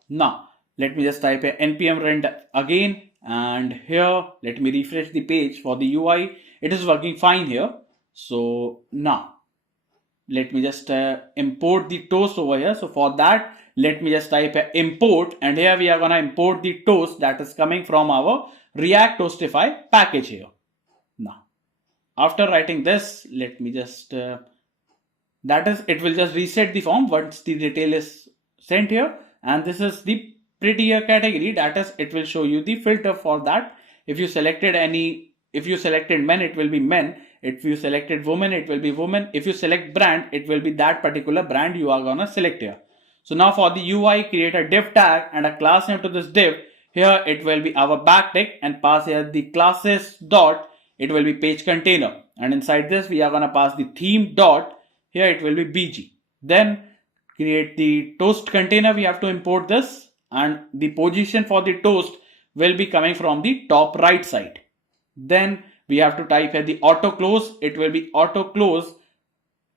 Now let me just type here npm run again, and here let me refresh the page. For the UI, it is working fine here. So now let me just import the toast over here. So for that, let me just type import, and here we are gonna import the toast that is coming from our React Toastify package here. Now after writing this, let me just that is, it will just reset the form once the detail is sent here, and this is the prettier category, that is, it will show you the filter for that. If you selected men, it will be men. If you selected woman, it will be woman. If you select brand, it will be that particular brand you are gonna select here. So now for the UI, create a div tag and a class name to this div. Here it will be our backtick, and pass here the classes dot, it will be page container, and inside this we are gonna pass the theme dot, here it will be bg. Then create the toast container, we have to import this, and the position for the toast will be coming from the top right side. Then we have to type here the auto close, it will be auto close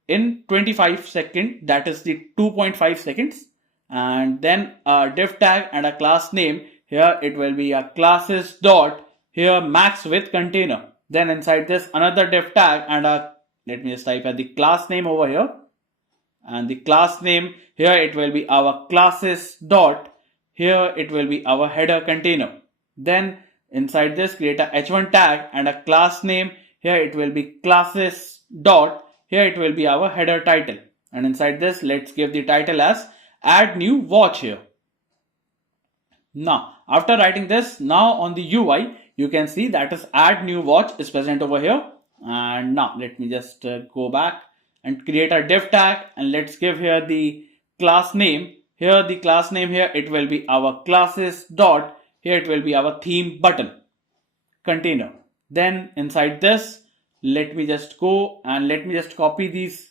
in 25 seconds, that is the 2.5 seconds. And then a div tag and a class name, here it will be a classes dot, here max width container. Then inside this, another div tag and a, let me just type here the class name over here, and the class name here it will be our classes dot, here it will be our header container. Then inside this, create a h1 tag and a class name, here it will be classes dot, here it will be our header title, and inside this, let's give the title as add new watch here. Now after writing this, now on the UI you can see that is add new watch is present over here. And now let me just go back and create a div tag, and let's give here the class name. Here the class name, here it will be our classes dot, here it will be our theme button container. Then inside this, let me just go and let me just copy these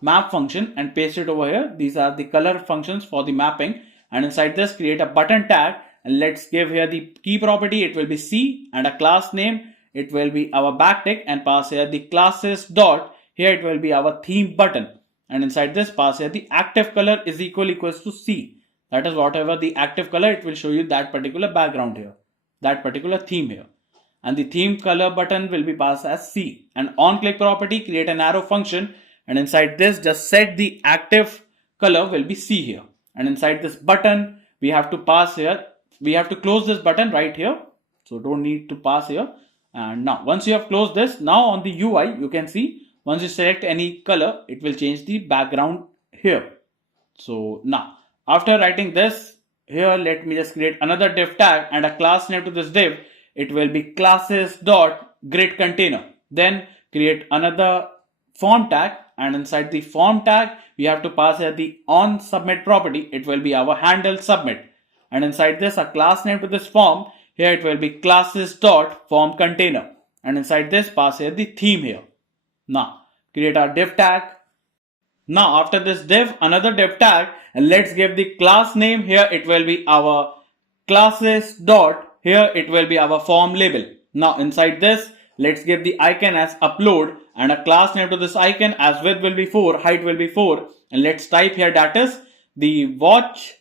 map function and paste it over here. These are the color functions for the mapping, and inside this create a button tag, and let's give here the key property, it will be C, and a class name, it will be our backtick, and pass here the classes dot, here it will be our theme button, and inside this pass here the active color is equals to C, that is whatever the active color, it will show you that particular background here, that particular theme here, and the theme color button will be passed as C. And on click property, create an arrow function, and inside this just set the active color will be C here, and inside this button we have to pass here, we have to close this button right here, so don't need to pass here. And now once you have closed this, now on the UI you can see once you select any color, it will change the background here. So now after writing this here, let me just create another div tag and a class name to this div. It will be classes.grid container. Then create another form tag, and inside the form tag we have to pass here the on submit property. It will be our handle submit, and inside this a class name to this form. Here it will be classes.form container, and inside this pass here the theme here. Now create our div tag. Now after this div, another div tag, and let's give the class name. Here it will be our classes dot, here it will be our form label. Now inside this, let's give the icon as upload and a class name to this icon as width will be 4, height will be 4, and let's type here that is the watch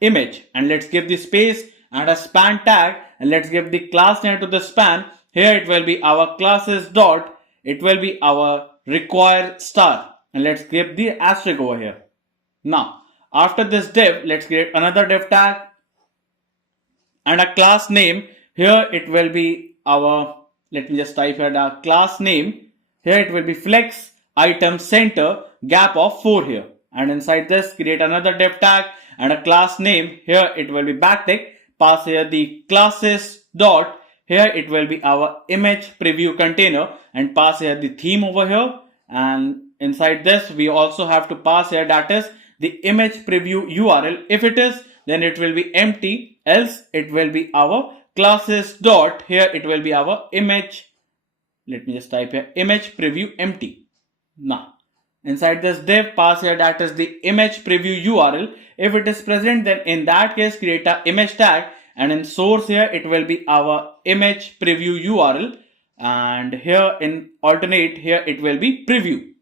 image, and let's give the space and a span tag, and let's give the class name to the span. Here it will be our classes dot, it will be our require star, and let's give the asterisk over here. Now after this div, let's create another div tag and a class name. Here it will be our, let me just type here the class name. Here it will be flex item center gap of 4 here, and inside this create another div tag and a class name. Here it will be backtick, pass here the classes dot, here it will be our image preview container, and pass here the theme over here, and inside this we also have to pass here that is the image preview URL. If it is, then it will be empty, else it will be our classes dot, here it will be our image, let me just type here image preview empty. Now inside this div, pass here that is the image preview URL. If it is present, then in that case create a image tag, and in source here it will be our image preview URL, and here in alternate here it will be preview,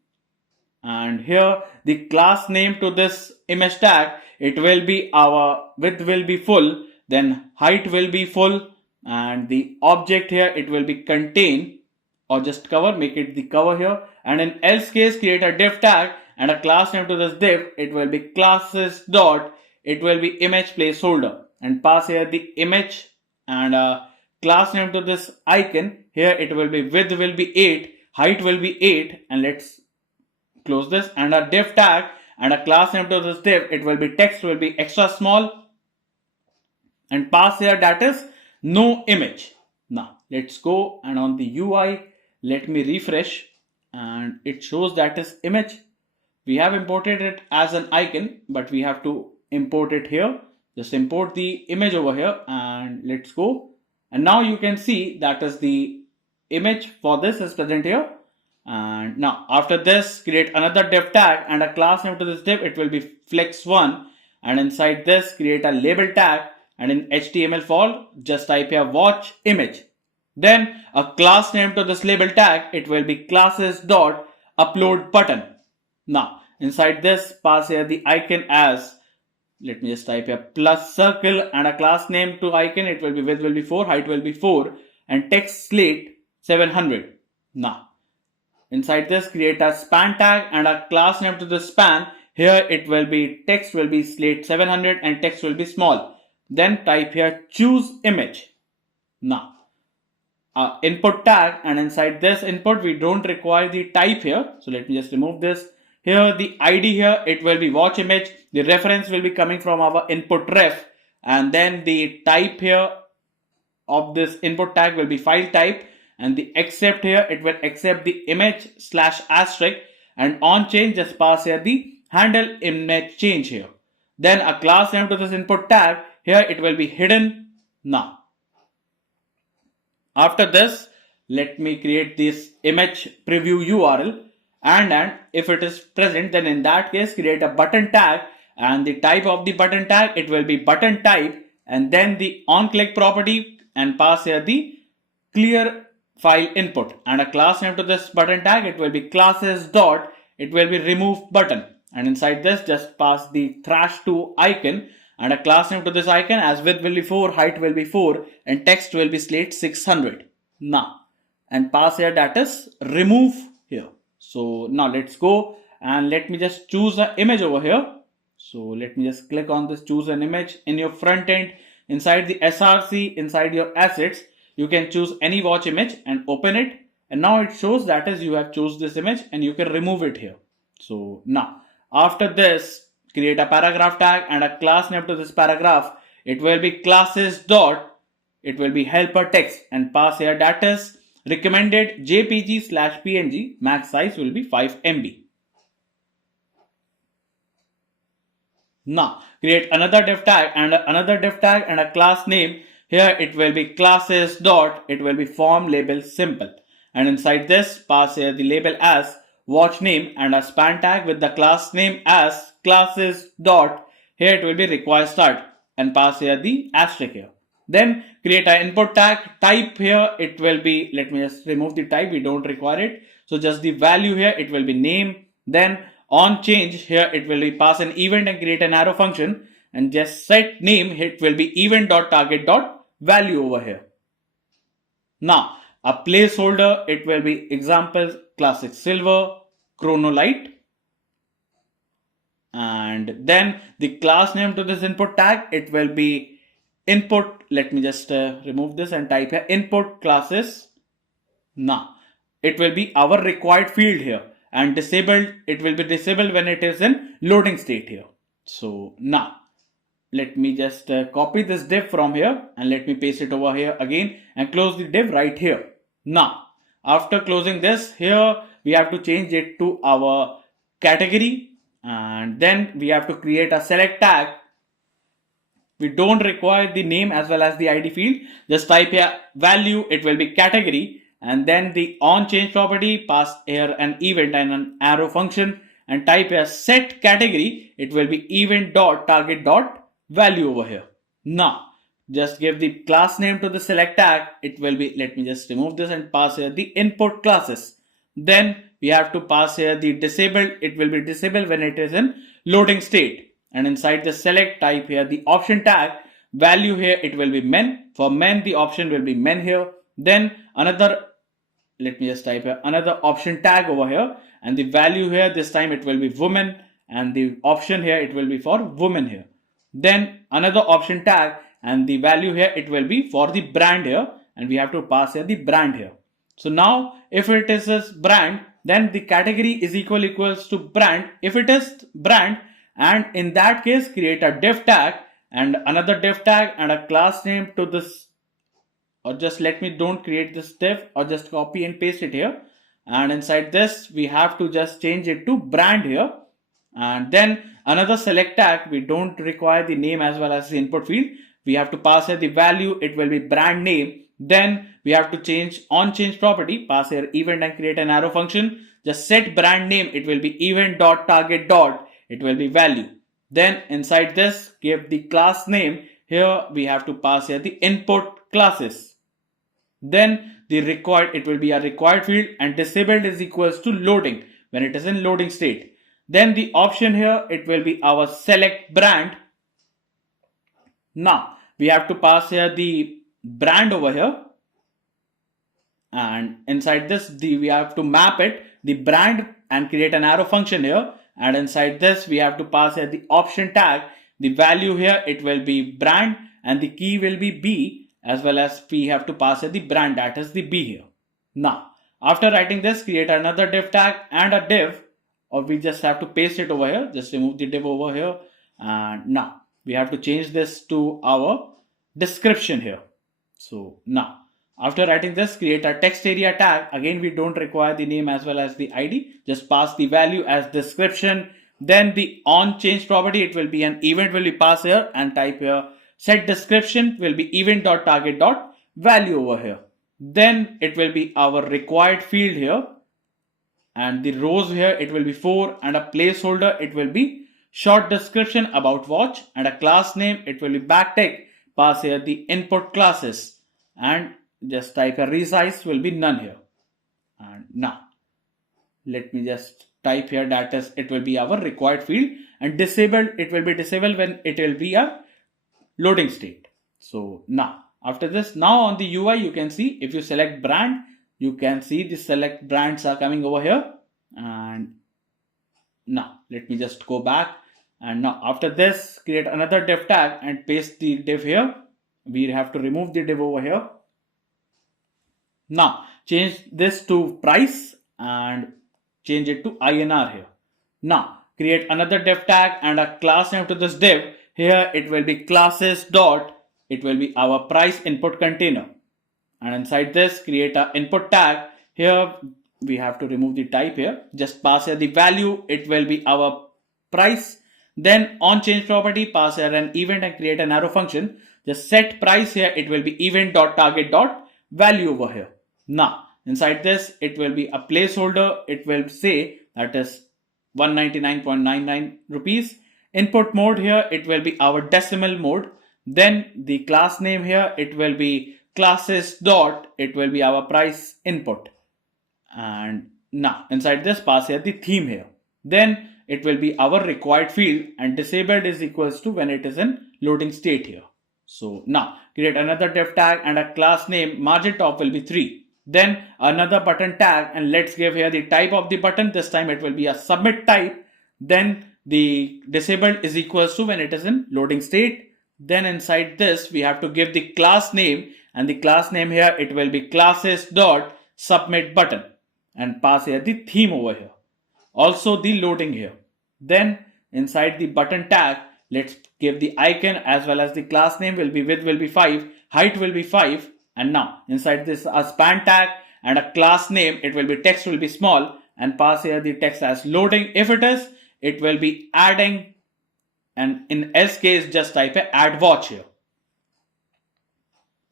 and here the class name to this image tag, it will be our width will be full, then height will be full, and the object here it will be contain or just cover, make it the cover here, and in else case create a div tag and a class name to this div. It will be classes dot, it will be image placeholder, and pass here the image and a class name to this icon. Here it will be width will be 8, height will be 8, and let's close this, and a div tag and a class name to this div. It will be text will be extra small, and pass here that is no image. Now let's go, and on the UI let me refresh, and it shows that is image. We have imported it as an icon, but we have to import it here. Just import the image over here, and let's go, and now you can see that is the image for this is present here. And now after this create another div tag and a class name to this div. It will be flex1, and inside this create a label tag, and in HTML font just type here watch image, then a class name to this label tag. It will be classes dot upload button. Now inside this pass here the icon as, let me just type here plus circle, and a class name to icon. It will be width will be 4, height will be 4, and text slate 700. Now inside this create a span tag and a class name to the span. Here it will be text will be slate 700 and text will be small. Then type here choose image. Now input tag, and inside this input we don't require the type here, so let me just remove this. Here the ID here it will be watch image. The reference will be coming from our input ref, and then the type here of this input tag will be file type, and the accept here it will accept the image slash asterisk, and on change just pass here the handle image change here. Then a class name to this input tag. Here it will be hidden. Now after this let me create this image preview URL, and if it is present, then in that case create a button tag, and the type of the button tag it will be button type, and then the on click property, and pass here the clear file input, and a class name to this button tag. It will be classes dot, it will be remove button, and inside this just pass the trash to icon, and a class name to this icon as width will be 4, height will be 4, and text will be slate 600. Now and pass here that is remove here. So now let's go, and let me just choose an image over here. So let me just click on this choose an image. In your front end, inside the SRC, inside your assets, you can choose any watch image and open it. And now it shows that is you have chosen this image and you can remove it here. So now after this, create a paragraph tag and a class name to this paragraph. It will be classes dot, it will be helper text and pass here that is recommended JPG/PNG, max size will be 5 MB. Now create another div tag and another div tag and a class name. Here it will be classes dot, it will be form label simple, and inside this pass here the label as watch name and a span tag with the class name as classes dot, here it will be require start and pass here the asterisk here. Then create an input tag type. Here it will be, let me just remove the type, we don't require it, so just the value here it will be name. Then on change, here it will be pass an event and create an arrow function and just set name, it will be event.target.value over here. Now a placeholder, it will be example classic silver chrono light, and then the class name to this input tag, it will be input. Let me just remove this and type here input classes. Now it will be our required field here, and disabled, it will be disabled when it is in loading state here. So now let me just copy this div from here and let me paste it over here again and close the div right here. Now after closing this, here we have to change it to our category, and then we have to create a select tag. We don't require the name as well as the ID field, just type here value, it will be category, and then the on change property, pass here an event and an arrow function and type here set category, it will be event.target.value over here. Now just give the class name to the select tag, it will be, let me just remove this and pass here the input classes. Then we have to pass here the disabled, it will be disabled when it is in loading state, and inside the select type here the option tag, value here it will be men, for men the option will be men here. Then another, let me just type here another option tag over here, and the value here this time it will be woman, and the option here it will be for woman here. Then another option tag and the value here it will be for the brand here, and we have to pass here the brand here. So now if it is a brand, then the category is equals to brand if it is brand, and in that case create a div tag and another div tag and a class name to this, or just let me don't create this div, or just copy and paste it here, and inside this we have to just change it to brand here, and then another select tag, we don't require the name as well as the input field, we have to pass here the value, it will be brand name. Then we have to change on change property, pass here event and create an arrow function, just set brand name, it will be event.target. It will be value. Then inside this give the class name, here we have to pass here the input classes. Then the required, it will be a required field, and disabled is equals to loading when it is in loading state. Then the option here it will be our select brand. Now we have to pass here the brand over here, and inside this we have to map it the brand and create an arrow function here, and inside this we have to pass here the option tag, the value here it will be brand and the key will be B, as well as we have to pass here the brand, that is the B here. Now after writing this, create another div tag and a div, or we just have to paste it over here, just remove the div over here, and now we have to change this to our description here. So now after writing this, create a text area tag, again we don't require the name as well as the ID, just pass the value as description. Then the on change property, it will be an event will be passed here, and type here set description will be event.target.value over here. Then it will be our required field here, and the rows here it will be 4, and a placeholder it will be short description about watch, and a class name it will be backtick, pass here the input classes, and just type a resize will be none here. And now let me just type here that is it will be our required field, and disabled, it will be disabled when it will be a loading state. So now after this, now on the UI you can see if you select brand, you can see the select brands are coming over here. And now let me just go back, and now after this create another div tag and paste the div here. We have to remove the div over here, Now change this to price and change it to INR here. Now create another div tag and a class name to this div. Here it will be classes dot, it will be our price input container. And inside this create a input tag. Here we have to remove the type here. Just pass here the value, it will be our price. Then on change property, pass here an event and create an arrow function. Just set price here, it will be event dot target dot value over here. Now inside this it will be a placeholder, it will say that is 199.99 rupees. Input mode here, it will be our decimal mode. Then the class name here, it will be classes dot, it will be our price input. And now inside this pass here the theme here. Then it will be our required field, and disabled is equals to when it is in loading state here. So now create another div tag and a class name, margin top will be 3. Then another button tag, and let's give here the type of the button. This time it will be a submit type. Then the disabled is equals to when it is in loading state. Then inside this we have to give the class name, and the class name here it will be classes dot submit button, and pass here the theme over here. Also the loading here. Then inside the button tag, let's give the icon as well as the class name will be width will be 5, height will be 5. And now inside this a span tag and a class name, it will be text will be small, and pass here the text as loading. If it is, it will be adding, and in else case just type a add watch here.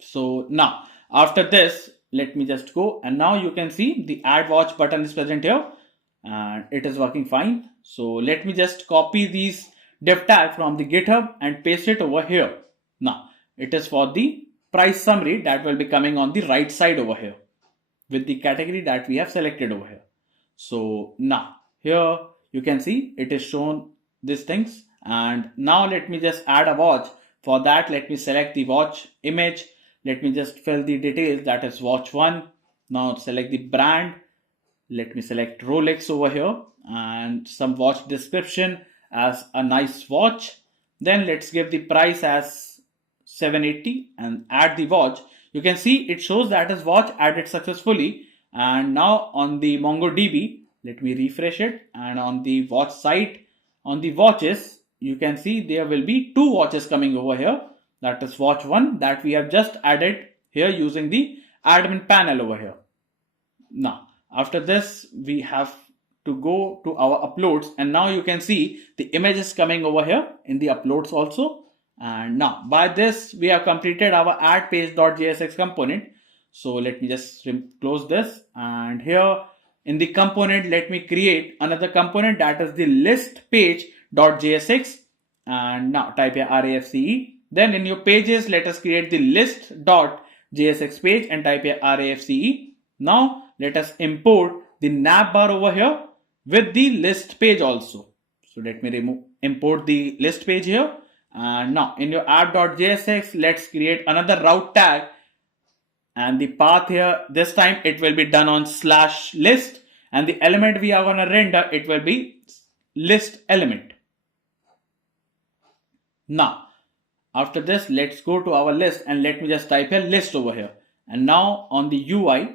So now after this let me just go, and now you can see the add watch button is present here and it is working fine. So let me just copy these div tag from the GitHub and paste it over here. Now it is for the price summary that will be coming on the right side over here with the category that we have selected over here. So now here you can see it is shown these things. And now let me just add a watch. For that let me select the watch image. Let me just fill the details, that is watch 1. Now select the brand. Let me select Rolex over here and some watch description as a nice watch. Then let's give the price as 780 and add the watch. You can see it shows that is watch added successfully. And now on the MongoDB, let me refresh it, and on the watch site, on the watches, you can see there will be 2 watches coming over here. That is watch 1 that we have just added here using the admin panel over here. Now after this we have to go to our uploads, and now you can see the image is coming over here in the uploads also. And now by this we have completed our add page.jsx component. So let me just close this, and here in the component let me create another component, that is the list page.jsx, and now type here RESTful. Then in your pages let us create the list.jsx page and type here RESTful. Now let us import the Navbar over here with the list page also. So let me import the list page here. And now in your app.jsx, let's create another route tag, and the path here this time it will be done on /list, and the element we are going to render, it will be list element. Now after this let's go to our list, and let me just type a list over here. And now on the UI,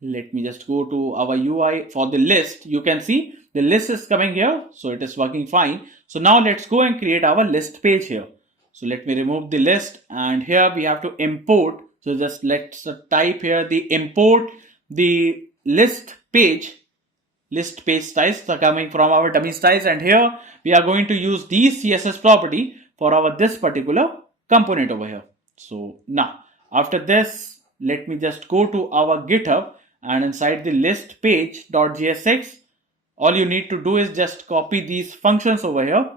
let me just go to our UI for the list. You can see the list is coming here, so it is working fine. So now let's go and create our list page here. So let me remove the list, and here we have to import. So just let's type here the import the list page styles are coming from our dummy styles, and here we are going to use these CSS property for our this particular component over here. So now after this let me just go to our GitHub, and inside the list page.jsx, all you need to do is just copy these functions over here.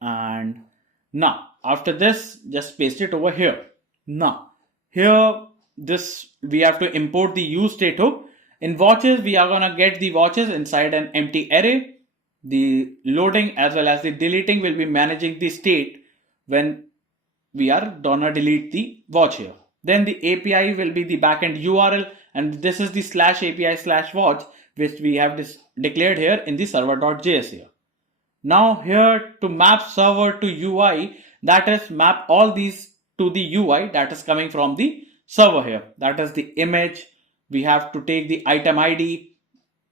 And now after this just paste it over here. Now here this we have to import the use state hook. In watches we are gonna get the watches inside an empty array. The loading as well as the deleting will be managing the state when we are gonna delete the watch here. Then the API will be the backend URL, and this is the /API/watch which we have declared here in the server.js here. Now here to map server to UI, that is map all these to the UI that is coming from the server here. That is the image. We have to take the item ID,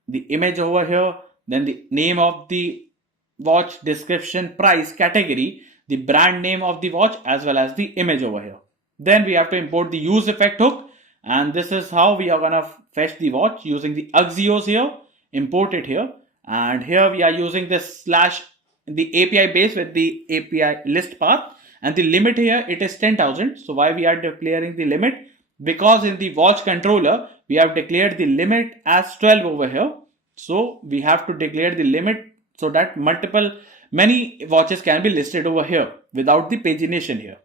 the image over here, then the name of the watch, description, price, category, the brand name of the watch, as well as the image over here. Then we have to import the use effect hook, and this is how we are gonna fetch the watch using the Axios here, import it here, and here we are using this slash the API base with the API list path, and the limit here it is 10,000. So why we are declaring the limit? Because in the watch controller we have declared the limit as 12 over here. So we have to declare the limit so that many watches can be listed over here without the pagination here.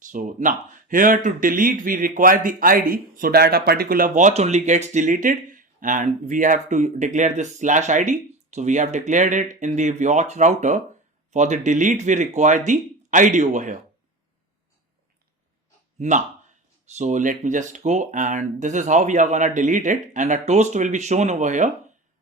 So now here to delete we require the ID so that a particular watch only gets deleted, and we have to declare this slash ID. So we have declared it in the watch router. For the delete we require the ID over here. Now, so let me just go, and this is how we are gonna delete it, and a toast will be shown over here.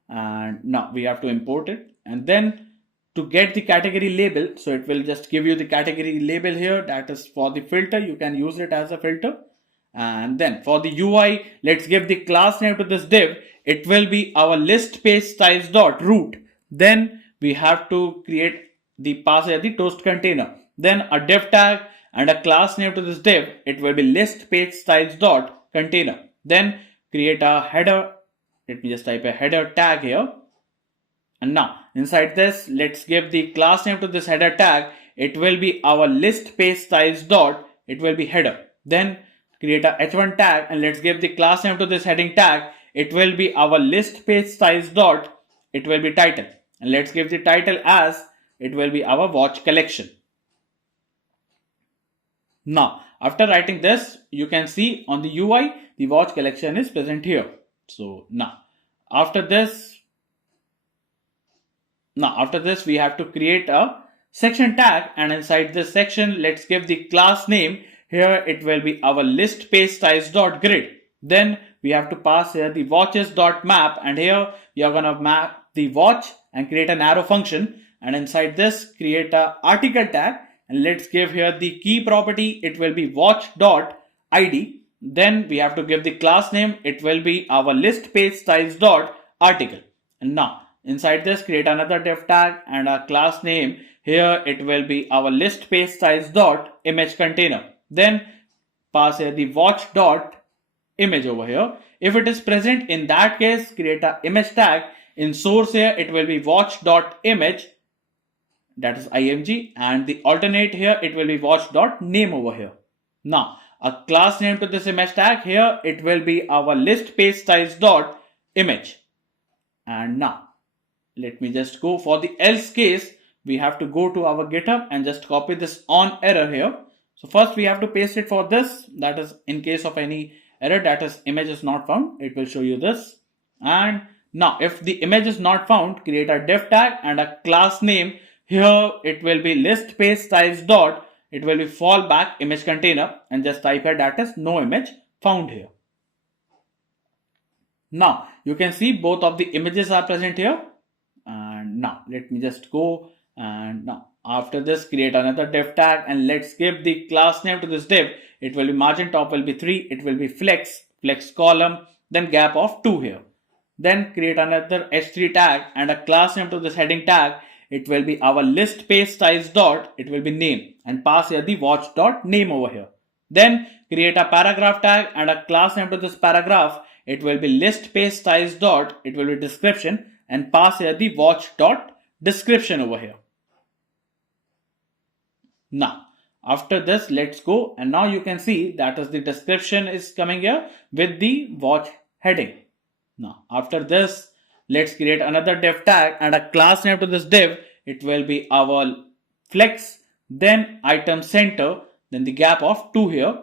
And now we have to import it, and then to get the category label, so it will just give you the category label here. That is for the filter, you can use it as a filter. And then for the UI, let's give the class name to this div. It will be our list page styles dot root. Then we have to create the pass here the toast container. Then a div tag and a class name to this div. It will be list page styles dot container. Then create a header. Let me just type a header tag here. And now inside this, let's give the class name to this header tag. It will be our list page styles dot. It will be header. Then create a h1 tag, and let's give the class name to this heading tag. It will be our list page styles dot. It will be title, and let's give the title as it will be our watch collection. Now after writing this, you can see on the UI the watch collection is present here. So now after this we have to create a section tag, and inside this section let's give the class name. Here it will be our list page styles dot grid. Then we have to pass here the watches dot map, and here we are gonna map the watch and create an arrow function, and inside this create a article tag, and let's give here the key property. It will be watch dot ID. Then we have to give the class name. It will be our list page styles dot article. And now inside this create another div tag and a class name. Here it will be our list page styles dot image container. Then pass here the watch dot image over here. If it is present, in that case create a image tag. In source here it will be watch dot image, that is img, and the alternate here it will be watch dot name over here. Now a class name to this image tag. Here it will be our list page styles dot image. And now let me just go for the else case. We have to go to our GitHub and just copy this on error here. So first we have to paste it for this. That is in case of any error, that is image is not found, it will show you this. And now if the image is not found, create a div tag and a class name. Here it will be list page styles dot. It will be fallback image container, and just type here that is no image found here. Now you can see both of the images are present here. And now let me just go, and now after this create another div tag, and let's give the class name to this div. It will be margin top will be 3. It will be flex column, then gap of 2 here. Then create another h3 tag and a class name to this heading tag. It will be our list page styles dot. It will be name, and pass here the watch dot name over here. Then create a paragraph tag and a class name to this paragraph. It will be list page styles dot. It will be description, and pass here the watch dot description over here. Now after this let's go, and now you can see that is the description is coming here with the watch heading. Now after this let's create another div tag and a class name to this div. It will be our flex, then item center, then the gap of 2 here,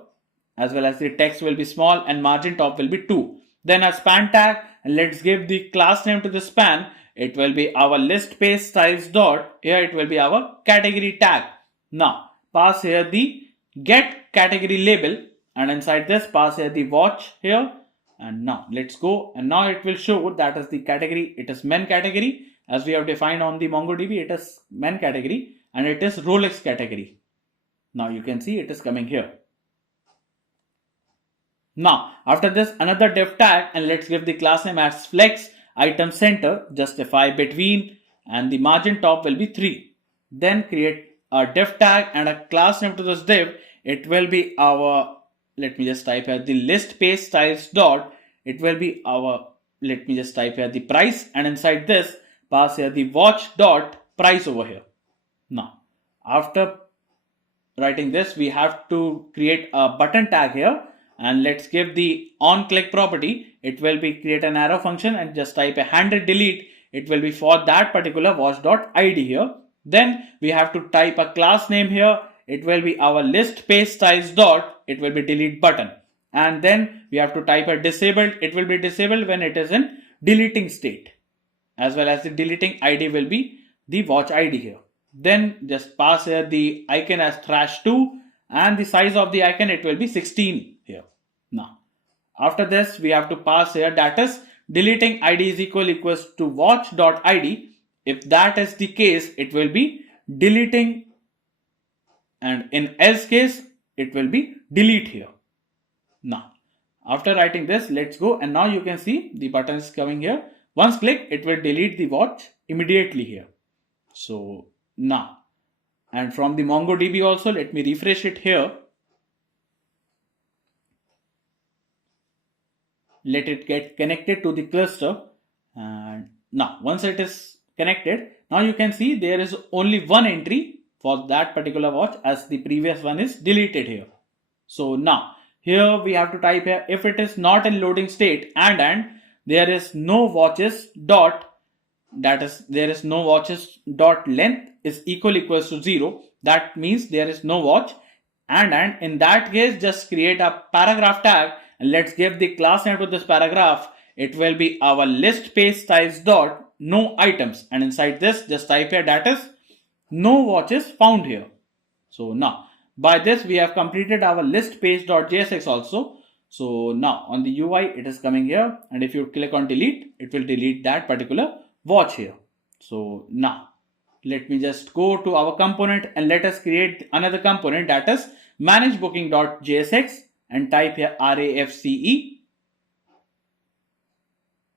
as well as the text will be small and margin top will be 2. Then a span tag, and let's give the class name to the span. It will be our list page styles dot. Here it will be our category tag. Now pass here the get category label, and inside this pass here the watch here. And now let's go, and now it will show that is the category. It is MERN category, as we have defined on the MongoDB. It is MERN category, and it is Rolex category. Now you can see it is coming here. Now, after this, another div tag, and let's give the class name as flex item center, justify between, and the margin top will be 3. Then create a div tag and a class name to this div. It will be our, let me just type here the list page styles dot. It will be our, let me just type here the price, and inside this pass here the watch dot price over here. Now, after writing this, we have to create a button tag here, and let's give the on click property. It will be create an arrow function and just type a handle delete. It will be for that particular watch.id here. Then we have to type a class name here. It will be our list page styles dot. It will be delete button. And then we have to type a disabled. It will be disabled when it is in deleting state, as well as the deleting ID will be the watch ID here. Then just pass here the icon as _2, and the size of the icon, it will be 16 here. Now, after this, we have to pass here that is deleting ID is equals to watch.id. If that is the case, it will be deleting, and in else case, it will be delete here. Now, after writing this, let's go, and now you can see the button is coming here. Once click, it will delete the watch immediately here. So now, and from the MongoDB also, let me refresh it here. Let it get connected to the cluster, and now once it is connected, now you can see there is only one entry for that particular watch, as the previous one is deleted here. So now here we have to type here, if it is not in loading state and there is no watches dot, that is there is no watches dot length is equals to 0, that means there is no watch, and in that case just create a paragraph tag, and let's give the class name to this paragraph. It will be our list page styles dot no items, and inside this just type here that is no watches found here. So now by this we have completed our list page.jsx also. So now on the UI it is coming here, and if you click on delete, it will delete that particular watch here. So now let me just go to our component, and let us create another component, that is manage booking.jsx, and type here RESTful.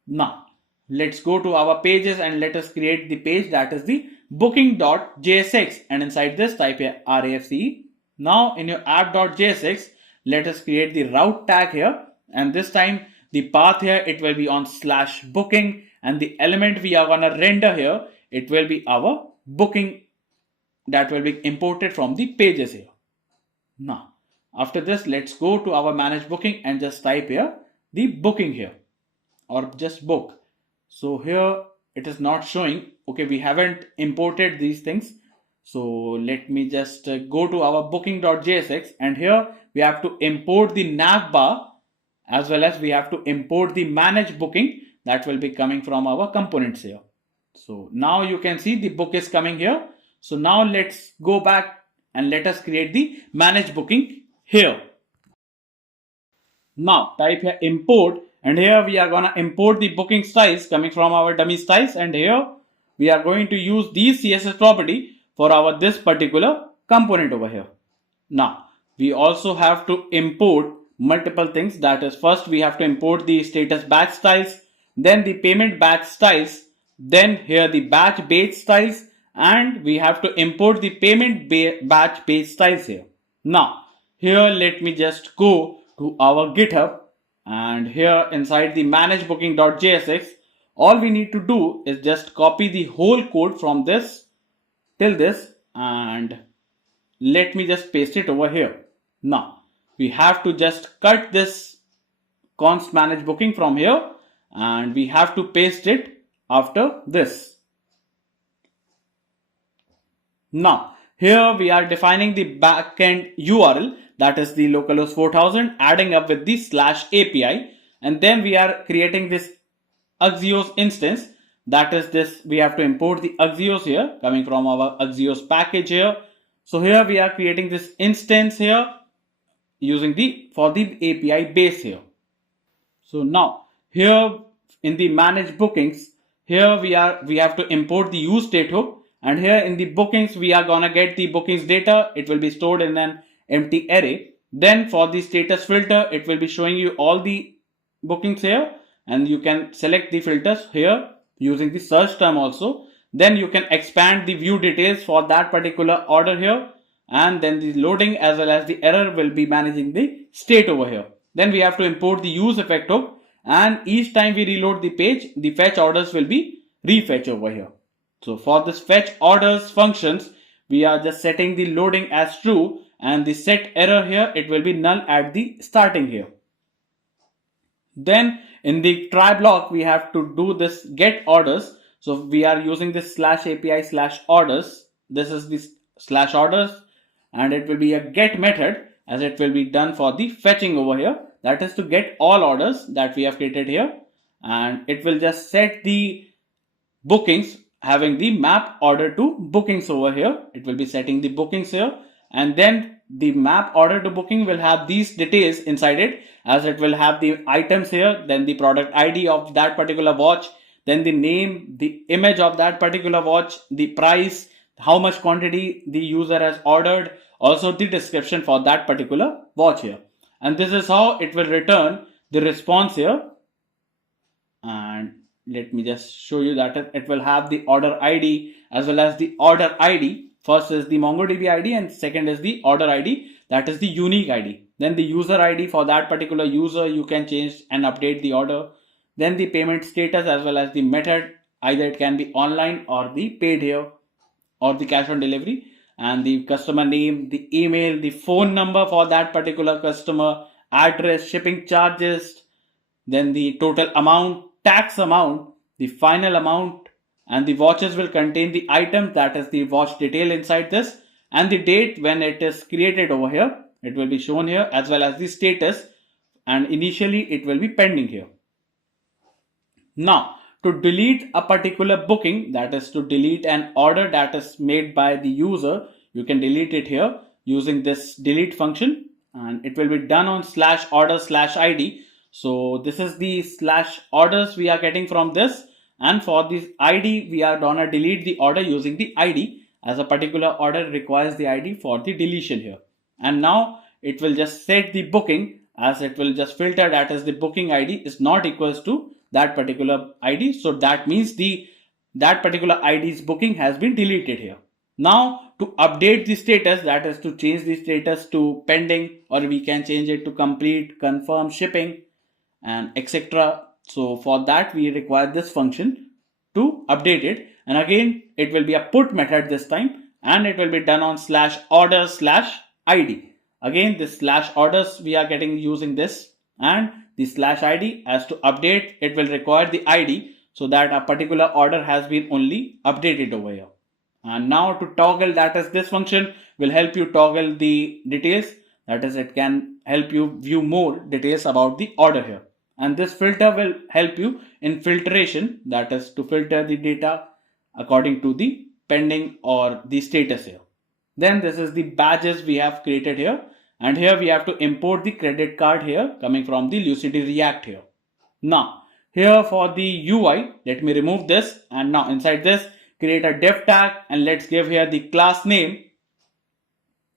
Now let's go to our pages, and let us create the page, that is the booking.jsx, and inside this type here RESTful. Now in your app.jsx, let us create the route tag here, and this time the path here, it will be on /booking, and the element we are gonna render here, it will be our booking that will be imported from the pages here. Now after this, let's go to our manage booking and just type here the booking here, or just book. So here it is not showing. Okay, we haven't imported these things. So let me just go to our booking.jsx, and here we have to import the navbar, as well as we have to import the manage booking that will be coming from our components here. So now you can see the book is coming here. So now let's go back and let us create the manage booking here. Now type here import, and here we are gonna import the booking styles coming from our dummy styles, and here we are going to use these CSS property for our this particular component over here. Now we also have to import multiple things. That is, first we have to import the status batch styles, then the payment batch styles, then here the batch base styles, and we have to import the payment batch base styles here. Now here let me just go to our GitHub, and here inside the manage booking.jsx, all we need to do is just copy the whole code from this till this, and let me just paste it over here. Now we have to just cut this const manage booking from here, and we have to paste it after this. Now here we are defining the backend URL, that is the localhost 4000, adding up with the /API, and then we are creating this Axios instance. That is this, we have to import the Axios here coming from our Axios package here. So here we are creating this instance here using for the API base here. So now here in the manage bookings, here we have to import the use state hook, and here in the bookings we are gonna get the bookings data. It will be stored in an empty array. Then for the status filter, it will be showing you all the bookings here, and you can select the filters here using the search term also. Then you can expand the view details for that particular order here, and then the loading as well as the error will be managing the state over here. Then we have to import the use effect hook, and each time we reload the page, the fetch orders will be refetch over here. So for this fetch orders functions, we are just setting the loading as true, and the set error here, it will be null at the starting here. Then in the try block, we have to do this get orders. So we are using this /API/orders. This is the /orders, and it will be a get method, as it will be done for the fetching over here. That is to get all orders that we have created here, and it will just set the bookings having the map order to bookings over here. It will be setting the bookings here, and then the map order to booking will have these details inside it, as it will have the items here, then the product ID of that particular watch, then the name, the image of that particular watch, the price, how much quantity the user has ordered, also the description for that particular watch here. And this is how it will return the response here. And let me just show you that it will have the order ID as well as the order ID. First is the MongoDB ID, and second is the order ID, that is the unique ID. Then the user ID for that particular user, you can change and update the order. Then the payment status as well as the method, either it can be online or the paid here or the cash on delivery, and the customer name, the email, the phone number for that particular customer, address, shipping charges, then the total amount, tax amount, the final amount, and the watches will contain the item, that is the watch detail inside this, and the date when it is created over here. It will be shown here, as well as the status, and initially it will be pending here. Now to delete a particular booking, that is to delete an order that is made by the user, you can delete it here using this delete function, and it will be done on /order/id. So this is the /orders we are getting from this, and for this ID we are gonna delete the order using the ID, as a particular order requires the ID for the deletion here. And now it will just set the booking, as it will just filter that as the booking ID is not equals to that particular ID. So that means that particular ID's booking has been deleted here. Now to update the status, that is to change the status to pending, or we can change it to complete, confirm, shipping, and etc. So for that we require this function to update it, and again it will be a put method this time, and it will be done on /orders/id. Again this /orders we are getting using this, and the /id, as to update it will require the ID, so that a particular order has been only updated over here. And now to toggle, that is this function will help you toggle the details, that is it can help you view more details about the order here. And this filter will help you in filtration, that is to filter the data according to the pending or the status here. Then this is the badges we have created here, and here we have to import the credit card here coming from the Lucidity React here. Now here for the UI, let me remove this, and now inside this create a div tag, and let's give here the class name.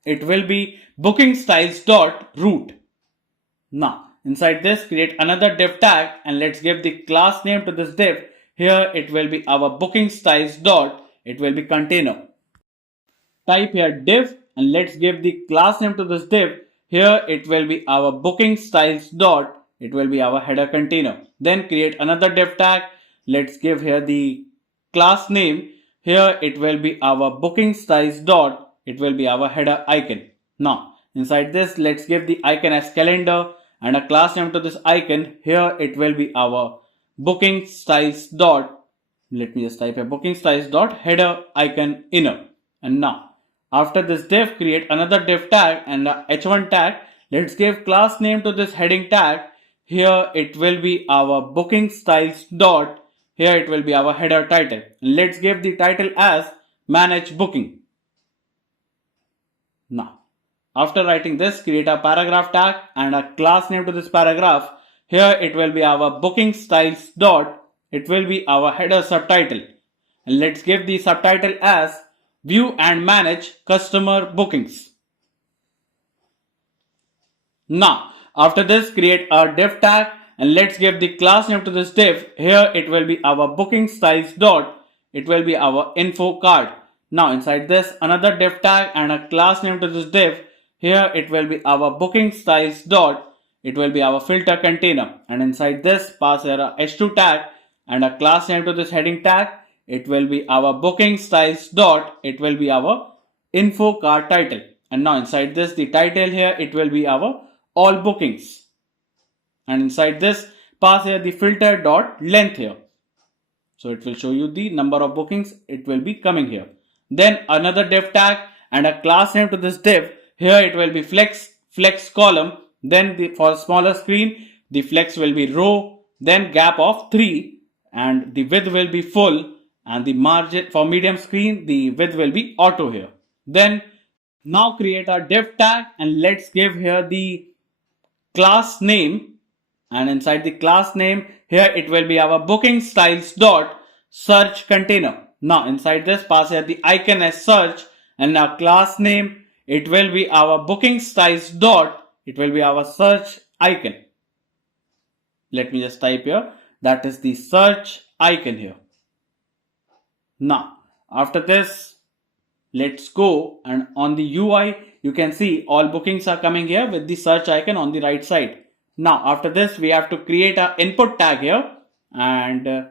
It will be bookingstyles.root. Now inside this create another div tag, and let's give the class name to this div. Here it will be our bookingstyles it will be container. Type here div, and let's give the class name to this div. Here it will be our bookingstyles it will be our header container. Then create another div tag. Let's give here the class name. Here it will be our bookingstyles it will be our header icon. Now inside this let's give the icon as calendar, and a class name to this icon. Here it will be our bookingstyles let me just type a bookingstyles header icon inner. And now after this div create another div tag and a h1 tag. Let's give class name to this heading tag. Here it will be our bookingstyles here it will be our header title. Let's give the title as manage booking. Now after writing this, create a paragraph tag and a class name to this paragraph. Here it will be our bookingstyles it will be our header subtitle, and let's give the subtitle as view and manage customer bookings. Now, after this, create a div tag and let's give the class name to this div. Here it will be our booking styles dot. It will be our info card. Now inside this, another div tag and a class name to this div. Here it will be our booking styles dot. It will be our filter container. And inside this, pass here a h2 tag and a class name to this heading tag. It will be our booking styles dot. It will be our info card title. And now inside this, the title here, it will be our all bookings. And inside this, pass here the filter dot length here. So it will show you the number of bookings. It will be coming here. Then another div tag and a class name to this div. Here it will be flex column. Then for smaller screen, the flex will be row. Then gap of 3 and the width will be full. And the margin for medium screen, the width will be auto here. Then now create a div tag and let's give here the class name, and inside the class name here it will be our booking styles dot search container. Now inside this, pass here the icon as search and now class name, it will be our booking styles dot, it will be our search icon. Let me just type here, that is the search icon here. Now after this, let's go, and on the UI you can see all bookings are coming here with the search icon on the right side. Now after this, we have to create an input tag here, and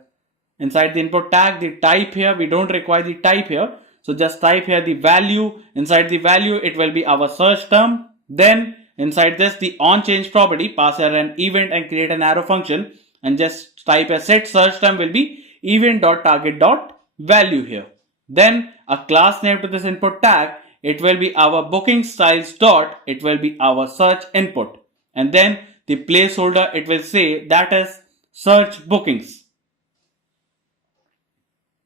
inside the input tag, the type here, we don't require the type here, so just type here the value. Inside the value it will be our search term. Then inside this, the on change property, pass here an event and create an arrow function, and just type a set search term will be event.target.value here. Then a class name to this input tag, it will be our booking styles dot, it will be our search input, and then the placeholder, it will say that is search bookings.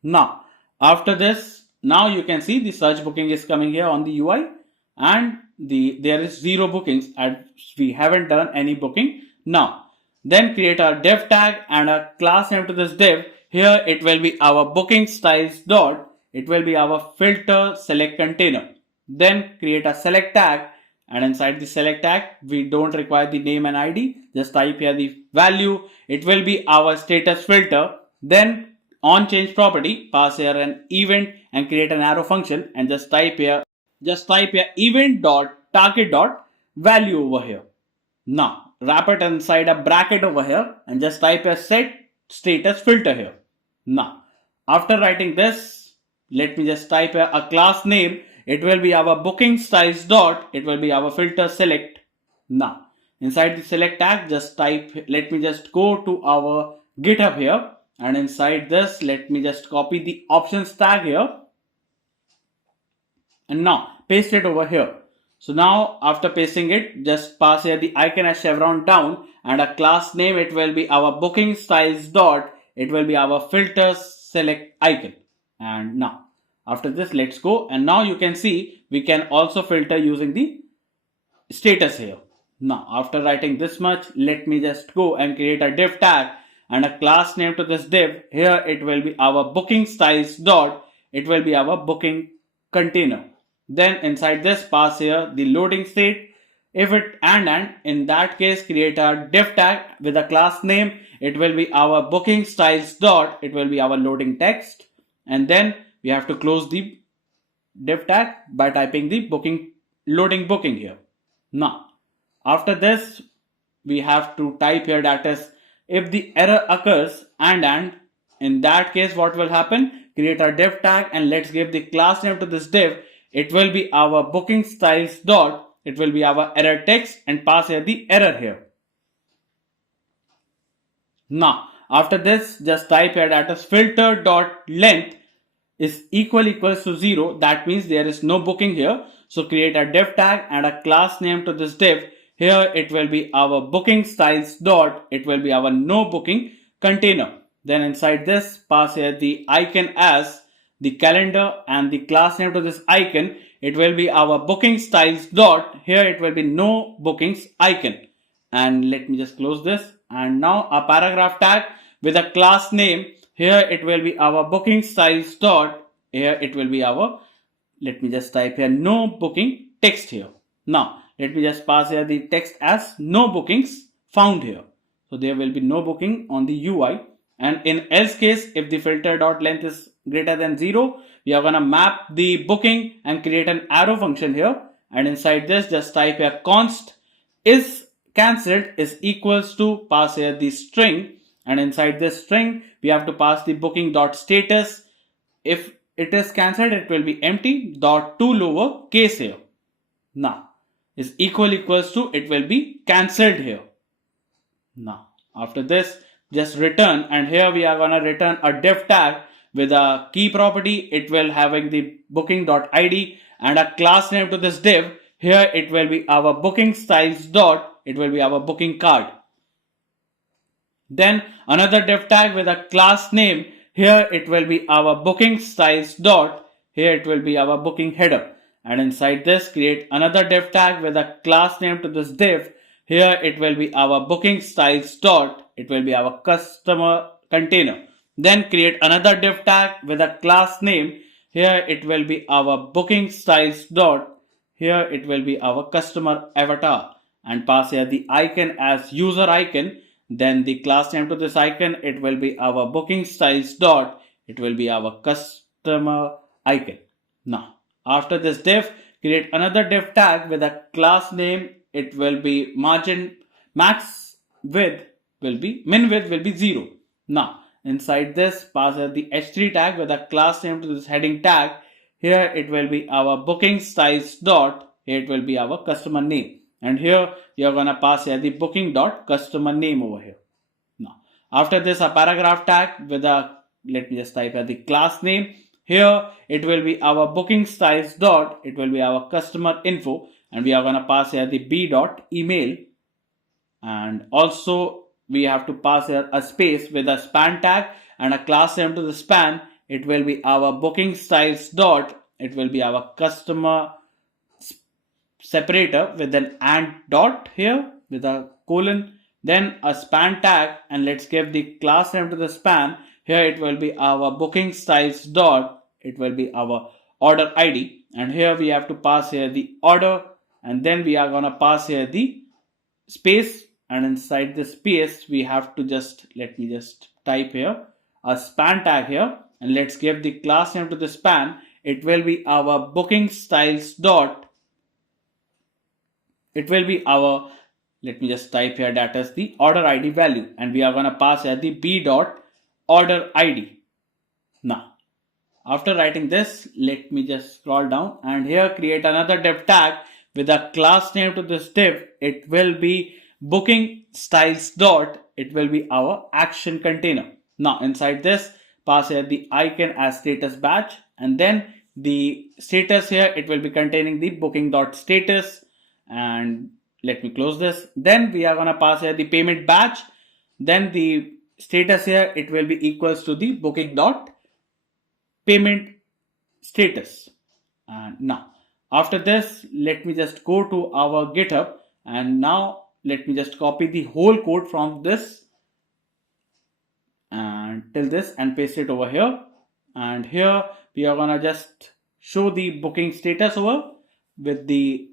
Now after this, now you can see the search booking is coming here on the UI, and there is 0 bookings as we haven't done any booking. Now then create a div tag and a class name to this div. Here it will be our booking styles dot, it will be our filter select container. Then create a select tag, and inside the select tag we don't require the name and ID, just type here the value, it will be our status filter. Then on change property, pass here an event and create an arrow function, and just type here event.target.value over here. Now wrap it inside a bracket over here and just type a set status filter here. Now after writing this, let me just type a class name, it will be our booking styles dot, it will be our filter select. Now inside the select tag, just type, let me just go to our GitHub here, and inside this, let me just copy the options tag here and now paste it over here. So now after pasting it, just pass here the icon as chevron down and a class name, it will be our booking styles dot, it will be our filter select icon. And now after this, let's go, and now you can see we can also filter using the status here. Now after writing this much, let me just go and create a div tag and a class name to this div. Here it will be our booking styles dot, it will be our booking container. Then inside this, pass here the loading state, if it and in that case create a div tag with a class name, it will be our booking styles dot, it will be our loading text, and then we have to close the div tag by typing the loading booking here. Now after this, we have to type here, that is if the error occurs and in that case what will happen, create a div tag and let's give the class name to this div, it will be our booking styles dot, it will be our error text, and pass here the error here. Now after this, just type here, that is filter dot length is equals to 0, that means there is no booking here. So create a div tag and a class name to this div. Here it will be our booking styles dot, it will be our no booking container. Then inside this, pass here the icon as the calendar and the class name to this icon, it will be our booking styles dot, here it will be no bookings icon. And let me just close this, and now a paragraph tag with a class name. Here it will be our booking styles dot, here it will be our, let me just type here no booking text here. Now let me just pass here the text as no bookings found here. So there will be no booking on the UI. And in else case, if the filter.length is greater than 0, we are gonna map the booking and create an arrow function here. And inside this, just type here const is cancelled is equals to pass here the string. And inside this string, we have to pass the booking.status. If it is cancelled, it will be empty dot to lower case here. Now is equals to, it will be cancelled here. Now after this, just return, and here we are gonna return a div tag with a key property. It will having the booking.id and a class name to this div. Here it will be our booking styles dot, it will be our booking card. Then another div tag with a class name. Here it will be our booking styles dot, here it will be our booking header. And inside this, create another div tag with a class name to this div. Here it will be our booking styles dot, it will be our customer container. Then create another div tag with a class name. Here it will be our booking styles dot, here it will be our customer avatar, and pass here the icon as user icon. Then the class name to this icon, it will be our booking styles dot, it will be our customer icon. Now after this div, create another div tag with a class name. It will be margin max width will be min width will be 0. Now inside this, pass the h3 tag with a class name to this heading tag. Here it will be our booking styles dot, here it will be our customer name. And here you are gonna pass here the booking dot customer name over here. Now after this, a paragraph tag with a, let me just type here the class name. Here it will be our booking styles dot, it will be our customer info, and we are gonna pass here the b dot email. And also we have to pass here a space with a span tag and a class name to the span. It will be our booking styles dot, it will be our customer separator with an and dot here with a colon, then a span tag, and let's give the class name to the span. Here it will be our booking styles dot, it will be our order ID, and here we have to pass here the order, and then we are gonna pass here the space, and inside this space we have to just, let me just type here a span tag here, and let's give the class name to the span. It will be our booking styles dot, it will be our, let me just type here, that is the order ID value, and we are going to pass here the b dot order ID. Now after writing this, let me just scroll down, and here create another div tag with a class name to this div. It will be booking styles dot, it will be our action container. Now inside this, pass here the icon as status batch, and then the status here, it will be containing the booking dot status. And let me close this. Then we are gonna pass here the payment batch. Then the status here, it will be equals to the booking dot payment status. And now after this, let me just go to our GitHub, and now let me just copy the whole code from this and till this and paste it over here. And here we are gonna just show the booking status over with the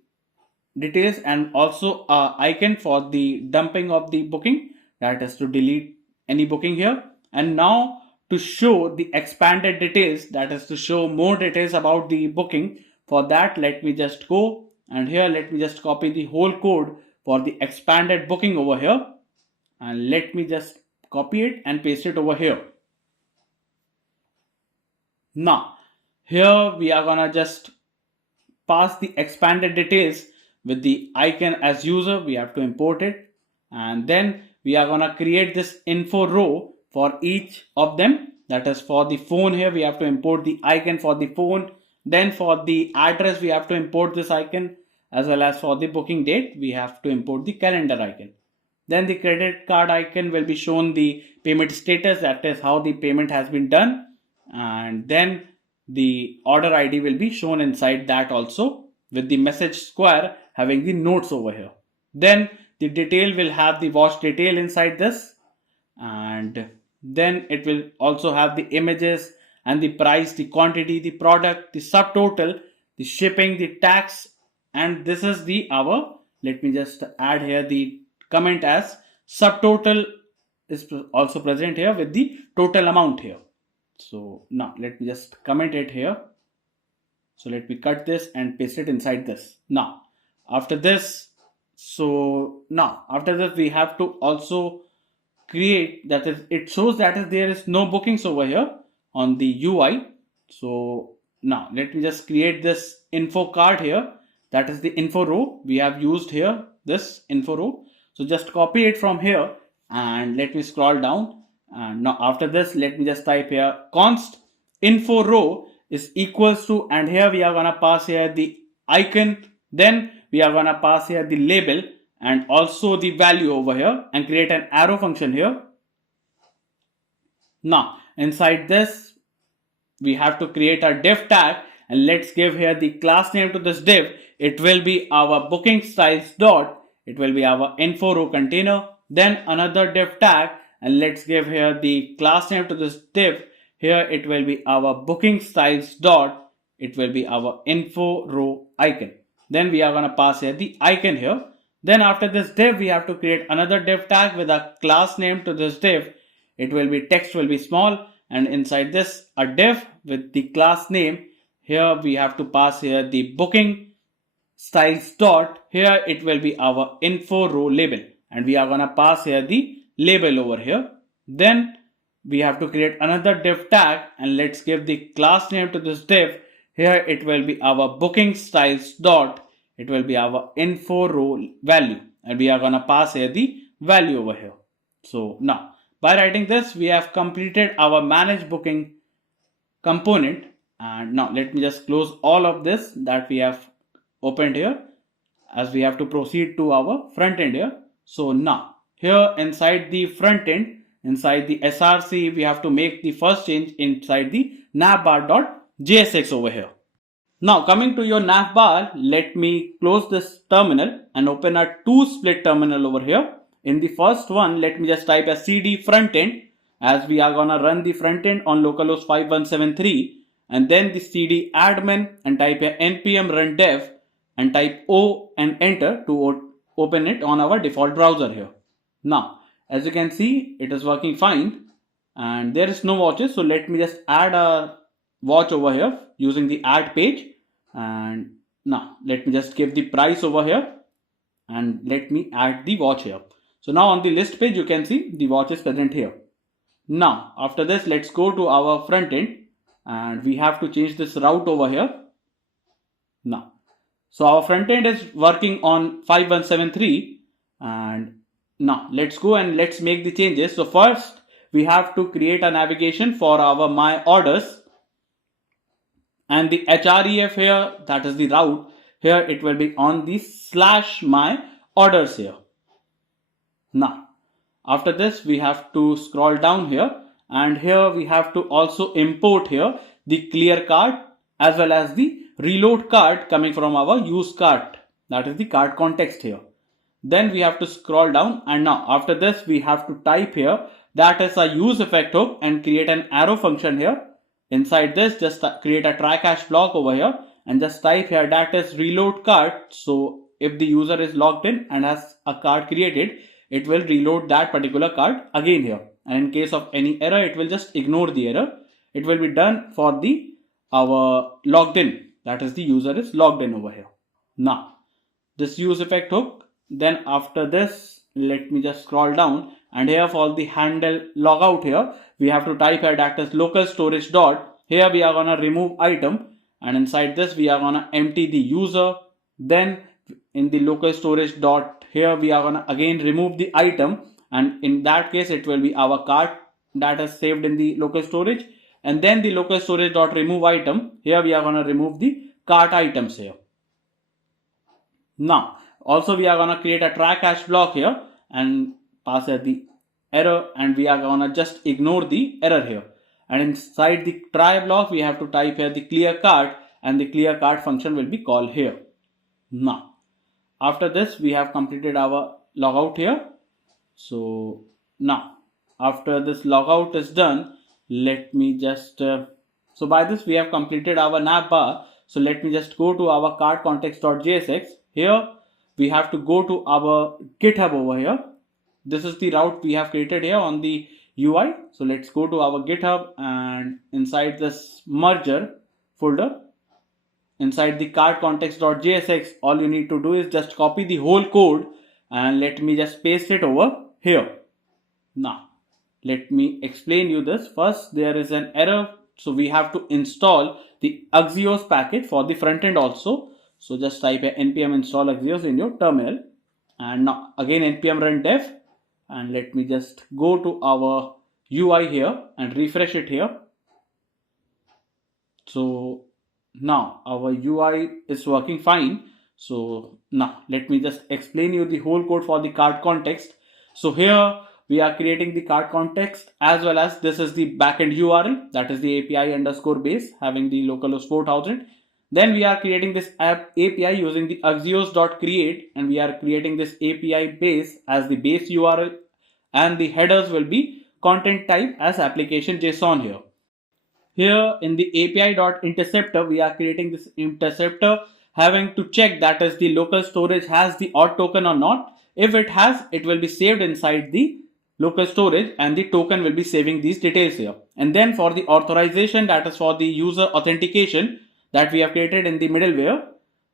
details, and also a icon for the dumping of the booking, that is to delete any booking here. And now to show the expanded details, that is to show more details about the booking, for that let me just go, and here let me just copy the whole code for the expanded booking over here, and let me just copy it and paste it over here. Now here we are gonna just pass the expanded details with the icon as user. We have to import it, and then we are gonna create this info row for each of them. That is for the phone, here we have to import the icon for the phone. Then for the address we have to import this icon, as well as for the booking date we have to import the calendar icon. Then the credit card icon will be shown the payment status, that is how the payment has been done, and then the order ID will be shown inside that also, with the message square having the notes over here. Then the detail will have the watch detail inside this, and then it will also have the images and the price, the quantity, the product, the subtotal, the shipping, the tax, and this is the our, let me just add here the comment as subtotal is also present here with the total amount here. So now let me just comment it here. So let me cut this and paste it inside this. Now after this, we have to also create, that is, it shows that is there is no bookings over here on the UI. So now let me just create this info card here, that is the info row. We have used here this info row, so just copy it from here and let me scroll down. And now after this, let me just type here const info row is equals to, and here we are gonna pass here the icon, then we are gonna pass here the label and also the value over here, and create an arrow function here. Now inside this, we have to create a div tag, and let's give here the class name to this div. It will be our booking styles dot, it will be our info row container, then another div tag, and let's give here the class name to this div. Here it will be our booking styles dot, it will be our info row icon. Then we are going to pass here the icon here. Then after this div, we have to create another div tag with a class name to this div. It will be text will be small, and inside this a div with the class name. Here we have to pass here the booking styles dot. Here it will be our info row label, and we are going to pass here the label over here. Then we have to create another div tag, and let's give the class name to this div. Here it will be our booking styles dot, it will be our info row value, and we are going to pass here the value over here. So now by writing this, we have completed our manage booking component. And now let me just close all of this that we have opened here, as we have to proceed to our front end here. So now here inside the front end, inside the src, we have to make the first change inside the navbar.jsx over here. Now coming to your navbar, let me close this terminal and open a two split terminal over here. In the first one, let me just type a cd frontend, as we are gonna run the frontend on localhost 5173, and then the cd admin, and type a npm run dev and type o and enter to open it on our default browser here. Now as you can see, it is working fine and there is no watches. So let me just add a watch over here using the add page. And now let me just give the price over here and let me add the watch here. So now on the list page, you can see the watch is present here. Now after this, let's go to our front end and we have to change this route over here. Now, so our front end is working on 5173, and now let's go and let's make the changes. So first we have to create a navigation for our my orders, and the href here, that is the route here, it will be on the /my orders here. Now after this, we have to scroll down here, and here we have to also import here the clear cart as well as the reload cart coming from our use cart, that is the cart context here. Then we have to scroll down, and now after this we have to type here that is a use effect hook and create an arrow function here. Inside this, just create a try catch block over here and just type here that is reload cart. So if the user is logged in and has a cart created, it will reload that particular cart again here, and in case of any error, it will just ignore the error. It will be done for the our logged in, that is the user is logged in over here. Now this use effect hook. Then after this, let me just scroll down, and here for the handle logout here, we have to type here that is local storage dot. Here we are gonna remove item, and inside this we are gonna empty the user. Then in the local storage dot, here we are gonna again remove the item, and in that case it will be our cart that is saved in the local storage. And then the local storage dot remove item, here we are gonna remove the cart items here. Now also we are gonna create a try catch block here and pass the error, and we are gonna just ignore the error here. And inside the try block, we have to type here the clear cart, and the clear cart function will be called here. Now after this, we have completed our logout here. So now after this logout is done, let me just so by this we have completed our navbar. So let me just go to our cart context.jsx. Here we have to go to our GitHub over here. This is the route we have created here on the UI. So let's go to our GitHub, and inside this merger folder, inside the cart context.jsx, all you need to do is just copy the whole code and let me just paste it over here. Now let me explain you this. First, there is an error, so we have to install the Axios package for the front end also. So just type npm install Axios in your terminal, and now again npm run dev, and let me just go to our UI here and refresh it here. So now our UI is working fine. So now let me just explain you the whole code for the cart context. So here we are creating the cart context, as well as this is the backend URL, that is the API underscore base having the localhost 4000. Then we are creating this API using the axios.create, and we are creating this API base as the base URL, and the headers will be content type as application JSON here. Here in the API.interceptor, we are creating this interceptor having to check that is the local storage has the auth token or not. If it has, it will be saved inside the local storage, and the token will be saving these details here. And then for the authorization, that is for the user authentication, that we have created in the middleware.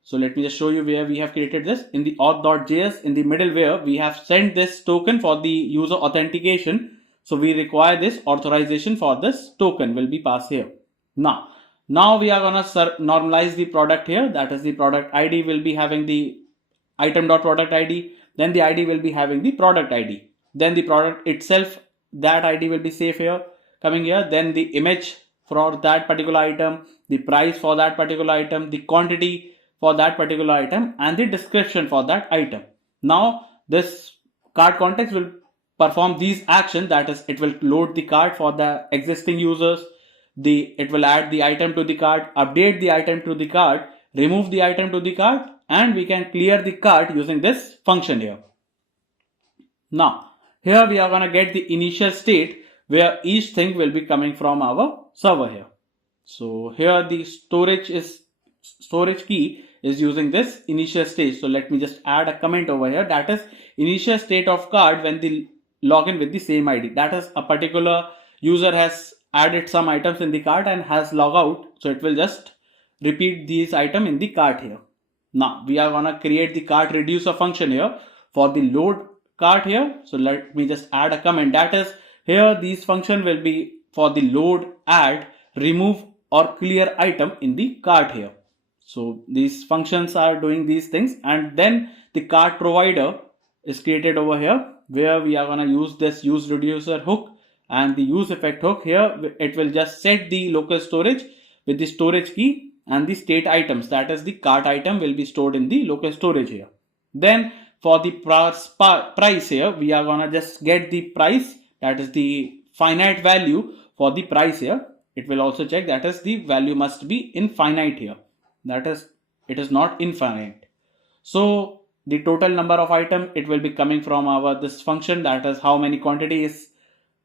So let me just show you where we have created this. In the auth.js, in the middleware, we have sent this token for the user authentication. So we require this authorization for this token will be passed here. Now we are gonna normalize the product here. That is the product ID will be having the item.product ID. Then the ID will be having the product ID. Then the product itself, that ID will be safe here, coming here. Then the image for that particular item, the price for that particular item, the quantity for that particular item, and the description for that item. Now this cart context will perform these actions, that is, it will load the cart for the existing users, it will add the item to the cart, update the item to the cart, remove the item to the cart, and we can clear the cart using this function here. Now here we are going to get the initial state where each thing will be coming from our server here. So here the storage key is using this initial state. So let me just add a comment over here, that is initial state of cart when the login with the same ID. That is, a particular user has added some items in the cart and has log out, so it will just repeat these items in the cart here. Now we are gonna create the cart reducer function here for the load cart here. So let me just add a comment, that is, here these function will be for the load, add, remove or clear item in the cart here. So these functions are doing these things, and then the cart provider is created over here, where we are going to use this use reducer hook and the use effect hook here. It will just set the local storage with the storage key and the state items, that is the cart item will be stored in the local storage here. Then for the price here, we are going to just get the price, that is the finite value for the price here. It will also check that is the value must be infinite here, that is, it is not infinite. So the total number of item, it will be coming from our this function, that is how many quantities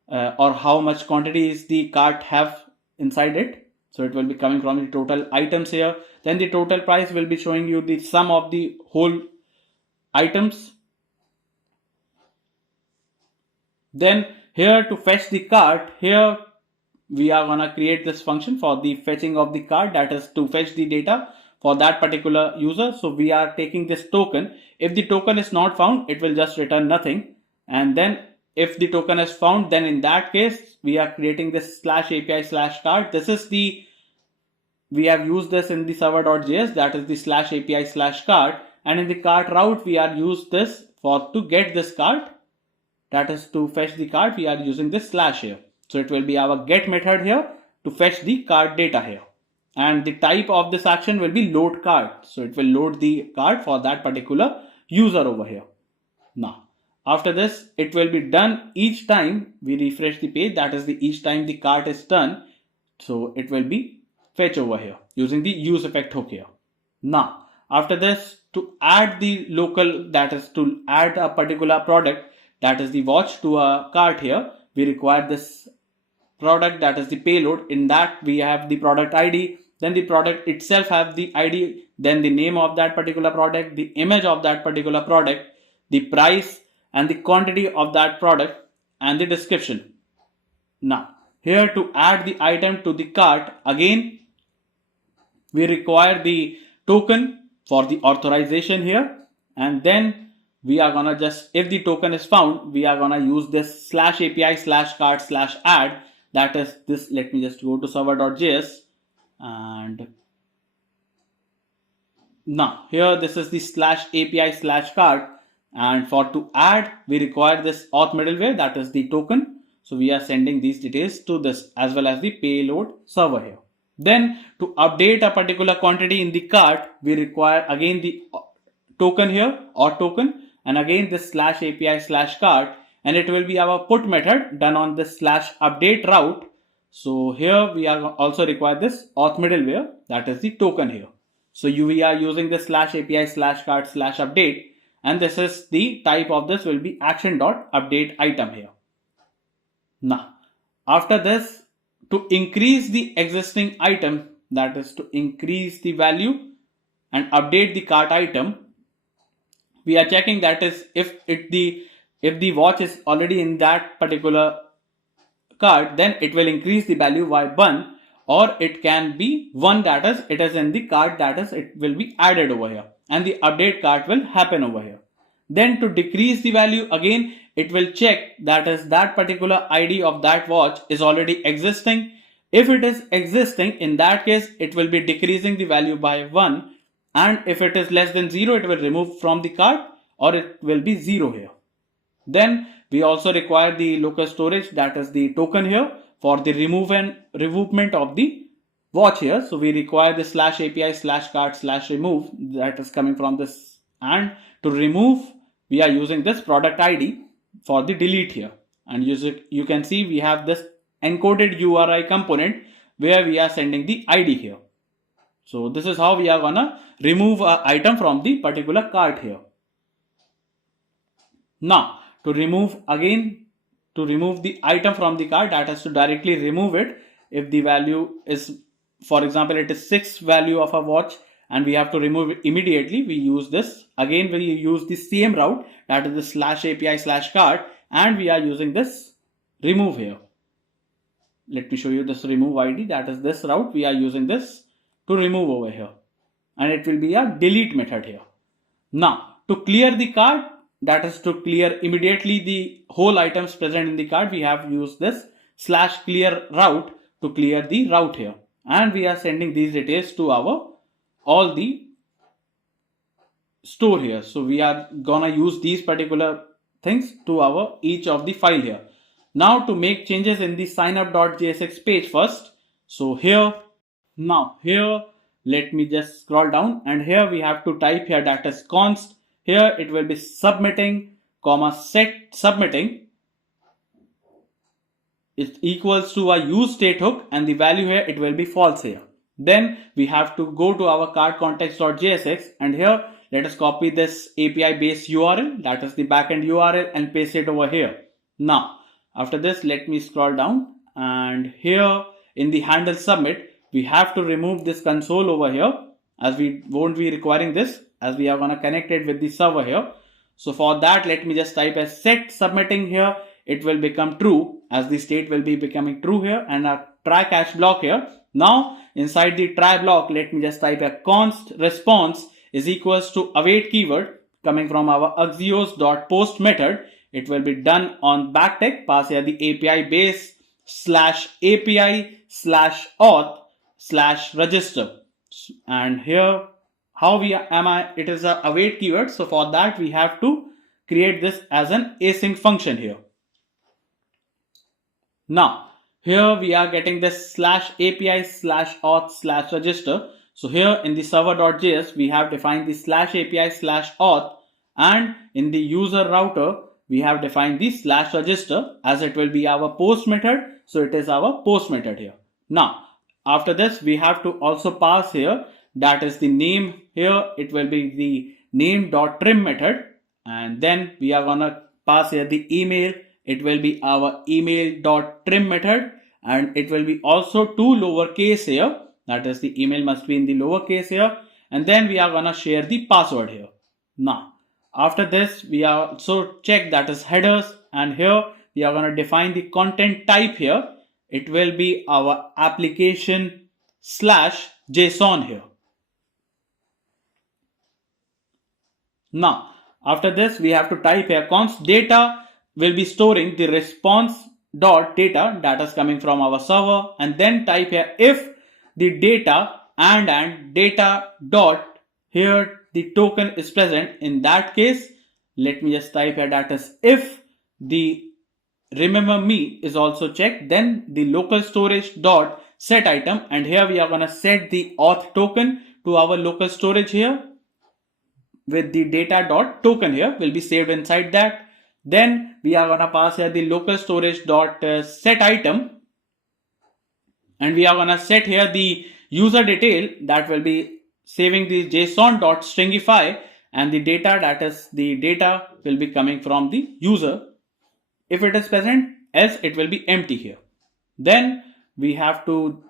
or how much quantities the cart have inside it. So it will be coming from the total items here. Then the total price will be showing you the sum of the whole items. Then here to fetch the cart, here we are gonna create this function for the fetching of the cart, that is to fetch the data for that particular user. So we are taking this token. If the token is not found, it will just return nothing. And then if the token is found, then in that case we are creating this /API/cart. This is we have used this in the server.js, that is the /API/cart, and in the cart route we are used this for to get this cart, that is to fetch the cart, we are using this slash here. So it will be our get method here to fetch the cart data here. And the type of this action will be load cart. So it will load the cart for that particular user over here. Now, after this, it will be done each time we refresh the page. That is each time the cart is done. So it will be fetch over here using the use effect hook here. Now, after this, to add the local, that is to add a particular product, that is the watch to a cart here, we require this product, that is the payload. In that we have the product ID, then the product itself have the ID, then the name of that particular product, the image of that particular product, the price and the quantity of that product, and the description. Now, here to add the item to the cart, again, we require the token for the authorization here, and then we are gonna just, if the token is found, we are gonna use this /API/cart/add. That is this. Let me just go to server.js, and now here this is the /API/cart, and for to add we require this auth middleware, that is the token. So we are sending these details to this as well as the payload server here. Then to update a particular quantity in the cart, we require again the token here or token, and again this /API/cart, and it will be our put method done on this /update route. So here we are also require this auth middleware, that is the token here. So we are using this /API/cart/update, and this is the type of this will be action.update item here. Now, after this, to increase the existing item, that is to increase the value and update the cart item, we are checking that is if the watch is already in that particular cart, then it will increase the value by 1, or it can be 1, that is it is in the cart, that is it will be added over here, and the update cart will happen over here. Then to decrease the value, again it will check that is that particular ID of that watch is already existing. If it is existing, in that case it will be decreasing the value by 1, and if it is less than 0, it will remove from the cart, or it will be 0 here. Then we also require the local storage, that is the token here, for the removement of the watch here. So we require the /API/cart/remove, that is coming from this, and to remove we are using this product ID for the delete here. And you can see we have this encoded URI component where we are sending the ID here. So this is how we are gonna remove an item from the particular cart here. Now to remove the item from the cart, that is to directly remove it. If the value is, for example, it is 6 value of a watch and we have to remove it immediately, we use this. Again, we use the same route, that is the /API/cart, and we are using this remove here. Let me show you this remove ID, that is this route. We are using this to remove over here, and it will be a delete method here. Now to clear the cart, that is to clear immediately the whole items present in the cart, we have used this /clear route to clear the route here, and we are sending these details to our all the store here. So we are gonna use these particular things to our each of the file here. Now to make changes in the signup.jsx page first. So here let me just scroll down, and here we have to type here that is const. Here it will be submitting, set submitting is equals to a use state hook, and the value here it will be false here. Then we have to go to our cart context.jsx, and here let us copy this API based URL, that is the backend URL, and paste it over here. Now after this, let me scroll down, and here in the handle submit we have to remove this console over here, as we won't be requiring this, as we are going to connect it with the server here. So for that, let me just type as set submitting here. It will become true, as the state will be becoming true here, and a try catch block here. Now inside the try block, let me just type a const response is equals to await keyword coming from our axios.post method. It will be done on backtick, pass here the API base /API/auth/register, and here how it is a await keyword. So for that we have to create this as an async function here. Now here we are getting this /API/auth/register. So here in the server.js we have defined the /API/auth, and in the user router we have defined the /register, as it will be our post method. So it is our post method here. Now after this we have to also pass here, that is the name here. It will be the name.trim method, and then we are gonna pass here the email. It will be our email.trim method, and it will be also two lowercase here, that is the email must be in the lowercase here, and then we are gonna share the password here. Now after this we are also check that is headers, and here we are gonna define the content type here. It will be our application / JSON here. Now after this we have to type here const data will be storing the response dot data that is coming from our server, and then type here if the data and data dot here the token is present. In that case, let me just type here that is if the remember me is also checked, then the local storage dot set item, and here we are going to set the auth token to our local storage here with the data dot token here will be saved inside that. Then we are going to pass here the local storage dot set item, and we are going to set here the user detail that will be saving the JSON dot stringify, and the data that is the data will be coming from the user if it is present, else it will be empty here. Then we have to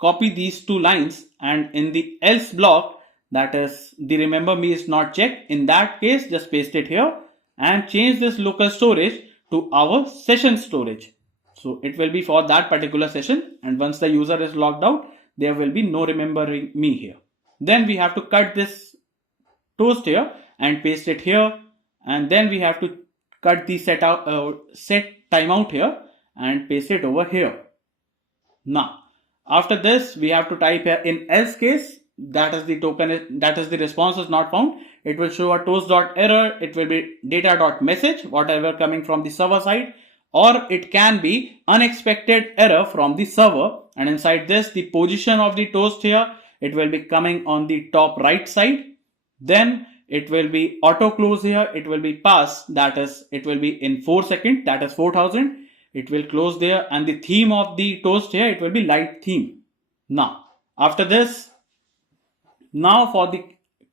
copy these two lines, and in the else block, that is the remember me is not checked, in that case just paste it here and change this local storage to our session storage. So it will be for that particular session, and once the user is logged out, there will be no remembering me here. Then we have to cut this toast here and paste it here, and then we have to cut the set timeout here and paste it over here. Now after this we have to type here in else case, that is the token, that is the response is not found, it will show a toast.error, it will be data.message, whatever coming from the server side, or it can be unexpected error from the server, and inside this the position of the toast here, it will be coming on the top right side. Then it will be auto close here, it will be pass, that is it will be in 4 seconds, that is 4000, it will close there, and the theme of the toast here, it will be light theme. Now after this, now for the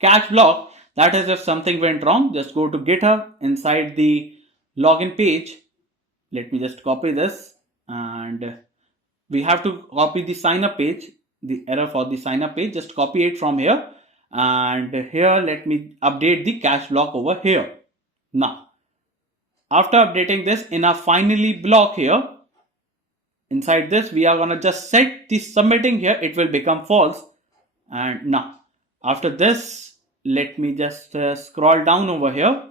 catch block, that is if something went wrong, just go to GitHub inside the login page. Let me just copy this, and we have to copy the sign up page, the error for the sign up page, just copy it from here, and here let me update the catch block over here. Now after updating this in a finally block here, inside this we are gonna just set the submitting here, it will become false. And now after this, let me just scroll down over here,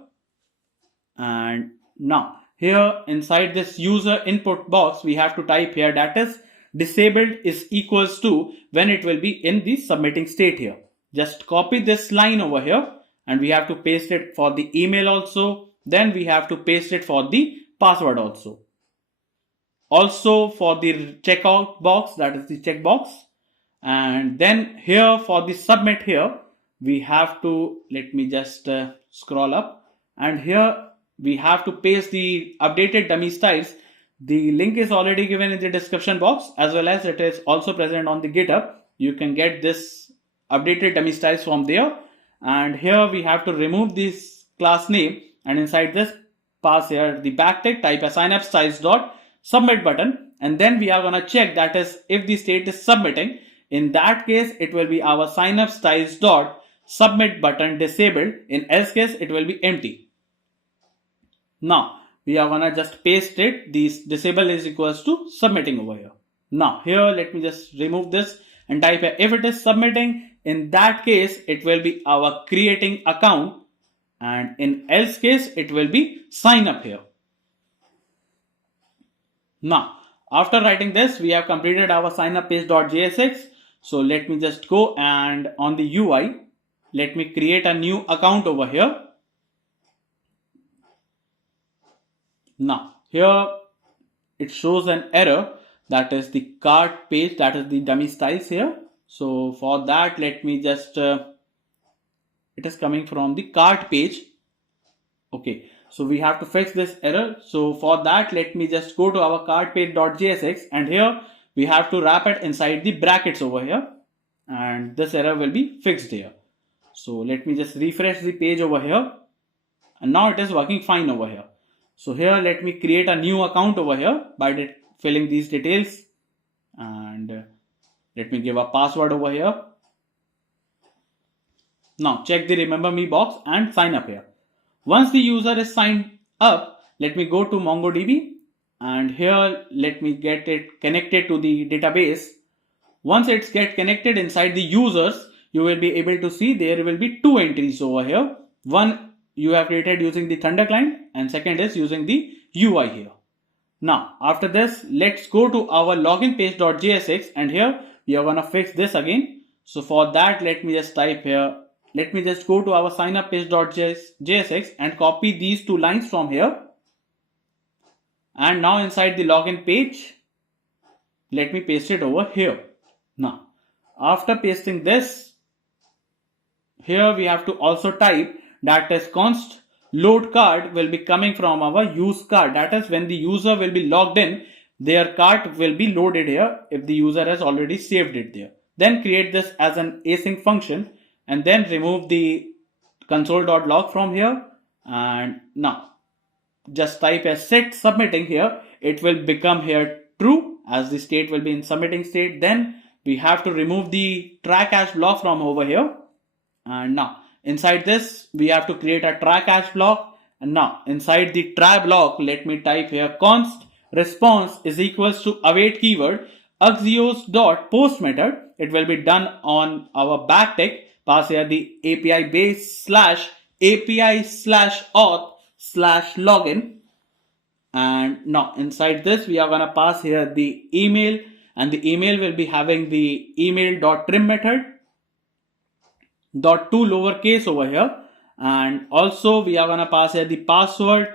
and now here inside this user input box we have to type here that is disabled is equals to when it will be in the submitting state here. Just copy this line over here, and we have to paste it for the email also, then we have to paste it for the password also for the checkout box, that is the checkbox. And then here for the submit here we have to, let me just scroll up, and here we have to paste the updated dummy styles. The link is already given in the description box, as well as it is also present on the GitHub. You can get this updated dummy styles from there. And here we have to remove this class name, and inside this pass here the backtick, type a signup styles dot submit button, and then we are gonna check that is if the state is submitting. In that case it will be our signup styles dot submit button disabled, in else case it will be empty. Now we are gonna just paste it, this disable is equals to submitting over here. Now here let me just remove this and type here if it is submitting, in that case it will be our creating account, and in else case it will be sign up here. Now after writing this we have completed our signup page.jsx. So let me just go, and on the UI let me create a new account over here. Now here it shows an error, that is the cart page, that is the dummy styles here. So for that let me just it is coming from the cart page. Okay, so we have to fix this error. So for that let me just go to our cart page.jsx, and here we have to wrap it inside the brackets over here, and this error will be fixed here. So let me just refresh the page over here, and now it is working fine over here. So here let me create a new account over here by filling these details, and Let me give a password over here. Now check the remember me box and sign up here. Once the user is signed up, let me go to MongoDB and here let me get it connected to the database. Once it's get connected inside the users, you will be able to see there will be two entries over here. One you have created using the Thunder client and second is using the UI here. Now after this, let's go to our login page.jsx and here we are gonna fix this again. So for that, let me just type here. Let me just go to our sign up page.jsx and copy these two lines from here. And now inside the login page, let me paste it over here. Now, after pasting this, here we have to also type that is const load card will be coming from our use card. That is when the user will be logged in, their cart will be loaded here if the user has already saved it there. Then create this as an async function and then remove the console.log from here. And now just type as set submitting here. It will become here true as the state will be in submitting state. Then we have to remove the try catch block from over here. And now inside this, we have to create a try catch block. And now inside the try block, let me type here const response is equals to await keyword axios.post method. It will be done on our backtick. Pass here the API base slash API slash auth slash login. And now inside this, we are going to pass here the email and the email will be having the email.trim method dot to lowercase over here. And also we are going to pass here the password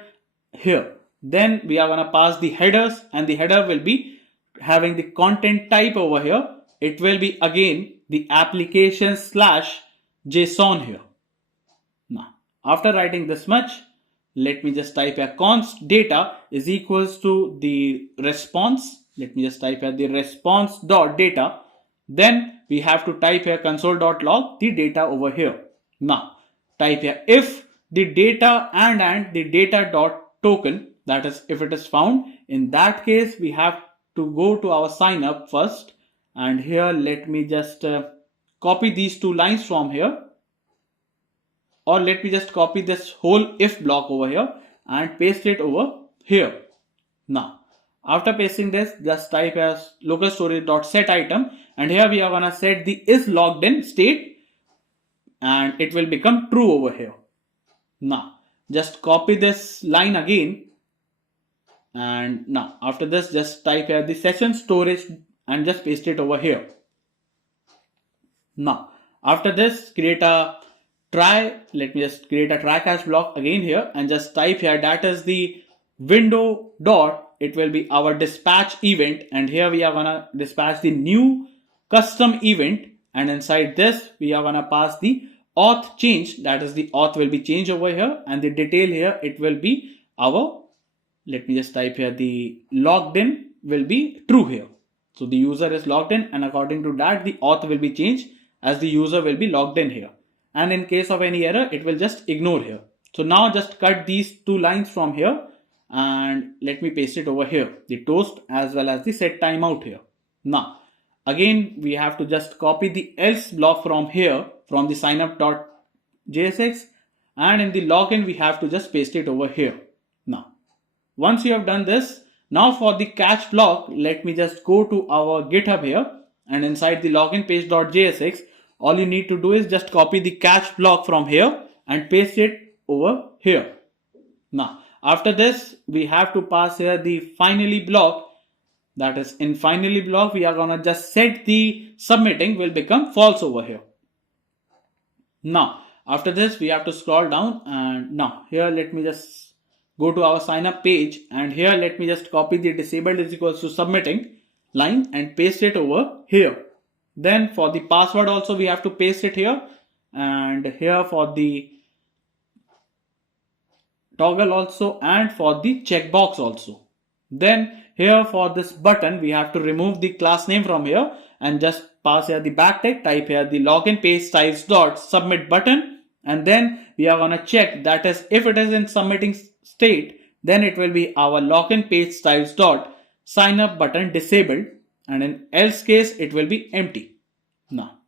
here. Then we are going to pass the headers and the header will be having the content type over here. It will be again the application slash JSON here. Now, after writing this much, let me just type a const data is equals to the response. Let me just type here the response dot data. Then we have to type here console.log the data over here. Now, type here if the data and the data dot token, that is if it is found. In that case, we have to go to our sign up first. And here, let me just copy these two lines from here. Or let me just copy this whole if block over here and paste it over here. Now, after pasting this, just type as local storage.set item. And here we are going to set the is logged in state. And it will become true over here. Now, just copy this line again. And now, after this, just type here the session storage and just paste it over here. Now, after this, create a let me just create a try catch block again here and just type here that is the window dot. It will be our dispatch event. And here we are going to dispatch the new custom event. And inside this, we are going to pass the auth change. That is the auth will be changed over here. And the detail here, it will be our, let me just type here the logged in will be true here. So the user is logged in and according to that, the auth will be changed as the user will be logged in here. And in case of any error, it will just ignore here. So now just cut these two lines from here and let me paste it over here. The toast as well as the set timeout here. Now, again, we have to just copy the else block from here from the signup.jsx and in the login, we have to just paste it over here. Now, once you have done this, now for the catch block, let me just go to our GitHub here and inside the login page.jsx, all you need to do is just copy the catch block from here and paste it over here. Now, after this, we have to pass here the finally block. That is in finally block, we are going to just set the submitting will become false over here. Now, after this, we have to scroll down and now here, let me just go to our sign up page and here, let me just copy the disabled is equals to submitting line and paste it over here. Then for the password also we have to paste it here and here for the toggle also and for the checkbox also. Then here for this button we have to remove the class name from here and just pass here the backtick, type here the login page styles dot submit button and then we are going to check that is if it is in submitting state then it will be our login page styles dot sign up button disabled. and in else case it will be empty. Now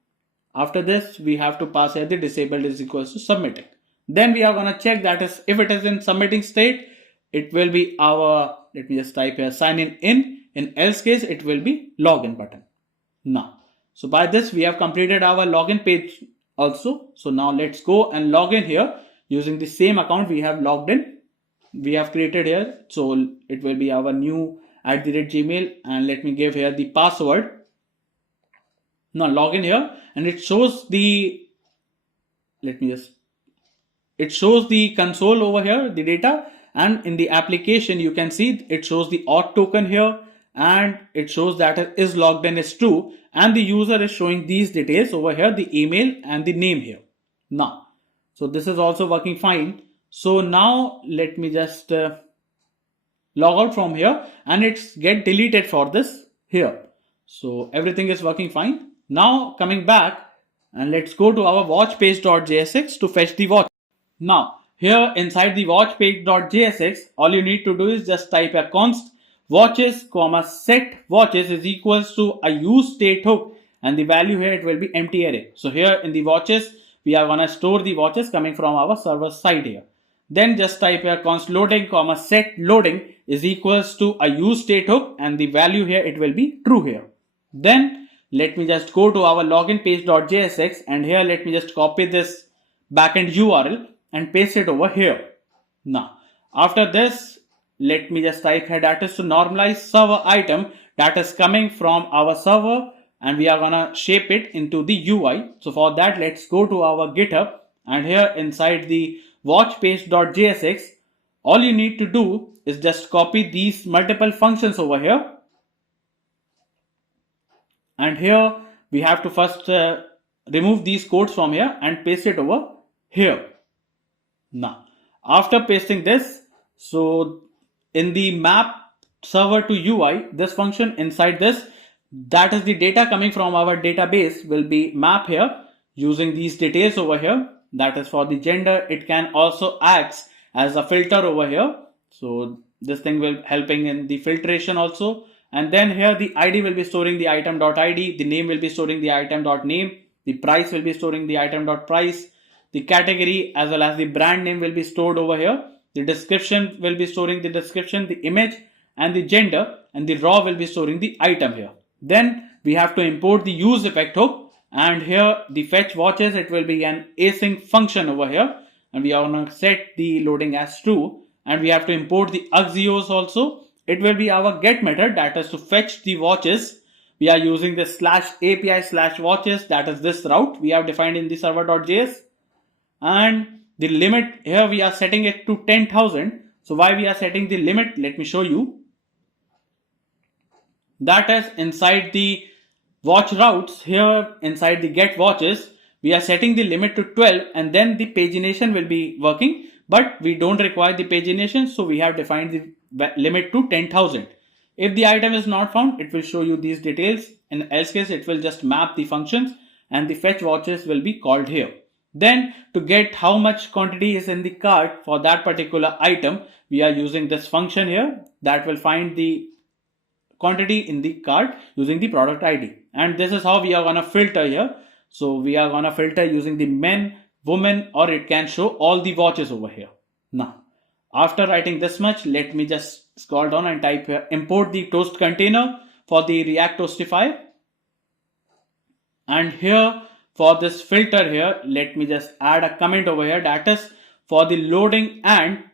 after this we have to pass here the disabled is equals to submitting. Then we are going to check that is if it is in submitting state, it will be our, let me just type here, sign in else case it will be login button. Now so by this we have completed our login page also. So now let's go and log in here using the same account we have logged in, we have created here. So it will be our new @Gmail, and let me give here the password. Now log in here and it shows the, it shows the console over here, the data, and in the application you can see it shows the auth token here, and it shows that is logged in is true, and the user is showing these details over here, the email and the name here. Now so this is also working fine. So now let me just log out from here and it's get deleted for this here. So everything is working fine. Now coming back, and let's go to our watch page.jsx to fetch the watch. Now here inside the watch page.jsx, all you need to do is just type a const watches comma set watches is equals to a use state hook, and the value here it will be empty array. So here in the watches we are gonna store the watches coming from our server side here. Then just type here const loading comma set loading is equals to a use state hook, and the value here it will be true here. Then let me just go to our login page.jsx, and here let me just copy this backend URL and paste it over here. Now after this let me just type here that is to normalize server item that is coming from our server, and we are gonna shape it into the UI. So for that let's go to our GitHub, and here inside the watch page.jsx, all you need to do is just copy these multiple functions over here, and here we have to first remove these codes from here and paste it over here. Now after pasting this, so in the map server to UI, this function inside this, that is the data coming from our database, will be map here using these details over here. That is for the gender. It can also act as a filter over here. So this thing will helping in the filtration also. And then here the ID will be storing the item.id, the name will be storing the item.name, the price will be storing the item.price, the category as well as the brand name will be stored over here. The description will be storing the description, the image and the gender, and the raw will be storing the item here. Then we have to import the use effect hook, and here the fetch watches, it will be an async function over here, and we are going to set the loading as true, and we have to import the axios also. It will be our get method that is to fetch the watches. We are using the /API/watches, that is this route we have defined in the server.js, and the limit here we are setting it to 10,000. So why we are setting the limit, let me show you. That is inside the watch routes, here inside the get watches we are setting the limit to 12, and then the pagination will be working, but we don't require the pagination, so we have defined the limit to 10,000. If the item is not found, it will show you these details. In else case it will just map the functions, and the fetch watches will be called here. Then to get how much quantity is in the cart for that particular item, we are using this function here that will find the quantity in the cart using the product ID. And this is how we are gonna filter here. So we are gonna filter using the men, women, or it can show all the watches over here. Now after writing this much, let me just scroll down and type here import the toast container for the React Toastify. And here for this filter here, let me just add a comment over here that is for the loading, and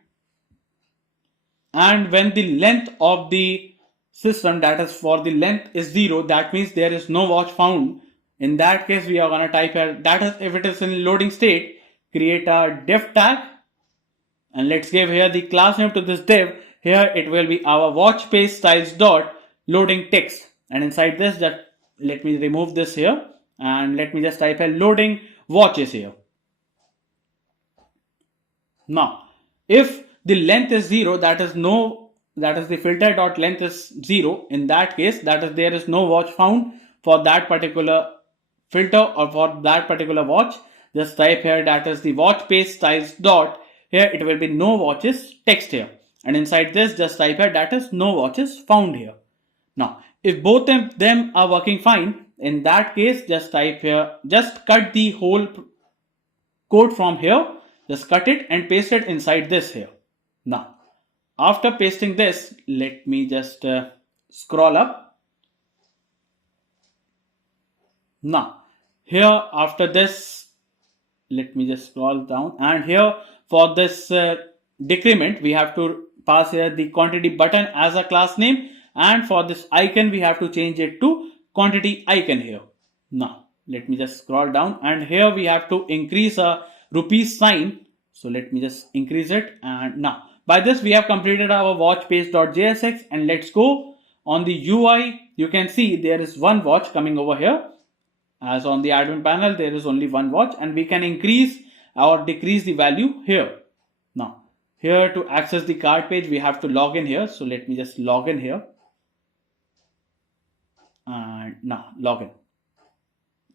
when the length of the system, that is for the length is 0, that means there is no watch found. In that case we are going to type here that is if it is in loading state, create a div tag, and let's give here the class name to this div. Here it will be our watch page styles dot loading text, and inside this, that let me remove this here, and let me just type here loading watches here. Now if the length is 0, that is the filter dot length is 0, in that case that is there is no watch found for that particular filter or for that particular watch. Just type here that is the watch page styles dot, here it will be no watches text here, and inside this just type here that is no watches found here. Now If both of them are working fine, in that case, just type here, just cut the whole code from here, just cut it and paste it inside this here. Now, after pasting this, let me just scroll up. Now, here after this, let me just scroll down, and here for this decrement, we have to pass here the quantity button as a class name, and for this icon, we have to change it to quantity icon here. Now, let me just scroll down, and here we have to increase a rupees sign. So let me just increase it, and now by this we have completed our watch page.jsx, and let's go on the UI. You can see there is one watch coming over here. As on the admin panel, there is only one watch, and we can increase or decrease the value here. Now, here to access the cart page, we have to log in here. So let me just log in here. And now log in.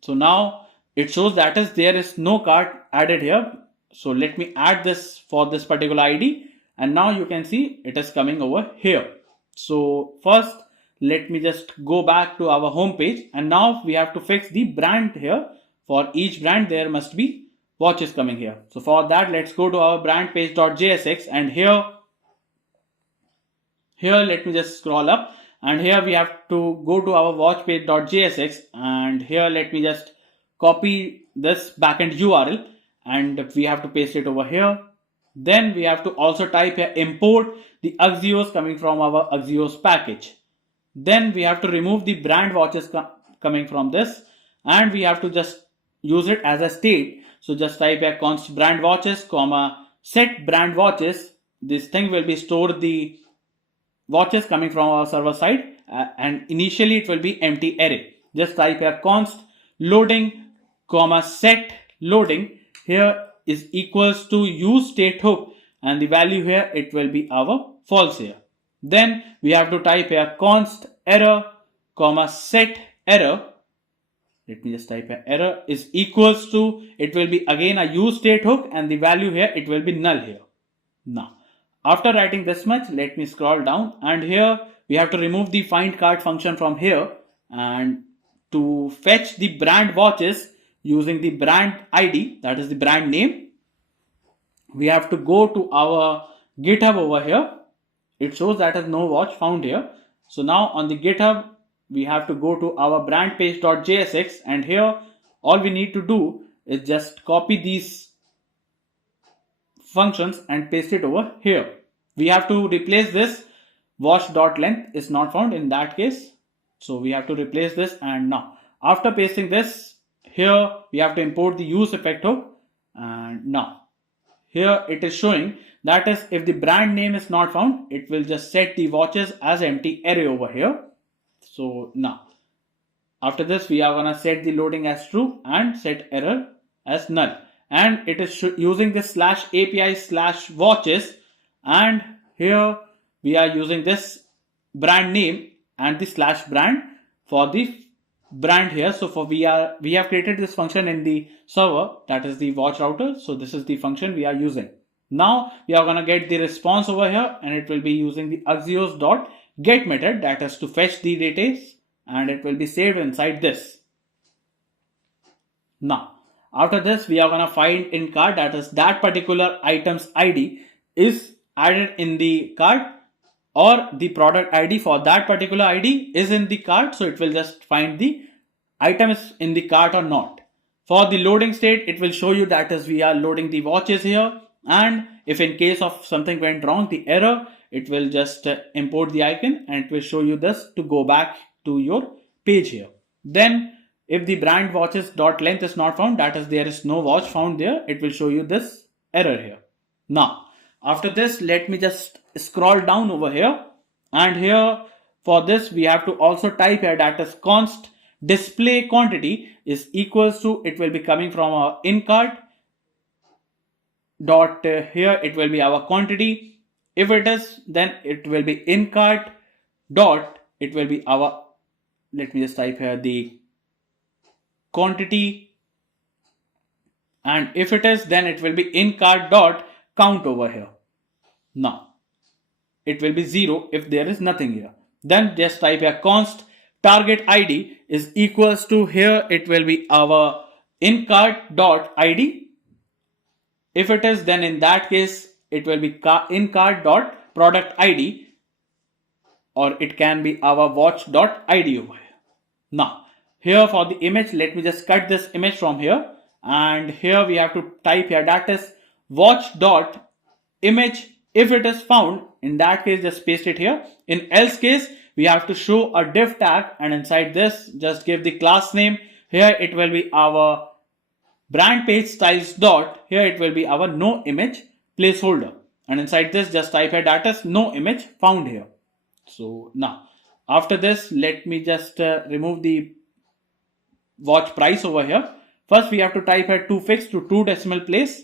So now it shows that there is no cart added here. So let me add this for this particular ID. And now you can see it is coming over here. So first, let me just go back to our home page, and now we have to fix the brand here. For each brand, there must be watches coming here. So for that, let's go to our brand page.jsx, and here let me just scroll up, and here we have to go to our watch page.jsx, and here let me just copy this backend URL, and we have to paste it over here. Then we have to also type here import the Axios coming from our Axios package. Then we have to remove the brand watches coming from this, and we have to just use it as a state. So just type here const brand watches, comma set brand watches. This thing will be stored the watches coming from our server side, and initially it will be empty array. Just type here const loading, comma set loading. Here is equals to use state hook, and the value here it will be our false here. Then we have to type here const error, comma set error. Let me just type here error is equals to, it will be again a use state hook, and the value here it will be null here. Now, after writing this much, let me scroll down, and here we have to remove the find cart function from here, and to fetch the brand watches using the brand ID, that is the brand name, we have to go to our GitHub over here. It shows that is no watch found here. So now on the GitHub, we have to go to our brand page.jsx, and here all we need to do is just copy these functions and paste it over here. We have to replace this watch.length is not found in that case. So we have to replace this, and now after pasting this, here we have to import the use effect hook, and now here it is showing that is if the brand name is not found, it will just set the watches as empty array over here. So now after this, we are gonna set the loading as true and set error as null, and it is using this /API/watches, and here we are using this brand name and the /brand for the brand here. So for we have created this function in the server, that is the watch router. So this is the function we are using. Now we are gonna get the response over here, and it will be using the axios.get method, that is to fetch the data, and it will be saved inside this. Now after this, we are gonna find in cart, that is that particular item's ID is added in the cart, or the product ID for that particular ID is in the cart. So it will just find the item is in the cart or not. For the loading state, it will show you that as we are loading the watches here, and if in case of something went wrong, the error, it will just import the icon, and it will show you this to go back to your page here. Then if the brand watches dot length is not found, that is there is no watch found there, it will show you this error here. Now after this, let me just scroll down over here, and here for this we have to also type here that is const display quantity is equals to, it will be coming from our in cart dot here it will be our quantity. If it is, then it will be in cart dot, it will be our, let me just type here the quantity, and if it is, then it will be in cart dot count over here. Now it will be 0 if there is nothing here. Then just type here const target ID is equals to, here it will be our in-cart.id. If it is, then in that case it will be in-cart.product ID, or it can be our watch.id over here. Now here for the image, let me just cut this image from here, and here we have to type here, that is watch.image. If it is found, in that case just paste it here. In else case, we have to show a div tag, and inside this just give the class name. Here it will be our brand page styles dot, here it will be our no image placeholder, and inside this just type here, that is no image found here. So now after this, let me just remove the watch price over here. First we have to type here to fix to 2 decimal place,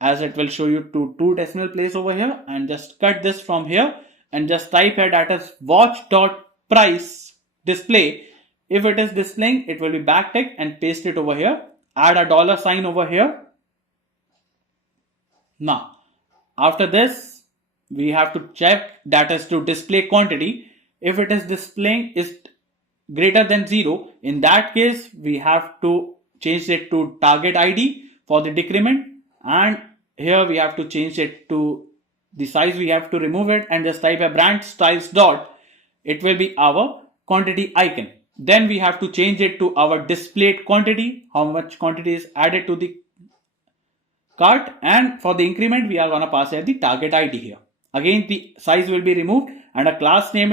as it will show you to 2 decimal place over here, and just cut this from here and just type here, that is watch.price display. If it is displaying, it will be backtick, and paste it over here. Add a dollar sign over here. Now after this, we have to check, that is to display quantity. If it is displaying is greater than 0, in that case we have to change it to target ID for the decrement, and here we have to change it to the size, we have to remove it, and just type a brand styles dot, it will be our quantity icon. Then we have to change it to our displayed quantity, how much quantity is added to the cart, and for the increment we are going to pass here the target ID here. Again the size will be removed, and a class name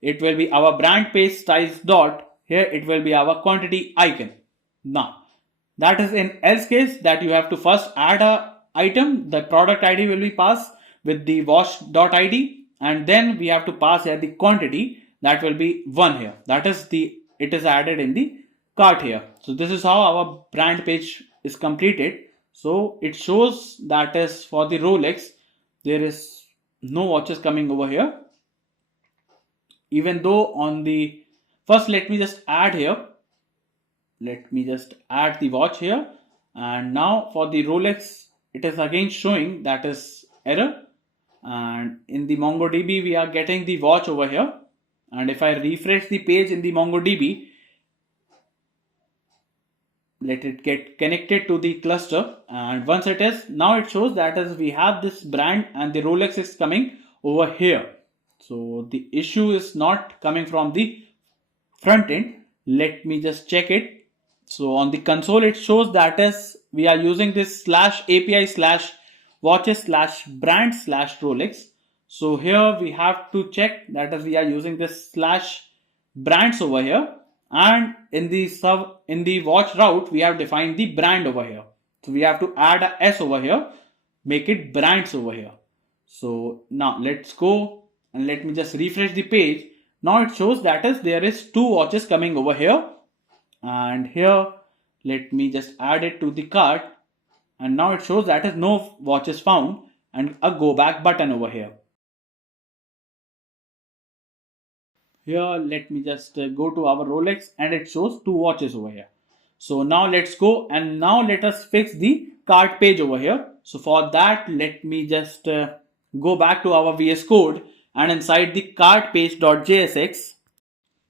it will be our brand page styles dot, here it will be our quantity icon. Now that is in else case, that you have to first add a item, the product ID will be passed with the wash.id, and then we have to pass here the quantity, that will be 1 here, that is it is added in the cart here. So this is how our brand page is completed. So it shows, that is for the Rolex there is no watches coming over here, even though on the first, let me just add here, let me just add the watch here, and now for the Rolex it is again showing, that is error, and in the MongoDB we are getting the watch over here. And if I refresh the page in the MongoDB, let it get connected to the cluster, and once it is, now it shows that as we have this brand and the Rolex is coming over here. So the issue is not coming from the front end. Let me just check it. So on the console it shows that is we are using this /API/watches/brand/Rolex. So here we have to check, that is we are using this /brands over here, and in the watch route we have defined the brand over here. So we have to add a S over here, make it brands over here. So now let's go and let me just refresh the page. Now it shows that is there is 2 watches coming over here, and here let me just add it to the cart, and now it shows that is no watches found, and a go back button over here. Here let me just go to our Rolex, and it shows 2 watches over here. So now let's go, and now let us fix the cart page over here. So for that, let me just go back to our VS Code, and inside the cart page.jsx.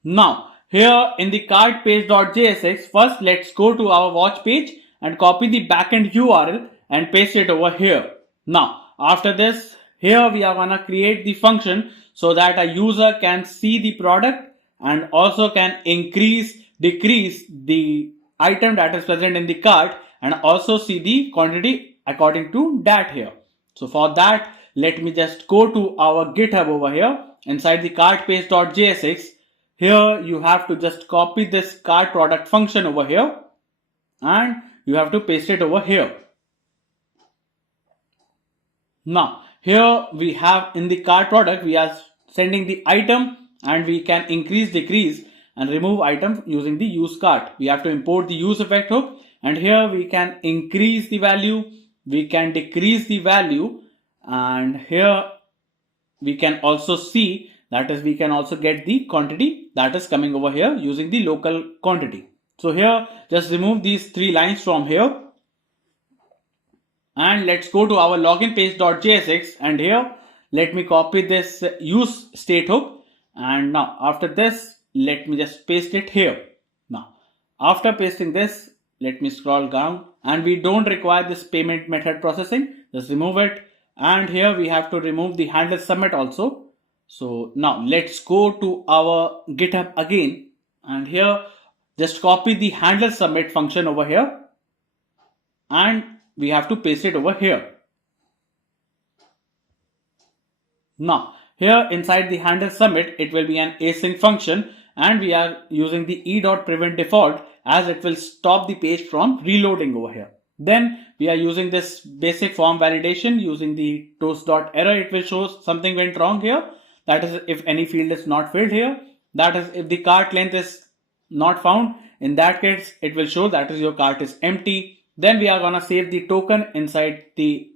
Now here in the cart page.jsx, first let's go to our watch page and copy the backend URL and paste it over here. Now after this, here we are gonna create the function so that a user can see the product and also can increase, decrease the item that is present in the cart, and also see the quantity according to that here. So for that, let me just go to our GitHub over here. Inside the cart page.jsx, here you have to just copy this cart product function over here, and you have to paste it over here. Now here we have in the cart product, we are sending the item, and we can increase, decrease and remove item using the use cart. We have to import the use effect hook, and here we can increase the value, we can decrease the value, and here we can also see, that is we can also get the quantity that is coming over here using the local quantity. So here just remove these 3 lines from here, and let's go to our login page.jsx, and here let me copy this use state hook, and now after this let me just paste it here. Now, after pasting this, let me scroll down, and we don't require this payment method processing. Just remove it. And here we have to remove the handle submit also. So now let's go to our GitHub again, and here just copy the handle submit function over here, and we have to paste it over here. Now here inside the handle submit, it will be an async function, and we are using the e.prevent default as it will stop the page from reloading over here. Then we are using this basic form validation using the toast.error. It will show something went wrong here. That is if any field is not filled here. That is if the cart length is not found. In that case, it will show that is your cart is empty. Then we are gonna save the token inside the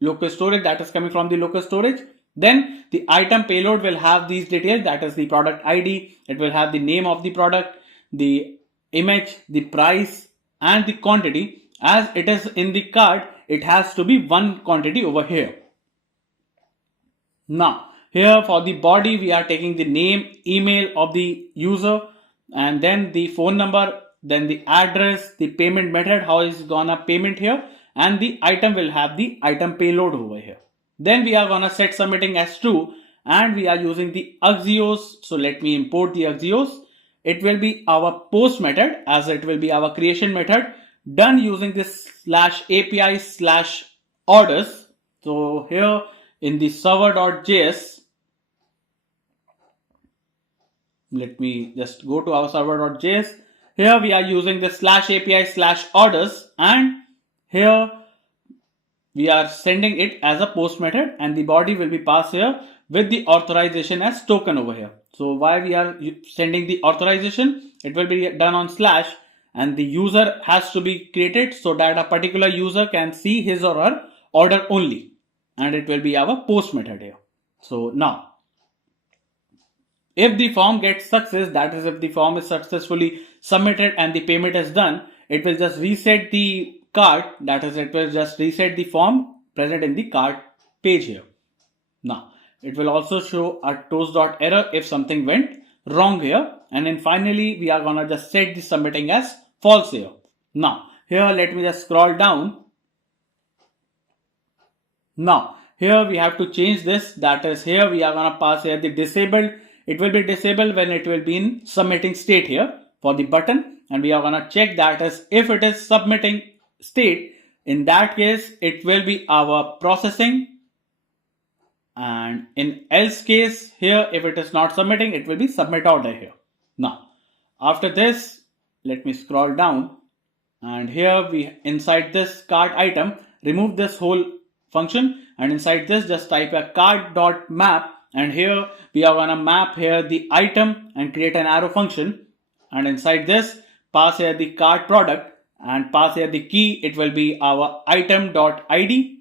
local storage that is coming from the local storage. Then the item payload will have these details, that is the product ID. It will have the name of the product, the image, the price, and the quantity. As it is in the cart, it has to be one quantity over here. Now, here for the body, we are taking the name, email of the user, and then the phone number, then the address, the payment method, how is gonna payment here, and the item will have the item payload over here. Then we are gonna set submitting as true, and we are using the Axios. So let me import the Axios. It will be our post method, as it will be our creation method done using this /API/orders. So here in the server.js, let me just go to our server.js. Here we are using the /API/orders, and here we are sending it as a post method, and the body will be passed here with the authorization as token over here. So why we are sending the authorization? It will be done on / and the user has to be created so that a particular user can see his or her order only, and it will be our post method here. So now, if the form gets success, that is if the form is successfully submitted and the payment is done, it will just reset the cart, that is it will just reset the form present in the cart page here. Now it will also show a toast.error if something went wrong here, and then finally we are gonna just set the submitting as false here. Now here let me just scroll down. Now here we have to change this, that is here we are gonna pass here the disabled. It will be disabled when it will be in submitting state here for the button, and we are gonna check that as if it is submitting state. In that case, it will be our processing, and in else case here, if it is not submitting, it will be submit order here. Now after this, let me scroll down, and here we inside this cart item, remove this whole function, and inside this just type a cart.map, and here we are gonna map here the item and create an arrow function, and inside this pass here the cart product and pass here the key. It will be our item.id.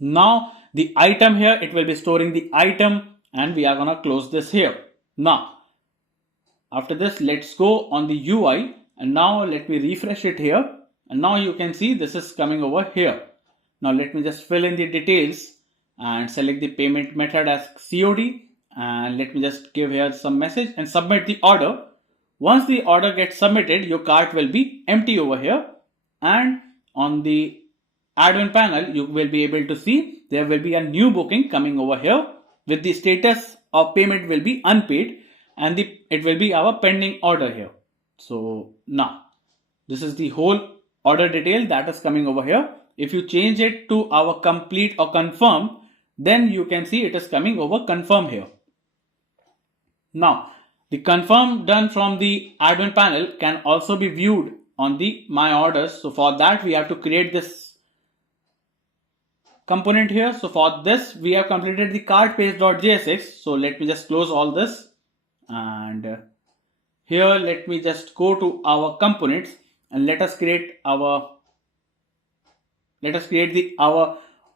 Now the item here, it will be storing the item, and we are gonna close this here. Now after this, let's go on the UI, and now let me refresh it here, and now you can see this is coming over here. Now let me just fill in the details and select the payment method as COD, and let me just give here some message and submit the order. Once the order gets submitted, your cart will be empty over here, and on the admin panel you will be able to see there will be a new booking coming over here with the status of payment will be unpaid, and it will be our pending order here. So now this is the whole order detail that is coming over here. If you change it to our complete or confirm, then you can see it is coming over confirm here. Now the confirm done from the admin panel can also be viewed on the my orders. So for that we have to create this component here. So for this we have completed the cart page.jsx. So let me just close all this, and here let me just go to our components, and let us create our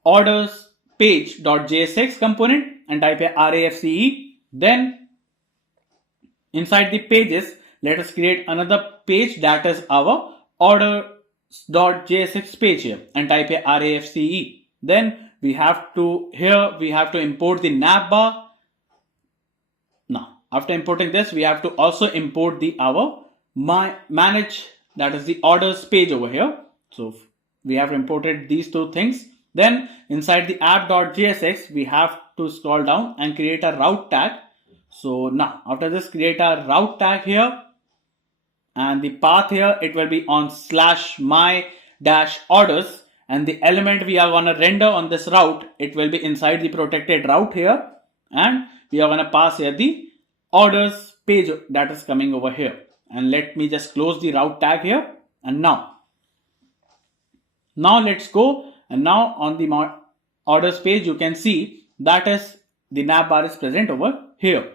orders page.jsx component and type a RESTful. Then inside the pages, let us create another page that is our orders.jsx page here and type a RESTful. Then we have to import the Navbar. Now after importing this, we have to also import the our manage, that is the orders page over here. So we have imported these two things. Then inside the app.jsx, we have to scroll down and create a route tag. So now after this, create a route tag here, and the path here, it will be on /my-orders, and the element we are going to render on this route, it will be inside the protected route here, and we are going to pass here the orders page that is coming over here. And let me just close the route tag here. And now let's go, and now on the orders page, you can see that is the navbar is present over here.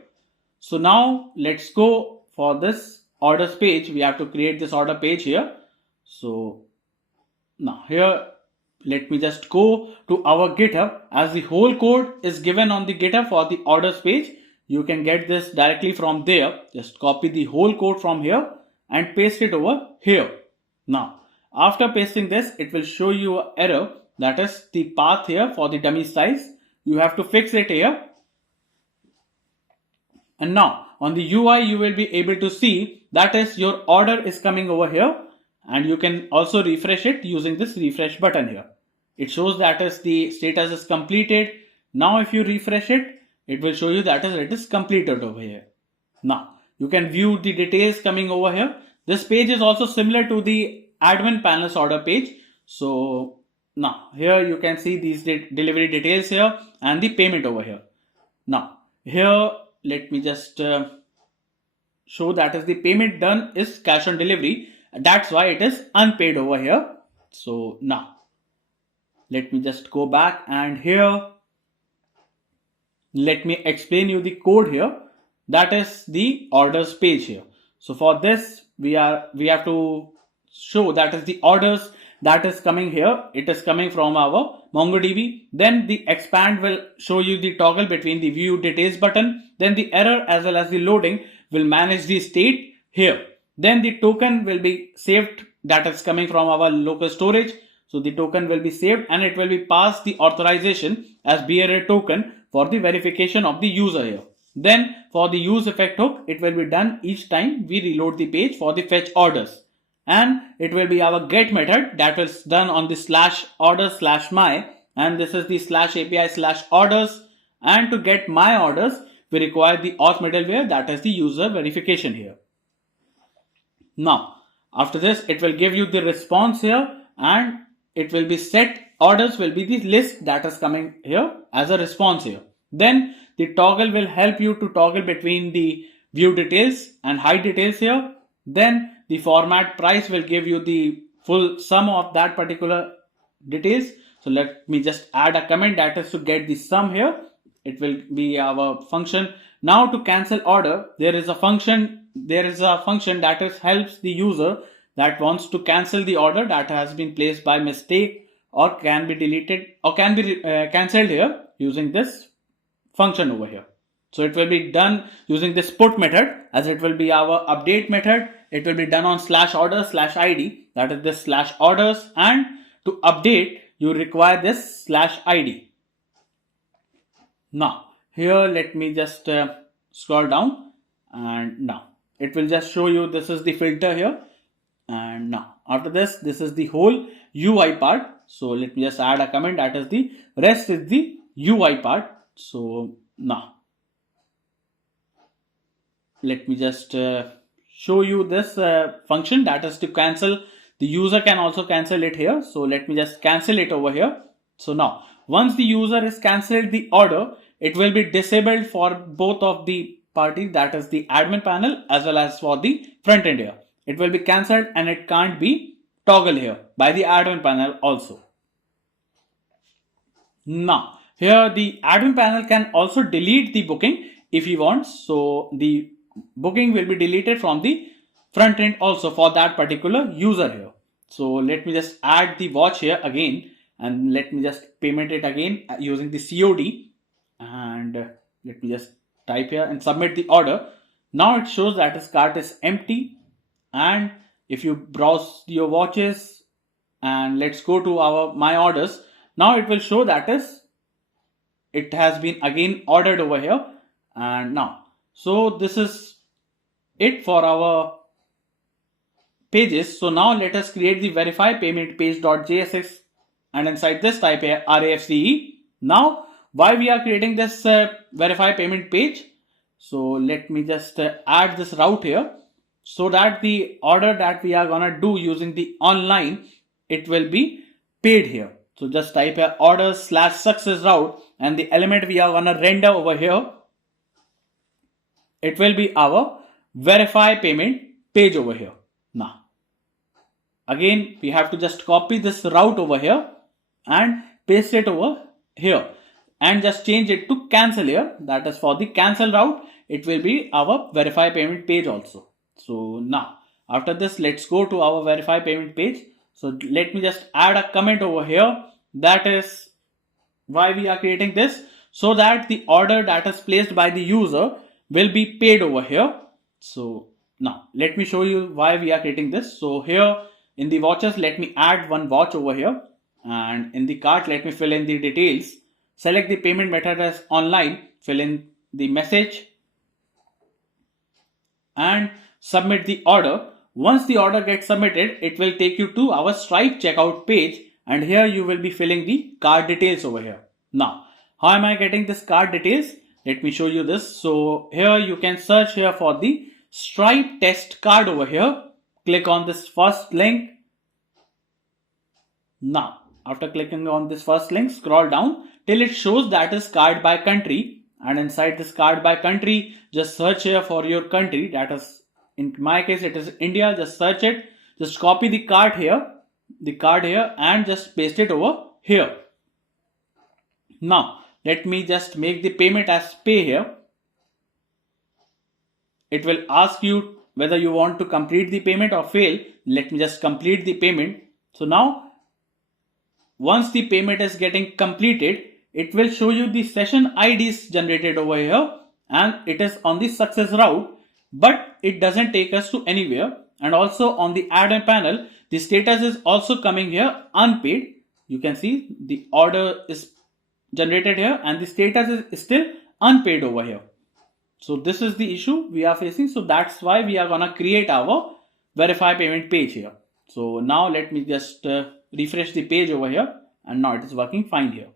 So now let's go for this orders page. We have to create this order page here. So now here, let me just go to our GitHub, as the whole code is given on the GitHub for the orders page. You can get this directly from there. Just copy the whole code from here and paste it over here. Now, after pasting this, it will show you an error, that is the path here for the dummy size. You have to fix it here. And now on the UI, you will be able to see that is your order is coming over here, and you can also refresh it using this refresh button here. It shows that is the status is completed. Now if you refresh it, it will show you that is it is completed over here. Now you can view the details coming over here. This page is also similar to the admin panel's order page. So now here you can see these delivery details here and the payment over here. Now here, let me just show that is the payment done is cash on delivery. That's why it is unpaid over here. So now let me just go back, and here let me explain you the code here. That is the orders page here. So for this, we have to show that is the orders that is coming here. It is coming from our MongoDB. Then the expand will show you the toggle between the view details button. Then the error as well as the loading will manage the state here. Then the token will be saved, that is coming from our local storage. So the token will be saved, and it will be passed the authorization as bearer token for the verification of the user here. Then for the use effect hook, it will be done each time we reload the page for the fetch orders. And it will be our get method that is done on the /orders/my, and this is the /API/orders. And to get my orders, we require the auth middleware, that is the user verification here. Now after this, it will give you the response here, and it will be set orders will be the list that is coming here as a response here. Then the toggle will help you to toggle between the view details and hide details here. Then the format price will give you the full sum of that particular details. So let me just add a comment, that is to get the sum here. It will be our function. Now to cancel order, there is a function that is helps the user that wants to cancel the order that has been placed by mistake, or can be deleted, or can be cancelled here using this function over here. So it will be done using this put method, as it will be our update method. It will be done on /orders/id, that is this /orders, and to update you require this /id. Now here let me just scroll down, and now it will just show you this is the filter here. And now after this is the whole UI part. So let me just add a comment, that is the rest is the UI part. So now let me just show you this function, that is to cancel. The user can also cancel it here. So let me just cancel it over here. So now once the user is cancelled the order, it will be disabled for both of the parties, that is the admin panel as well as for the front end here. It will be cancelled, and it can't be toggled here by the admin panel also. Now here the admin panel can also delete the booking if he wants. So the booking will be deleted from the front end also for that particular user here. So let me just add the watch here again, and let me just payment it again using the COD, and let me just type here and submit the order. Now it shows that his cart is empty. And if you browse your watches, and let's go to our my orders, now it will show that is it has been again ordered over here. And now So this is it for our pages. So now let us create the verify payment page.js, and inside this type a RESTful. Now why we are creating this verify payment page? So let me just add this route here, so that the order that we are gonna do using the online, it will be paid here. So just type a order slash success route, and the element we are gonna render over here, it will be our verify payment page over here. Now again we have to just copy this route over here and paste it over here, and just change it to cancel here. That is for the cancel route. It will be our verify payment page also. So now after this, let's go to our verify payment page. So let me just add a comment over here. That is why we are creating this, so that the order that is placed by the user will be paid over here. So now let me show you why we are creating this. So here in the watches, let me add one watch over here, and in the cart, let me fill in the details. Select the payment method as online, fill in the message, and submit the order. Once the order gets submitted, it will take you to our Stripe checkout page, and here you will be filling the card details over here. Now, how am I getting this card details? Let me show you this. So here you can search here for the Stripe test card over here. Click on this first link. Now, after clicking on this first link, scroll down till it shows that is card by country. And inside this card by country, just search here for your country. That is, in my case, it is India. Just search it. Just copy the card here, and just paste it over here. Now, let me just make the payment as pay here. It will ask you whether you want to complete the payment or fail. Let me just complete the payment. So now, once the payment is getting completed, it will show you the session IDs generated over here, and it is on the success route, but it doesn't take us to anywhere. And also on the add-on panel, the status is also coming here unpaid. You can see the order is generated here and the status is still unpaid over here. So this is the issue we are facing. So that's why we are gonna create our verify payment page here. So now let me just refresh the page over here, and now it is working fine here.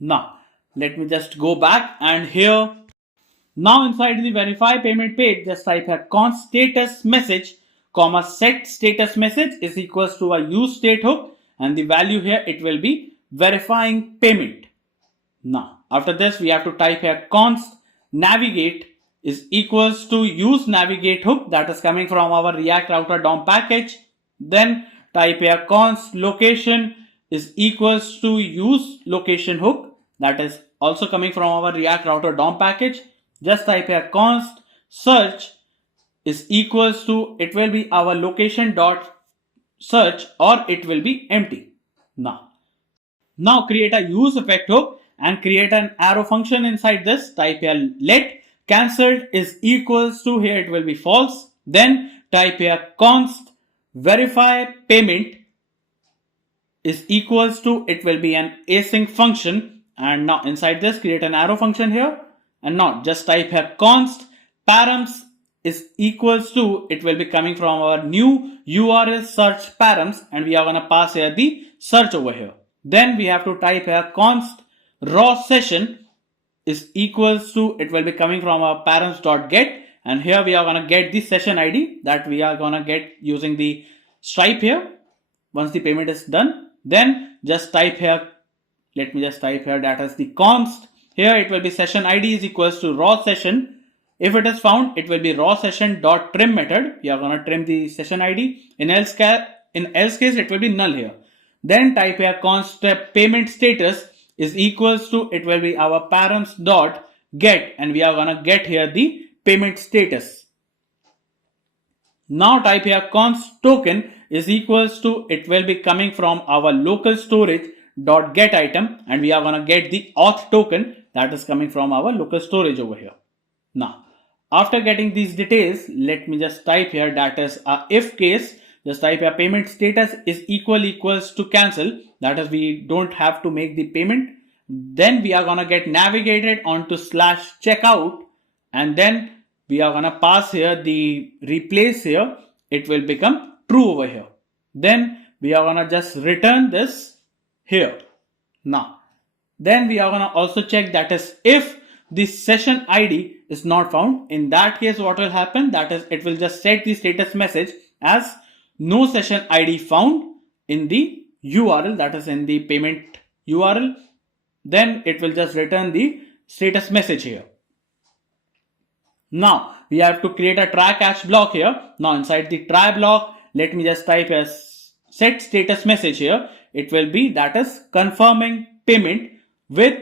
Now let me just go back, and here now inside the verify payment page, just type a const status message comma set status message is equals to a use state hook, and the value here it will be verifying payment. Now after this we have to type here const navigate is equals to use navigate hook, that is coming from our React router DOM package. Then type here const location is equals to use location hook, that is also coming from our React router DOM package. Just type here const search is equals to, it will be our location dot search, or it will be empty. Now create a use effect hook and create an arrow function inside this. Type here let cancelled is equals to, here it will be false. Then type here const verify payment is equals to, it will be an async function. And now inside this create an arrow function here, and now just type here const params is equals to, it will be coming from our new URL search params, and we are going to pass here the search over here. Then we have to type here const raw session is equals to, it will be coming from our params.get, and here we are going to get the session ID that we are going to get using the Stripe here once the payment is done. Then just type here, let me just type here that is the const, here it will be session ID is equals to raw session. If it is found, it will be raw session dot trim method. We are going to trim the session ID. In else case it will be null here. Then type here const payment status is equals to, it will be our params dot get, and we are going to get here the payment status. Now type here const token is equals to, it will be coming from our local storage dot get item, and we are going to get the auth token that is coming from our local storage over here. Now after getting these details, let me just type here that is a if case. Just type here payment status is equals to cancel, that is we don't have to make the payment, Then we are gonna get navigated onto /checkout, and then we are gonna pass here the replace here. It will become true over here. Then we are gonna just return this here. Now, then we are gonna also check, that is, if the session ID is not found. In that case, what will happen? That is, it will just set the status message as no session ID found in the URL, that is in the payment URL. Then it will just return the status message here. Now we have to create a try catch block here. Now inside the try block, let me just type as set status message here. It will be, that is, confirming payment with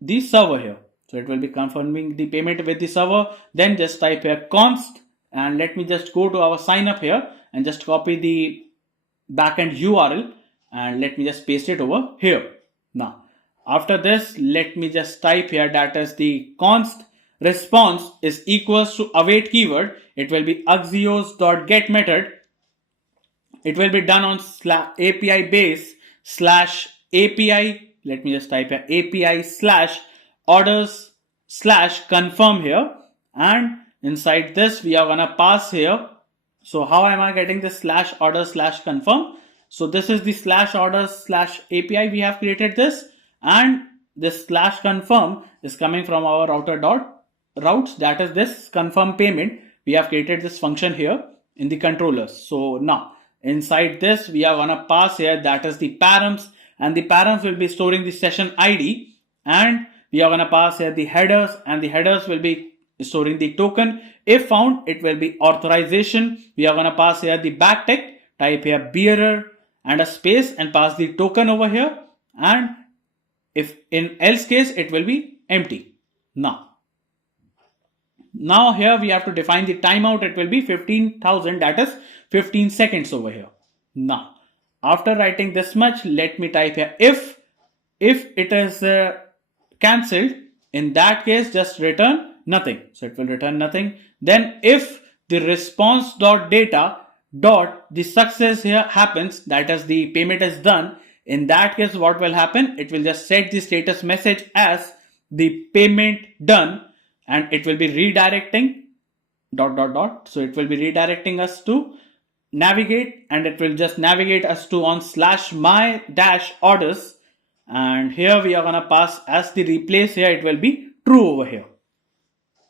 the server here. So it will be confirming the payment with the server. Then just type here const, and let me just go to our sign up here and just copy the backend URL and let me just paste it over here. Now after this, let me just type here, that is the const response is equals to await keyword. It will be axios.get method. It will be done on API base /API. Let me just type here API /orders /confirm here. And inside this, we are gonna pass here. So how am I getting this /orders /confirm? So this is the /orders /API. We have created this, and this /confirm is coming from our router.routes, that is this confirm payment. We have created this function here in the controllers. So now inside this, we are gonna pass here, that is the params, and the params will be storing the session ID, and we are gonna pass here the headers, and the headers will be storing the token. If found, it will be authorization. We are gonna pass here the backtick, type here bearer and a space and pass the token over here, and if in else case, it will be empty. Now here we have to define the timeout. It will be 15,000, that is 15 seconds over here. Now after writing this much, let me type here if it is cancelled, in that case just return nothing. So it will return nothing. Then if the response.data the success here happens, that is the payment is done, in that case what will happen? It will just set the status message as the payment done, and it will be redirecting ... So it will be redirecting us to navigate, and it will just navigate us to on /my-orders, and here we are gonna pass as the replace here. It will be true over here.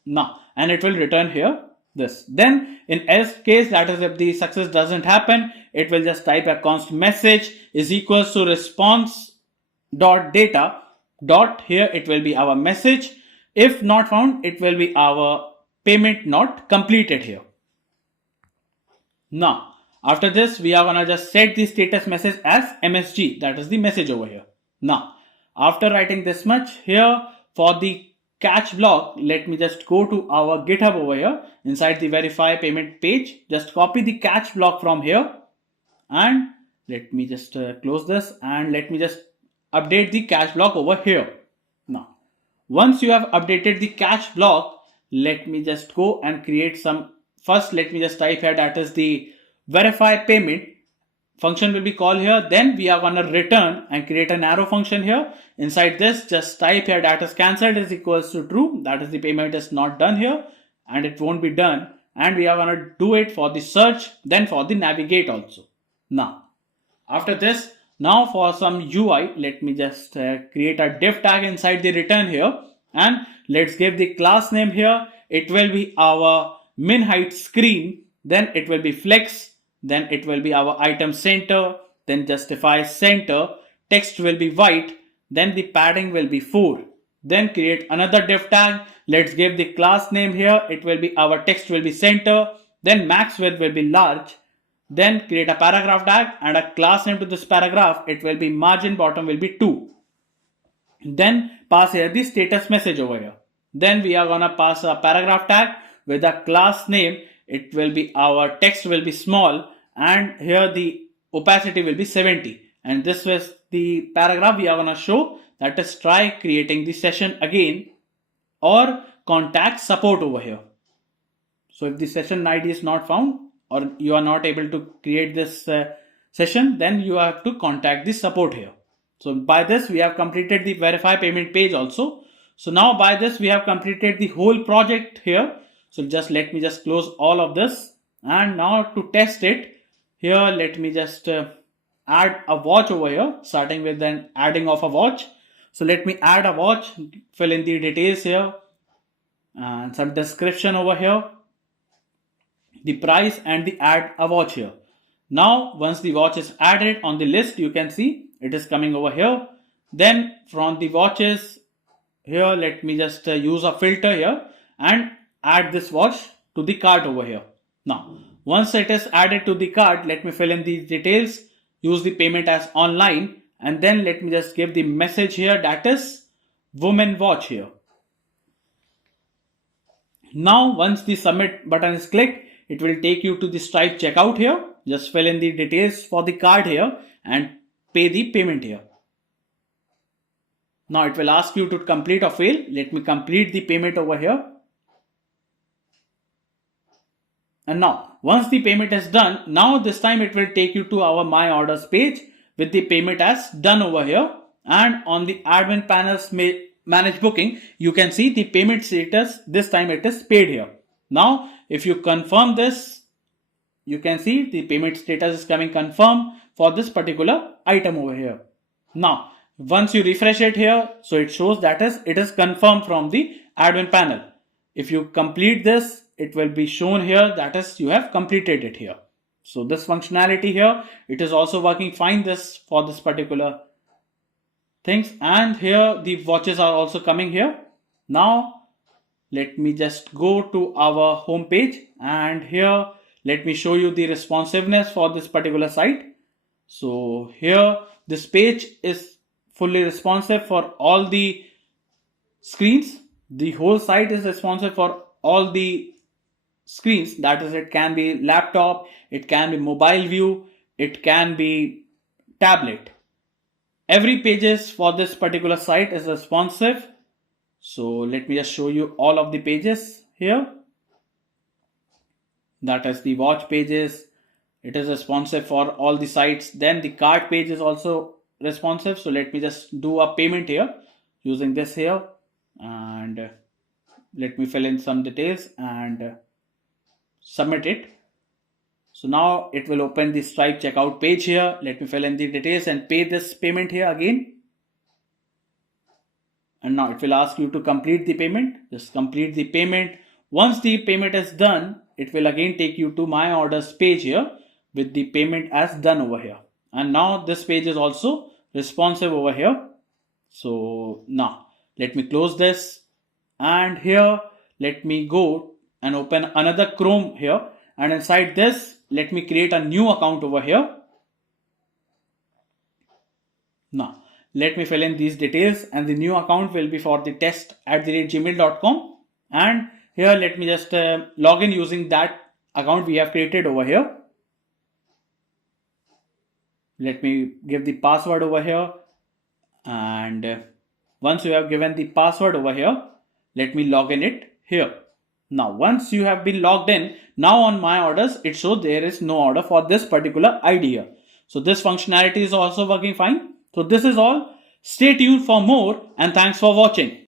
Now, and it will return here this. Then in else case, that is if the success doesn't happen, it will just type a const message is equals to response.data here. It will be our message. If not found, it will be our payment not completed here. Now after this, we are gonna just set the status message as MSG, that is the message over here. Now after writing this much here, for the catch block, let me just go to our GitHub over here. Inside the verify payment page, just copy the catch block from here, and let me just close this, and let me just update the catch block over here. Now once you have updated the catch block, let me just go and create some. First let me just type here, that is the verify payment function will be called here. Then we are gonna return and create an arrow function here. Inside this, just type here that is cancelled is equals to true, that is the payment is not done here, and it won't be done. And we are gonna do it for the search, then for the navigate also. Now after this, now for some UI, let me just create a div tag inside the return here, and let's give the class name here. It will be our min height screen, then it will be flex, then it will be our item center, then justify center, text will be white, then the padding will be 4. Then create another div tag. Let's give the class name here. It will be our text will be center, then max width will be large. Then create a paragraph tag and a class name to this paragraph. It will be margin bottom will be 2. Then pass here the status message over here. Then we are gonna pass a paragraph tag with a class name. It will be our text will be small, and here the opacity will be 70. And this was the paragraph we are gonna show, that is try creating the session again or contact support over here. So if the session ID is not found or you are not able to create this session, then you have to contact the support here. So by this we have completed the verify payment page also. So now by this we have completed the whole project here. So just let me just close all of this, and now to test it here, let me just add a watch over here, starting with then adding of a watch. So let me add a watch, fill in the details here and some description over here, the price and the add a watch here. Now once the watch is added on the list, you can see it is coming over here. Then from the watches here, let me just use a filter here and add this watch to the cart over here. Now once it is added to the cart, let me fill in these details, use the payment as online, and then let me just give the message here, that is woman watch here. Now once the submit button is clicked, it will take you to the Stripe checkout here. Just fill in the details for the card here and pay the payment here. Now it will ask you to complete or fail. Let me complete the payment over here. And now once the payment is done, now this time it will take you to our My Orders page with the payment as done over here. And on the admin panel's manage booking, you can see the payment status. This time it is paid here. Now if you confirm this, you can see the payment status is coming confirmed for this particular item over here. Now once you refresh it here, so it shows that it is confirmed from the admin panel. If you complete this, it will be shown here that is you have completed it here. So this functionality here, it is also working fine this for this particular things. And here the watches are also coming here. Now let me just go to our home page, and here let me show you the responsiveness for this particular site. So here this page is fully responsive for all the screens. The whole site is responsive for all the screens. That is, it can be laptop, it can be mobile view, it can be tablet. Every pages for this particular site is responsive. So let me just show you all of the pages here. That is the watch pages. It is responsive for all the sites. Then the cart page is also responsive. So let me just do a payment here using this here, and let me fill in some details and submit it. So now it will open the Stripe checkout page here. Let me fill in the details and pay this payment here again. And now it will ask you to complete the payment. Just complete the payment. Once the payment is done, it will again take you to My Orders page here with the payment as done over here. And now this page is also responsive over here. So now let me close this, and here let me go and open another Chrome here, and inside this let me create a new account over here. Now let me fill in these details, and the new account will be for the test@gmail.com, and here let me just log in using that account we have created over here. Let me give the password over here, and once you have given the password over here, let me log in it here. Now once you have been logged in, now on My Orders it shows there is no order for this particular ID here. So this functionality is also working fine. So this is all. Stay tuned for more, and thanks for watching.